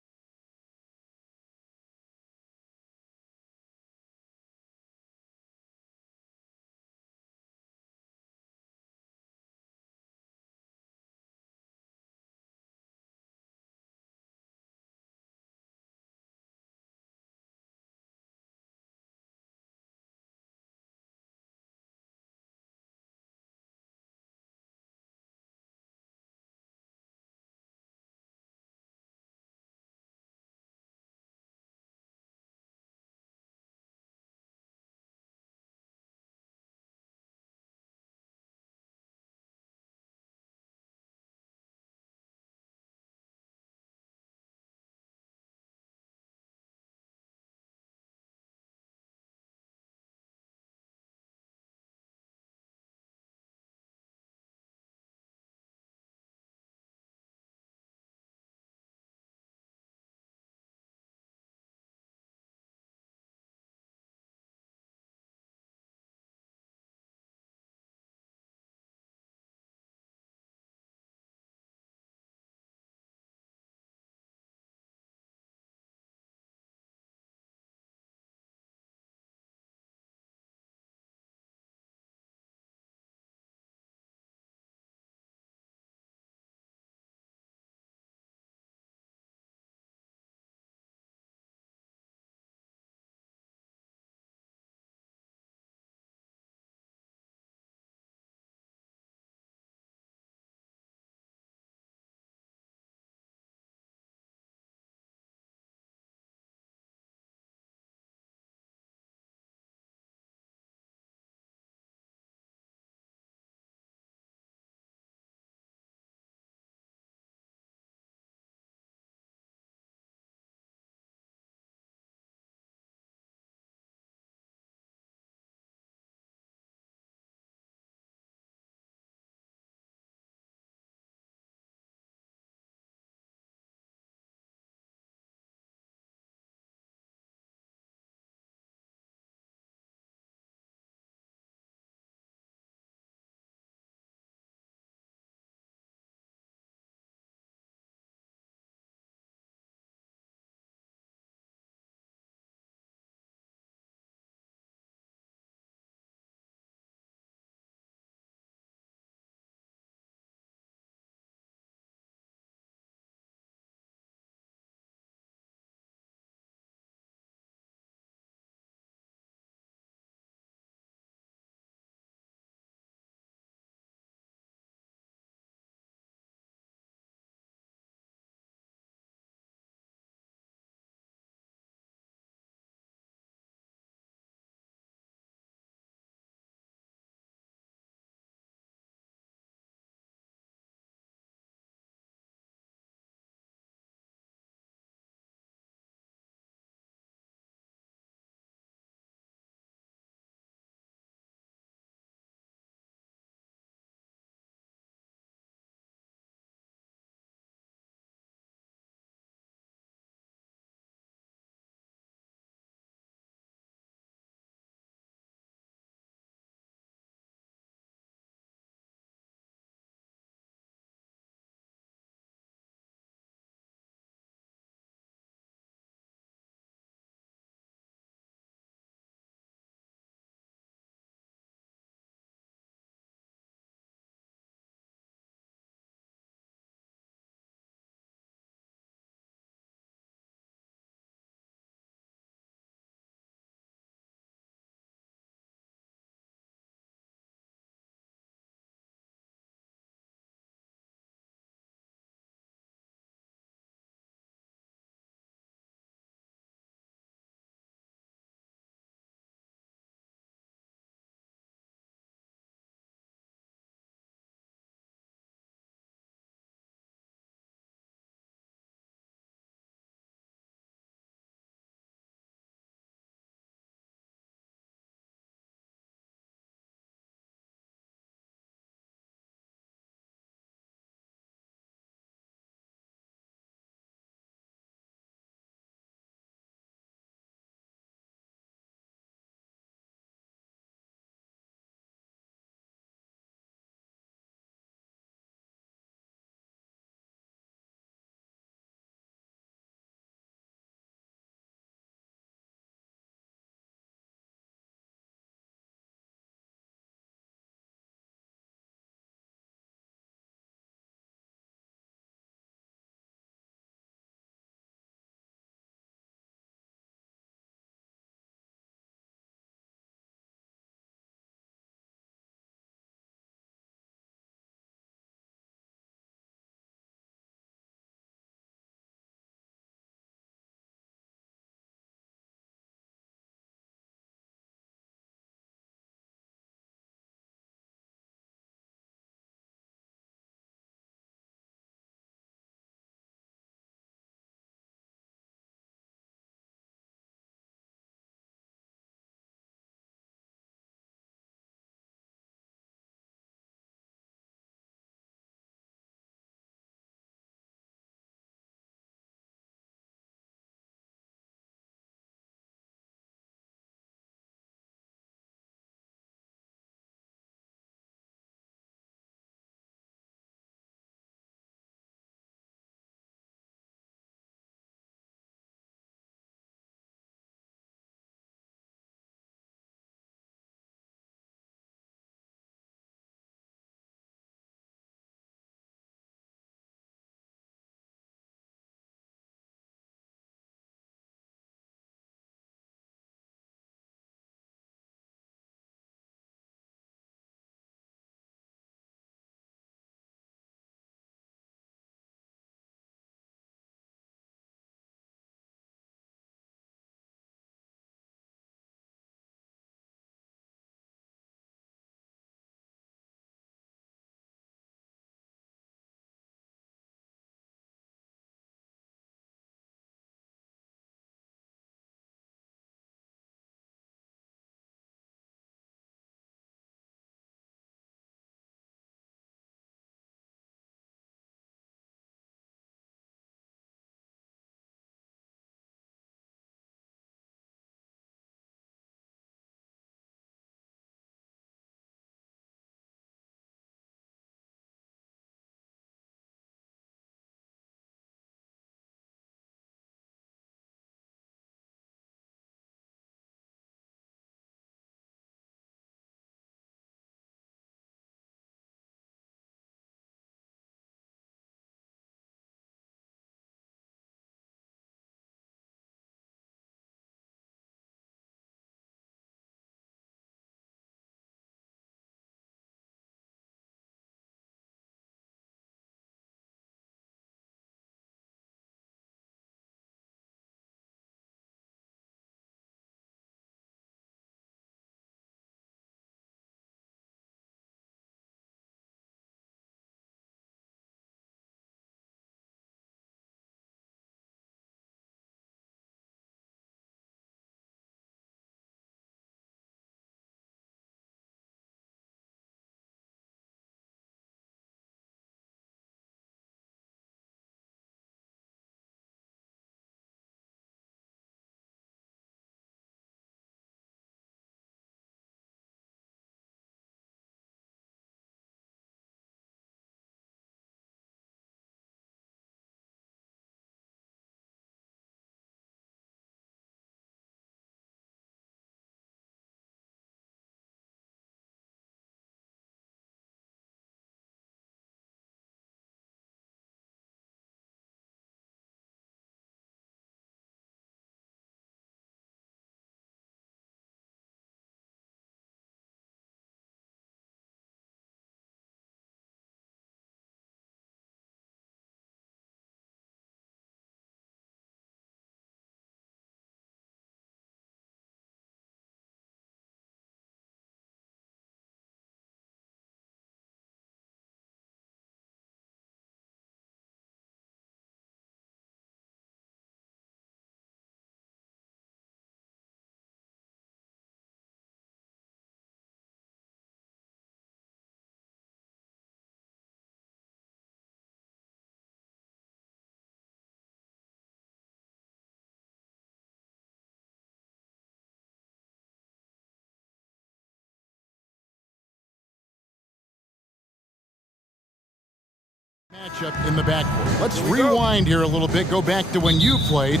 Matchup in the backcourt. Let's rewind here a little bit. Go back to when you played.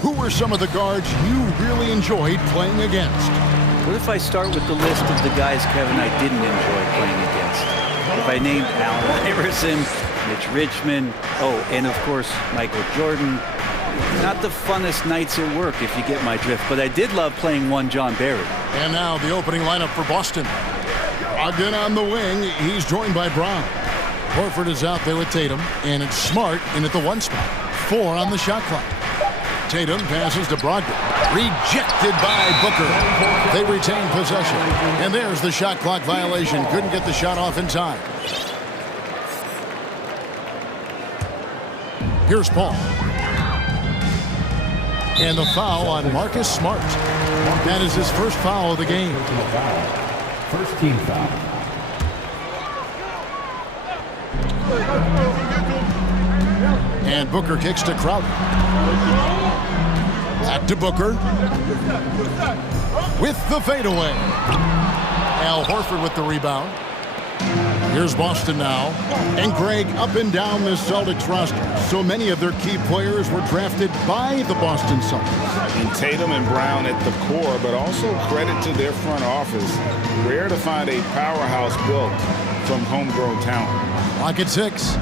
Who were some of the guards you really enjoyed playing against? What if I start with the list of the guys, Kevin, I didn't enjoy playing against? If I named Allen Iverson, Mitch Richmond, and of course, Michael Jordan. Not the funnest nights at work, if you get my drift, but I did love playing one John Barry. And now the opening lineup for Boston. Ogden on the wing. He's joined by Brown. Horford is out there with Tatum, and it's Smart in at the 1 spot. 4 on the shot clock. Tatum passes to Brogdon. Rejected by Booker. They retain possession. And there's the shot clock violation. Couldn't get the shot off in time. Here's Paul. And the foul on Marcus Smart. That is his first foul of the game. First team foul. And Booker kicks to Crowder. Back to Booker. With the fadeaway. Al Horford with the rebound. Here's Boston now. And Greg, up and down this Celtics roster, so many of their key players were drafted by the Boston Celtics. And Tatum and Brown at the core, but also credit to their front office. Rare to find a powerhouse built from homegrown talent. Lock at 6.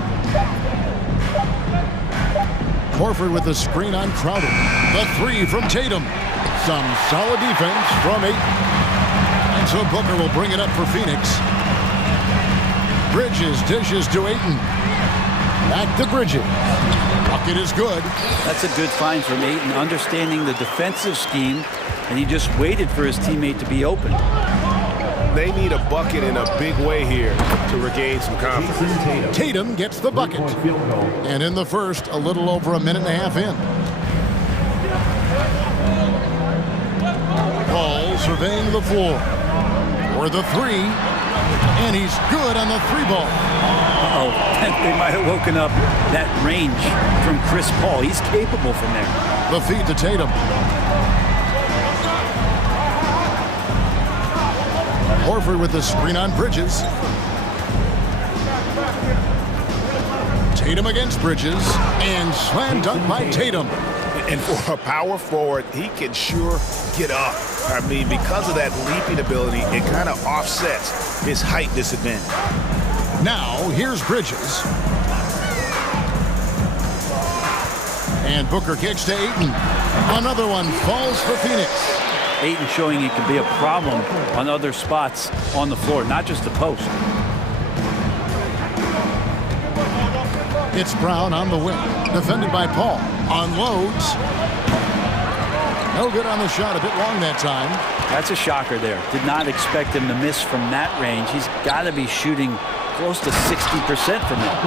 Horford with the screen on Crowder. The 3 from Tatum. Some solid defense from Ayton. And so Booker will bring it up for Phoenix. Bridges dishes to Ayton. Back to Bridges. Bucket is good. That's a good find from Ayton, understanding the defensive scheme, and he just waited for his teammate to be open. They need a bucket in a big way here to regain some confidence. Tatum gets the bucket. And in the first, a little over a minute and a half in. Paul surveying the floor. For the 3. And he's good on the 3 ball. They might have woken up that range from Chris Paul. He's capable from there. The feed to Tatum. Horford with the screen on Bridges. Tatum against Bridges. And slam dunk by Tatum. And for a power forward, he can sure get up. I mean, because of that leaping ability, it kind of offsets his height disadvantage. Now, here's Bridges. And Booker kicks to Ayton. Another one falls for Phoenix. Ayton showing he can be a problem on other spots on the floor, not just the post. It's Brown on the wing. Defended by Paul. Unloads. No good on the shot. A bit long that time. That's a shocker there. Did not expect him to miss from that range. He's got to be shooting close to 60% from that.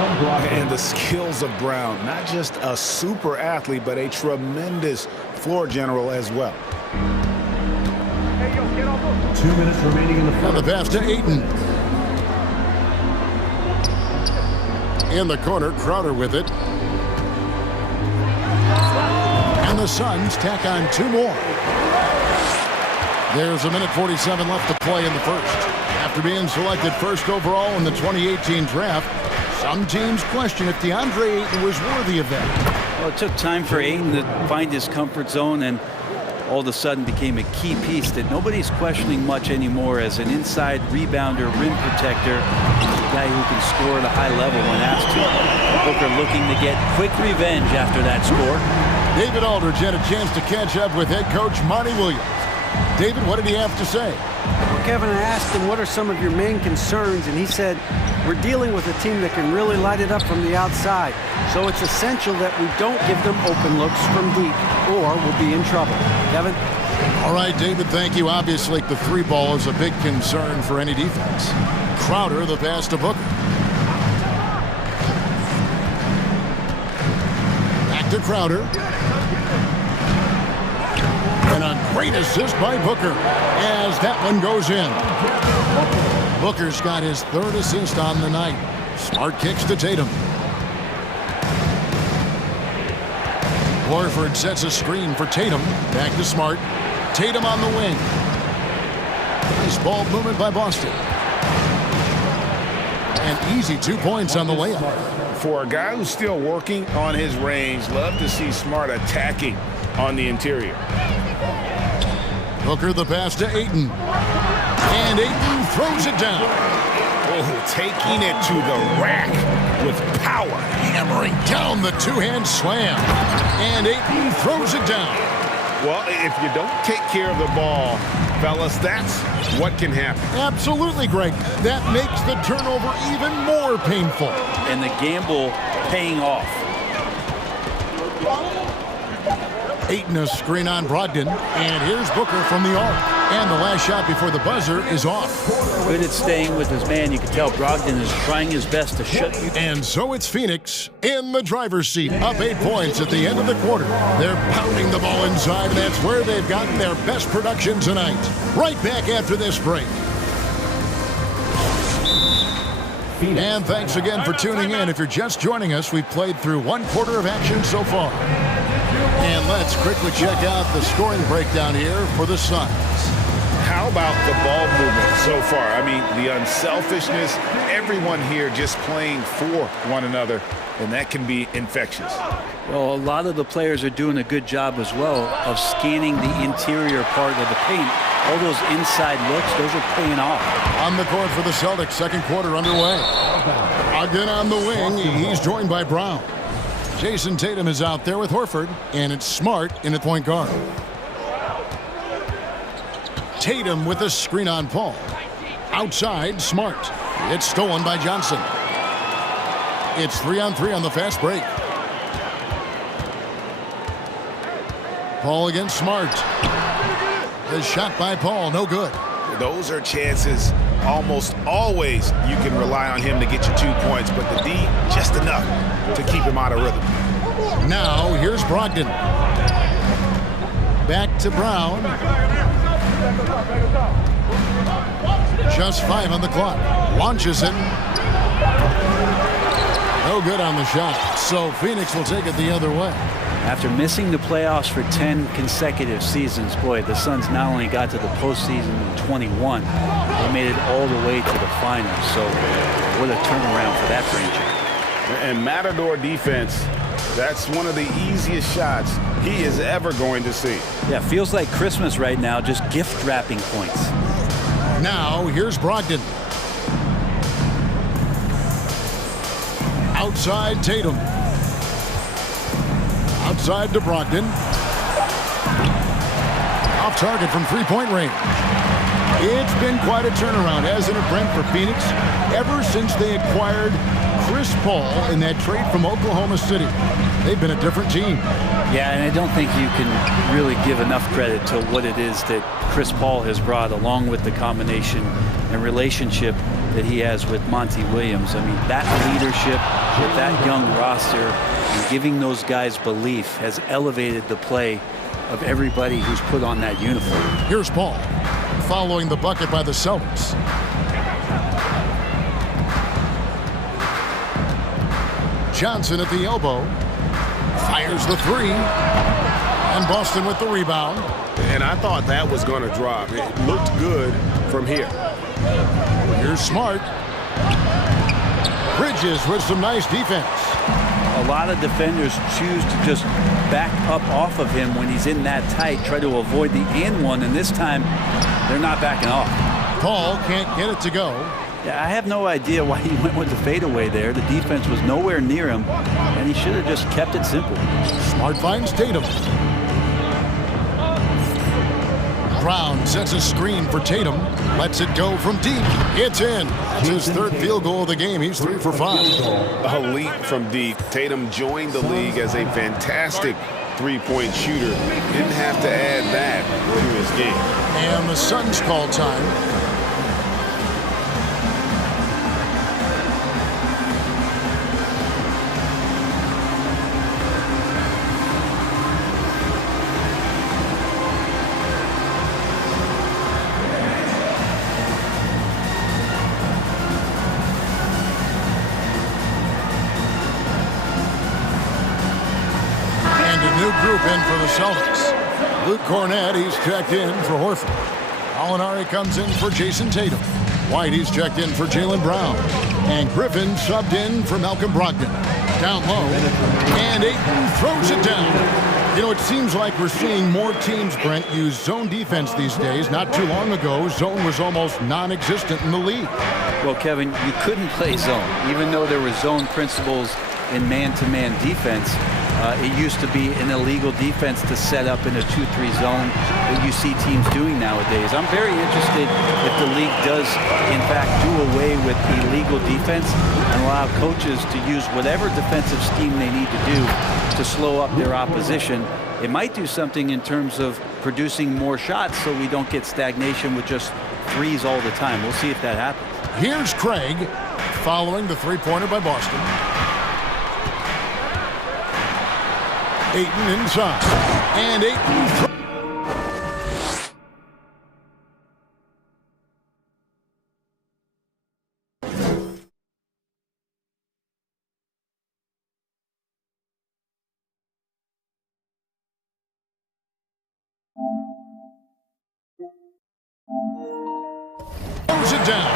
And the skills of Brown. Not just a super athlete, but a tremendous floor general as well. 2 minutes remaining in the fourth. And the pass to Ayton. In the corner, Crowder with it. And the Suns tack on 2 more. There's a minute 47 left to play in the first. After being selected first overall in the 2018 draft, some teams question if DeAndre Ayton was worthy of that. Well, it took time for Ayton to find his comfort zone and all of a sudden became a key piece that nobody's questioning much anymore as an inside rebounder, rim protector, a guy who can score at a high level when asked to. Booker looking to get quick revenge after that score. David Aldridge had a chance to catch up with head coach Monty Williams. David, what did he have to say? Well, Kevin, I asked him, what are some of your main concerns? And he said, we're dealing with a team that can really light it up from the outside. So it's essential that we don't give them open looks from deep or we'll be in trouble. Kevin? All right, David, thank you. Obviously, the 3 ball is a big concern for any defense. Crowder, the pass to Booker. Back to Crowder. And a great assist by Booker as that one goes in. Booker's got his 3rd assist on the night. Smart kicks to Tatum. Horford sets a screen for Tatum. Back to Smart. Tatum on the wing. Nice ball movement by Boston. An easy 2 points on the layup. For a guy who's still working on his range, love to see Smart attacking on the interior. Booker the pass to Ayton. And Ayton throws it down. Oh, taking it to the rack with power. Hammering down the two-hand slam. And Ayton throws it down. Well, if you don't take care of the ball, fellas, that's what can happen. Absolutely, Greg. That makes the turnover even more painful. And the gamble paying off. Ayton a screen on Brogdon. And here's Booker from the arc. And the last shot before the buzzer is off. Good at staying with his man. You can tell Brogdon is trying his best to shut you. And so it's Phoenix in the driver's seat, up 8 points at the end of the quarter. They're pounding the ball inside, and that's where they've gotten their best production tonight. Right back after this break. And thanks again for tuning in. If you're just joining us, we've played through 1 quarter of action so far. And let's quickly check out the scoring breakdown here for the Suns. How about the ball movement so far? I mean, the unselfishness, everyone here just playing for one another, and that can be infectious. Well, a lot of the players are doing a good job as well of scanning the interior part of the paint. All those inside looks, those are paying off. On the court for the Celtics, second quarter underway. Again on the wing, he's joined by Brown. Jason Tatum is out there with Horford, and it's Smart in at point guard. Tatum with a screen on Paul. Outside, Smart. It's stolen by Johnson. It's 3-on-3 on the fast break. Paul against Smart. The shot by Paul, no good. Those are chances almost always you can rely on him to get you 2 points, but the D, just enough to keep him out of rhythm. Now, here's Brogdon. Back to Brown. Just 5 on the clock. Launches it. No good on the shot. So Phoenix will take it the other way. After missing the playoffs for 10 consecutive seasons, boy, the Suns not only got to the postseason in 21, they made it all the way to the finals. So what a turnaround for that franchise. And Matador defense, that's one of the easiest shots he is ever going to see. Yeah, feels like Christmas right now, just gift wrapping points. Now, here's Brogdon. Outside Tatum. Outside to Brogdon. Off target from three-point range. It's been quite a turnaround, hasn't it, Brent, for Phoenix? Ever since they acquired Chris Paul in that trade from Oklahoma City, they've been a different team. Yeah, and I don't think you can really give enough credit to what it is that Chris Paul has brought, along with the combination and relationship that he has with Monty Williams. I mean, that leadership with that young roster and giving those guys belief has elevated the play of everybody who's put on that uniform. Here's Paul, following the bucket by the Celtics. Johnson at the elbow. Fires the three. And Boston with the rebound. And I thought that was going to drop. It looked good from here. Here's Smart. Bridges with some nice defense. A lot of defenders choose to just back up off of him when he's in that tight, try to avoid the and one, and this time they're not backing off. Paul can't get it to go. Yeah, I have no idea why he went with the fadeaway there. The defense was nowhere near him, and he should have just kept it simple. Smart finds Tatum. Brown sets a screen for Tatum. Lets it go from deep. It's in. That's his third field goal of the game. He's 3 for 5. A leap from deep. Tatum joined the league as a fantastic three-point shooter. Didn't have to add that to his game. And the Suns call time. Group in for the Celtics. Luke Cornett, he's checked in for Horford. Alinari comes in for Jason Tatum. White, he's checked in for Jaylen Brown. And Griffin subbed in for Malcolm Brogdon. Down low, and Ayton throws it down. You know, it seems like we're seeing more teams, Brent, use zone defense these days. Not too long ago, zone was almost non-existent in the league. Well, Kevin, you couldn't play zone. Even though there were zone principles in man-to-man defense, it used to be an illegal defense to set up in a 2-3 zone that you see teams doing nowadays. I'm very interested if the league does, in fact, do away with illegal defense and allow coaches to use whatever defensive scheme they need to do to slow up their opposition. It might do something in terms of producing more shots so we don't get stagnation with just threes all the time. We'll see if that happens. Here's Craig following the three-pointer by Boston. Ayton inside, and Ayton. Throws it down.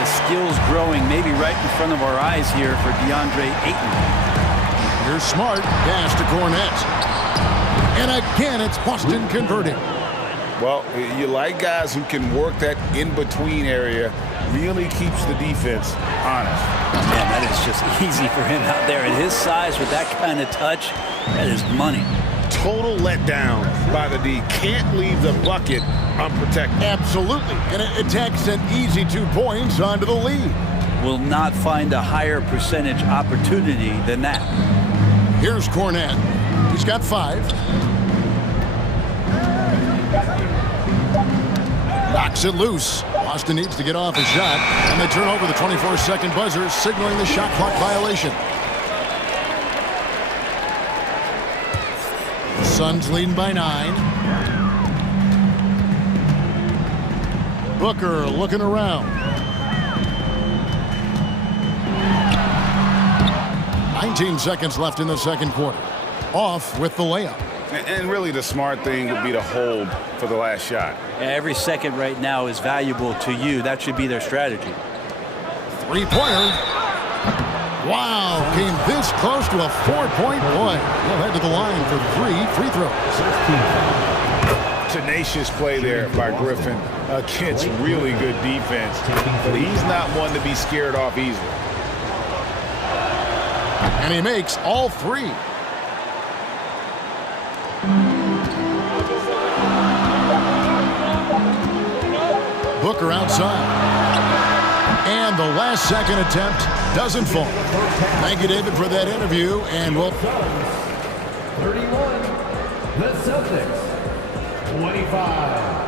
The skills growing maybe right in front of our eyes here for DeAndre Ayton. Here's Smart, pass to Cornette. And again, it's Boston converting. Well, you like guys who can work that in-between area, really keeps the defense honest. Man, that is just easy for him out there at his size with that kind of touch. That is money. Total letdown by the D. Can't leave the bucket unprotected. Absolutely. And it takes an easy 2 points onto the lead. Will not find a higher percentage opportunity than that. Here's Cornette. He's got 5. Knocks it loose. Boston needs to get off a shot, and they turn over the 24-second buzzer, signaling the shot clock violation. The Suns leading by 9. Booker looking around. 19 seconds left in the second quarter. Off with the layup. And really the smart thing would be to hold for the last shot. Yeah, every second right now is valuable to you. That should be their strategy. Three-pointer. Wow, came this close to a 4-point play. He'll head to the line for 3 free throws. Tenacious play there by Griffin against really good defense. But he's not one to be scared off easily. And he makes all 3. Booker outside. And the last second attempt doesn't fall. Thank you, David, for that interview. And we'll... 31. The Celtics. 25.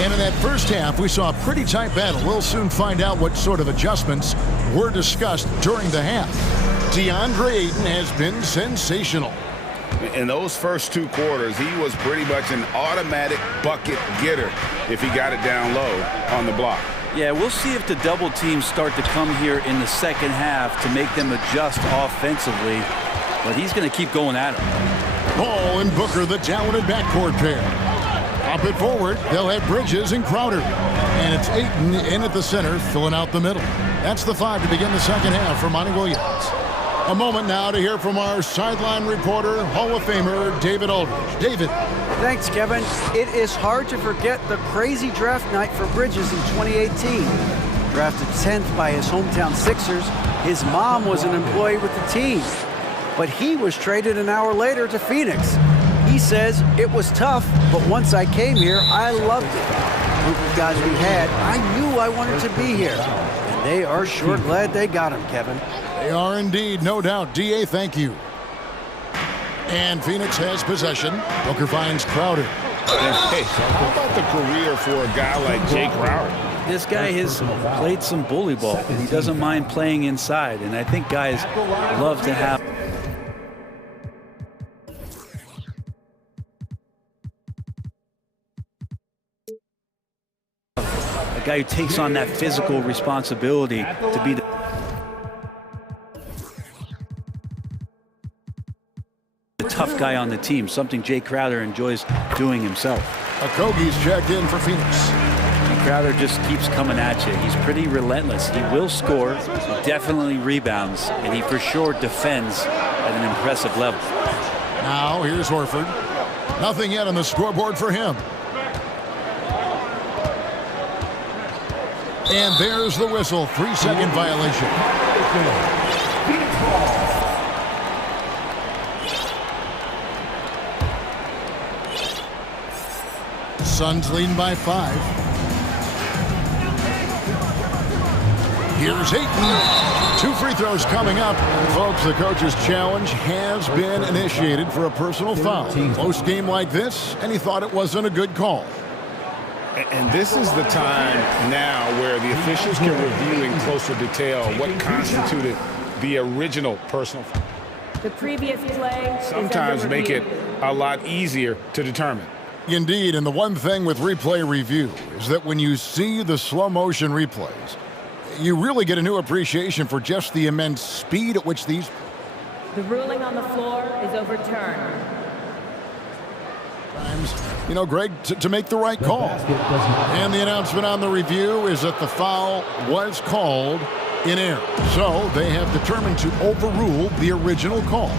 And in that first half, we saw a pretty tight battle. We'll soon find out what sort of adjustments were discussed during the half. DeAndre Ayton has been sensational. In those first 2 quarters, he was pretty much an automatic bucket getter if he got it down low on the block. Yeah, we'll see if the double teams start to come here in the second half to make them adjust offensively. But he's going to keep going at him. Ball and Booker, the talented backcourt pair. Pop it forward. They'll have Bridges and Crowder. And it's Ayton in at the center, filling out the middle. That's the 5 to begin the second half for Monty Williams. A moment now to hear from our sideline reporter, Hall of Famer David Aldridge. David. Thanks, Kevin. It is hard to forget the crazy draft night for Bridges in 2018. Drafted 10th by his hometown Sixers, his mom was an employee with the team. But he was traded an hour later to Phoenix. He says, it was tough, but once I came here, I loved it. The group of guys we had, I knew I wanted to be here. And they are sure glad they got him, Kevin. They are indeed, no doubt. D.A., thank you. And Phoenix has possession. Booker finds Crowder. Hey, how about the career for a guy like Jay Crowder? This guy has played some bully ball. He doesn't mind playing inside, and I think guys love to have a guy who takes on that physical responsibility to be the... tough guy on the team, something Jay Crowder enjoys doing himself. Okogie's checked in for Phoenix. Crowder just keeps coming at you. He's pretty relentless. He will score, he definitely rebounds, and he for sure defends at an impressive level. Now here's Horford. Nothing yet on the scoreboard for him. And there's the whistle. 3-second violation. Suns leading by 5. Here's Ayton. 2 free throws coming up. And folks, the coach's challenge has been initiated for a personal foul. Close game like this, and he thought it wasn't a good call. And this is the time now where the officials can review in closer detail what constituted the original personal foul. The previous play Sometimes make it a lot easier to determine. Indeed, and the one thing with replay review is that when you see the slow motion replays, you really get a new appreciation for just the immense speed at which these... The ruling on the floor is overturned. You know, Greg, to make the right call. And the announcement on the review is that the foul was called in error. So they have determined to overrule the original call.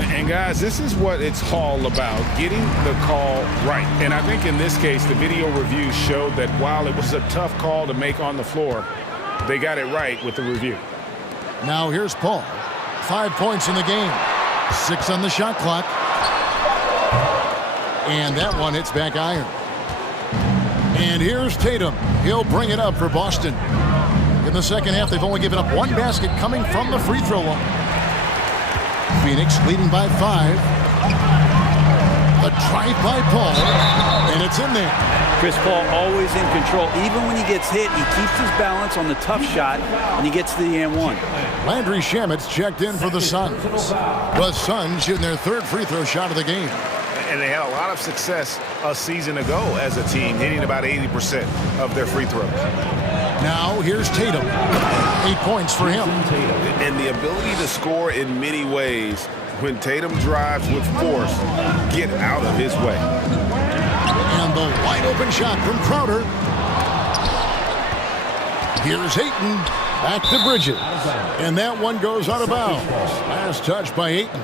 And guys, this is what it's all about, getting the call right. And I think in this case, the video review showed that while it was a tough call to make on the floor, they got it right with the review. Now here's Paul. 5 points in the game. 6 on the shot clock. And that one hits back iron. And here's Tatum. He'll bring it up for Boston. In the second half, they've only given up 1 basket coming from the free throw line. Phoenix leading by 5. A drive by Paul, and it's in there. Chris Paul always in control. Even when he gets hit, he keeps his balance on the tough shot, and he gets to the and one. Landry Shamit's checked in for the Suns. The Suns shooting their 3rd free throw shot of the game. And they had a lot of success a season ago as a team, hitting about 80% of their free throws. Now here's Tatum. 8 points for him. And the ability to score in many ways when Tatum drives with force, get out of his way. And the wide open shot from Crowder. Here's Ayton. Back to Bridges. And that one goes out of bounds. Last touch by Ayton.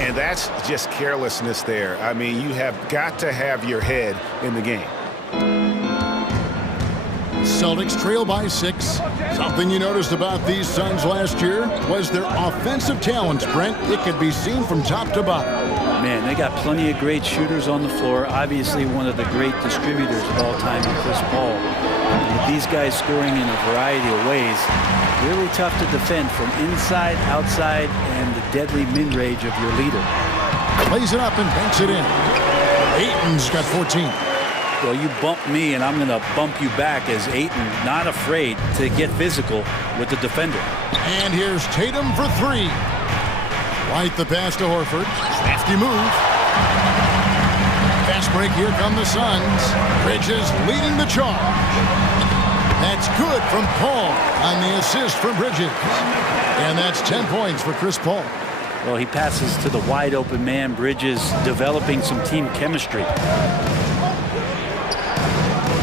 And that's just carelessness there. I mean, you have got to have your head in the game. Celtics trail by 6. Something you noticed about these Suns last year was their offensive talents, Brent. It could be seen from top to bottom. Man, they got plenty of great shooters on the floor. Obviously, one of the great distributors of all time in Chris Paul. With these guys scoring in a variety of ways, really tough to defend from inside, outside, and the deadly mid-range of your leader. Plays it up and banks it in. Ayton's got 14. Well, you bump me, and I'm going to bump you back as Ayton not afraid to get physical with the defender. And here's Tatum for 3. Right the pass to Horford. Crafty move. Fast break, here come the Suns. Bridges leading the charge. That's good from Paul on the assist from Bridges. And that's 10 points for Chris Paul. Well, he passes to the wide open man. Bridges developing some team chemistry.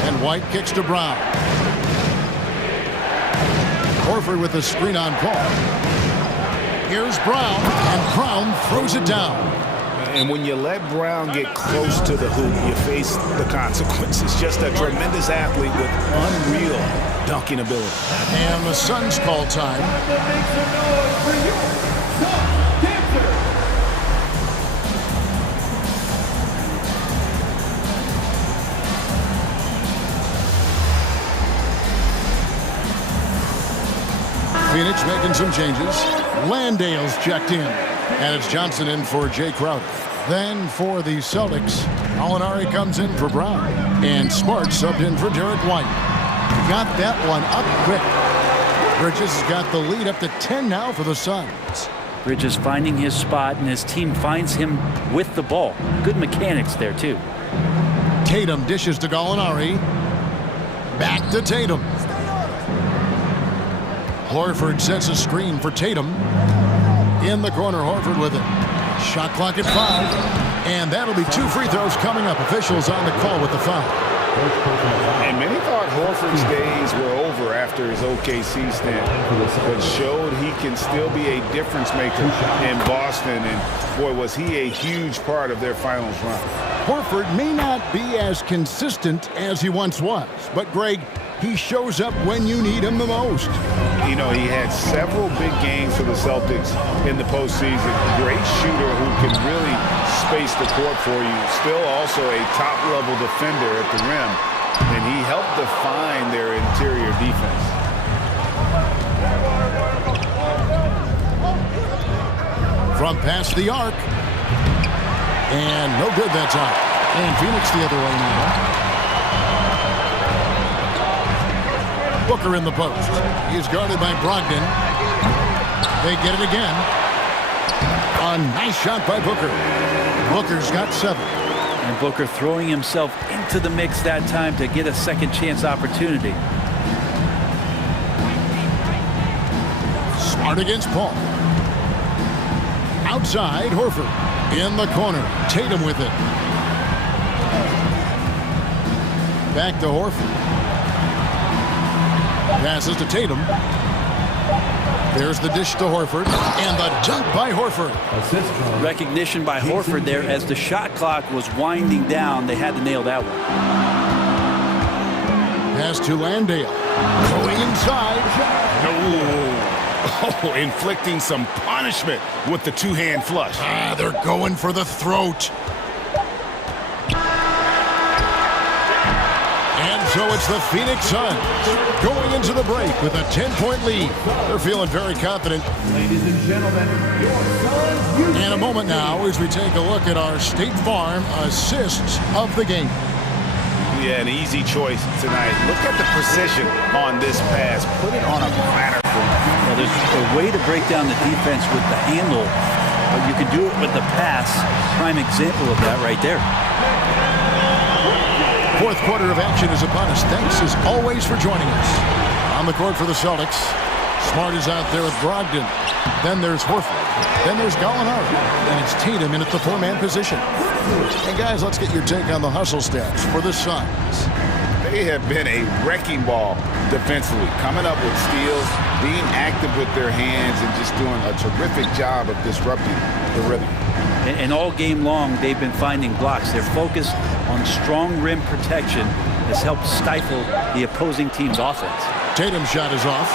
And White kicks to Brown. Horford with the screen on Paul. Here's Brown, and Brown throws it down. And when you let Brown get close to the hoop, you face the consequences. Just a tremendous athlete with unreal dunking ability. And the Suns call time. Phoenix making some changes. Landale's checked in. And it's Johnson in for Jay Crowder. Then for the Celtics, Gallinari comes in for Brown. And Smart subbed in for Derek White. Got that one up quick. Bridges has got the lead up to 10 now for the Suns. Bridges finding his spot, and his team finds him with the ball. Good mechanics there, too. Tatum dishes to Gallinari. Back to Tatum. Horford sets a screen for Tatum. In the corner, Horford with it. Shot clock at 5. And that'll be 2 free throws coming up. Officials on the call with the foul. And many thought Horford's days were over after his OKC stint, but showed he can still be a difference maker in Boston. And boy, was he a huge part of their finals run. Horford may not be as consistent as he once was, but Greg, he shows up when you need him the most. You know, he had several big games for the Celtics in the postseason. Great shooter who can really space the court for you. Still also a top-level defender at the rim, and he helped define their interior defense. From past the arc. And no good that time. And Phoenix the other way now. Booker in the post. He's guarded by Brogdon. They get it again. A nice shot by Booker. Booker's got 7. And Booker throwing himself into the mix that time to get a second chance opportunity. Smart against Paul. Outside, Horford. In the corner. Tatum with it. Back to Horford. Passes to Tatum. There's the dish to Horford. And the dunk by Horford. Recognition by Horford there as the shot clock was winding down. They had to nail that one. Pass to Landale. Going inside. Oh, inflicting some punishment with the two-hand flush. They're going for the throat. And so it's the Phoenix Suns going into the break with a 10-point lead. They're feeling very confident. Ladies and gentlemen, your Suns. In a moment now as we take a look at our State Farm assists of the game. Yeah, an easy choice tonight. Look at the precision on this pass. Put it on a platter. Well, there's a way to break down the defense with the handle, but you can do it with the pass. Prime example of that right there. Fourth quarter of action is upon us. Thanks as always for joining us. On the court for the Celtics, Smart is out there with Brogdon. Then there's Horford. Then there's Gallinari. And it's Tatum in at the 4-man position. And guys, let's get your take on the hustle stats for the Suns. They have been a wrecking ball defensively, coming up with steals, being active with their hands, and just doing a terrific job of disrupting the rhythm. And all game long, they've been finding blocks. Their focus on strong rim protection has helped stifle the opposing team's offense. Tatum's shot is off.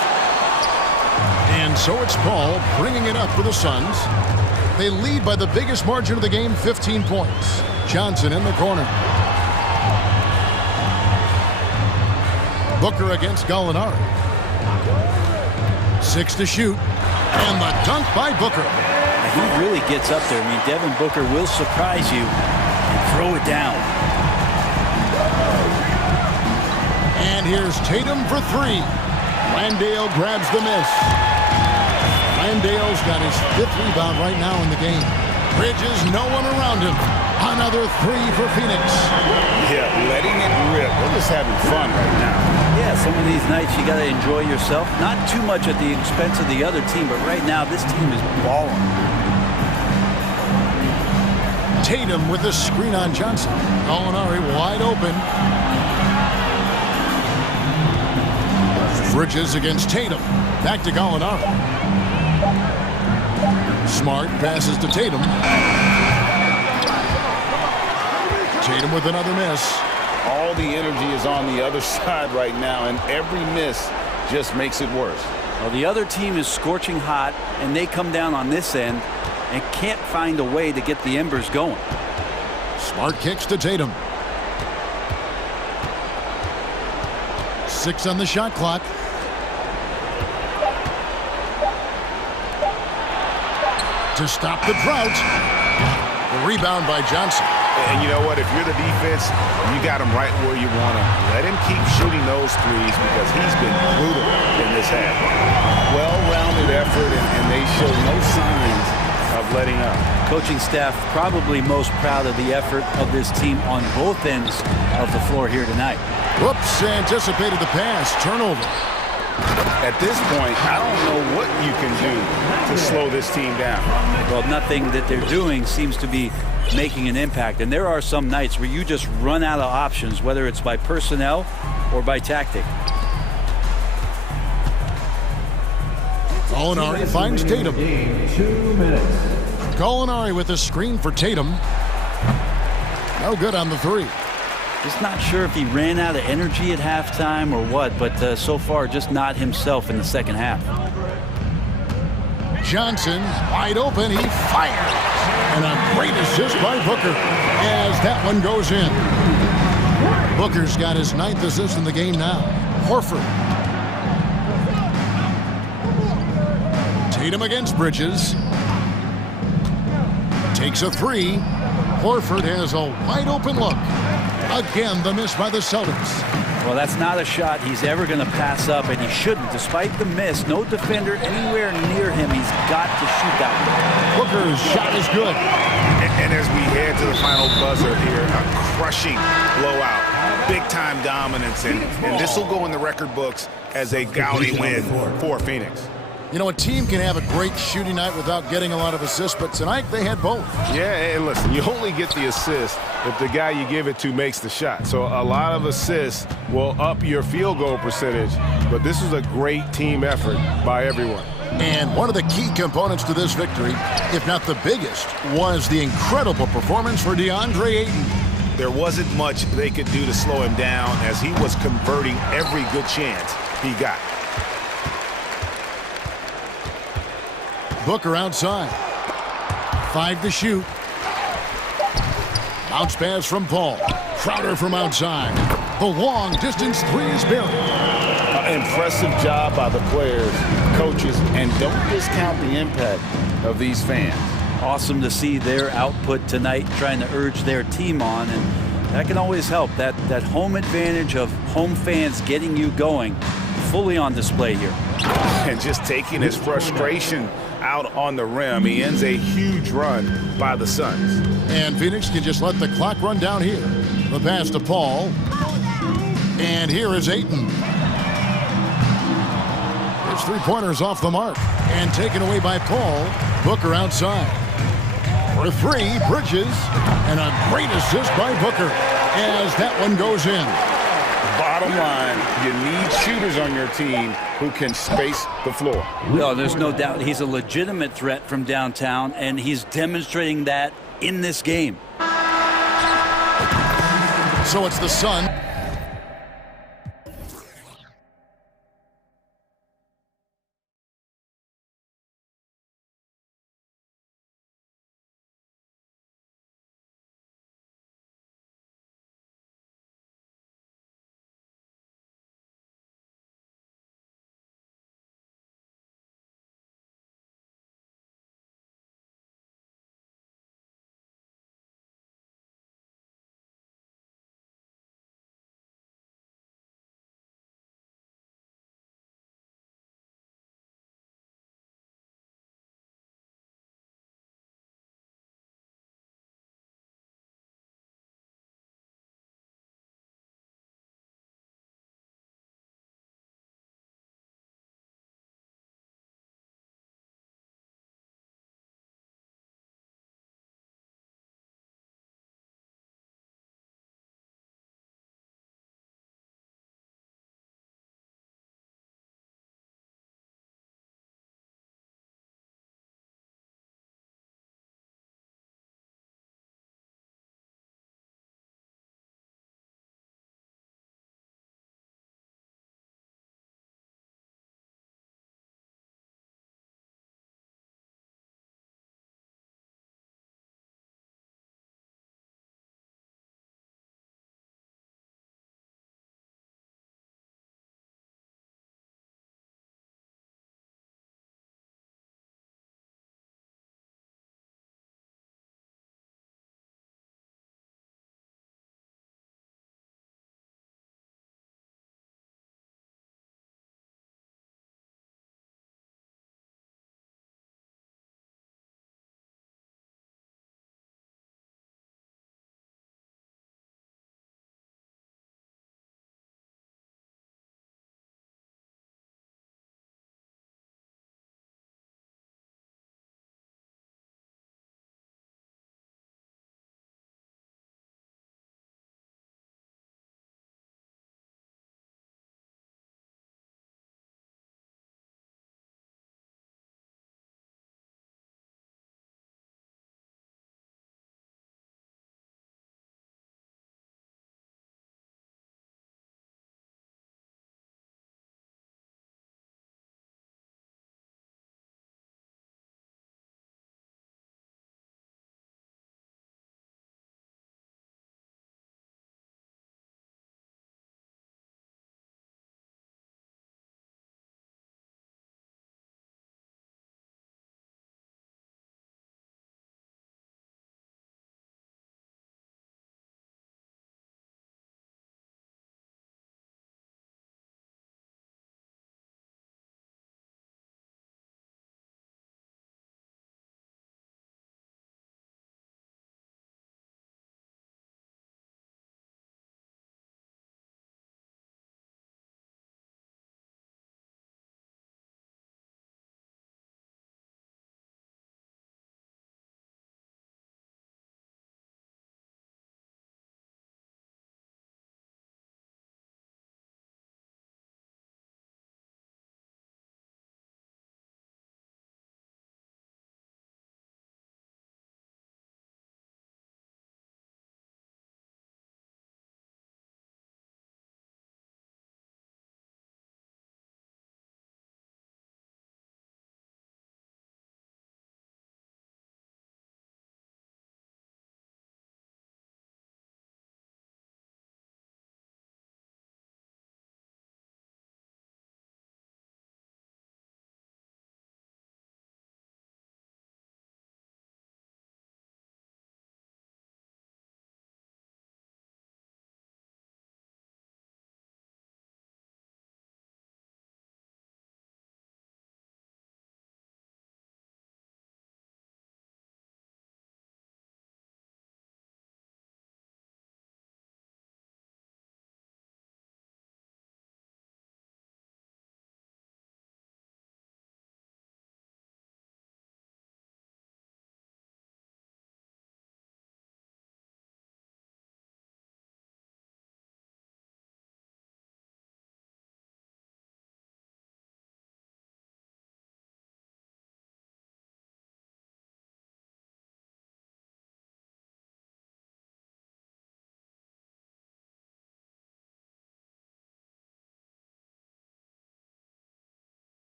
And so it's Paul bringing it up for the Suns. They lead by the biggest margin of the game, 15 points. Johnson in the corner. Booker against Gallinari. 6 to shoot. And the dunk by Booker. He really gets up there. I mean, Devin Booker will surprise you and throw it down. And here's Tatum for 3. Landale grabs the miss. Landale's got his 5th rebound right now in the game. Bridges, no one around him. Another 3 for Phoenix. Yeah, letting it rip. We're just having fun right now. Yeah, some of these nights you got to enjoy yourself. Not too much at the expense of the other team, but right now this team is balling. Tatum with the screen on Johnson. Gallinari wide open. Bridges against Tatum. Back to Gallinari. Smart passes to Tatum. Tatum with another miss. All the energy is on the other side right now, and every miss just makes it worse. Well, the other team is scorching hot, and they come down on this end and can't find a way to get the embers going. Smart kicks to Tatum. 6 on the shot clock. To stop the drought. The rebound by Johnson. And you know what? If you're the defense, you got him right where you want him. Let him keep shooting those threes because he's been brutal in this half. Well-rounded effort, and they show no signs of letting up. Coaching staff probably most proud of the effort of this team on both ends of the floor here tonight. Whoops, anticipated the pass. Turnover. At this point, I don't know what you can do to slow this team down. Well, nothing that they're doing seems to be making an impact. And there are some nights where you just run out of options, whether it's by personnel or by tactic. Gallinari finds Tatum. 2 minutes. Gallinari with a screen for Tatum. No good on the three. Just not sure if he ran out of energy at halftime or what, but so far just not himself in the second half. Johnson wide open. He fires. And a great assist by Booker as that one goes in. Booker's got his 9th assist in the game now. Horford. Tatum against Bridges. Takes a three. Horford has a wide open look. Again, the miss by the Celtics. Well, that's not a shot he's ever going to pass up, and he shouldn't. Despite the miss, no defender anywhere near him. He's got to shoot that one. Booker's shot is good. And as we head to the final buzzer here, a crushing blowout, big-time dominance, and this will go in the record books as a gaudy win for Phoenix. You know, a team can have a great shooting night without getting a lot of assists, but tonight they had both. Yeah, and listen, you only get the assist if the guy you give it to makes the shot. So a lot of assists will up your field goal percentage, but this was a great team effort by everyone. And one of the key components to this victory, if not the biggest, was the incredible performance for DeAndre Ayton. There wasn't much they could do to slow him down as he was converting every good chance he got. Booker outside. 5 to shoot. Bounce pass from Paul. Crowder from outside. The long distance three is buried. Impressive job by the players, coaches, and don't discount the impact of these fans. Awesome to see their output tonight, trying to urge their team on, and that can always help. That home advantage of home fans getting you going, fully on display here. And just taking his frustration out on the rim. He ends a huge run by the Suns. And Phoenix can just let the clock run down here. The pass to Paul. And here is Ayton. His three-pointers off the mark. And taken away by Paul. Booker outside. For three, Bridges. And a great assist by Booker as that one goes in. Bottom line, you need shooters on your team who can space the floor. No, there's no doubt he's a legitimate threat from downtown, and he's demonstrating that in this game. So it's the Sun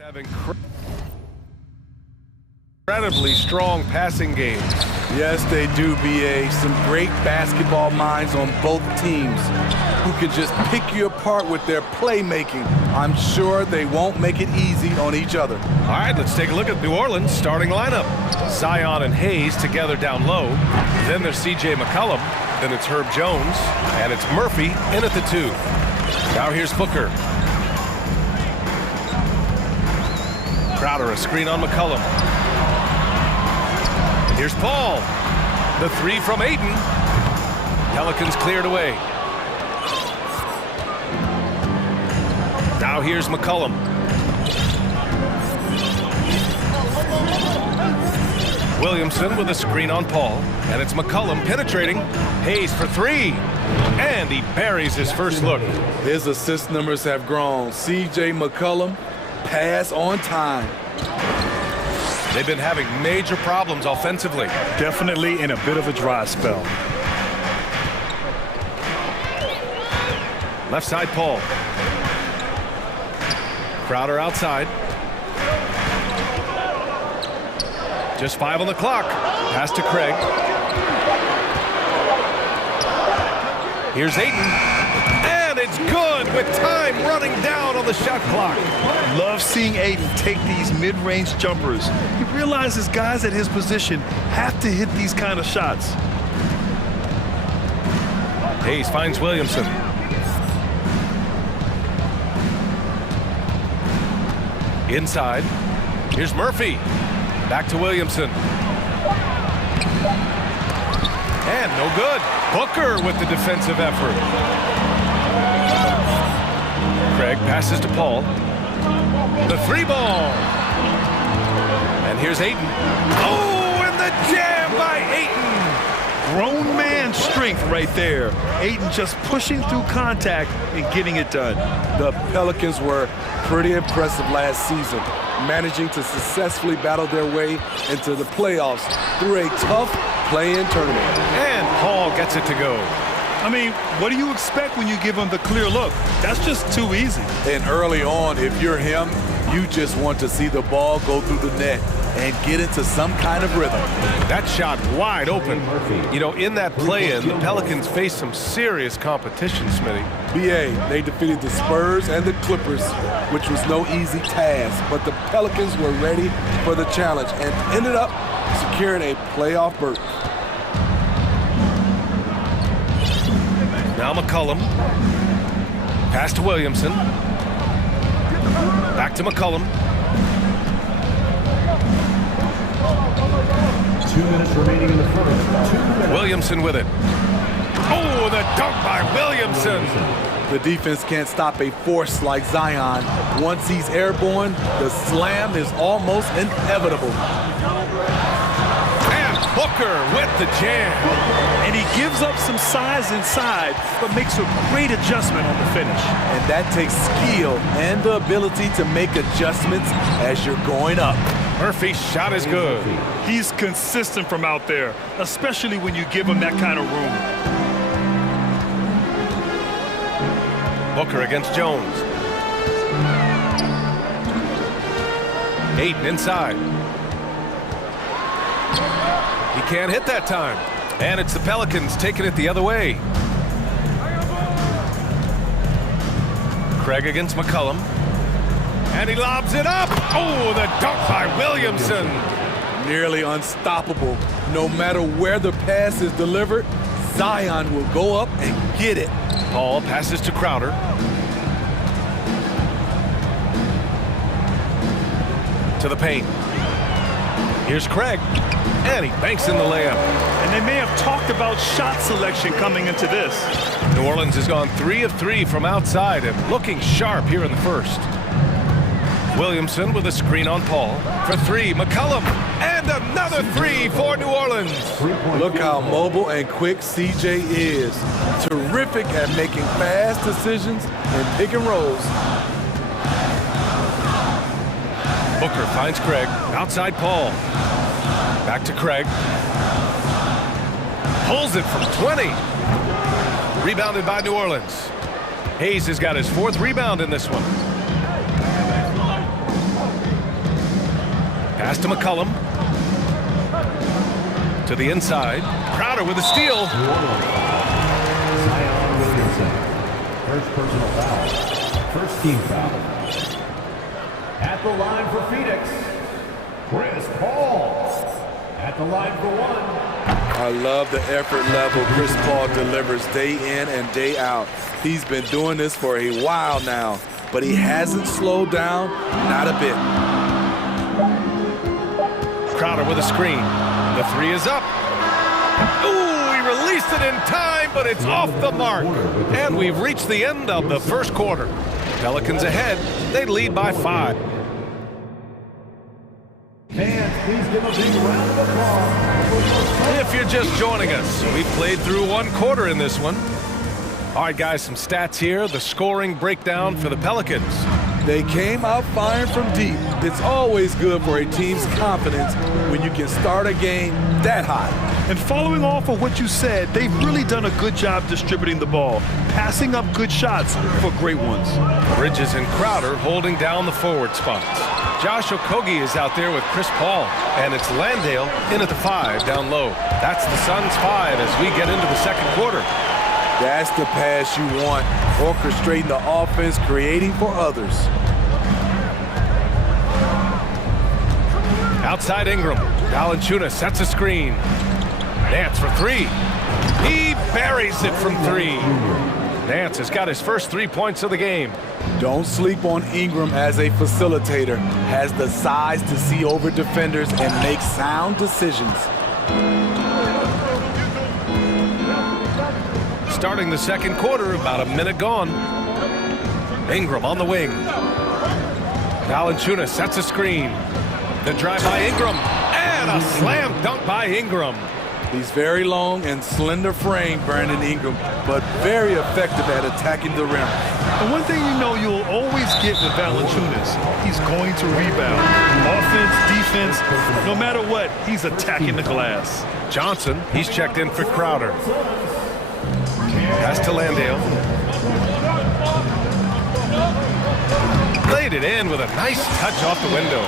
Having incredibly strong passing games. Yes, they do, B.A. Some great basketball minds on both teams who could just pick you apart with their playmaking. I'm sure they won't make it easy on each other. All right, let's take a look at New Orleans' starting lineup. Zion and Hayes together down low. Then there's C.J. McCollum. Then it's Herb Jones. And it's Murphy in at the 2. Now here's Booker. Crowder, a screen on McCollum. Here's Paul. The 3 from Ayton. Pelicans cleared away. Now here's McCollum. Williamson with a screen on Paul. And it's McCollum penetrating. Hayes for 3. And he buries his first look. His assist numbers have grown. C.J. McCollum, pass on time. They've been having major problems offensively. Definitely in a bit of a dry spell. Left side, Paul. Crowder outside. Just 5 on the clock. Pass to Craig. Here's Ayton. And it's good with time running down on the shot clock. Love seeing Ayton take these mid-range jumpers. He realizes guys at his position have to hit these kind of shots. Hayes finds Williamson. Inside. Here's Murphy. Back to Williamson. And no good. Booker with the defensive effort. Craig passes to Paul. The 3 ball. And here's Ayton. Oh, and the jam by Ayton. Grown man strength right there. Ayton just pushing through contact and getting it done. The Pelicans were pretty impressive last season, managing to successfully battle their way into the playoffs through a tough play-in tournament. And Paul gets it to go. I mean, what do you expect when you give him the clear look? That's just too easy. And early on, if you're him, you just want to see the ball go through the net and get into some kind of rhythm. That shot wide open. You know, in that play-in, the Pelicans faced some serious competition, Smitty. B.A., they defeated the Spurs and the Clippers, which was no easy task, but the Pelicans were ready for the challenge and ended up securing a playoff berth. Now McCollum. Pass to Williamson. Back to McCollum. 2 minutes remaining in the first. Williamson with it. Oh, the dunk by Williamson. The defense can't stop a force like Zion. Once he's airborne, the slam is almost inevitable. And Booker with the jam. And he gives up some size inside, but makes a great adjustment on the finish. And that takes skill and the ability to make adjustments as you're going up. Murphy's shot is good. He's consistent from out there, especially when you give him that kind of room. Booker against Jones. Ayton inside. He can't hit that time. And it's the Pelicans taking it the other way. Craig against McCollum. And he lobs it up. Oh, the dunk by Williamson. Nearly unstoppable. No matter where the pass is delivered, Zion will go up and get it. Paul passes to Crowder. To the paint. Here's Craig. And he banks in the layup. And they may have talked about shot selection coming into this. New Orleans has gone 3 of 3 from outside and looking sharp here in the first. Williamson with a screen on Paul. For 3, McCollum. And another 3 for New Orleans. Look how mobile and quick CJ is. Terrific at making fast decisions and pick and rolls. Booker finds Craig. Outside Paul. Back to Craig. Pulls it from 20. Rebounded by New Orleans. Hayes has got his 4th rebound in this one. Pass to McCollum. To the inside. Crowder with a steal. Zion Williamson. First personal foul. First team foul. At the line for Phoenix, Chris Paul. At the line for one. I love the effort level Chris Paul delivers day in and day out. He's been doing this for a while now, but he hasn't slowed down, not a bit. Crowder with a screen. The three is up. Ooh, he released it in time, but it's off the mark. And we've reached the end of the first quarter. Pelicans ahead. They lead by 5. Fans, please give a big round of applause. If you're just joining us, we've played through one quarter in this one. All right, guys, some stats here. The scoring breakdown for the Pelicans. They came out firing from deep. It's always good for a team's confidence when you can start a game that hot. And following off of what you said, they've really done a good job distributing the ball, passing up good shots for great ones. Bridges and Crowder holding down the forward spots. Josh Okogie is out there with Chris Paul, and it's Landale in at the 5 down low. That's the Suns' 5 as we get into the second quarter. That's the pass you want, orchestrating the offense, creating for others. Outside Ingram. Valanciunas sets a screen. Nance for 3. He buries it from 3. Nance has got his first 3 points of the game. Don't sleep on Ingram as a facilitator. Has the size to see over defenders and make sound decisions. Starting the second quarter, about a minute gone. Ingram on the wing. Valanciunas sets a screen. The drive by Ingram, and a slam dunk by Ingram. He's very long and slender frame, Brandon Ingram, but very effective at attacking the rim. And one thing you know you'll always get with Valanciunas, he's going to rebound. Offense, defense, no matter what, he's attacking the glass. Johnson, he's checked in for Crowder. Pass to Landale. Laid it in with a nice touch off the window.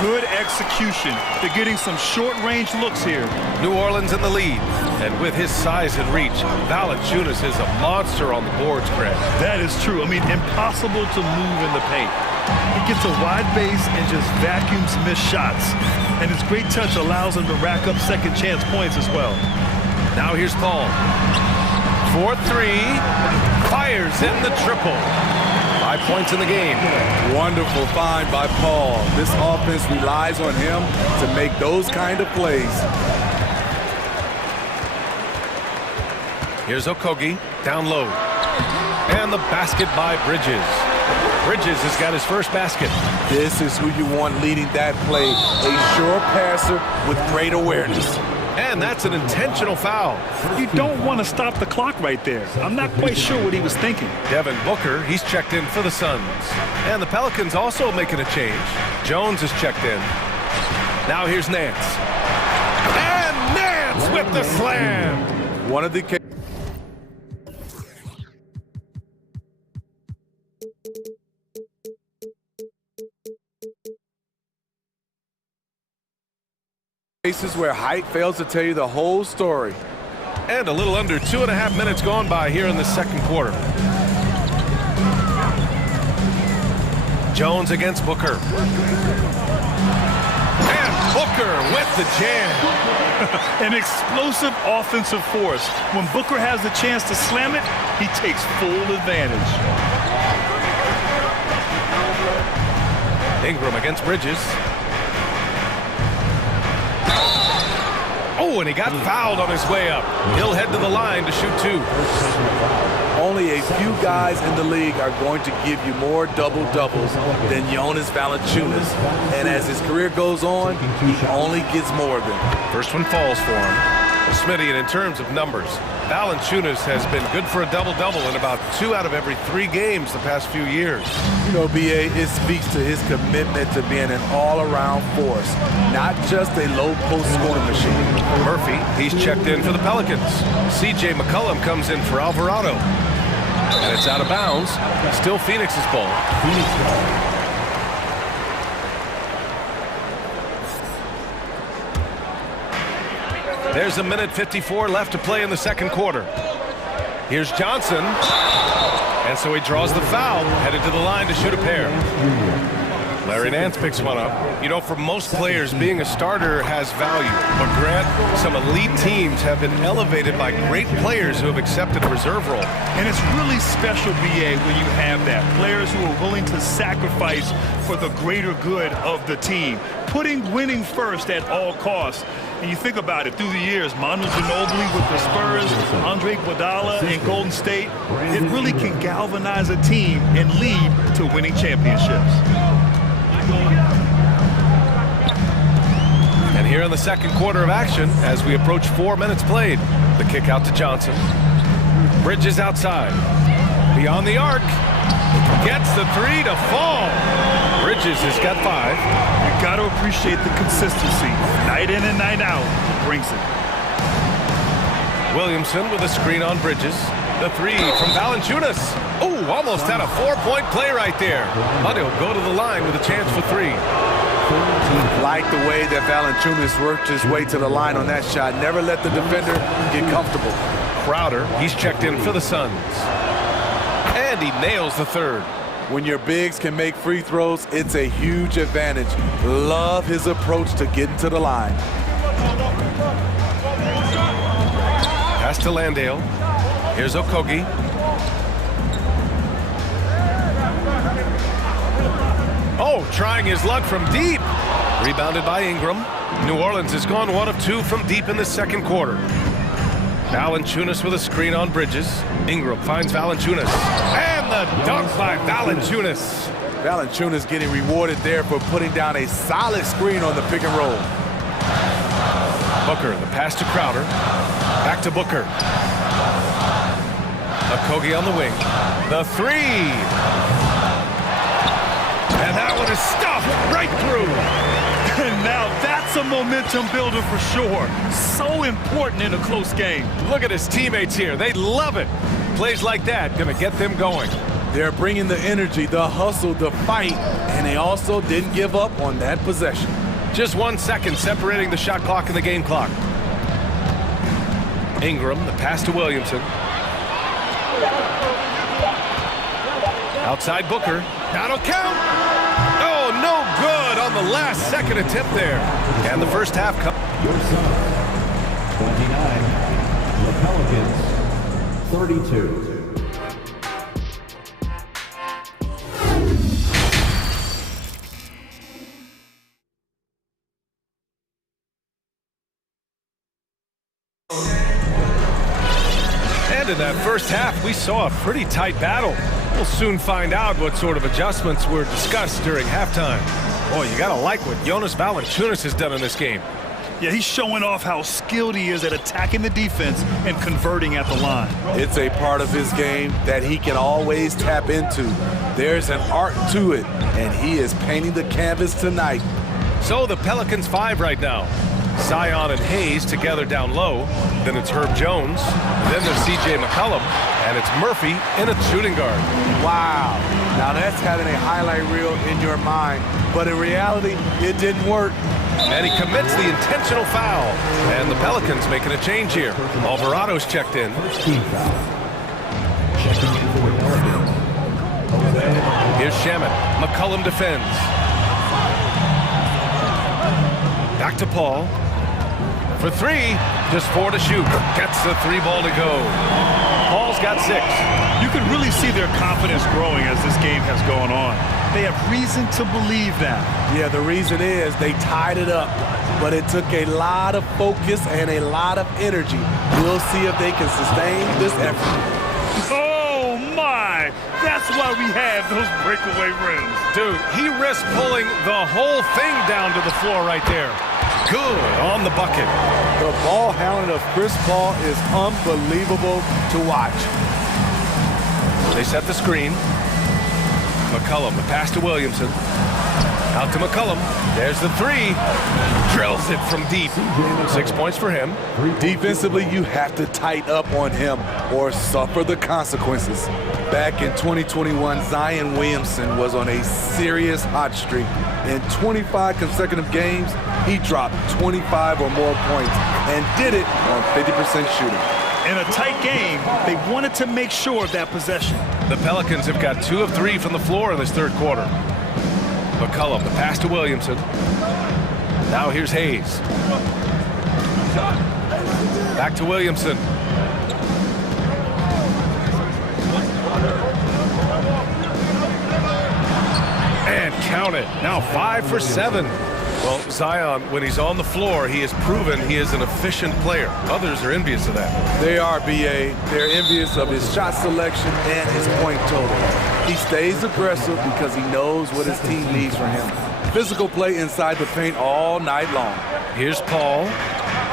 Good execution. They're getting some short-range looks here. New Orleans in the lead. And with his size and reach, Valanciunas is a monster on the boards, Greg. That is true. I mean, impossible to move in the paint. He gets a wide base and just vacuums missed shots. And his great touch allows him to rack up second chance points as well. Now here's Paul. 4-3. Fires in the triple. 5 points in the game. Wonderful find by Paul. This offense relies on him to make those kind of plays. Here's Okogie, down low. And the basket by Bridges. Bridges has got his first basket. This is who you want leading that play. A sure passer with great awareness. And that's an intentional foul. You don't want to stop the clock right there. I'm not quite sure what he was thinking. Devin Booker, he's checked in for the Suns. And the Pelicans also making a change. Jones is checked in. Now here's Nance. And Nance with the slam. One of the cases where height fails to tell you the whole story. And a little under 2.5 minutes gone by here in the second quarter. Jones against Booker. And Booker with the jam. An explosive offensive force. When Booker has the chance to slam it, he takes full advantage. Ingram against Bridges. Oh, and he got fouled on his way up. He'll head to the line to shoot 2. Only a few guys in the league are going to give you more double-doubles than Jonas Valanciunas. And as his career goes on, he only gets more of them. First one falls for him. Well, Smitty, and in terms of numbers, Valanciunas has been good for a double-double in about 2 out of every 3 games the past few years. You know, B.A., it speaks to his commitment to being an all-around force, not just a low-post scoring machine. Murphy, he's checked in for the Pelicans. C.J. McCollum comes in for Alvarado. And it's out of bounds. Still Phoenix's ball. There's 1:54 left to play in the second quarter. Here's Johnson. And so he draws the foul, headed to the line to shoot a pair. Larry Nance picks one up. You know, for most players, being a starter has value. But Grant, some elite teams have been elevated by great players who have accepted a reserve role. And it's really special, BA, when you have that. Players who are willing to sacrifice for the greater good of the team. Putting winning first at all costs. And you think about it, through the years, Manu Ginobili with the Spurs, Andre Iguodala in Golden State, it really can galvanize a team and lead to winning championships. And here in the second quarter of action, as we approach 4 minutes played, the kick out to Johnson. Bridges outside. Beyond the arc. Gets the three to fall. Bridges has got 5. You got to appreciate the consistency. Night in and night out, brings it. Williamson with a screen on Bridges. The three from Valanciunas. Oh, almost had a 4-point play right there. But he'll go to the line with a chance for 3. Like the way that Valanciunas worked his way to the line on that shot. Never let the defender get comfortable. Crowder, he's checked in for the Suns. And he nails the third. When your bigs can make free throws, it's a huge advantage. Love his approach to getting to the line. Pass to Landale. Here's Okogie. Oh, trying his luck from deep. Rebounded by Ingram. New Orleans has gone 1 of 2 from deep in the second quarter. Valanciunas with a screen on Bridges. Ingram finds Valanciunas. And the dunk by Valanciunas. Valanciunas getting rewarded there for putting down a solid screen on the pick and roll. Booker, the pass to Crowder. Back to Booker. Okogie on the wing. The three. And that one is stuffed right through. And now that's a momentum builder for sure. So important in a close game. Look at his teammates here. They love it. Plays like that going to get them going. They're bringing the energy, the hustle, the fight, and they also didn't give up on that possession. Just 1 second separating the shot clock and the game clock. Ingram, the pass to Williamson. Outside Booker. That'll count. Oh, no good on the last second attempt there. And the first half comes. Your Suns, 29. The Pelicans, 32. And in that first half, we saw a pretty tight battle. We'll soon find out what sort of adjustments were discussed during halftime. Boy, you gotta like what Jonas Valanciunas has done in this game. Yeah, he's showing off how skilled he is at attacking the defense and converting at the line. It's a part of his game that he can always tap into. There's an art to it, and he is painting the canvas tonight. So the Pelicans 5 right now. Zion and Hayes together down low. Then it's Herb Jones. Then there's C.J. McCollum. And it's Murphy in a shooting guard. Wow. Now that's having a highlight reel in your mind. But in reality, it didn't work. And he commits the intentional foul. And the Pelicans making a change here. Alvarado's checked in. Here's Shamet. McCollum defends. Back to Paul. For 3, just 4 to shoot. Gets the 3 ball to go. Paul's got 6. You can really see their confidence growing as this game has gone on. They have reason to believe that. Yeah, the reason is they tied it up, but it took a lot of focus and a lot of energy. We'll see if they can sustain this effort. Oh, my! That's why we have those breakaway rims. Dude, he risked pulling the whole thing down to the floor right there. Good on the bucket. The ball handling of Chris Paul is unbelievable to watch. They set the screen. McCollum, the pass to Williamson. Out to McCollum. There's the three. Drills it from deep. 6 points for him. Defensively, you have to tighten up on him or suffer the consequences. Back in 2021, Zion Williamson was on a serious hot streak. In 25 consecutive games, he dropped 25 or more points and did it on 50% shooting. In a tight game, they wanted to make sure of that possession. The Pelicans have got 2 of 3 from the floor in this third quarter. McCollum, the pass to Williamson. Now here's Hayes. Back to Williamson. And count it. Now 5 for 7. Well, Zion, when he's on the floor, he has proven he is an efficient player. Others are envious of that. They are, BA. They're envious of his shot selection and his point total. He stays aggressive because he knows what his team needs from him. Physical play inside the paint all night long. Here's Paul.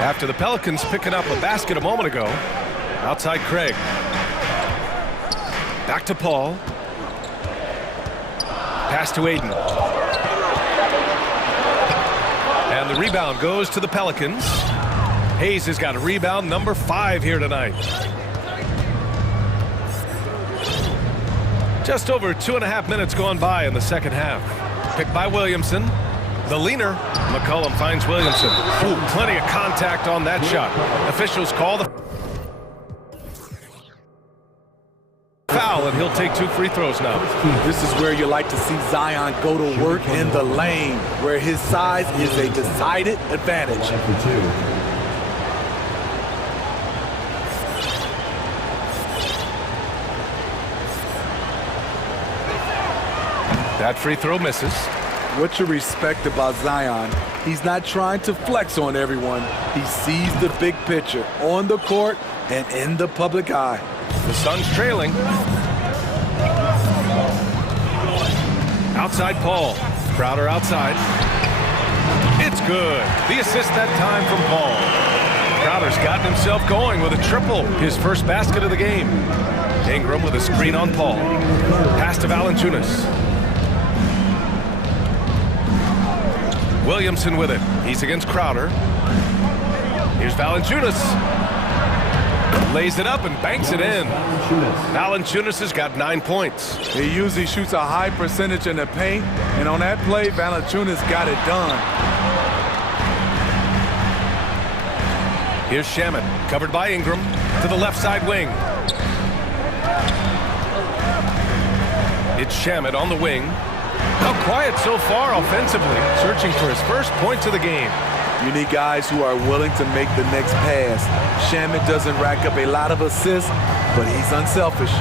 After the Pelicans picking up a basket a moment ago. Outside Craig. Back to Paul. Pass to Aiden. And the rebound goes to the Pelicans. Hayes has got a rebound number 5 here tonight. Just over 2.5 minutes gone by in the second half. Picked by Williamson. The leaner. McCollum finds Williamson. Ooh, plenty of contact on that shot. Officials call the foul, and he'll take 2 free throws now. This is where you like to see Zion go to work in the lane, where his size is a decided advantage. That free throw misses. What you respect about Zion, he's not trying to flex on everyone. He sees the big picture on the court and in the public eye. The Suns trailing. Outside Paul. Crowder outside. It's good. The assist that time from Paul. Crowder's gotten himself going with a triple. His first basket of the game. Ingram with a screen on Paul. Pass to Valanciunas. Williamson with it. He's against Crowder. Here's Valanciunas. Lays it up and banks it in. Valanciunas has got 9 points. He usually shoots a high percentage in the paint, and on that play, Valanciunas got it done. Here's Shamet, covered by Ingram, to the left side wing. It's Shamet on the wing. How quiet so far offensively, searching for his first points of the game. You need guys who are willing to make the next pass. Shamet doesn't rack up a lot of assists, but he's unselfish.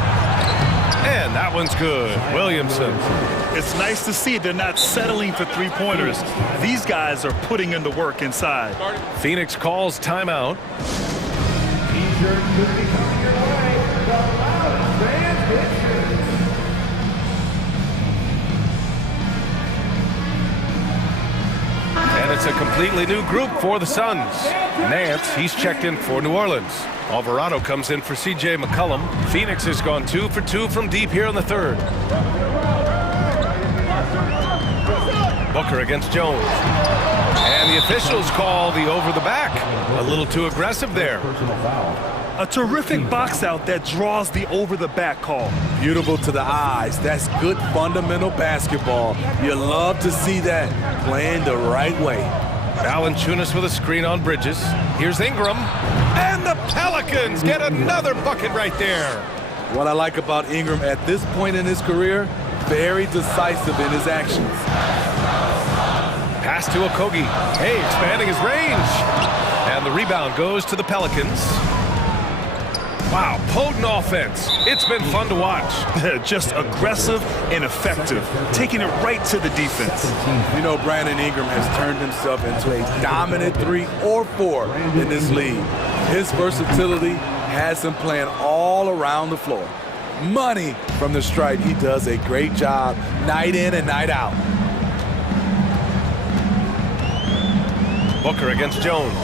And that one's good. Williamson. It's nice to see they're not settling for three-pointers. These guys are putting in the work inside. Phoenix calls timeout. T-shirt could be coming your way. The loudest fans get shirts. And it's a completely new group for the Suns. Nance, he's checked in for New Orleans. Alvarado comes in for C.J. McCollum. Phoenix has gone 2 for 2 from deep here in the third. Booker against Jones. And the officials call the over the back. A little too aggressive there. A terrific box out that draws the over the back call. Beautiful to the eyes. That's good fundamental basketball. You love to see that playing the right way. Valanciunas with a screen on Bridges. Here's Ingram. And the Pelicans get another bucket right there. What I like about Ingram at this point in his career, very decisive in his actions. Pass to Okogie. Hey, expanding his range. And the rebound goes to the Pelicans. Wow, potent offense. It's been fun to watch. Just aggressive and effective, taking it right to the defense. You know, Brandon Ingram has turned himself into a dominant 3 or 4 in this league. His versatility has him playing all around the floor. Money from the stripe. He does a great job night in and night out. Booker against Jones.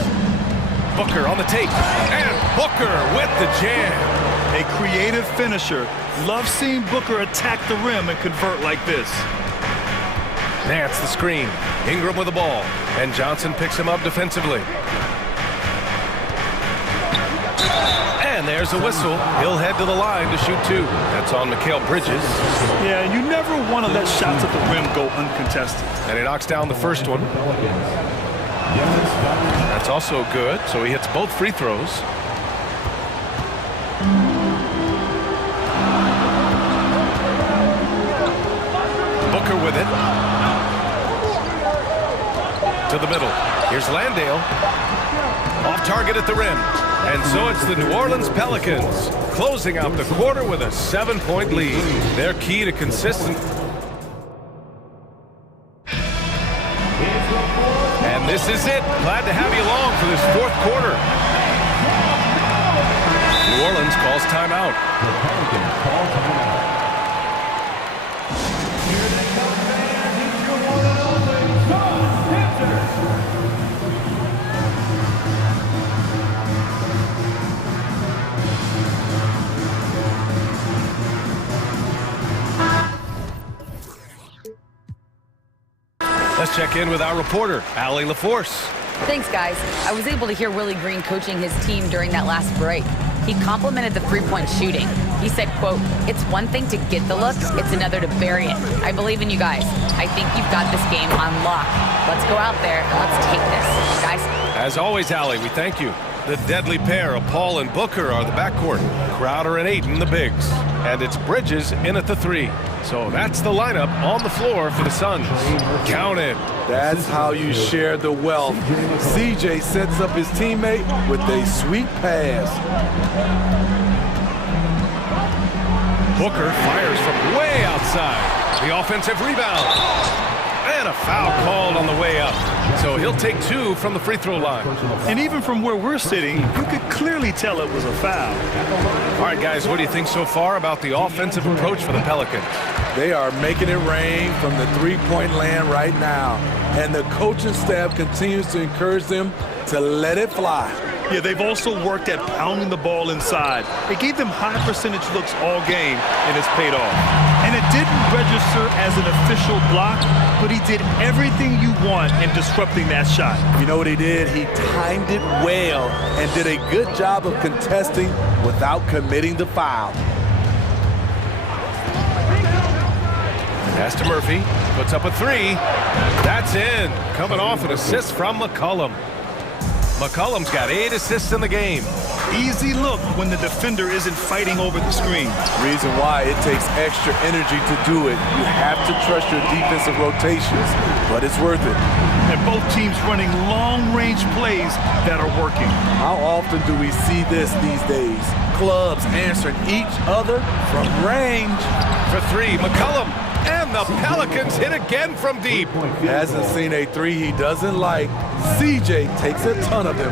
Booker on the tape, and Booker with the jam. A creative finisher. Love seeing Booker attack the rim and convert like this. That's the screen. Ingram with the ball. And Johnson picks him up defensively. And there's a whistle. He'll head to the line to shoot 2. That's on Mikal Bridges. Yeah, you never want to let shots at the rim go uncontested. And he knocks down the first one. That's also good, so he hits both free throws. Booker with it. To the middle. Here's Landale. Off target at the rim. And so it's the New Orleans Pelicans closing out the quarter with a 7-point lead. Their key to consistent. And this is it. Glad to have you along for this 4th quarter. New Orleans calls timeout. The Pelicans call timeout. Here they come, fans. It's your one and only John Hampton. Let's check in with our reporter, Allie LaForce. Thanks, guys. I was able to hear Willie Green coaching his team during that last break. He complimented the three-point shooting. He said, quote, "It's one thing to get the looks, it's another to bury it. I believe in you guys. I think you've got this game on lock. Let's go out there and let's take this, guys." As always, Allie, we thank you. The deadly pair of Paul and Booker are the backcourt. Crowder and Ayton, the bigs. And it's Bridges in at the 3. So that's the lineup on the floor for the Suns. Count it. That's how you share the wealth. CJ sets up his teammate with a sweet pass. Booker fires from way outside. The offensive rebound. And a foul called on the way up. So he'll take 2 from the free throw line. And even from where we're sitting, you could clearly tell it was a foul. All right, guys, what do you think so far about the offensive approach for the Pelicans? They are making it rain from the three-point land right now. And the coaching staff continues to encourage them to let it fly. Yeah, they've also worked at pounding the ball inside. It gave them high percentage looks all game, and it's paid off. And it didn't register as an official block, but he did everything you want in disrupting that shot. You know what he did? He timed it well and did a good job of contesting without committing the foul. Pass to Murphy. Puts up a 3. That's in. Coming off an assist from McCollum. McCollum's got 8 assists in the game. Easy look when the defender isn't fighting over the screen. Reason why it takes extra energy to do it. You have to trust your defensive rotations, but it's worth it. And both teams running long-range plays that are working. How often do we see this these days? Clubs answering each other from range. For 3, McCollum. And the Pelicans hit again from deep. Hasn't seen a 3 he doesn't like. CJ takes a ton of them.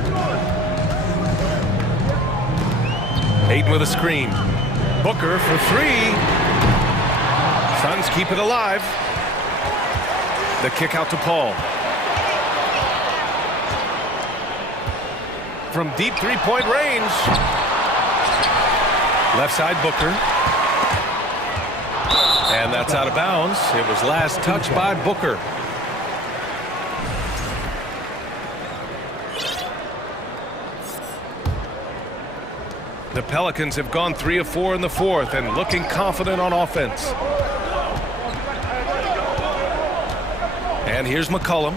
Ayton with a screen. Booker for 3. Suns keep it alive. The kick out to Paul. From deep 3-point range. Left side Booker. And that's out of bounds. It was last touched by Booker. The Pelicans have gone 3 of 4 in the 4th and looking confident on offense. And here's McCollum.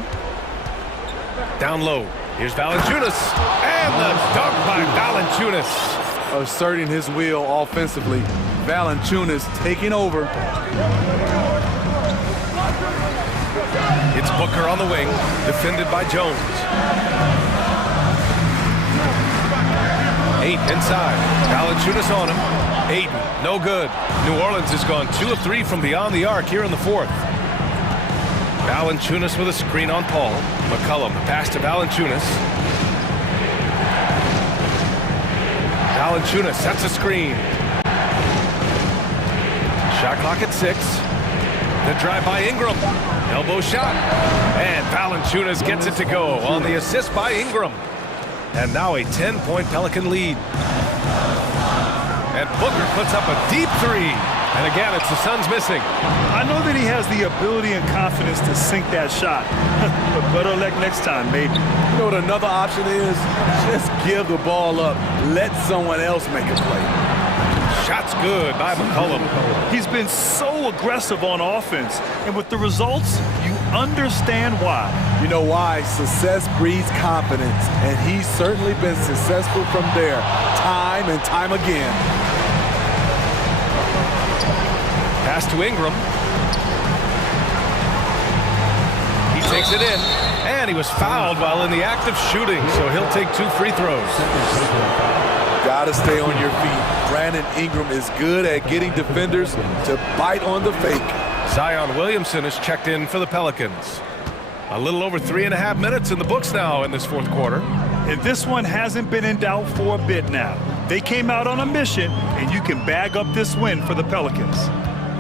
Down low. Here's Valanciunas. And the dunk by Valanciunas. Asserting his will offensively. Valanciunas taking over. It's Booker on the wing, defended by Jones. 8 inside. Valanciunas on him. Ayton, no good. New Orleans has gone 2 of 3 from beyond the arc here in the 4th. Valanciunas with a screen on Paul. McCollum, the pass to Valanciunas. Valanciunas sets a screen. Shot clock at 6. The drive by Ingram. Elbow shot. And Valanciunas gets it to go on the assist by Ingram. And now a 10-point Pelican lead. And Booker puts up a deep 3. And again, it's the Suns missing. I know that he has the ability and confidence to sink that shot. But better luck next time, maybe. You know what another option is? Just give the ball up. Let someone else make a play. Shot's good by McCollum. He's been so aggressive on offense, and with the results, you understand why. You know why? Success breeds confidence, and he's certainly been successful from there, time and time again. Pass to Ingram. He takes it in, and he was fouled while in the act of shooting, so he'll take 2 free throws. Gotta stay on your feet. Brandon Ingram is good at getting defenders to bite on the fake. Zion Williamson is checked in for the Pelicans. A little over 3.5 minutes in the books now in this fourth quarter. And this one hasn't been in doubt for a bit now. They came out on a mission, and you can bag up this win for the Pelicans.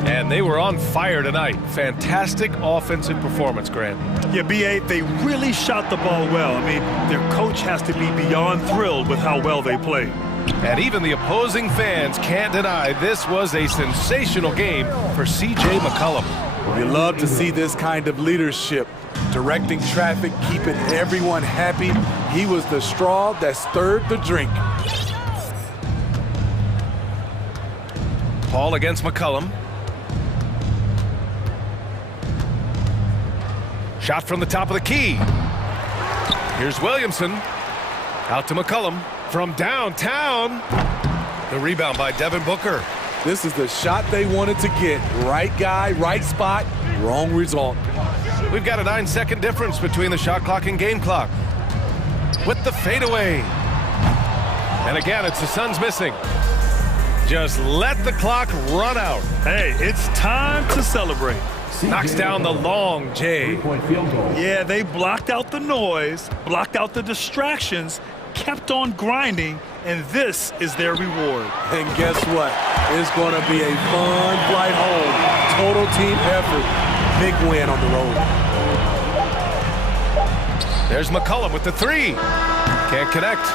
And they were on fire tonight. Fantastic offensive performance, Grant. Yeah, B.A., they really shot the ball well. I mean, their coach has to be beyond thrilled with how well they played. And even the opposing fans can't deny this was a sensational game for C.J. McCollum. We love to see this kind of leadership, directing traffic, keeping everyone happy. He was the straw that stirred the drink. Paul against McCollum. Shot from the top of the key. Here's Williamson. Out to McCollum from downtown. The rebound by Devin Booker. This is the shot they wanted to get. Right guy, right spot, wrong result. We've got a 9-second difference between the shot clock and game clock. With the fadeaway. And again, it's the Suns missing. Just let the clock run out. Hey, it's time to celebrate. Knocks down the long J. Yeah, they blocked out the noise, blocked out the distractions, kept on grinding, and this is their reward. And guess what? It's going to be a fun flight home. Total team effort. Big win on the road. There's McCollum with the 3. Can't connect.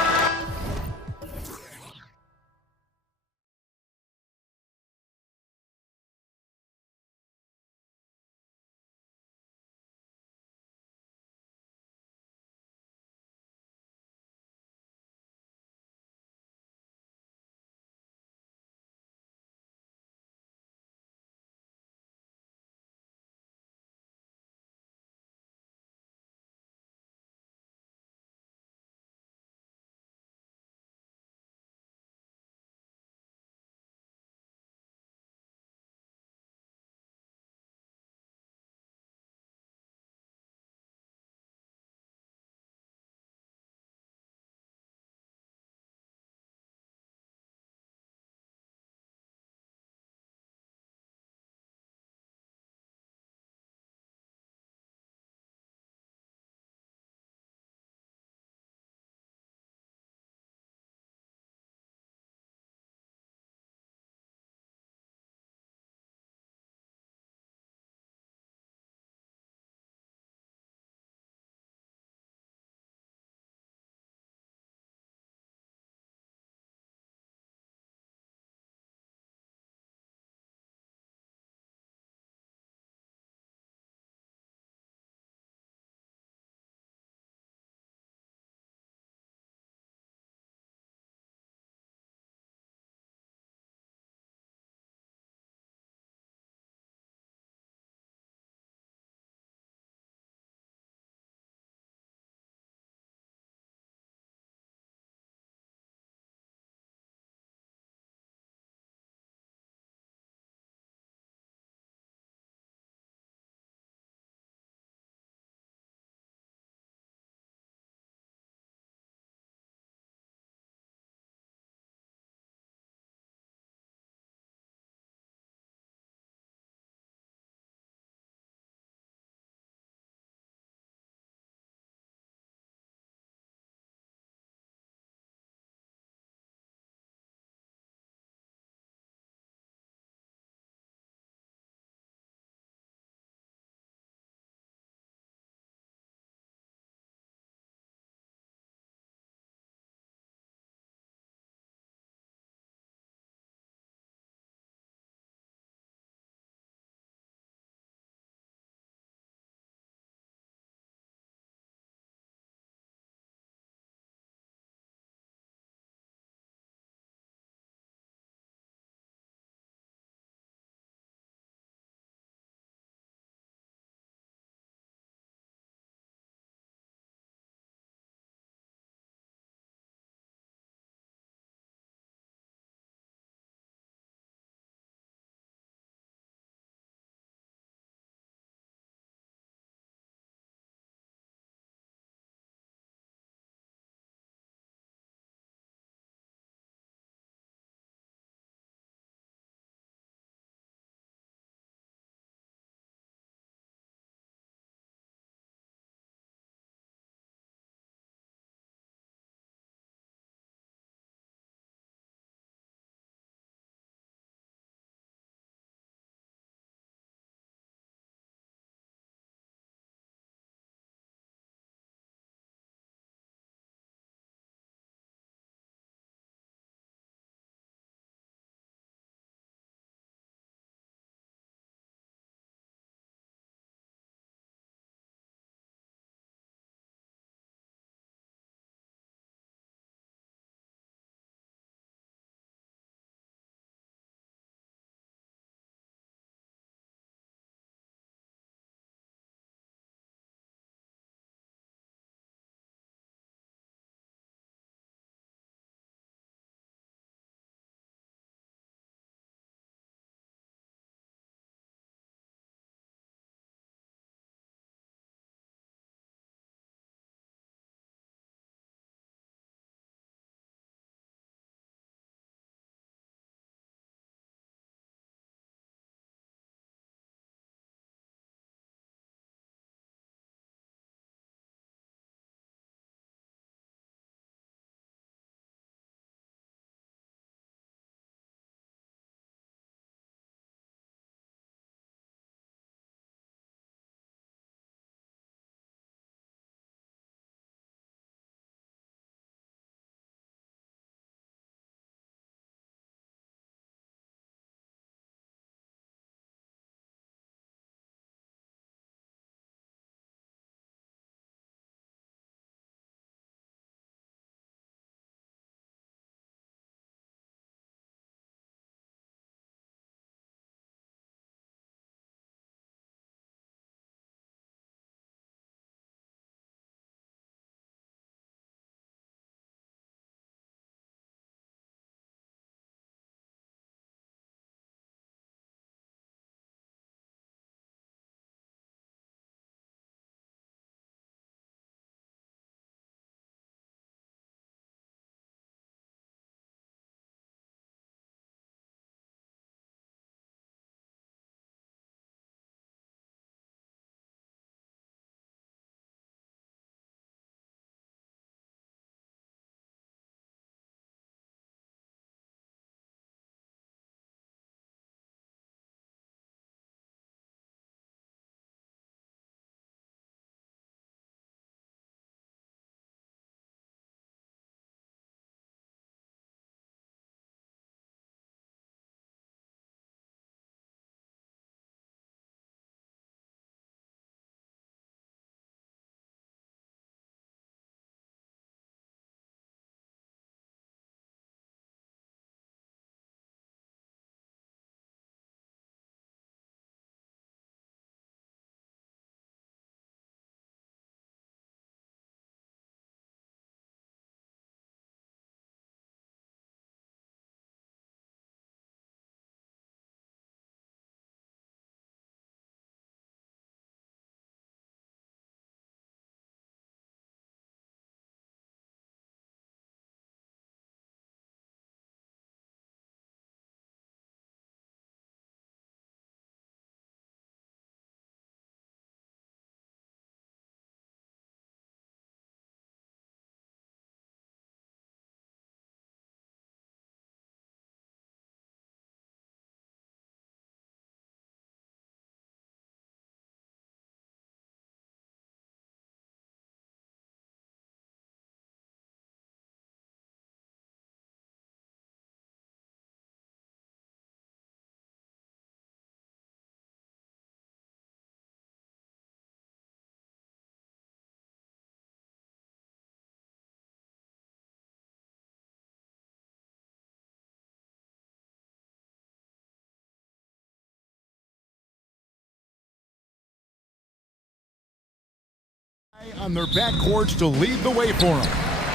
On their backcourts to lead the way for them.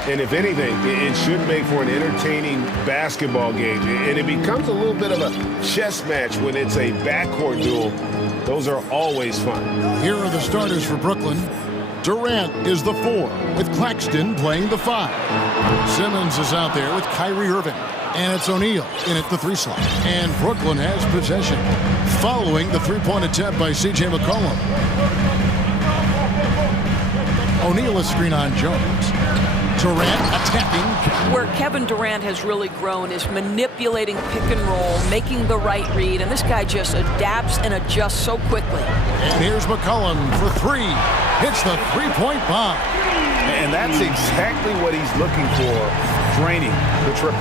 And if anything, it should make for an entertaining basketball game. And it becomes a little bit of a chess match when it's a backcourt duel. Those are always fun. Here are the starters for Brooklyn. Durant is the 4, with Claxton playing the 5. Simmons is out there with Kyrie Irving. And it's O'Neal in at the 3 slot. And Brooklyn has possession. Following the three-point attempt by C.J. McCollum. O'Neal is screen on Jones. Durant attacking. Where Kevin Durant has really grown is manipulating pick and roll, making the right read, and this guy just adapts and adjusts so quickly. And here's McCollum for 3. Hits the three-point bomb. And that's exactly what he's looking for, draining the triple.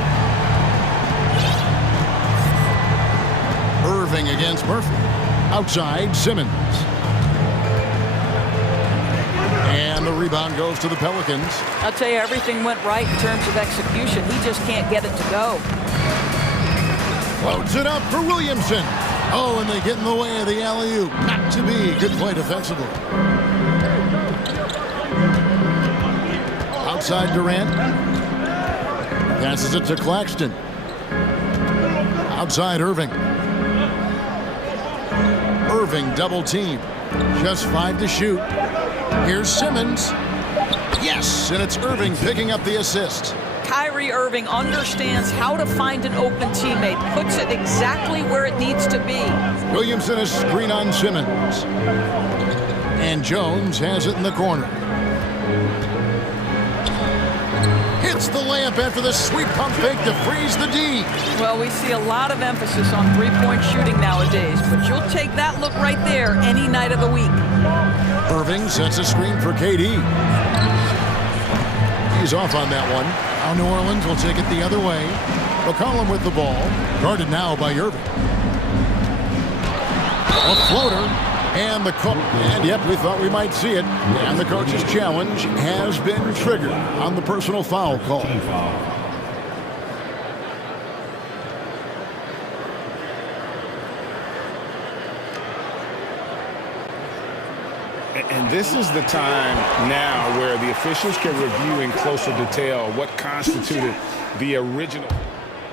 Irving against Murphy. Outside, Simmons. And the rebound goes to the Pelicans. I'll tell you, everything went right in terms of execution. He just can't get it to go. Loads it up for Williamson. Oh, and they get in the way of the alley-oop. Not to be. Good play defensively. Outside Durant. Passes it to Claxton. Outside Irving. Irving double team. Just 5 to shoot. Here's Simmons. Yes, and it's Irving picking up the assist. Kyrie Irving understands how to find an open teammate, puts it exactly where it needs to be. Williamson is screen on Simmons. And Jones has it in the corner. Hits the layup after the sweep pump fake to freeze the D. Well, we see a lot of emphasis on three-point shooting nowadays, but you'll take that look right there any night of the week. Irving sets a screen for KD. He's off on that one. Now New Orleans will take it the other way. McCollum with the ball. Guarded now by Irving. A floater. And the coach. And yep, we thought we might see it. And the coach's challenge has been triggered on the personal foul call. And this is the time now where the officials can review in closer detail what constituted the original.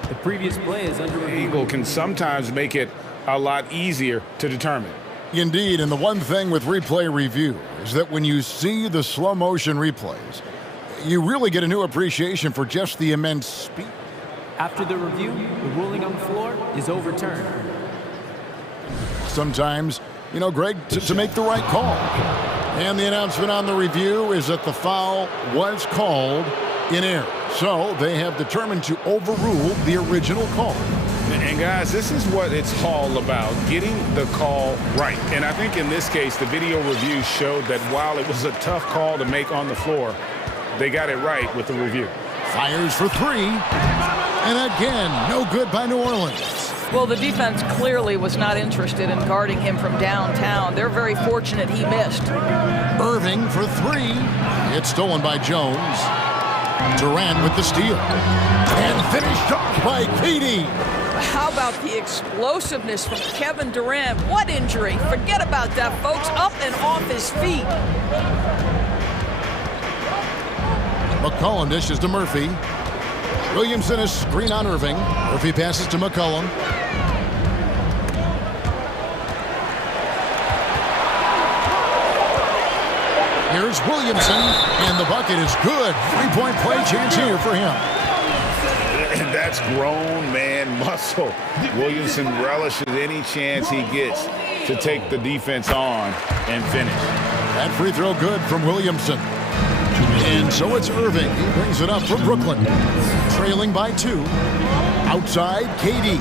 The previous play is under review. Angle can sometimes make it a lot easier to determine. Indeed, and the one thing with replay review is that when you see the slow motion replays, you really get a new appreciation for just the immense speed. After the review, the ruling on the floor is overturned. Sometimes, you know, Greg, to make the right call. And the announcement on the review is that the foul was called in error. So they have determined to overrule the original call. And guys, this is what it's all about, getting the call right. And I think in this case, the video review showed that while it was a tough call to make on the floor, they got it right with the review. Fires for 3. And again, no good by New Orleans. Well, the defense clearly was not interested in guarding him from downtown. They're very fortunate he missed. Irving for 3. It's stolen by Jones. Durant with the steal. And finished off by KD. How about the explosiveness from Kevin Durant? What injury? Forget about that, folks. Up and off his feet. McCollum dishes to Murphy. Williamson is screen on Irving. Murphy passes to McCollum. Here's Williamson, and the bucket is good. Three-point play chance here for him. And that's grown man muscle. Williamson relishes any chance he gets to take the defense on and finish. That free throw good from Williamson. And so it's Irving. He brings it up for Brooklyn. Trailing by 2. Outside, KD.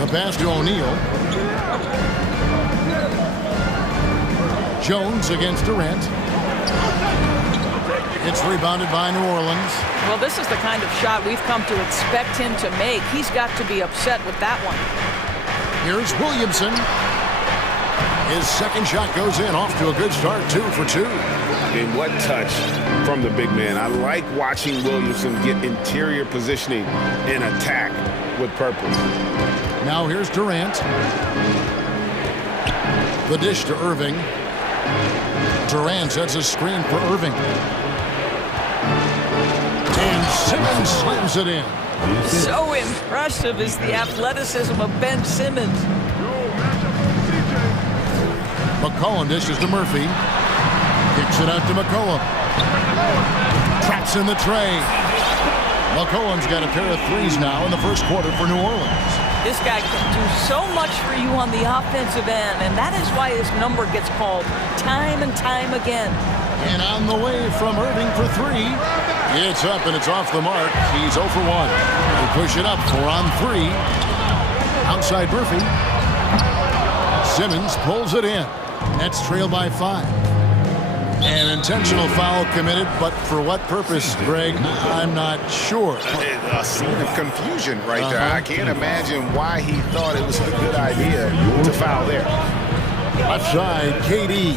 The pass to O'Neal. Jones against Durant. It's rebounded by New Orleans. Well, this is the kind of shot we've come to expect him to make. He's got to be upset with that one. Here's Williamson. His second shot goes in, off to a good start, 2 for 2. And what touch from the big man. I like watching Williamson get interior positioning and attack with purpose. Now here's Durant. The dish to Irving. Durant sets a screen for Irving. And Simmons slams it in. So impressive is the athleticism of Ben Simmons. McCollum dishes to Murphy. Kicks it out to McCollum. Traps in the tray. McCollum's got a pair of threes now in the first quarter for New Orleans. This guy can do so much for you on the offensive end, and that is why his number gets called time and time again. And on the way from Irving for three. It's up and it's off the mark. He's 0 for 1. They push it up 4 on 3. Outside Murphy. Simmons pulls it in. Nets trail by 5. An intentional foul committed, but for what purpose, Greg? I'm not sure. A scene of confusion right there. I can't imagine why he thought it was a good idea to foul there. Left side, KD.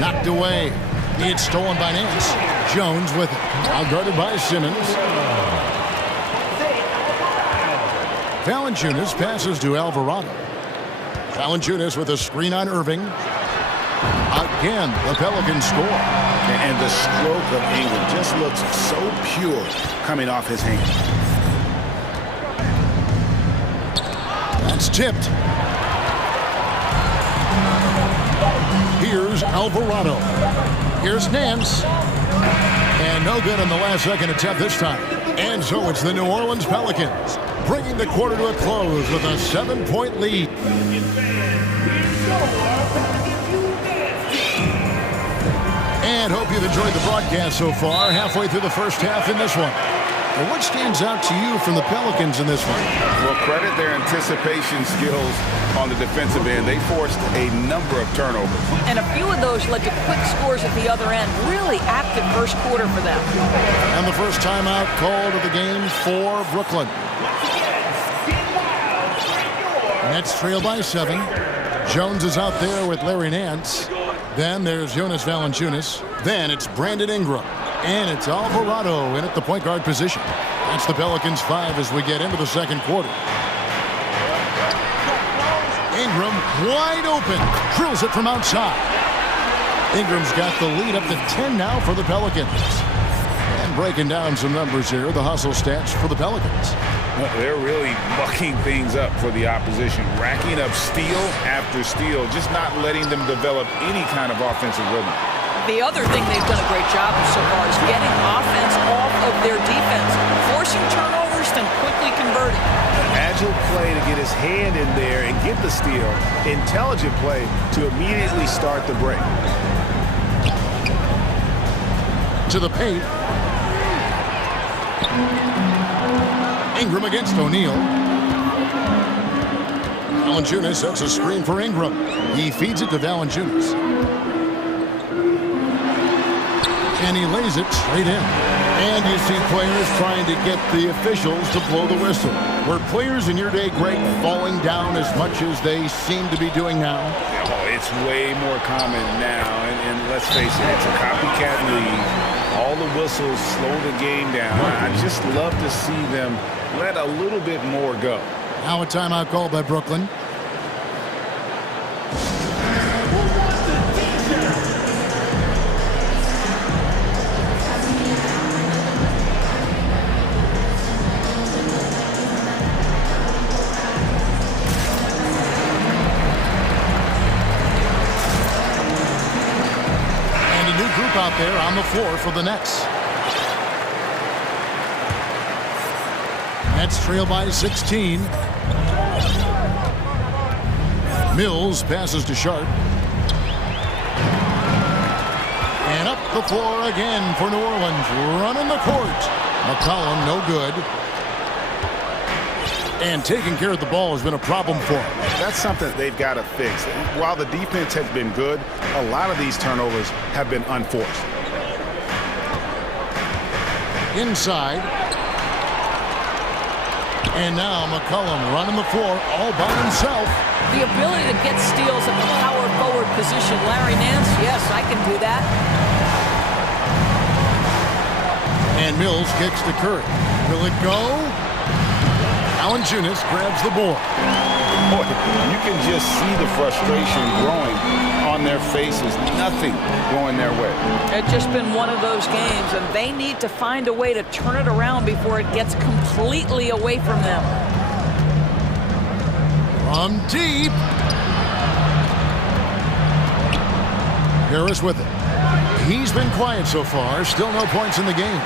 Knocked away. It's stolen by Nance. Jones with it. Now guarded by Simmons. Valanciunas passes to Alvarado. Valanciunas with a screen on Irving. Again, the Pelicans score. And the stroke of Ingram just looks so pure coming off his hand. That's tipped. Here's Alvarado. Here's Nance. And no good on the last second attempt this time. And so it's the New Orleans Pelicans bringing the quarter to a close with a 7-point lead. And hope you've enjoyed the broadcast so far. Halfway through the first half in this one. Well, what stands out to you from the Pelicans in this one? Well, credit their anticipation skills on the defensive end. They forced a number of turnovers. And a few of those led to quick scores at the other end. Really active first quarter for them. And the first timeout called of the game for Brooklyn. Nets trail by 7. Jones is out there with Larry Nance. Then there's Jonas Valanciunas. Then it's Brandon Ingram. And it's Alvarado in at the point guard position. That's the Pelicans 5 as we get into the second quarter. Ingram wide open. Drills it from outside. Ingram's got the lead up to 10 now for the Pelicans. And breaking down some numbers here, the hustle stats for the Pelicans. They're really mucking things up for the opposition, racking up steal after steal, just not letting them develop any kind of offensive rhythm. The other thing they've done a great job of so far is getting offense off of their defense, forcing turnovers, then quickly converting. Agile play to get his hand in there and get the steal. Intelligent play to immediately start the break. To the paint. Ingram against O'Neal. Valanciunas sets a screen for Ingram. He feeds it to Valanciunas. And he lays it straight in. And you see players trying to get the officials to blow the whistle. Were players in your day, Greg, falling down as much as they seem to be doing now? Oh, it's way more common now. And let's face it, it's a copycat league. All the whistles slow the game down. I just love to see them let a little bit more go. Now a timeout called by Brooklyn. Out there on the floor for the Nets. Nets trail by 16. Mills passes to Sharp. And up the floor again for New Orleans. Running the court. McCollum, no good. And taking care of the ball has been a problem for him. That's something they've got to fix. While the defense has been good, a lot of these turnovers have been unforced. Inside. And now McCollum running the floor all by himself. The ability to get steals at the power forward position. Larry Nance, yes, I can do that. And Mills kicks to Curry. Will it go? Valanciunas grabs the board. Boy, you can just see the frustration growing on their faces, nothing going their way. It's just been one of those games, and they need to find a way to turn it around before it gets completely away from them. From deep. Harris with it. He's been quiet so far. Still no points in the game.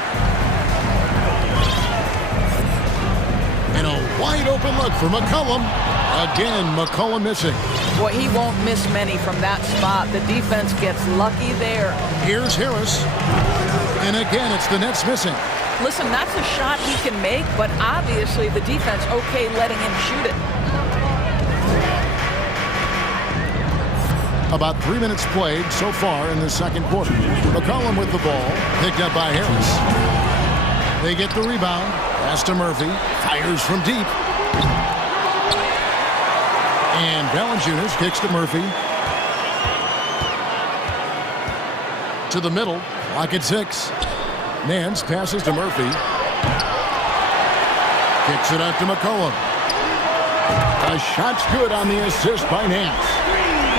And a wide open look for McCollum. Again, McCollum missing. Boy, he won't miss many from that spot. The defense gets lucky there. Here's Harris. And again, it's the Nets missing. Listen, that's a shot he can make, but obviously the defense okay letting him shoot it. About 3 minutes played so far in the second quarter. McCollum with the ball, picked up by Harris. They get the rebound. Pass to Murphy. Fires from deep. And Valanciunas kicks to Murphy. To the middle. Clock at 6. Nance passes to Murphy. Kicks it out to McCollum. A shot's good on the assist by Nance.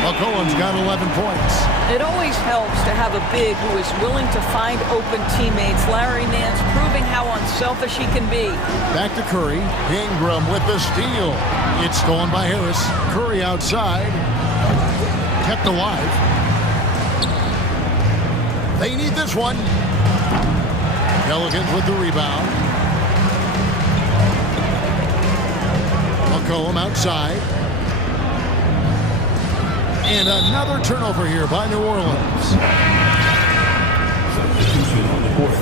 McCollum's got 11 points. It always helps to have a big who is willing to find open teammates. Larry Nance proving how unselfish he can be. Back to Curry. Ingram with the steal. It's stolen by Harris. Curry outside. Kept alive. They need this one. Pelicans with the rebound. McCollum outside. And another turnover here by New Orleans. Substitution on the court.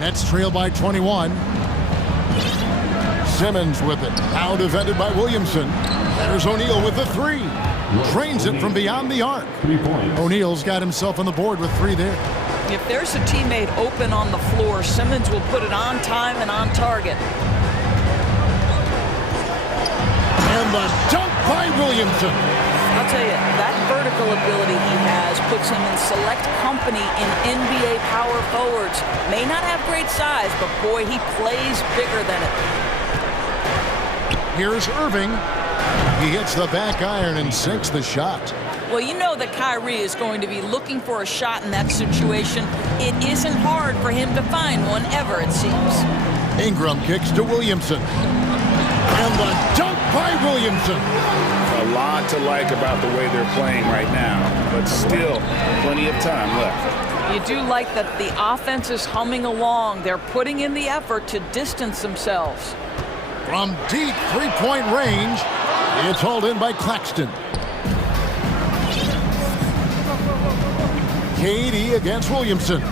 Nets trail by 21. Simmons with it. Now defended by Williamson. There's O'Neal with the three. Drains it from beyond the arc. 3 points. O'Neal's got himself on the board with 3 there. If there's a teammate open on the floor, Simmons will put it on time and on target. And the dunk by Williamson. I'll tell you, that vertical ability he has puts him in select company in NBA power forwards. May not have great size, but boy, he plays bigger than it. Here's Irving. He hits the back iron and sinks the shot. Well, you know that Kyrie is going to be looking for a shot in that situation. It isn't hard for him to find one ever, it seems. Ingram kicks to Williamson. And the dunk by Williamson. A lot to like about the way they're playing right now, but still plenty of time left. You do like that the offense is humming along. They're putting in the effort to distance themselves. From deep three-point range, it's hauled in by Claxton. KD against Williamson.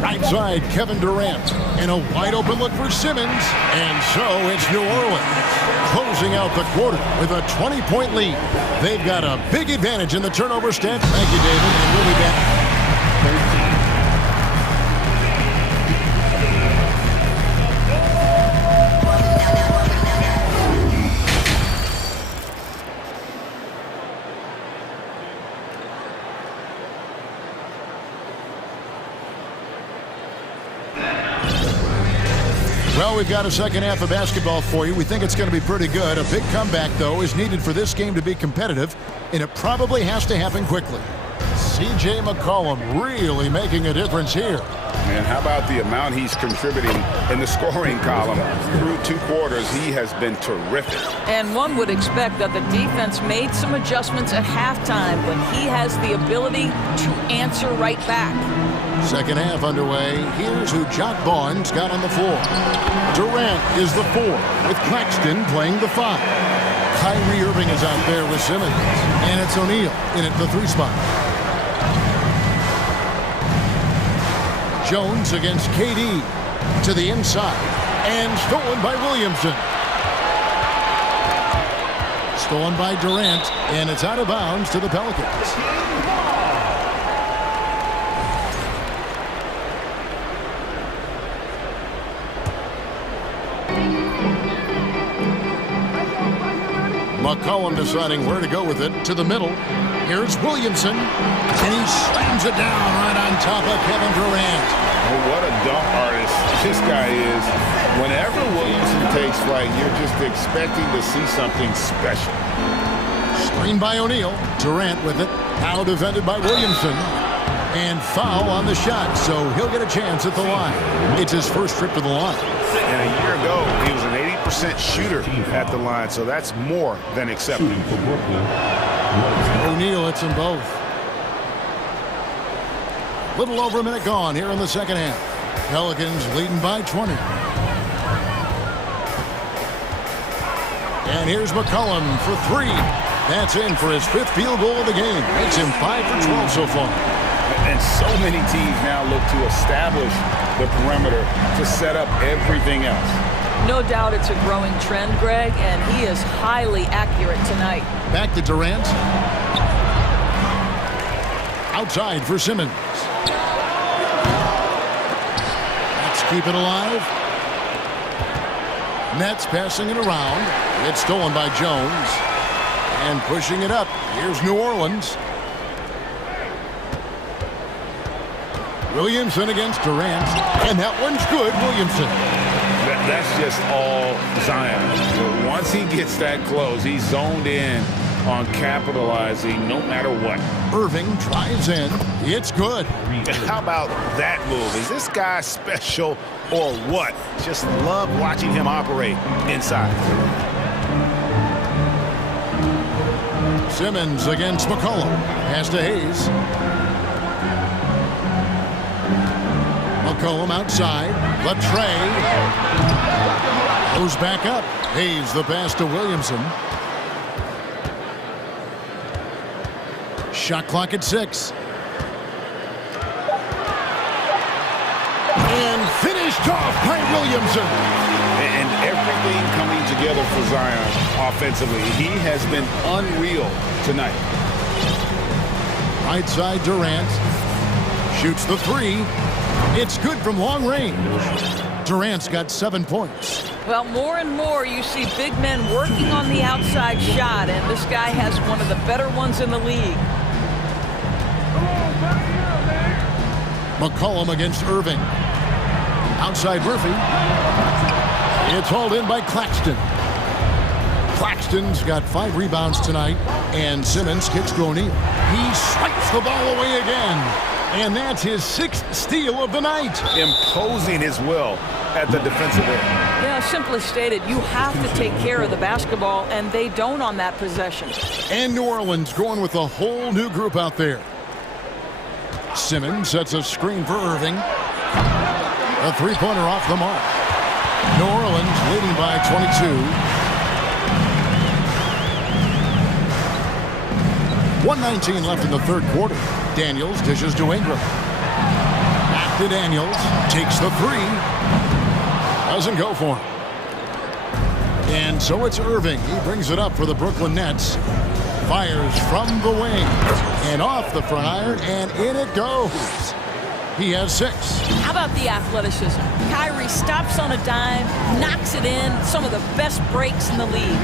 Right side, Kevin Durant. And a wide open look for Simmons. And so it's New Orleans closing out the quarter with a 20-point lead. They've got a big advantage in the turnover stats. Thank you, David. And we'll be back. Well, we've got a second half of basketball for you. We think it's going to be pretty good. A big comeback, though, is needed for this game to be competitive, and it probably has to happen quickly. C.J. McCollum really making a difference here. And how about the amount he's contributing in the scoring column? Through 2 quarters, he has been terrific. And one would expect that the defense made some adjustments at halftime, but he has the ability to answer right back. Second half underway. Here's who Jock Vaughn's got on the floor. Durant is the 4, with Claxton playing the 5. Kyrie Irving is out there with Simmons. And it's O'Neal in at the 3 spot. Jones against KD to the inside. And stolen by Williamson. Stolen by Durant. And it's out of bounds to the Pelicans. McCollum deciding where to go with it. To the middle. Here's Williamson. And he slams it down right on top of Kevin Durant. Oh, what a dunk artist this guy is. Whenever Williamson takes flight, you're just expecting to see something special. Screen by O'Neal. Durant with it. Now defended by Williamson. And foul on the shot, so he'll get a chance at the line. It's his first trip to the line. And a year ago, he was an 80% shooter at the line, so that's more than acceptable. O'Neal hits them both. Little over a minute gone here in the second half. Pelicans leading by 20. And here's McCollum for three. That's in for his 5th field goal of the game. Makes him 5 for 12 so far. And so many teams now look to establish the perimeter to set up everything else. No doubt it's a growing trend, Greg, and he is highly accurate tonight. Back to Durant. Outside for Simmons. Let's keep it alive. Nets passing it around. It's stolen by Jones. And pushing it up. Here's New Orleans. Williamson against Durant. And that one's good, Williamson. That's just all Zion. Once he gets that close, he's zoned in on capitalizing no matter what. Irving drives in. It's good. How about that move? Is this guy special or what? Just love watching him operate inside. Simmons against McCollum. Pass to Hayes. McCollum outside. Latrey goes back up. Hayes the pass to Williamson. Shot clock at 6. And finished off by Williamson. And everything coming together for Zion offensively. He has been unreal tonight. Right side Durant. Shoots the 3. It's good from long range. Durant's got 7 points. Well, more and more you see big men working on the outside shot, and this guy has one of the better ones in the league. McCollum against Irving. Outside Murphy. It's hauled in by Claxton. Claxton's got 5 rebounds tonight, and Simmons kicks to O'Neal. He swipes the ball away again. And that's his 6th steal of the night. Imposing his will at the defensive end. Yeah, simply stated, you have to take care of the basketball, and they don't on that possession. And New Orleans going with a whole new group out there. Simmons sets a screen for Irving. A 3-pointer off the mark. New Orleans leading by 22. 1:19 left in the 3rd quarter. Daniels dishes to Ingram. Back to Daniels. Takes the 3. Doesn't go for him. And so it's Irving. He brings it up for the Brooklyn Nets. Fires from the wing. And off the front iron. And in it goes. He has 6. How about the athleticism? Kyrie stops on a dime, knocks it in. Some of the best breaks in the league.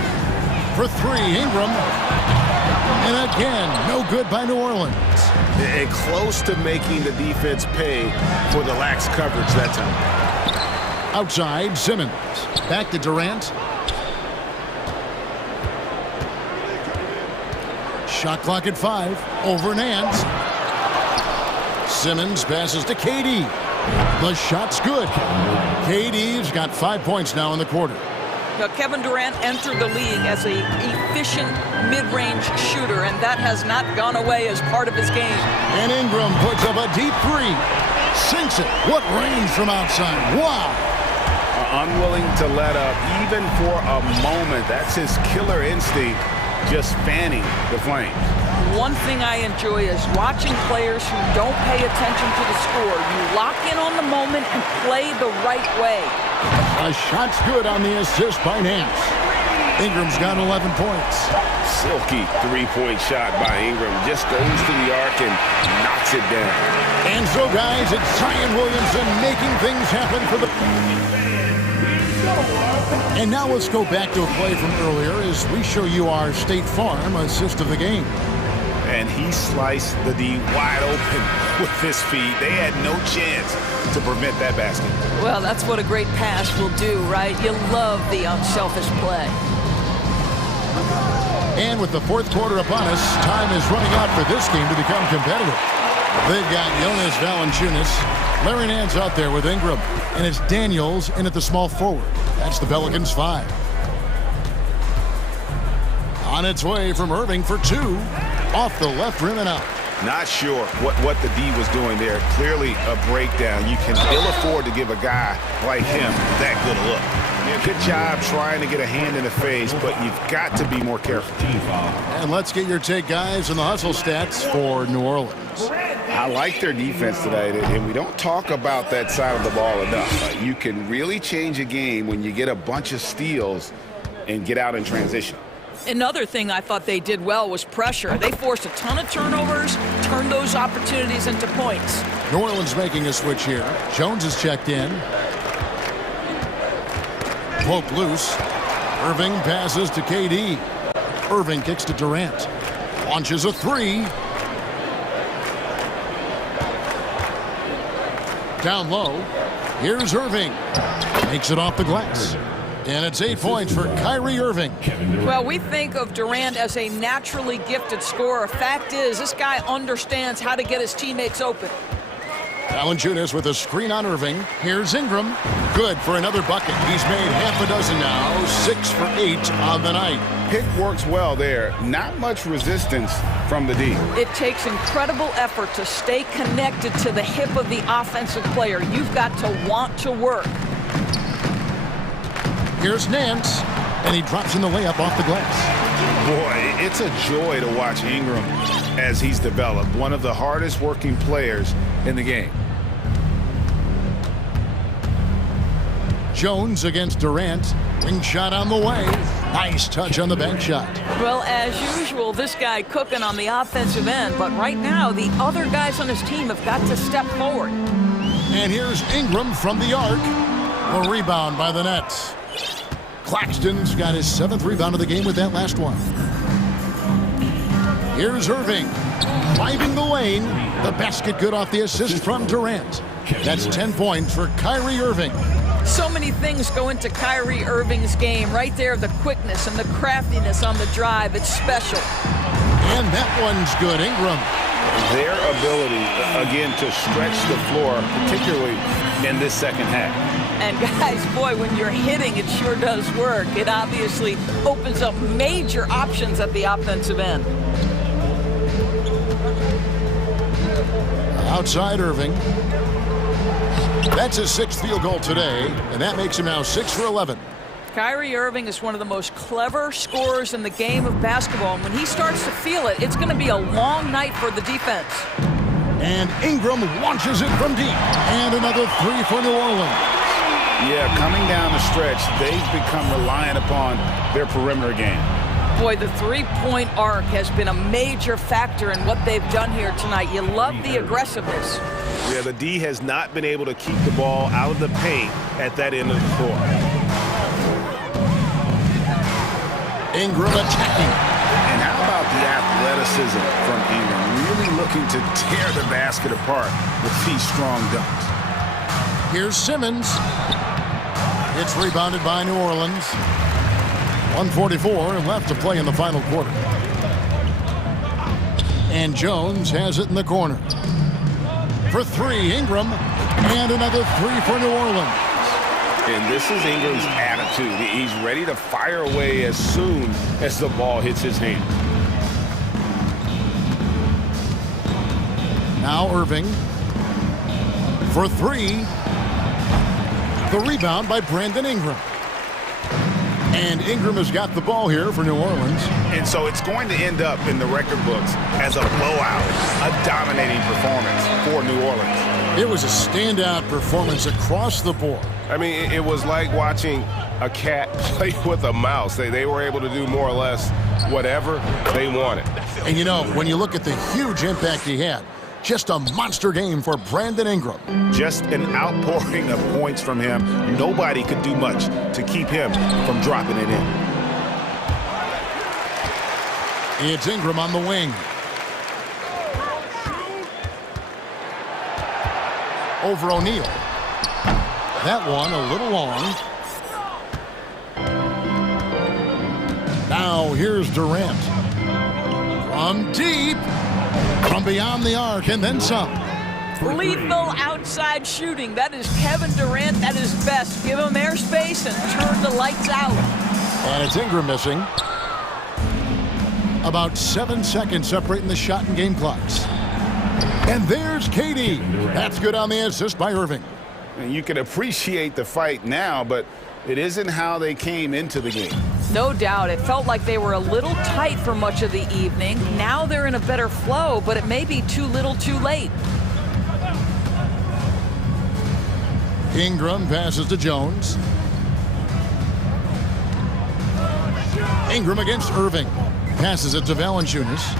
For 3, Ingram. And again, no good by New Orleans. And close to making the defense pay for the lax coverage that time. Outside, Simmons. Back to Durant. Shot clock at 5. Over Nance. Simmons passes to KD. The shot's good. KD's got 5 points now in the quarter. Now, Kevin Durant entered the league as an efficient mid-range shooter, and that has not gone away as part of his game. And Ingram puts up a deep 3. Sinks it. What range from outside. Wow. Unwilling to let up even for a moment. That's his killer instinct, just fanning the flames. One thing I enjoy is watching players who don't pay attention to the score. You lock in on the moment and play the right way. A shot's good on the assist by Nance. Ingram's got 11 points. Silky 3-point shot by Ingram. Just goes to the arc and knocks it down. And so, guys, it's Zion Williamson making things happen for the... And now let's go back to a play from earlier as we show you our State Farm assist of the game. and he sliced the D wide open with his feet. They had no chance to prevent that basket. Well, that's what a great pass will do, right? You love the unselfish play. And with the fourth quarter upon us, time is running out for this game to become competitive. They've got Jonas Valanciunas. Larry Nance out there with Ingram. And it's Daniels in at the small forward. That's the Pelicans 5. On its way from Irving for 2. Off the left rim and out. Not sure what the D was doing there. Clearly a breakdown. You can ill afford to give a guy like him that good a look. Good job trying to get a hand in the face, but you've got to be more careful. And let's get your take, guys, on the hustle stats for New Orleans. I like their defense today, and we don't talk about that side of the ball enough. You can really change a game when you get a bunch of steals and get out in transition. Another thing I thought they did well was pressure. They forced a ton of turnovers, turned those opportunities into points. New Orleans making a switch here. Jones is checked in. Poke loose. Irving passes to KD. Irving kicks to Durant. Launches a 3. Down low. Here's Irving. Makes it off the glass. And it's 8 points for Kyrie Irving. Well, we think of Durant as a naturally gifted scorer. Fact is, this guy understands how to get his teammates open. Valanciunas with a screen on Irving. Here's Ingram. Good for another bucket. He's made half a dozen now. 6 for 8 on the night. Pick works well there. Not much resistance from the D. It takes incredible effort to stay connected to the hip of the offensive player. You've got to want to work. Here's Nance, and he drops in the layup off the glass. Boy, it's a joy to watch Ingram as he's developed. One of the hardest working players in the game. Jones against Durant. Wing shot on the way. Nice touch on the bank shot. Well, as usual, this guy cooking on the offensive end. But right now, the other guys on his team have got to step forward. And here's Ingram from the arc. A rebound by the Nets. Claxton's got his 7th rebound of the game with that last one. Here's Irving. Driving the lane. The basket good off the assist from Durant. That's 10 points for Kyrie Irving. So many things go into Kyrie Irving's game. Right there, the quickness and the craftiness on the drive. It's special. And that one's good. Ingram. Their ability, again, to stretch the floor, particularly in this second half. And guys, boy, when you're hitting, it sure does work. It obviously opens up major options at the offensive end. Outside Irving. That's his 6th field goal today, and that makes him now 6 for 11. Kyrie Irving is one of the most clever scorers in the game of basketball, and when he starts to feel it, it's going to be a long night for the defense. And Ingram launches it from deep. And another 3 for New Orleans. Yeah, coming down the stretch, they've become reliant upon their perimeter game. Boy, the three-point arc has been a major factor in what they've done here tonight. You love the aggressiveness. Yeah, the D has not been able to keep the ball out of the paint at that end of the floor. Ingram attacking. And how about the athleticism from Ingram? Really looking to tear the basket apart with these strong dunks. Here's Simmons. It's rebounded by New Orleans. 1:44 left to play in the final quarter. And Jones has it in the corner. For 3, Ingram. And another 3 for New Orleans. And this is Ingram's attitude. He's ready to fire away as soon as the ball hits his hand. Now Irving. For 3. The rebound by Brandon Ingram. And Ingram has got the ball here for New Orleans. And so it's going to end up in the record books as a blowout, a dominating performance for New Orleans. It was a standout performance across the board. I mean, it was like watching a cat play with a mouse. They were able to do more or less whatever they wanted. And you know, when you look at the huge impact he had, just a monster game for Brandon Ingram. Just an outpouring of points from him. Nobody could do much to keep him from dropping it in. It's Ingram on the wing. over O'Neal. That one a little long. Now here's Durant. From deep, from beyond the arc, and then some. Lethal outside shooting. That is Kevin Durant at his best. Give him airspace and turn the lights out. And it's Ingram missing. About 7 seconds separating the shot and game clocks. And there's Katie. That's good on the assist by Irving. And you can appreciate the fight now, but it isn't how they came into the game. No doubt. It felt like they were a little tight for much of the evening. Now they're in a better flow, but it may be too little too late. Ingram passes to Jones. Ingram against Irving. Passes it to Valanciunas.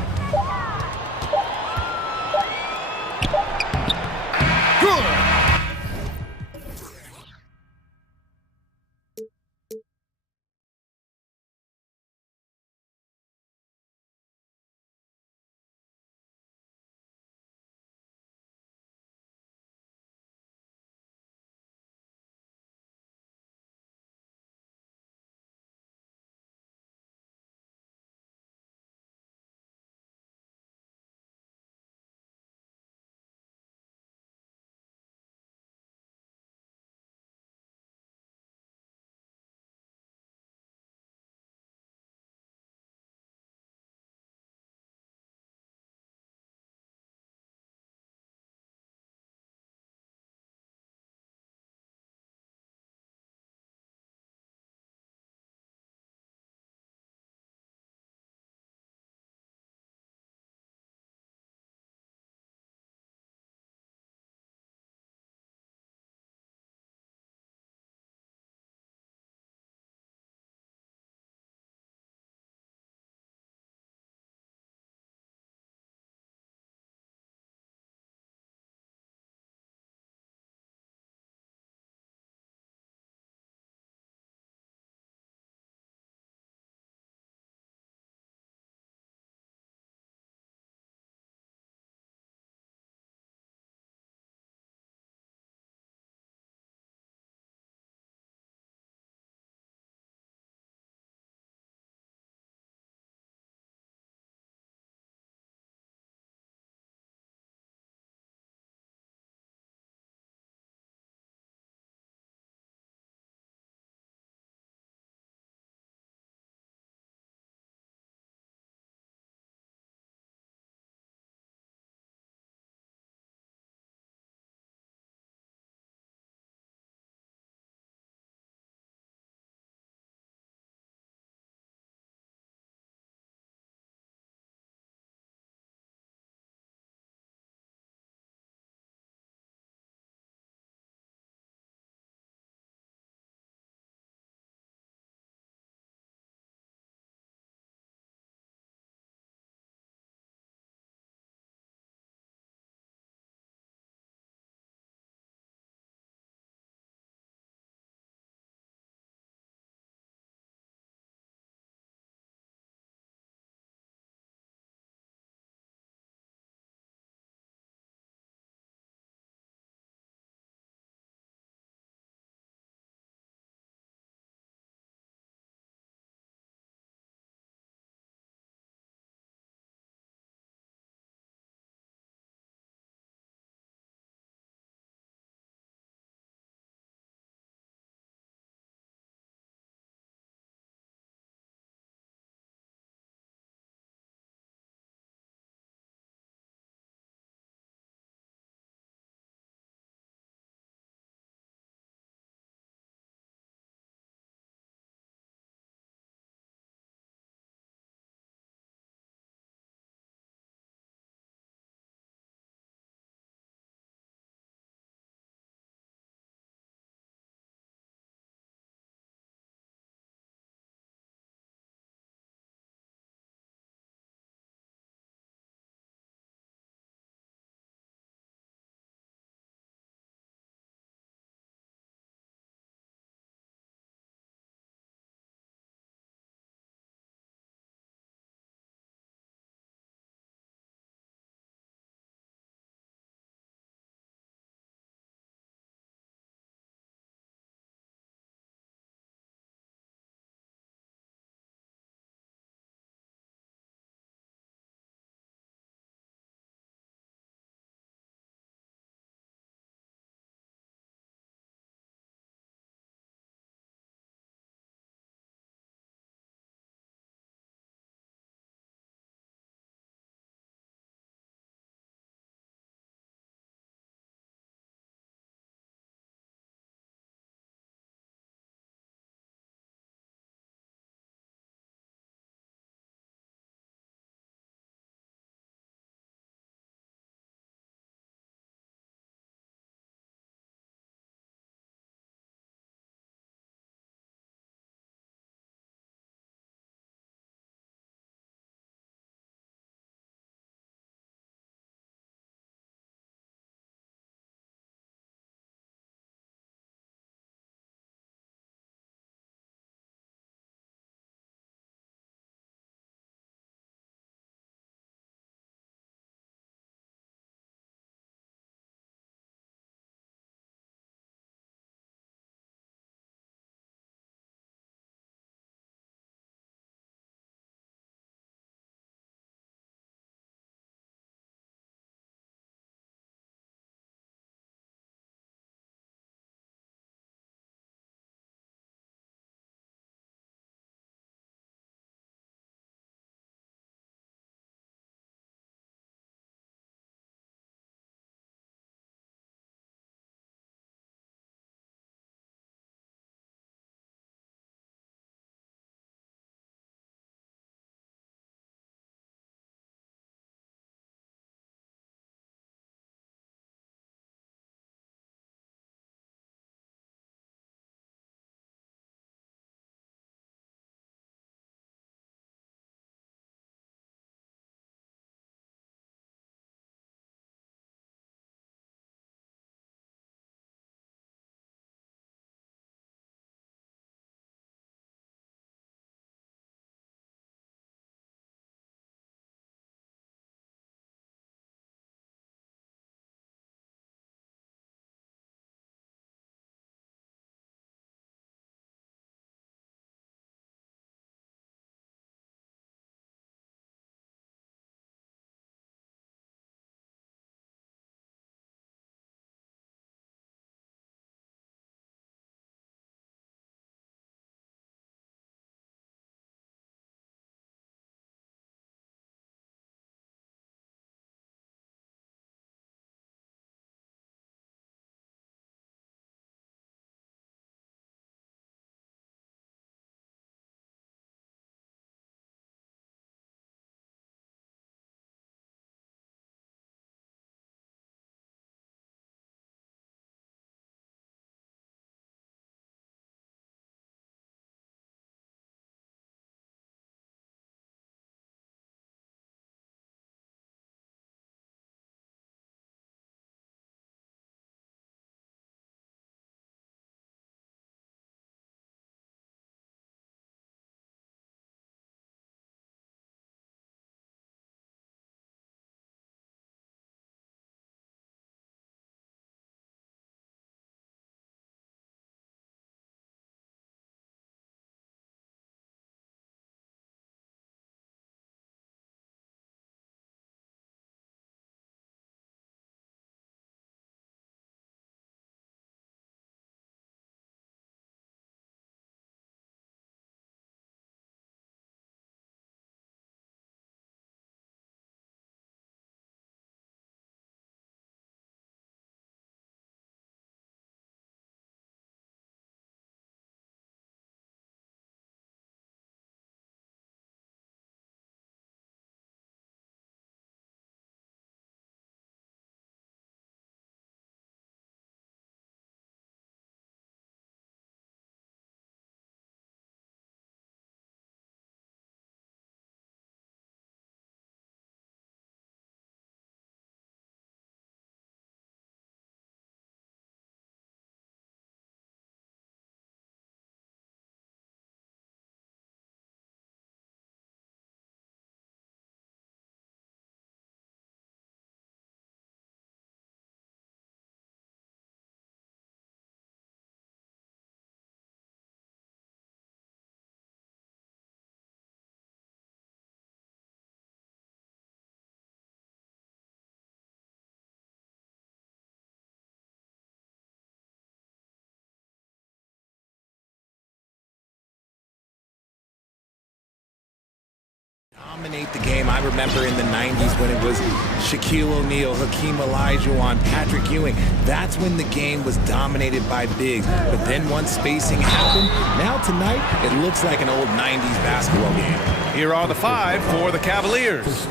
Dominate the game. I remember in the 90s when it was Shaquille O'Neal, Hakeem Olajuwon, Patrick Ewing. That's when the game was dominated by bigs. But then once spacing happened, now tonight it looks like an old 90s basketball game. Here are the five for the Cavaliers.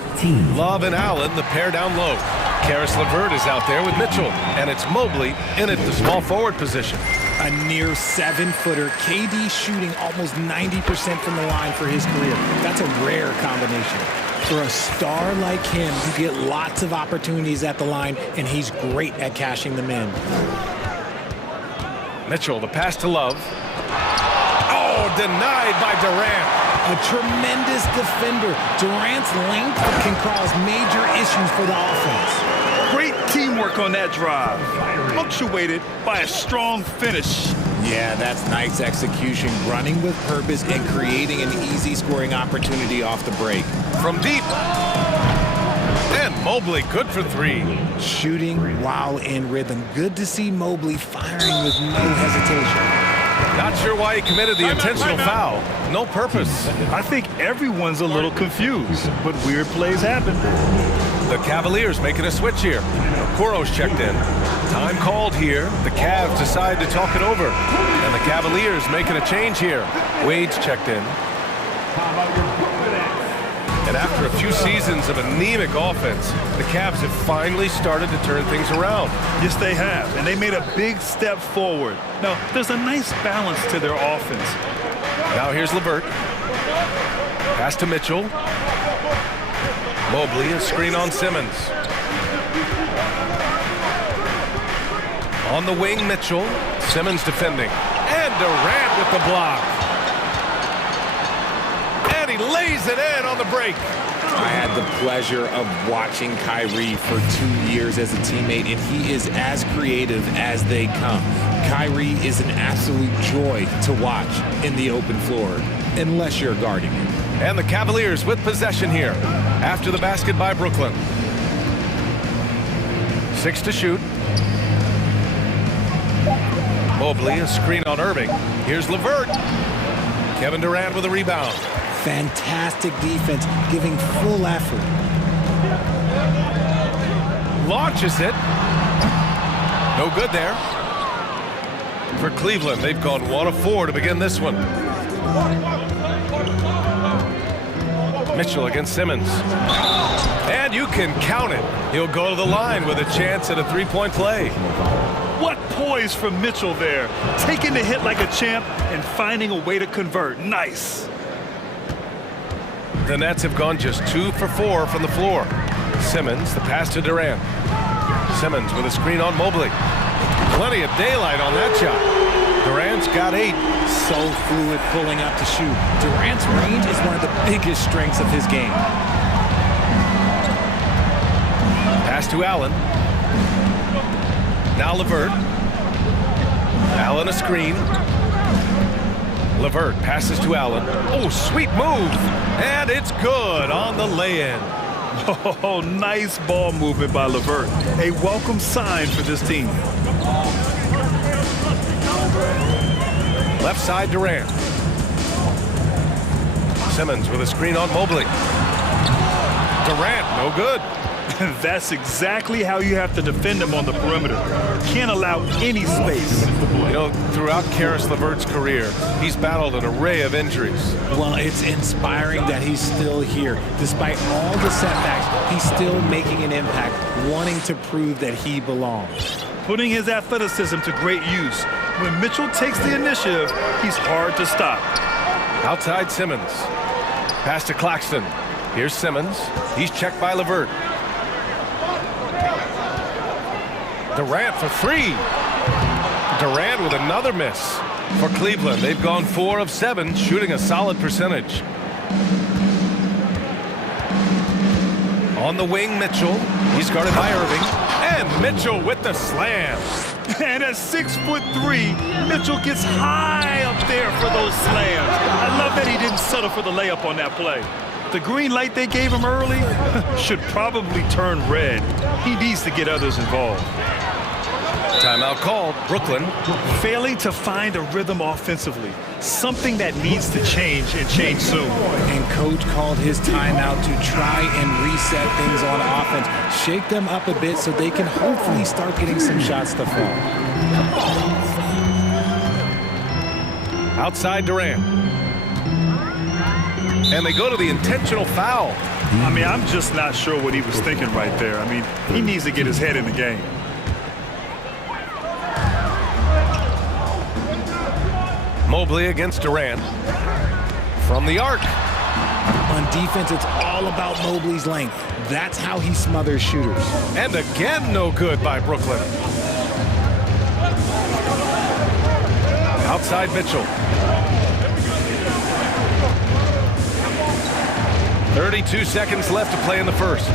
Love and Allen, the pair down low. Karis LeVert is out there with Mitchell, and it's Mobley in at the small forward position. A near 7-footer, KD shooting almost 90% from the line for his career. That's a rare combination. For a star like him, you get lots of opportunities at the line, and he's great at cashing them in. Mitchell, the pass to Love. Oh, denied by Durant. A tremendous defender. Durant's length can cause major issues for the offense. Great teamwork on that drive, punctuated by a strong finish. Yeah, that's nice execution, running with purpose and creating an easy scoring opportunity off the break. From deep. And Mobley, good for three. Shooting while in rhythm. Good to see Mobley firing with no hesitation. Not sure why he committed the intentional foul. No purpose. I think everyone's a little confused, but weird plays happen. The Cavaliers making a switch here. Kuro's checked in. Time called here. The Cavs decide to talk it over. And the Cavaliers making a change here. Wade's checked in. And after a few seasons of anemic offense, the Cavs have finally started to turn things around. Yes, they have, and they made a big step forward. Now, there's a nice balance to their offense. Now here's LeVert. Pass to Mitchell. Mobley, a screen on Simmons. On the wing, Mitchell. Simmons defending. And Durant with the block. And he lays it in on the break. I had the pleasure of watching Kyrie for 2 years as a teammate, and he is as creative as they come. Kyrie is an absolute joy to watch in the open floor, unless you're guarding him. And the Cavaliers with possession here after the basket by Brooklyn. 6 to shoot. Mobley, a screen on Irving. Here's LeVert. Kevin Durant with a rebound. Fantastic defense, giving full effort. Launches it. No good there. For Cleveland, they've gone 1 of 4 to begin this one. Mitchell against Simmons. And you can count it. He'll go to the line with a chance at a three-point play. What poise from Mitchell there. Taking the hit like a champ and finding a way to convert. Nice. The Nets have gone just 2 for 4 from the floor. Simmons, the pass to Durant. Simmons with a screen on Mobley. Plenty of daylight on that shot. Durant's got 8. So fluid pulling up to shoot. Durant's range is one of the biggest strengths of his game. Pass to Allen. Now LeVert. Allen a screen. LeVert passes to Allen. Oh, sweet move. And it's good on the lay-in. Oh, nice ball movement by LeVert. A welcome sign for this team. Left side Durant. Simmons with a screen on Mobley. Durant, no good. That's exactly how you have to defend him on the perimeter. Can't allow any space. You know, throughout Karis LeVert's career, he's battled an array of injuries. Well, it's inspiring that he's still here. Despite all the setbacks, he's still making an impact, wanting to prove that he belongs. Putting his athleticism to great use. When Mitchell takes the initiative, he's hard to stop. Outside Simmons. Pass to Claxton. Here's Simmons. He's checked by LeVert. Durant for 3. Durant with another miss. For Cleveland, they've gone 4 of 7, shooting a solid percentage. On the wing, Mitchell. He's guarded by Irving. And Mitchell with the slam. And at 6'3", Mitchell gets high up there for those slams. I love that he didn't settle for the layup on that play. The green light they gave him early should probably turn red. He needs to get others involved. Timeout called. Brooklyn. Failing to find a rhythm offensively. Something that needs to change and change soon. And coach called his timeout to try and reset things on offense. Shake them up a bit so they can hopefully start getting some shots to fall. Outside Durant. And they go to the intentional foul. I mean, I'm just not sure what he was thinking right there. I mean, he needs to get his head in the game. Mobley against Durant. From the arc. On defense, it's all about Mobley's length. That's how he smothers shooters. And again, no good by Brooklyn. Outside Mitchell. 32 seconds left to play in the first.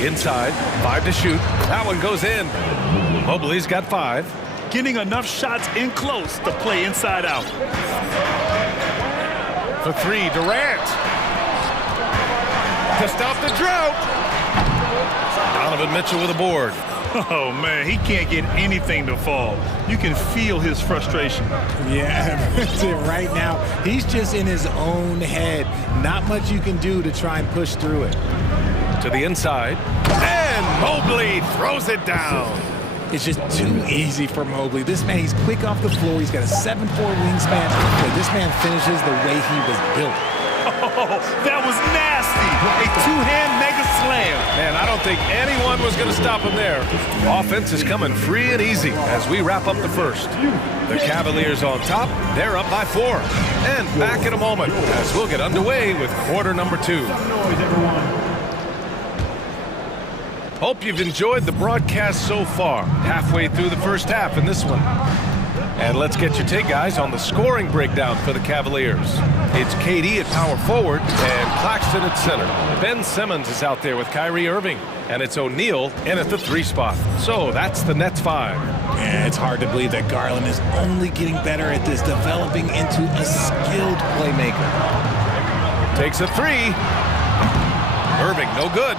Inside, 5 to shoot. That one goes in. Mobley's got 5. Getting enough shots in close to play inside out. For 3, Durant. To stop the drought. Donovan Mitchell with a board. Oh, man, he can't get anything to fall. You can feel his frustration. Yeah, that's it right now. He's just in his own head. Not much you can do to try and push through it. To the inside. And Mobley throws it down. It's just too easy for Mobley. This man, he's quick off the floor. He's got a 7'4" wingspan. But this man finishes the way he was built. Oh, that was nasty. A two-hand mega slam. Man, I don't think anyone was going to stop him there. Offense is coming free and easy as we wrap up the first. The Cavaliers on top. They're up by 4. And back in a moment as we'll get underway with quarter number 2. Hope you've enjoyed the broadcast so far. Halfway through the first half in this one. And let's get your take, guys, on the scoring breakdown for the Cavaliers. It's KD at power forward and Claxton at center. Ben Simmons is out there with Kyrie Irving. And it's O'Neal in at the 3 spot. So that's the Nets 5. Yeah, it's hard to believe that Garland is only getting better at this, developing into a skilled playmaker. Takes a 3. Irving, no good.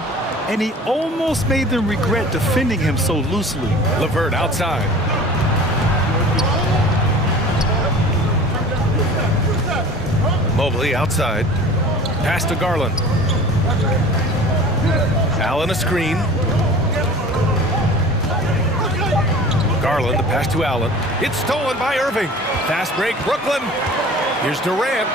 And he almost made them regret defending him so loosely. LeVert outside. Mobley outside. Pass to Garland. Allen a screen. Garland, the pass to Allen. It's stolen by Irving. Fast break, Brooklyn. Here's Durant.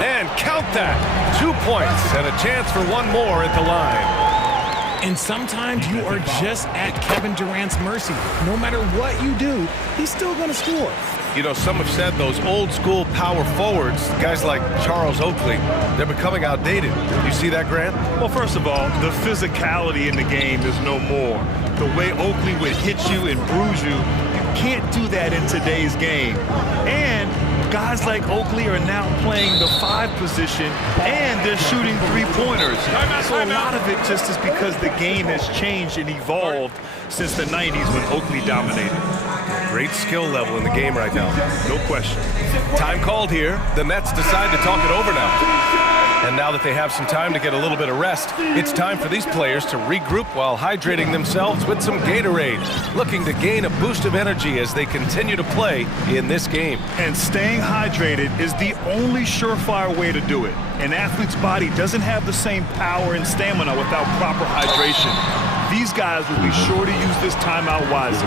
And count that. 2 points and a chance for one more at the line. And sometimes you are just at Kevin Durant's mercy. No matter what you do, he's still going to score. You know, some have said those old school power forwards, guys like Charles Oakley, they're becoming outdated. You see that, Grant? Well, first of all, the physicality in the game is no more. The way Oakley would hit you and bruise you, you can't do that in today's game. And guys like Oakley are now playing the 5 position, and they're shooting 3-pointers. So a lot of it just is because the game has changed and evolved since the 90s when Oakley dominated. Great skill level in the game right now. No question. Time called here. The Nets decide to talk it over now. And now that they have some time to get a little bit of rest, it's time for these players to regroup while hydrating themselves with some Gatorade, looking to gain a boost of energy as they continue to play in this game. And staying hydrated is the only surefire way to do it. An athlete's body doesn't have the same power and stamina without proper hydration. These guys will be sure to use this timeout wisely.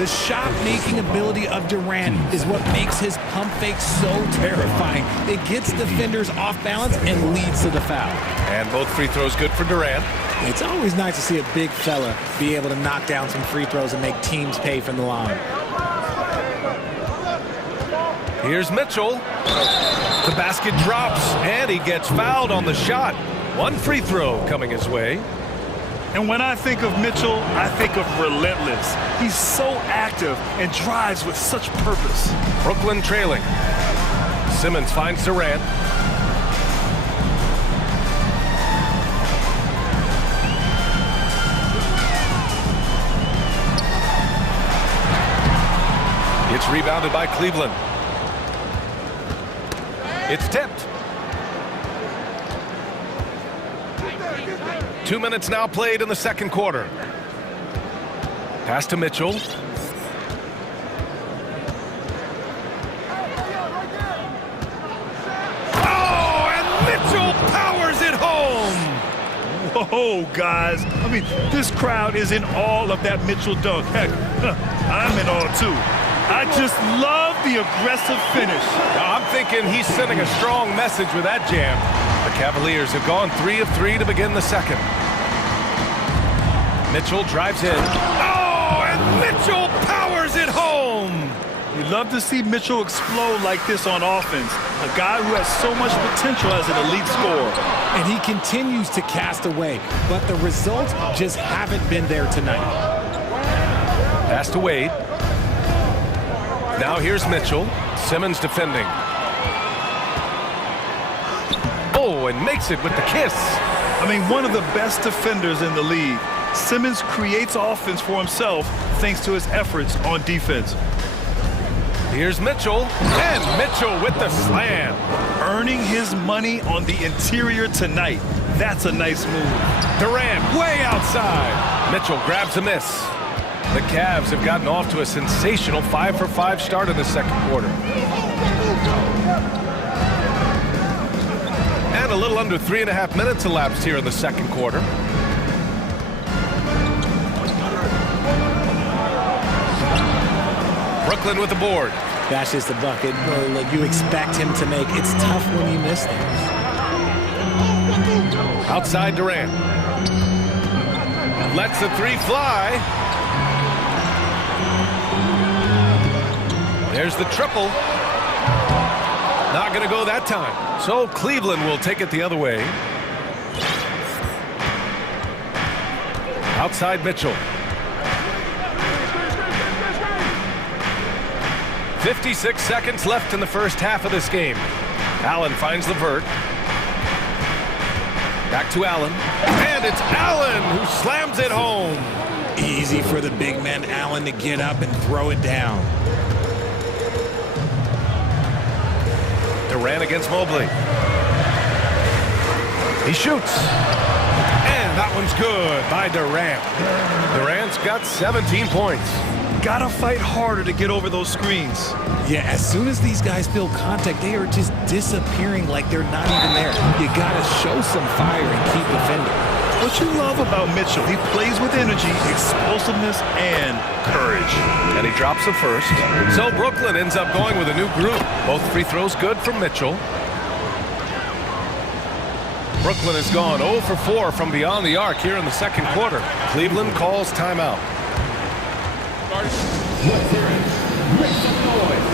The shot-making ability of Durant is what makes his pump fake so terrifying. It gets defenders off balance and leads to the foul. And both free throws good for Durant. It's always nice to see a big fella be able to knock down some free throws and make teams pay from the line. Here's Mitchell. The basket drops, and he gets fouled on the shot. 1 free throw coming his way. And when I think of Mitchell, I think of relentless. He's so active and drives with such purpose. Brooklyn trailing. Simmons finds Durant. It's rebounded by Cleveland. It's tipped. 2 minutes now played in the second quarter. Pass to Mitchell. Oh, and Mitchell powers it home! Whoa, guys. I mean, this crowd is in awe of that Mitchell dunk. Heck, I'm in awe, too. I just love the aggressive finish. Now, I'm thinking he's sending a strong message with that jam. The Cavaliers have gone 3 of 3 to begin the second. Mitchell drives in. Oh, and Mitchell powers it home! You love to see Mitchell explode like this on offense. A guy who has so much potential as an elite scorer. And he continues to cast away, but the results just haven't been there tonight. Pass to Wade. Now here's Mitchell. Simmons defending. Oh, and makes it with the kiss. I mean, one of the best defenders in the league. Simmons creates offense for himself thanks to his efforts on defense. Here's Mitchell, and Mitchell with the slam. Earning his money on the interior tonight. That's a nice move. Durant way outside. Mitchell grabs a miss. The Cavs have gotten off to a sensational 5-for-5 start in the second quarter. And a little under 3.5 minutes elapsed here in the second quarter. Brooklyn with the board. That's just a bucket you expect him to make. It's tough when you miss things. Outside Durant. Lets the three fly. There's the triple. Not going to go that time. So Cleveland will take it the other way. Outside Mitchell. 56 seconds left in the first half of this game. Allen finds LeVert. Back to Allen. And it's Allen who slams it home. Easy for the big man Allen to get up and throw it down. Durant against Mobley. He shoots. And that one's good by Durant. Durant's got 17 points. Gotta fight harder to get over those screens. Yeah, as soon as these guys feel contact, they are just disappearing like they're not even there. You gotta show some fire and keep defending. What you love about Mitchell, he plays with energy, explosiveness, and courage. And he drops the first. So Brooklyn ends up going with a new group. Both free throws good from Mitchell. Brooklyn has gone 0 for 4 from beyond the arc here in the second quarter. Cleveland calls timeout. Let's hear it. Make some noise.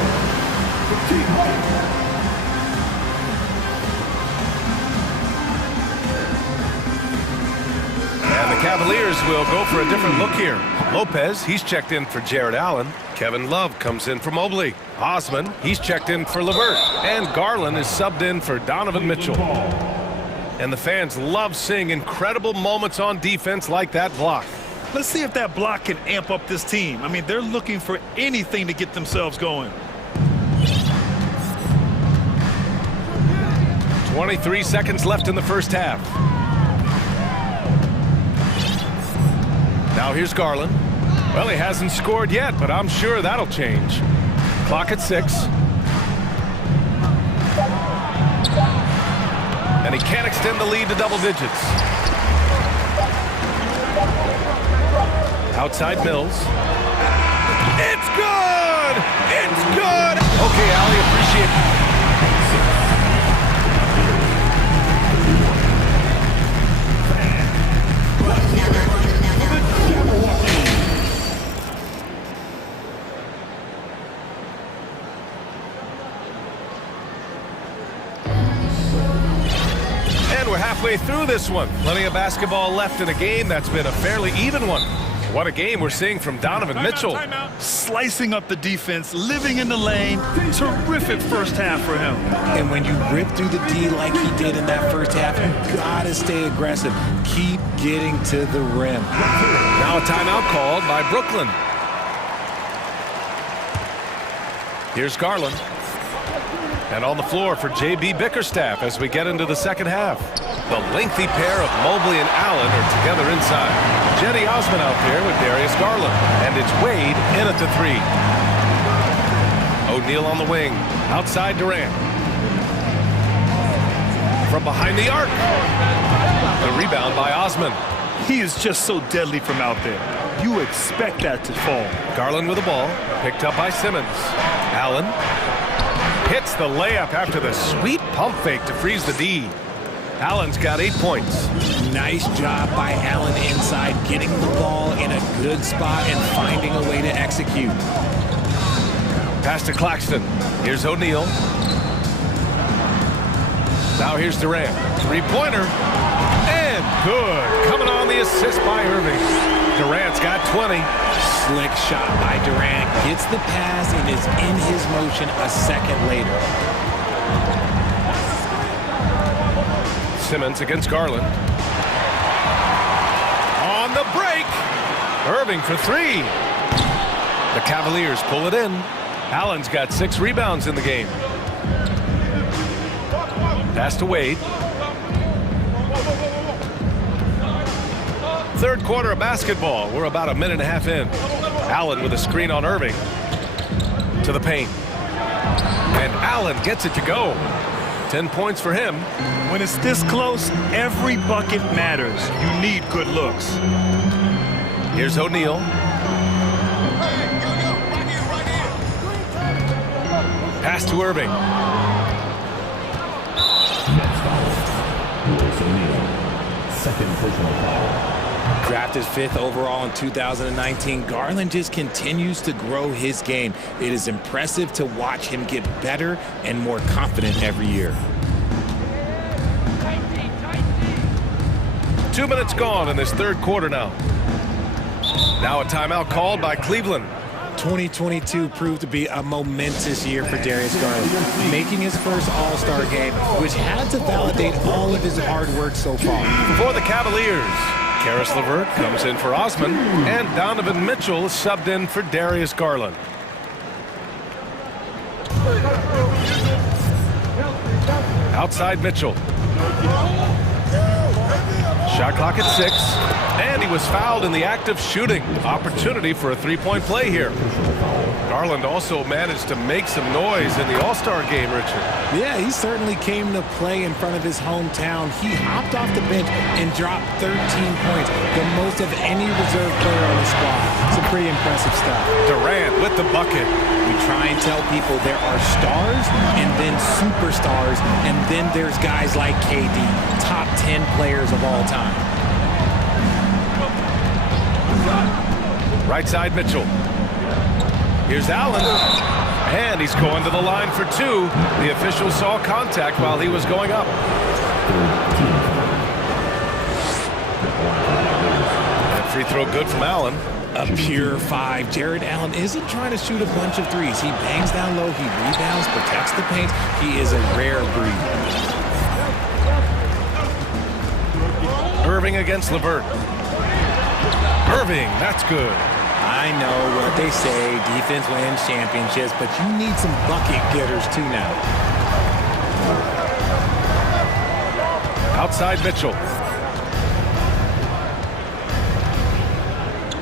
And the Cavaliers will go for a different look here. Lopez, he's checked in for Jared Allen. Kevin Love comes in for Mobley. Osman, he's checked in for LeVert. And Garland is subbed in for Donovan Mitchell. And the fans love seeing incredible moments on defense like that block. Let's see if that block can amp up this team. I mean, they're looking for anything to get themselves going. 23 seconds left in the first half. Now here's Garland. Well, he hasn't scored yet, but I'm sure that'll change. Clock at 6. And he can't extend the lead to double digits. Outside Mills. It's good! It's good! Okay, Ali, appreciate it. And we're halfway through this one. Plenty of basketball left in a game that's been a fairly even one. What a game we're seeing from Donovan Mitchell. Slicing up the defense, living in the lane. Terrific first half for him. And when you rip through the D like he did in that first half, you gotta stay aggressive. Keep getting to the rim. Now a timeout called by Brooklyn. Here's Garland. And on the floor for J.B. Bickerstaff as we get into the second half. The lengthy pair of Mobley and Allen are together inside. Jetty Osman out there with Darius Garland. And it's Wade in at the 3. O'Neal on the wing. Outside Durant. From behind the arc. The rebound by Osman. He is just so deadly from out there. You expect that to fall. Garland with the ball. Picked up by Simmons. Allen hits the layup after the sweet pump fake to freeze the D. Allen's got 8 points. Nice job by Allen inside, getting the ball in a good spot and finding a way to execute. Pass to Claxton. Here's O'Neal. Now here's Durant. 3-pointer. And good. Coming on the assist by Irving. Durant's got 20. Slick shot by Durant. Gets the pass and is in his motion a second later. Simmons against Garland. On the break. Irving for 3. The Cavaliers pull it in. Allen's got 6 rebounds in the game. Pass to Wade. Third quarter of basketball. We're about a minute and a half in. Allen with a screen on Irving. To the paint. And Allen gets it to go. 10 points for him. When it's this close, every bucket matters. You need good looks. Here's O'Neal. Pass to Irving. Second personal foul. Drafted 5th overall in 2019, Garland just continues to grow his game. It is impressive to watch him get better and more confident every year. 2 minutes gone in this third quarter now. Now a timeout called by Cleveland. 2022 proved to be a momentous year for Darius Garland, making his first All-Star game, which had to validate all of his hard work so far. For the Cavaliers, Karis LeVert comes in for Osman, and Donovan Mitchell subbed in for Darius Garland. Outside Mitchell. Shot clock at 6, and he was fouled in the act of shooting. Opportunity for a 3-point play here. Garland also managed to make some noise in the All-Star game, Richard. Yeah, he certainly came to play in front of his hometown. He hopped off the bench and dropped 13 points, the most of any reserve player on the squad. Some pretty impressive stuff. Durant with the bucket. We try and tell people there are stars and then superstars, and then there's guys like KD, top 10 players of all time. Right side Mitchell. Here's Allen. And he's going to the line for 2. The official saw contact while he was going up. That free throw good from Allen. A pure 5. Jared Allen isn't trying to shoot a bunch of threes. He bangs down low, he rebounds, protects the paint. He is a rare breed. Irving against LeVert. Irving, that's good. I know what they say, defense wins championships, but you need some bucket getters too now. Outside Mitchell.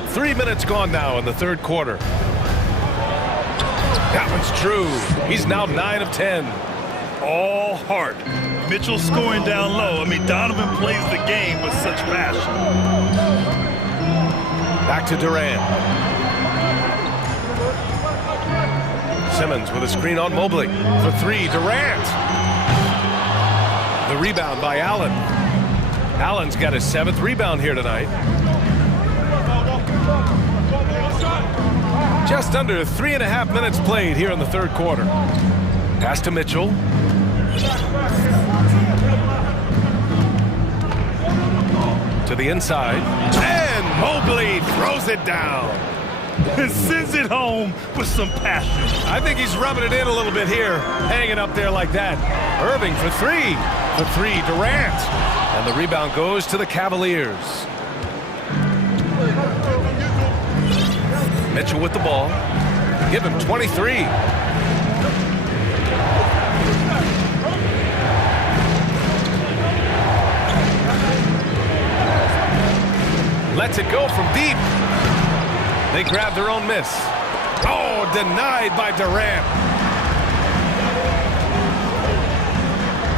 3 minutes gone now in the third quarter. That one's true. He's now 9 of 10. All heart. Mitchell scoring down low. I mean, Donovan plays the game with such passion. Back to Durant. Simmons with a screen on Mobley. For 3, Durant. The rebound by Allen. Allen's got his 7th rebound here tonight. Just under 3.5 minutes played here in the third quarter. Pass to Mitchell. To the inside. And Mobley throws it down. And sends it home with some passion. I think he's rubbing it in a little bit here. Hanging up there like that. Irving for 3. For 3, Durant. And the rebound goes to the Cavaliers. Mitchell with the ball. Give him 23. Lets it go from deep. They grab their own miss. Oh, denied by Durant.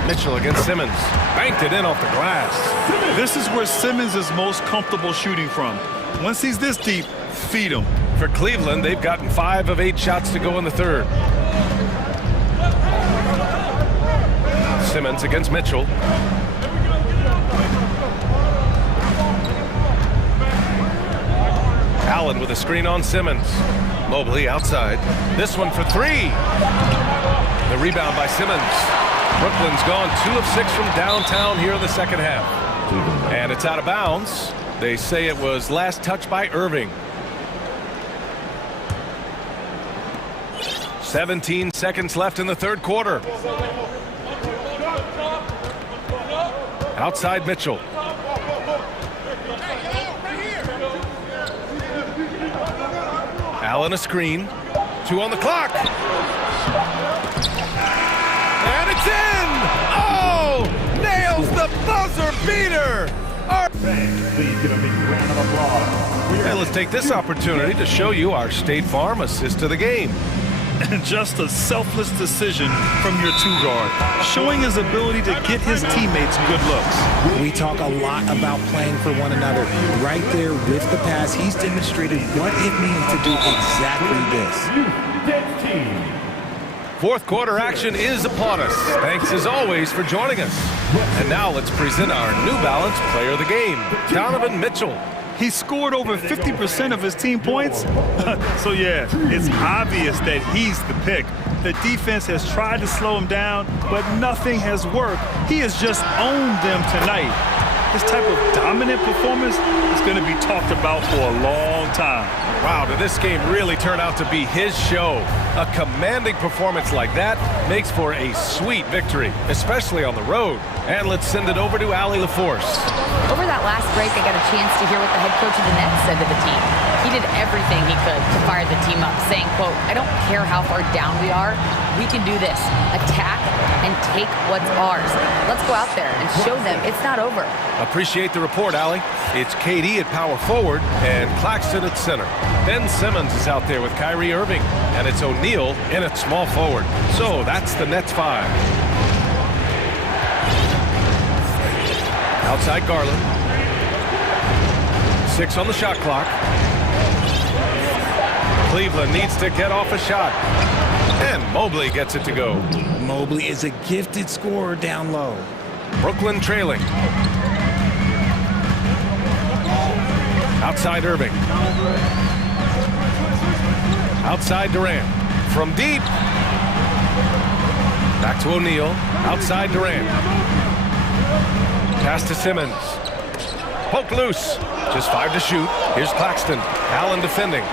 Mitchell against Simmons. Banked it in off the glass. This is where Simmons is most comfortable shooting from. Once he's this deep, feed him. For Cleveland, they've gotten 5 of 8 shots to go in the third. Simmons against Mitchell. Allen with a screen on Simmons. Mobley outside. This one for 3. The rebound by Simmons. Brooklyn's gone 2 of 6 from downtown here in the second half. And it's out of bounds. They say it was last touched by Irving. 17 seconds left in the third quarter. Outside Mitchell. Allen a screen. 2 on the clock. And it's in! Oh! Nails the buzzer beater! Please give a big round of applause. And let's take this opportunity to show you our State Farm assist to the game. And just a selfless decision from your 2-guard, showing his ability to get his teammates good looks. We talk a lot about playing for one another. Right there with the pass, he's demonstrated what it means to do exactly this. Fourth quarter action is upon us. Thanks as always for joining us. And now let's present our New Balance player of the game, Donovan Mitchell. He scored over 50% of his team points. So yeah, it's obvious that he's the pick. The defense has tried to slow him down, but nothing has worked. He has just owned them tonight. This type of dominant performance is going to be talked about for a long time. Wow, did this game really turn out to be his show? A commanding performance like that makes for a sweet victory, especially on the road. And let's send it over to Allie LaForce. Over that last break, I got a chance to hear what the head coach of the Nets said to the team. He did everything he could to fire the team up, saying, quote, "I don't care how far down we are. We can do this. Attack and take what's ours. Let's go out there and show them it's not over." Appreciate the report, Allie. It's KD at power forward and Claxton at center. Ben Simmons is out there with Kyrie Irving, and it's O'Neal in at small forward. So that's the Nets 5. Outside Garland. 6 on the shot clock. Cleveland needs to get off a shot. And Mobley gets it to go. Mobley is a gifted scorer down low. Brooklyn trailing. Outside Irving. Outside Durant. From deep. Back to O'Neal. Outside Durant. Pass to Simmons. Poke loose. Just 5 to shoot. Here's Claxton. Allen defending.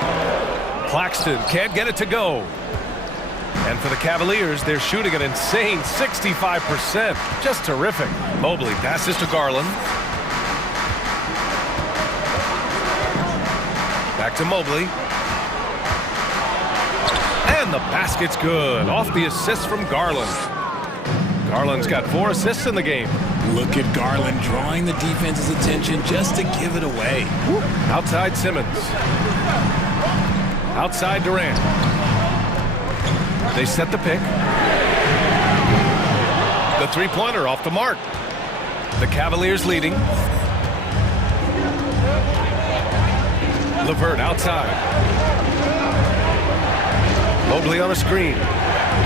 Claxton can't get it to go. And for the Cavaliers, they're shooting an insane 65%. Just terrific. Mobley passes to Garland. Back to Mobley. And the basket's good. Off the assist from Garland. Garland's got 4 assists in the game. Look at Garland drawing the defense's attention just to give it away. Outside Simmons. Outside Durant. They set the pick. The three-pointer off the mark. The Cavaliers leading. LeVert outside. Mobley on a screen.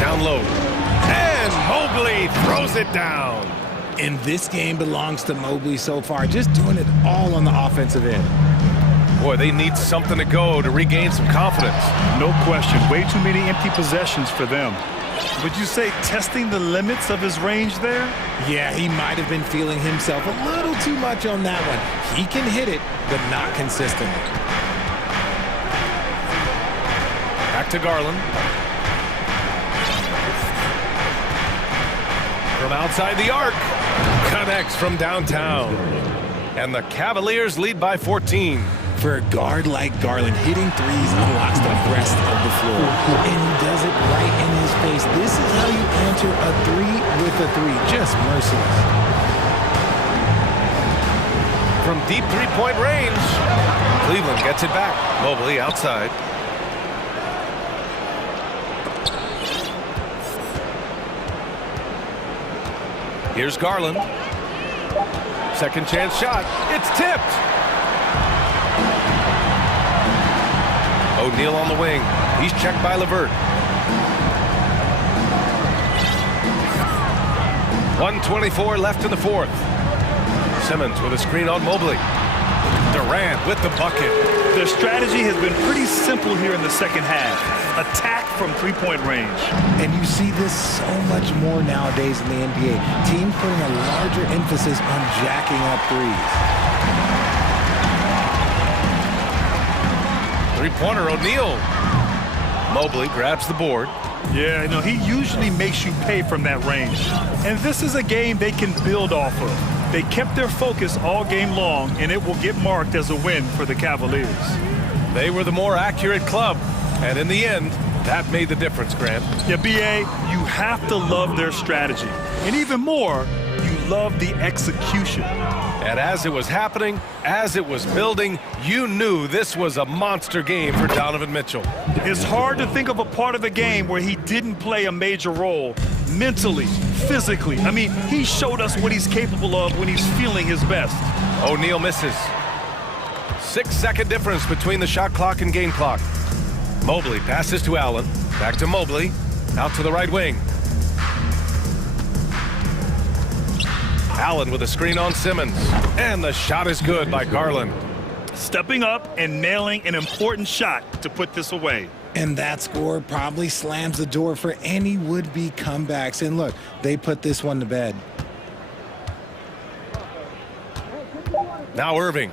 Down low. And Mobley throws it down. And this game belongs to Mobley so far, just doing it all on the offensive end. Boy, they need something to go to regain some confidence. No question. Way too many empty possessions for them. Would you say testing the limits of his range there? Yeah, he might have been feeling himself a little too much on that one. He can hit it, but not consistently. Back to Garland. From outside the arc. Connects from downtown. And the Cavaliers lead by 14. For a guard like Garland, hitting threes unlocks the rest of the floor. And he does it right in his face. This is how you answer a 3 with a 3. Just merciless. From deep three-point range, Cleveland gets it back. Mobley outside. Here's Garland. Second chance shot. It's tipped. O'Neal on the wing. He's checked by LeVert. 1:24 left in the fourth. Simmons with a screen on Mobley. Durant with the bucket. Their strategy has been pretty simple here in the second half. Attack from three-point range. And you see this so much more nowadays in the NBA. Teams putting a larger emphasis on jacking up threes. Three-pointer, O'Neal. Mobley grabs the board. Yeah, no, he usually makes you pay from that range. And this is a game they can build off of. They kept their focus all game long, and it will get marked as a win for the Cavaliers. They were the more accurate club, and in the end, that made the difference, Grant. Yeah, B.A., you have to love their strategy. And even more, you love the execution. And as it was happening, as it was building, you knew this was a monster game for Donovan Mitchell. It's hard to think of a part of the game where he didn't play a major role mentally, physically. I mean, he showed us what he's capable of when he's feeling his best. O'Neal misses. 6-second difference between the shot clock and game clock. Mobley passes to Allen. Back to Mobley. Out to the right wing. Allen with a screen on Simmons. And the shot is good by Garland. Stepping up and nailing an important shot to put this away. And that score probably slams the door for any would-be comebacks. And look, they put this one to bed. Now Irving.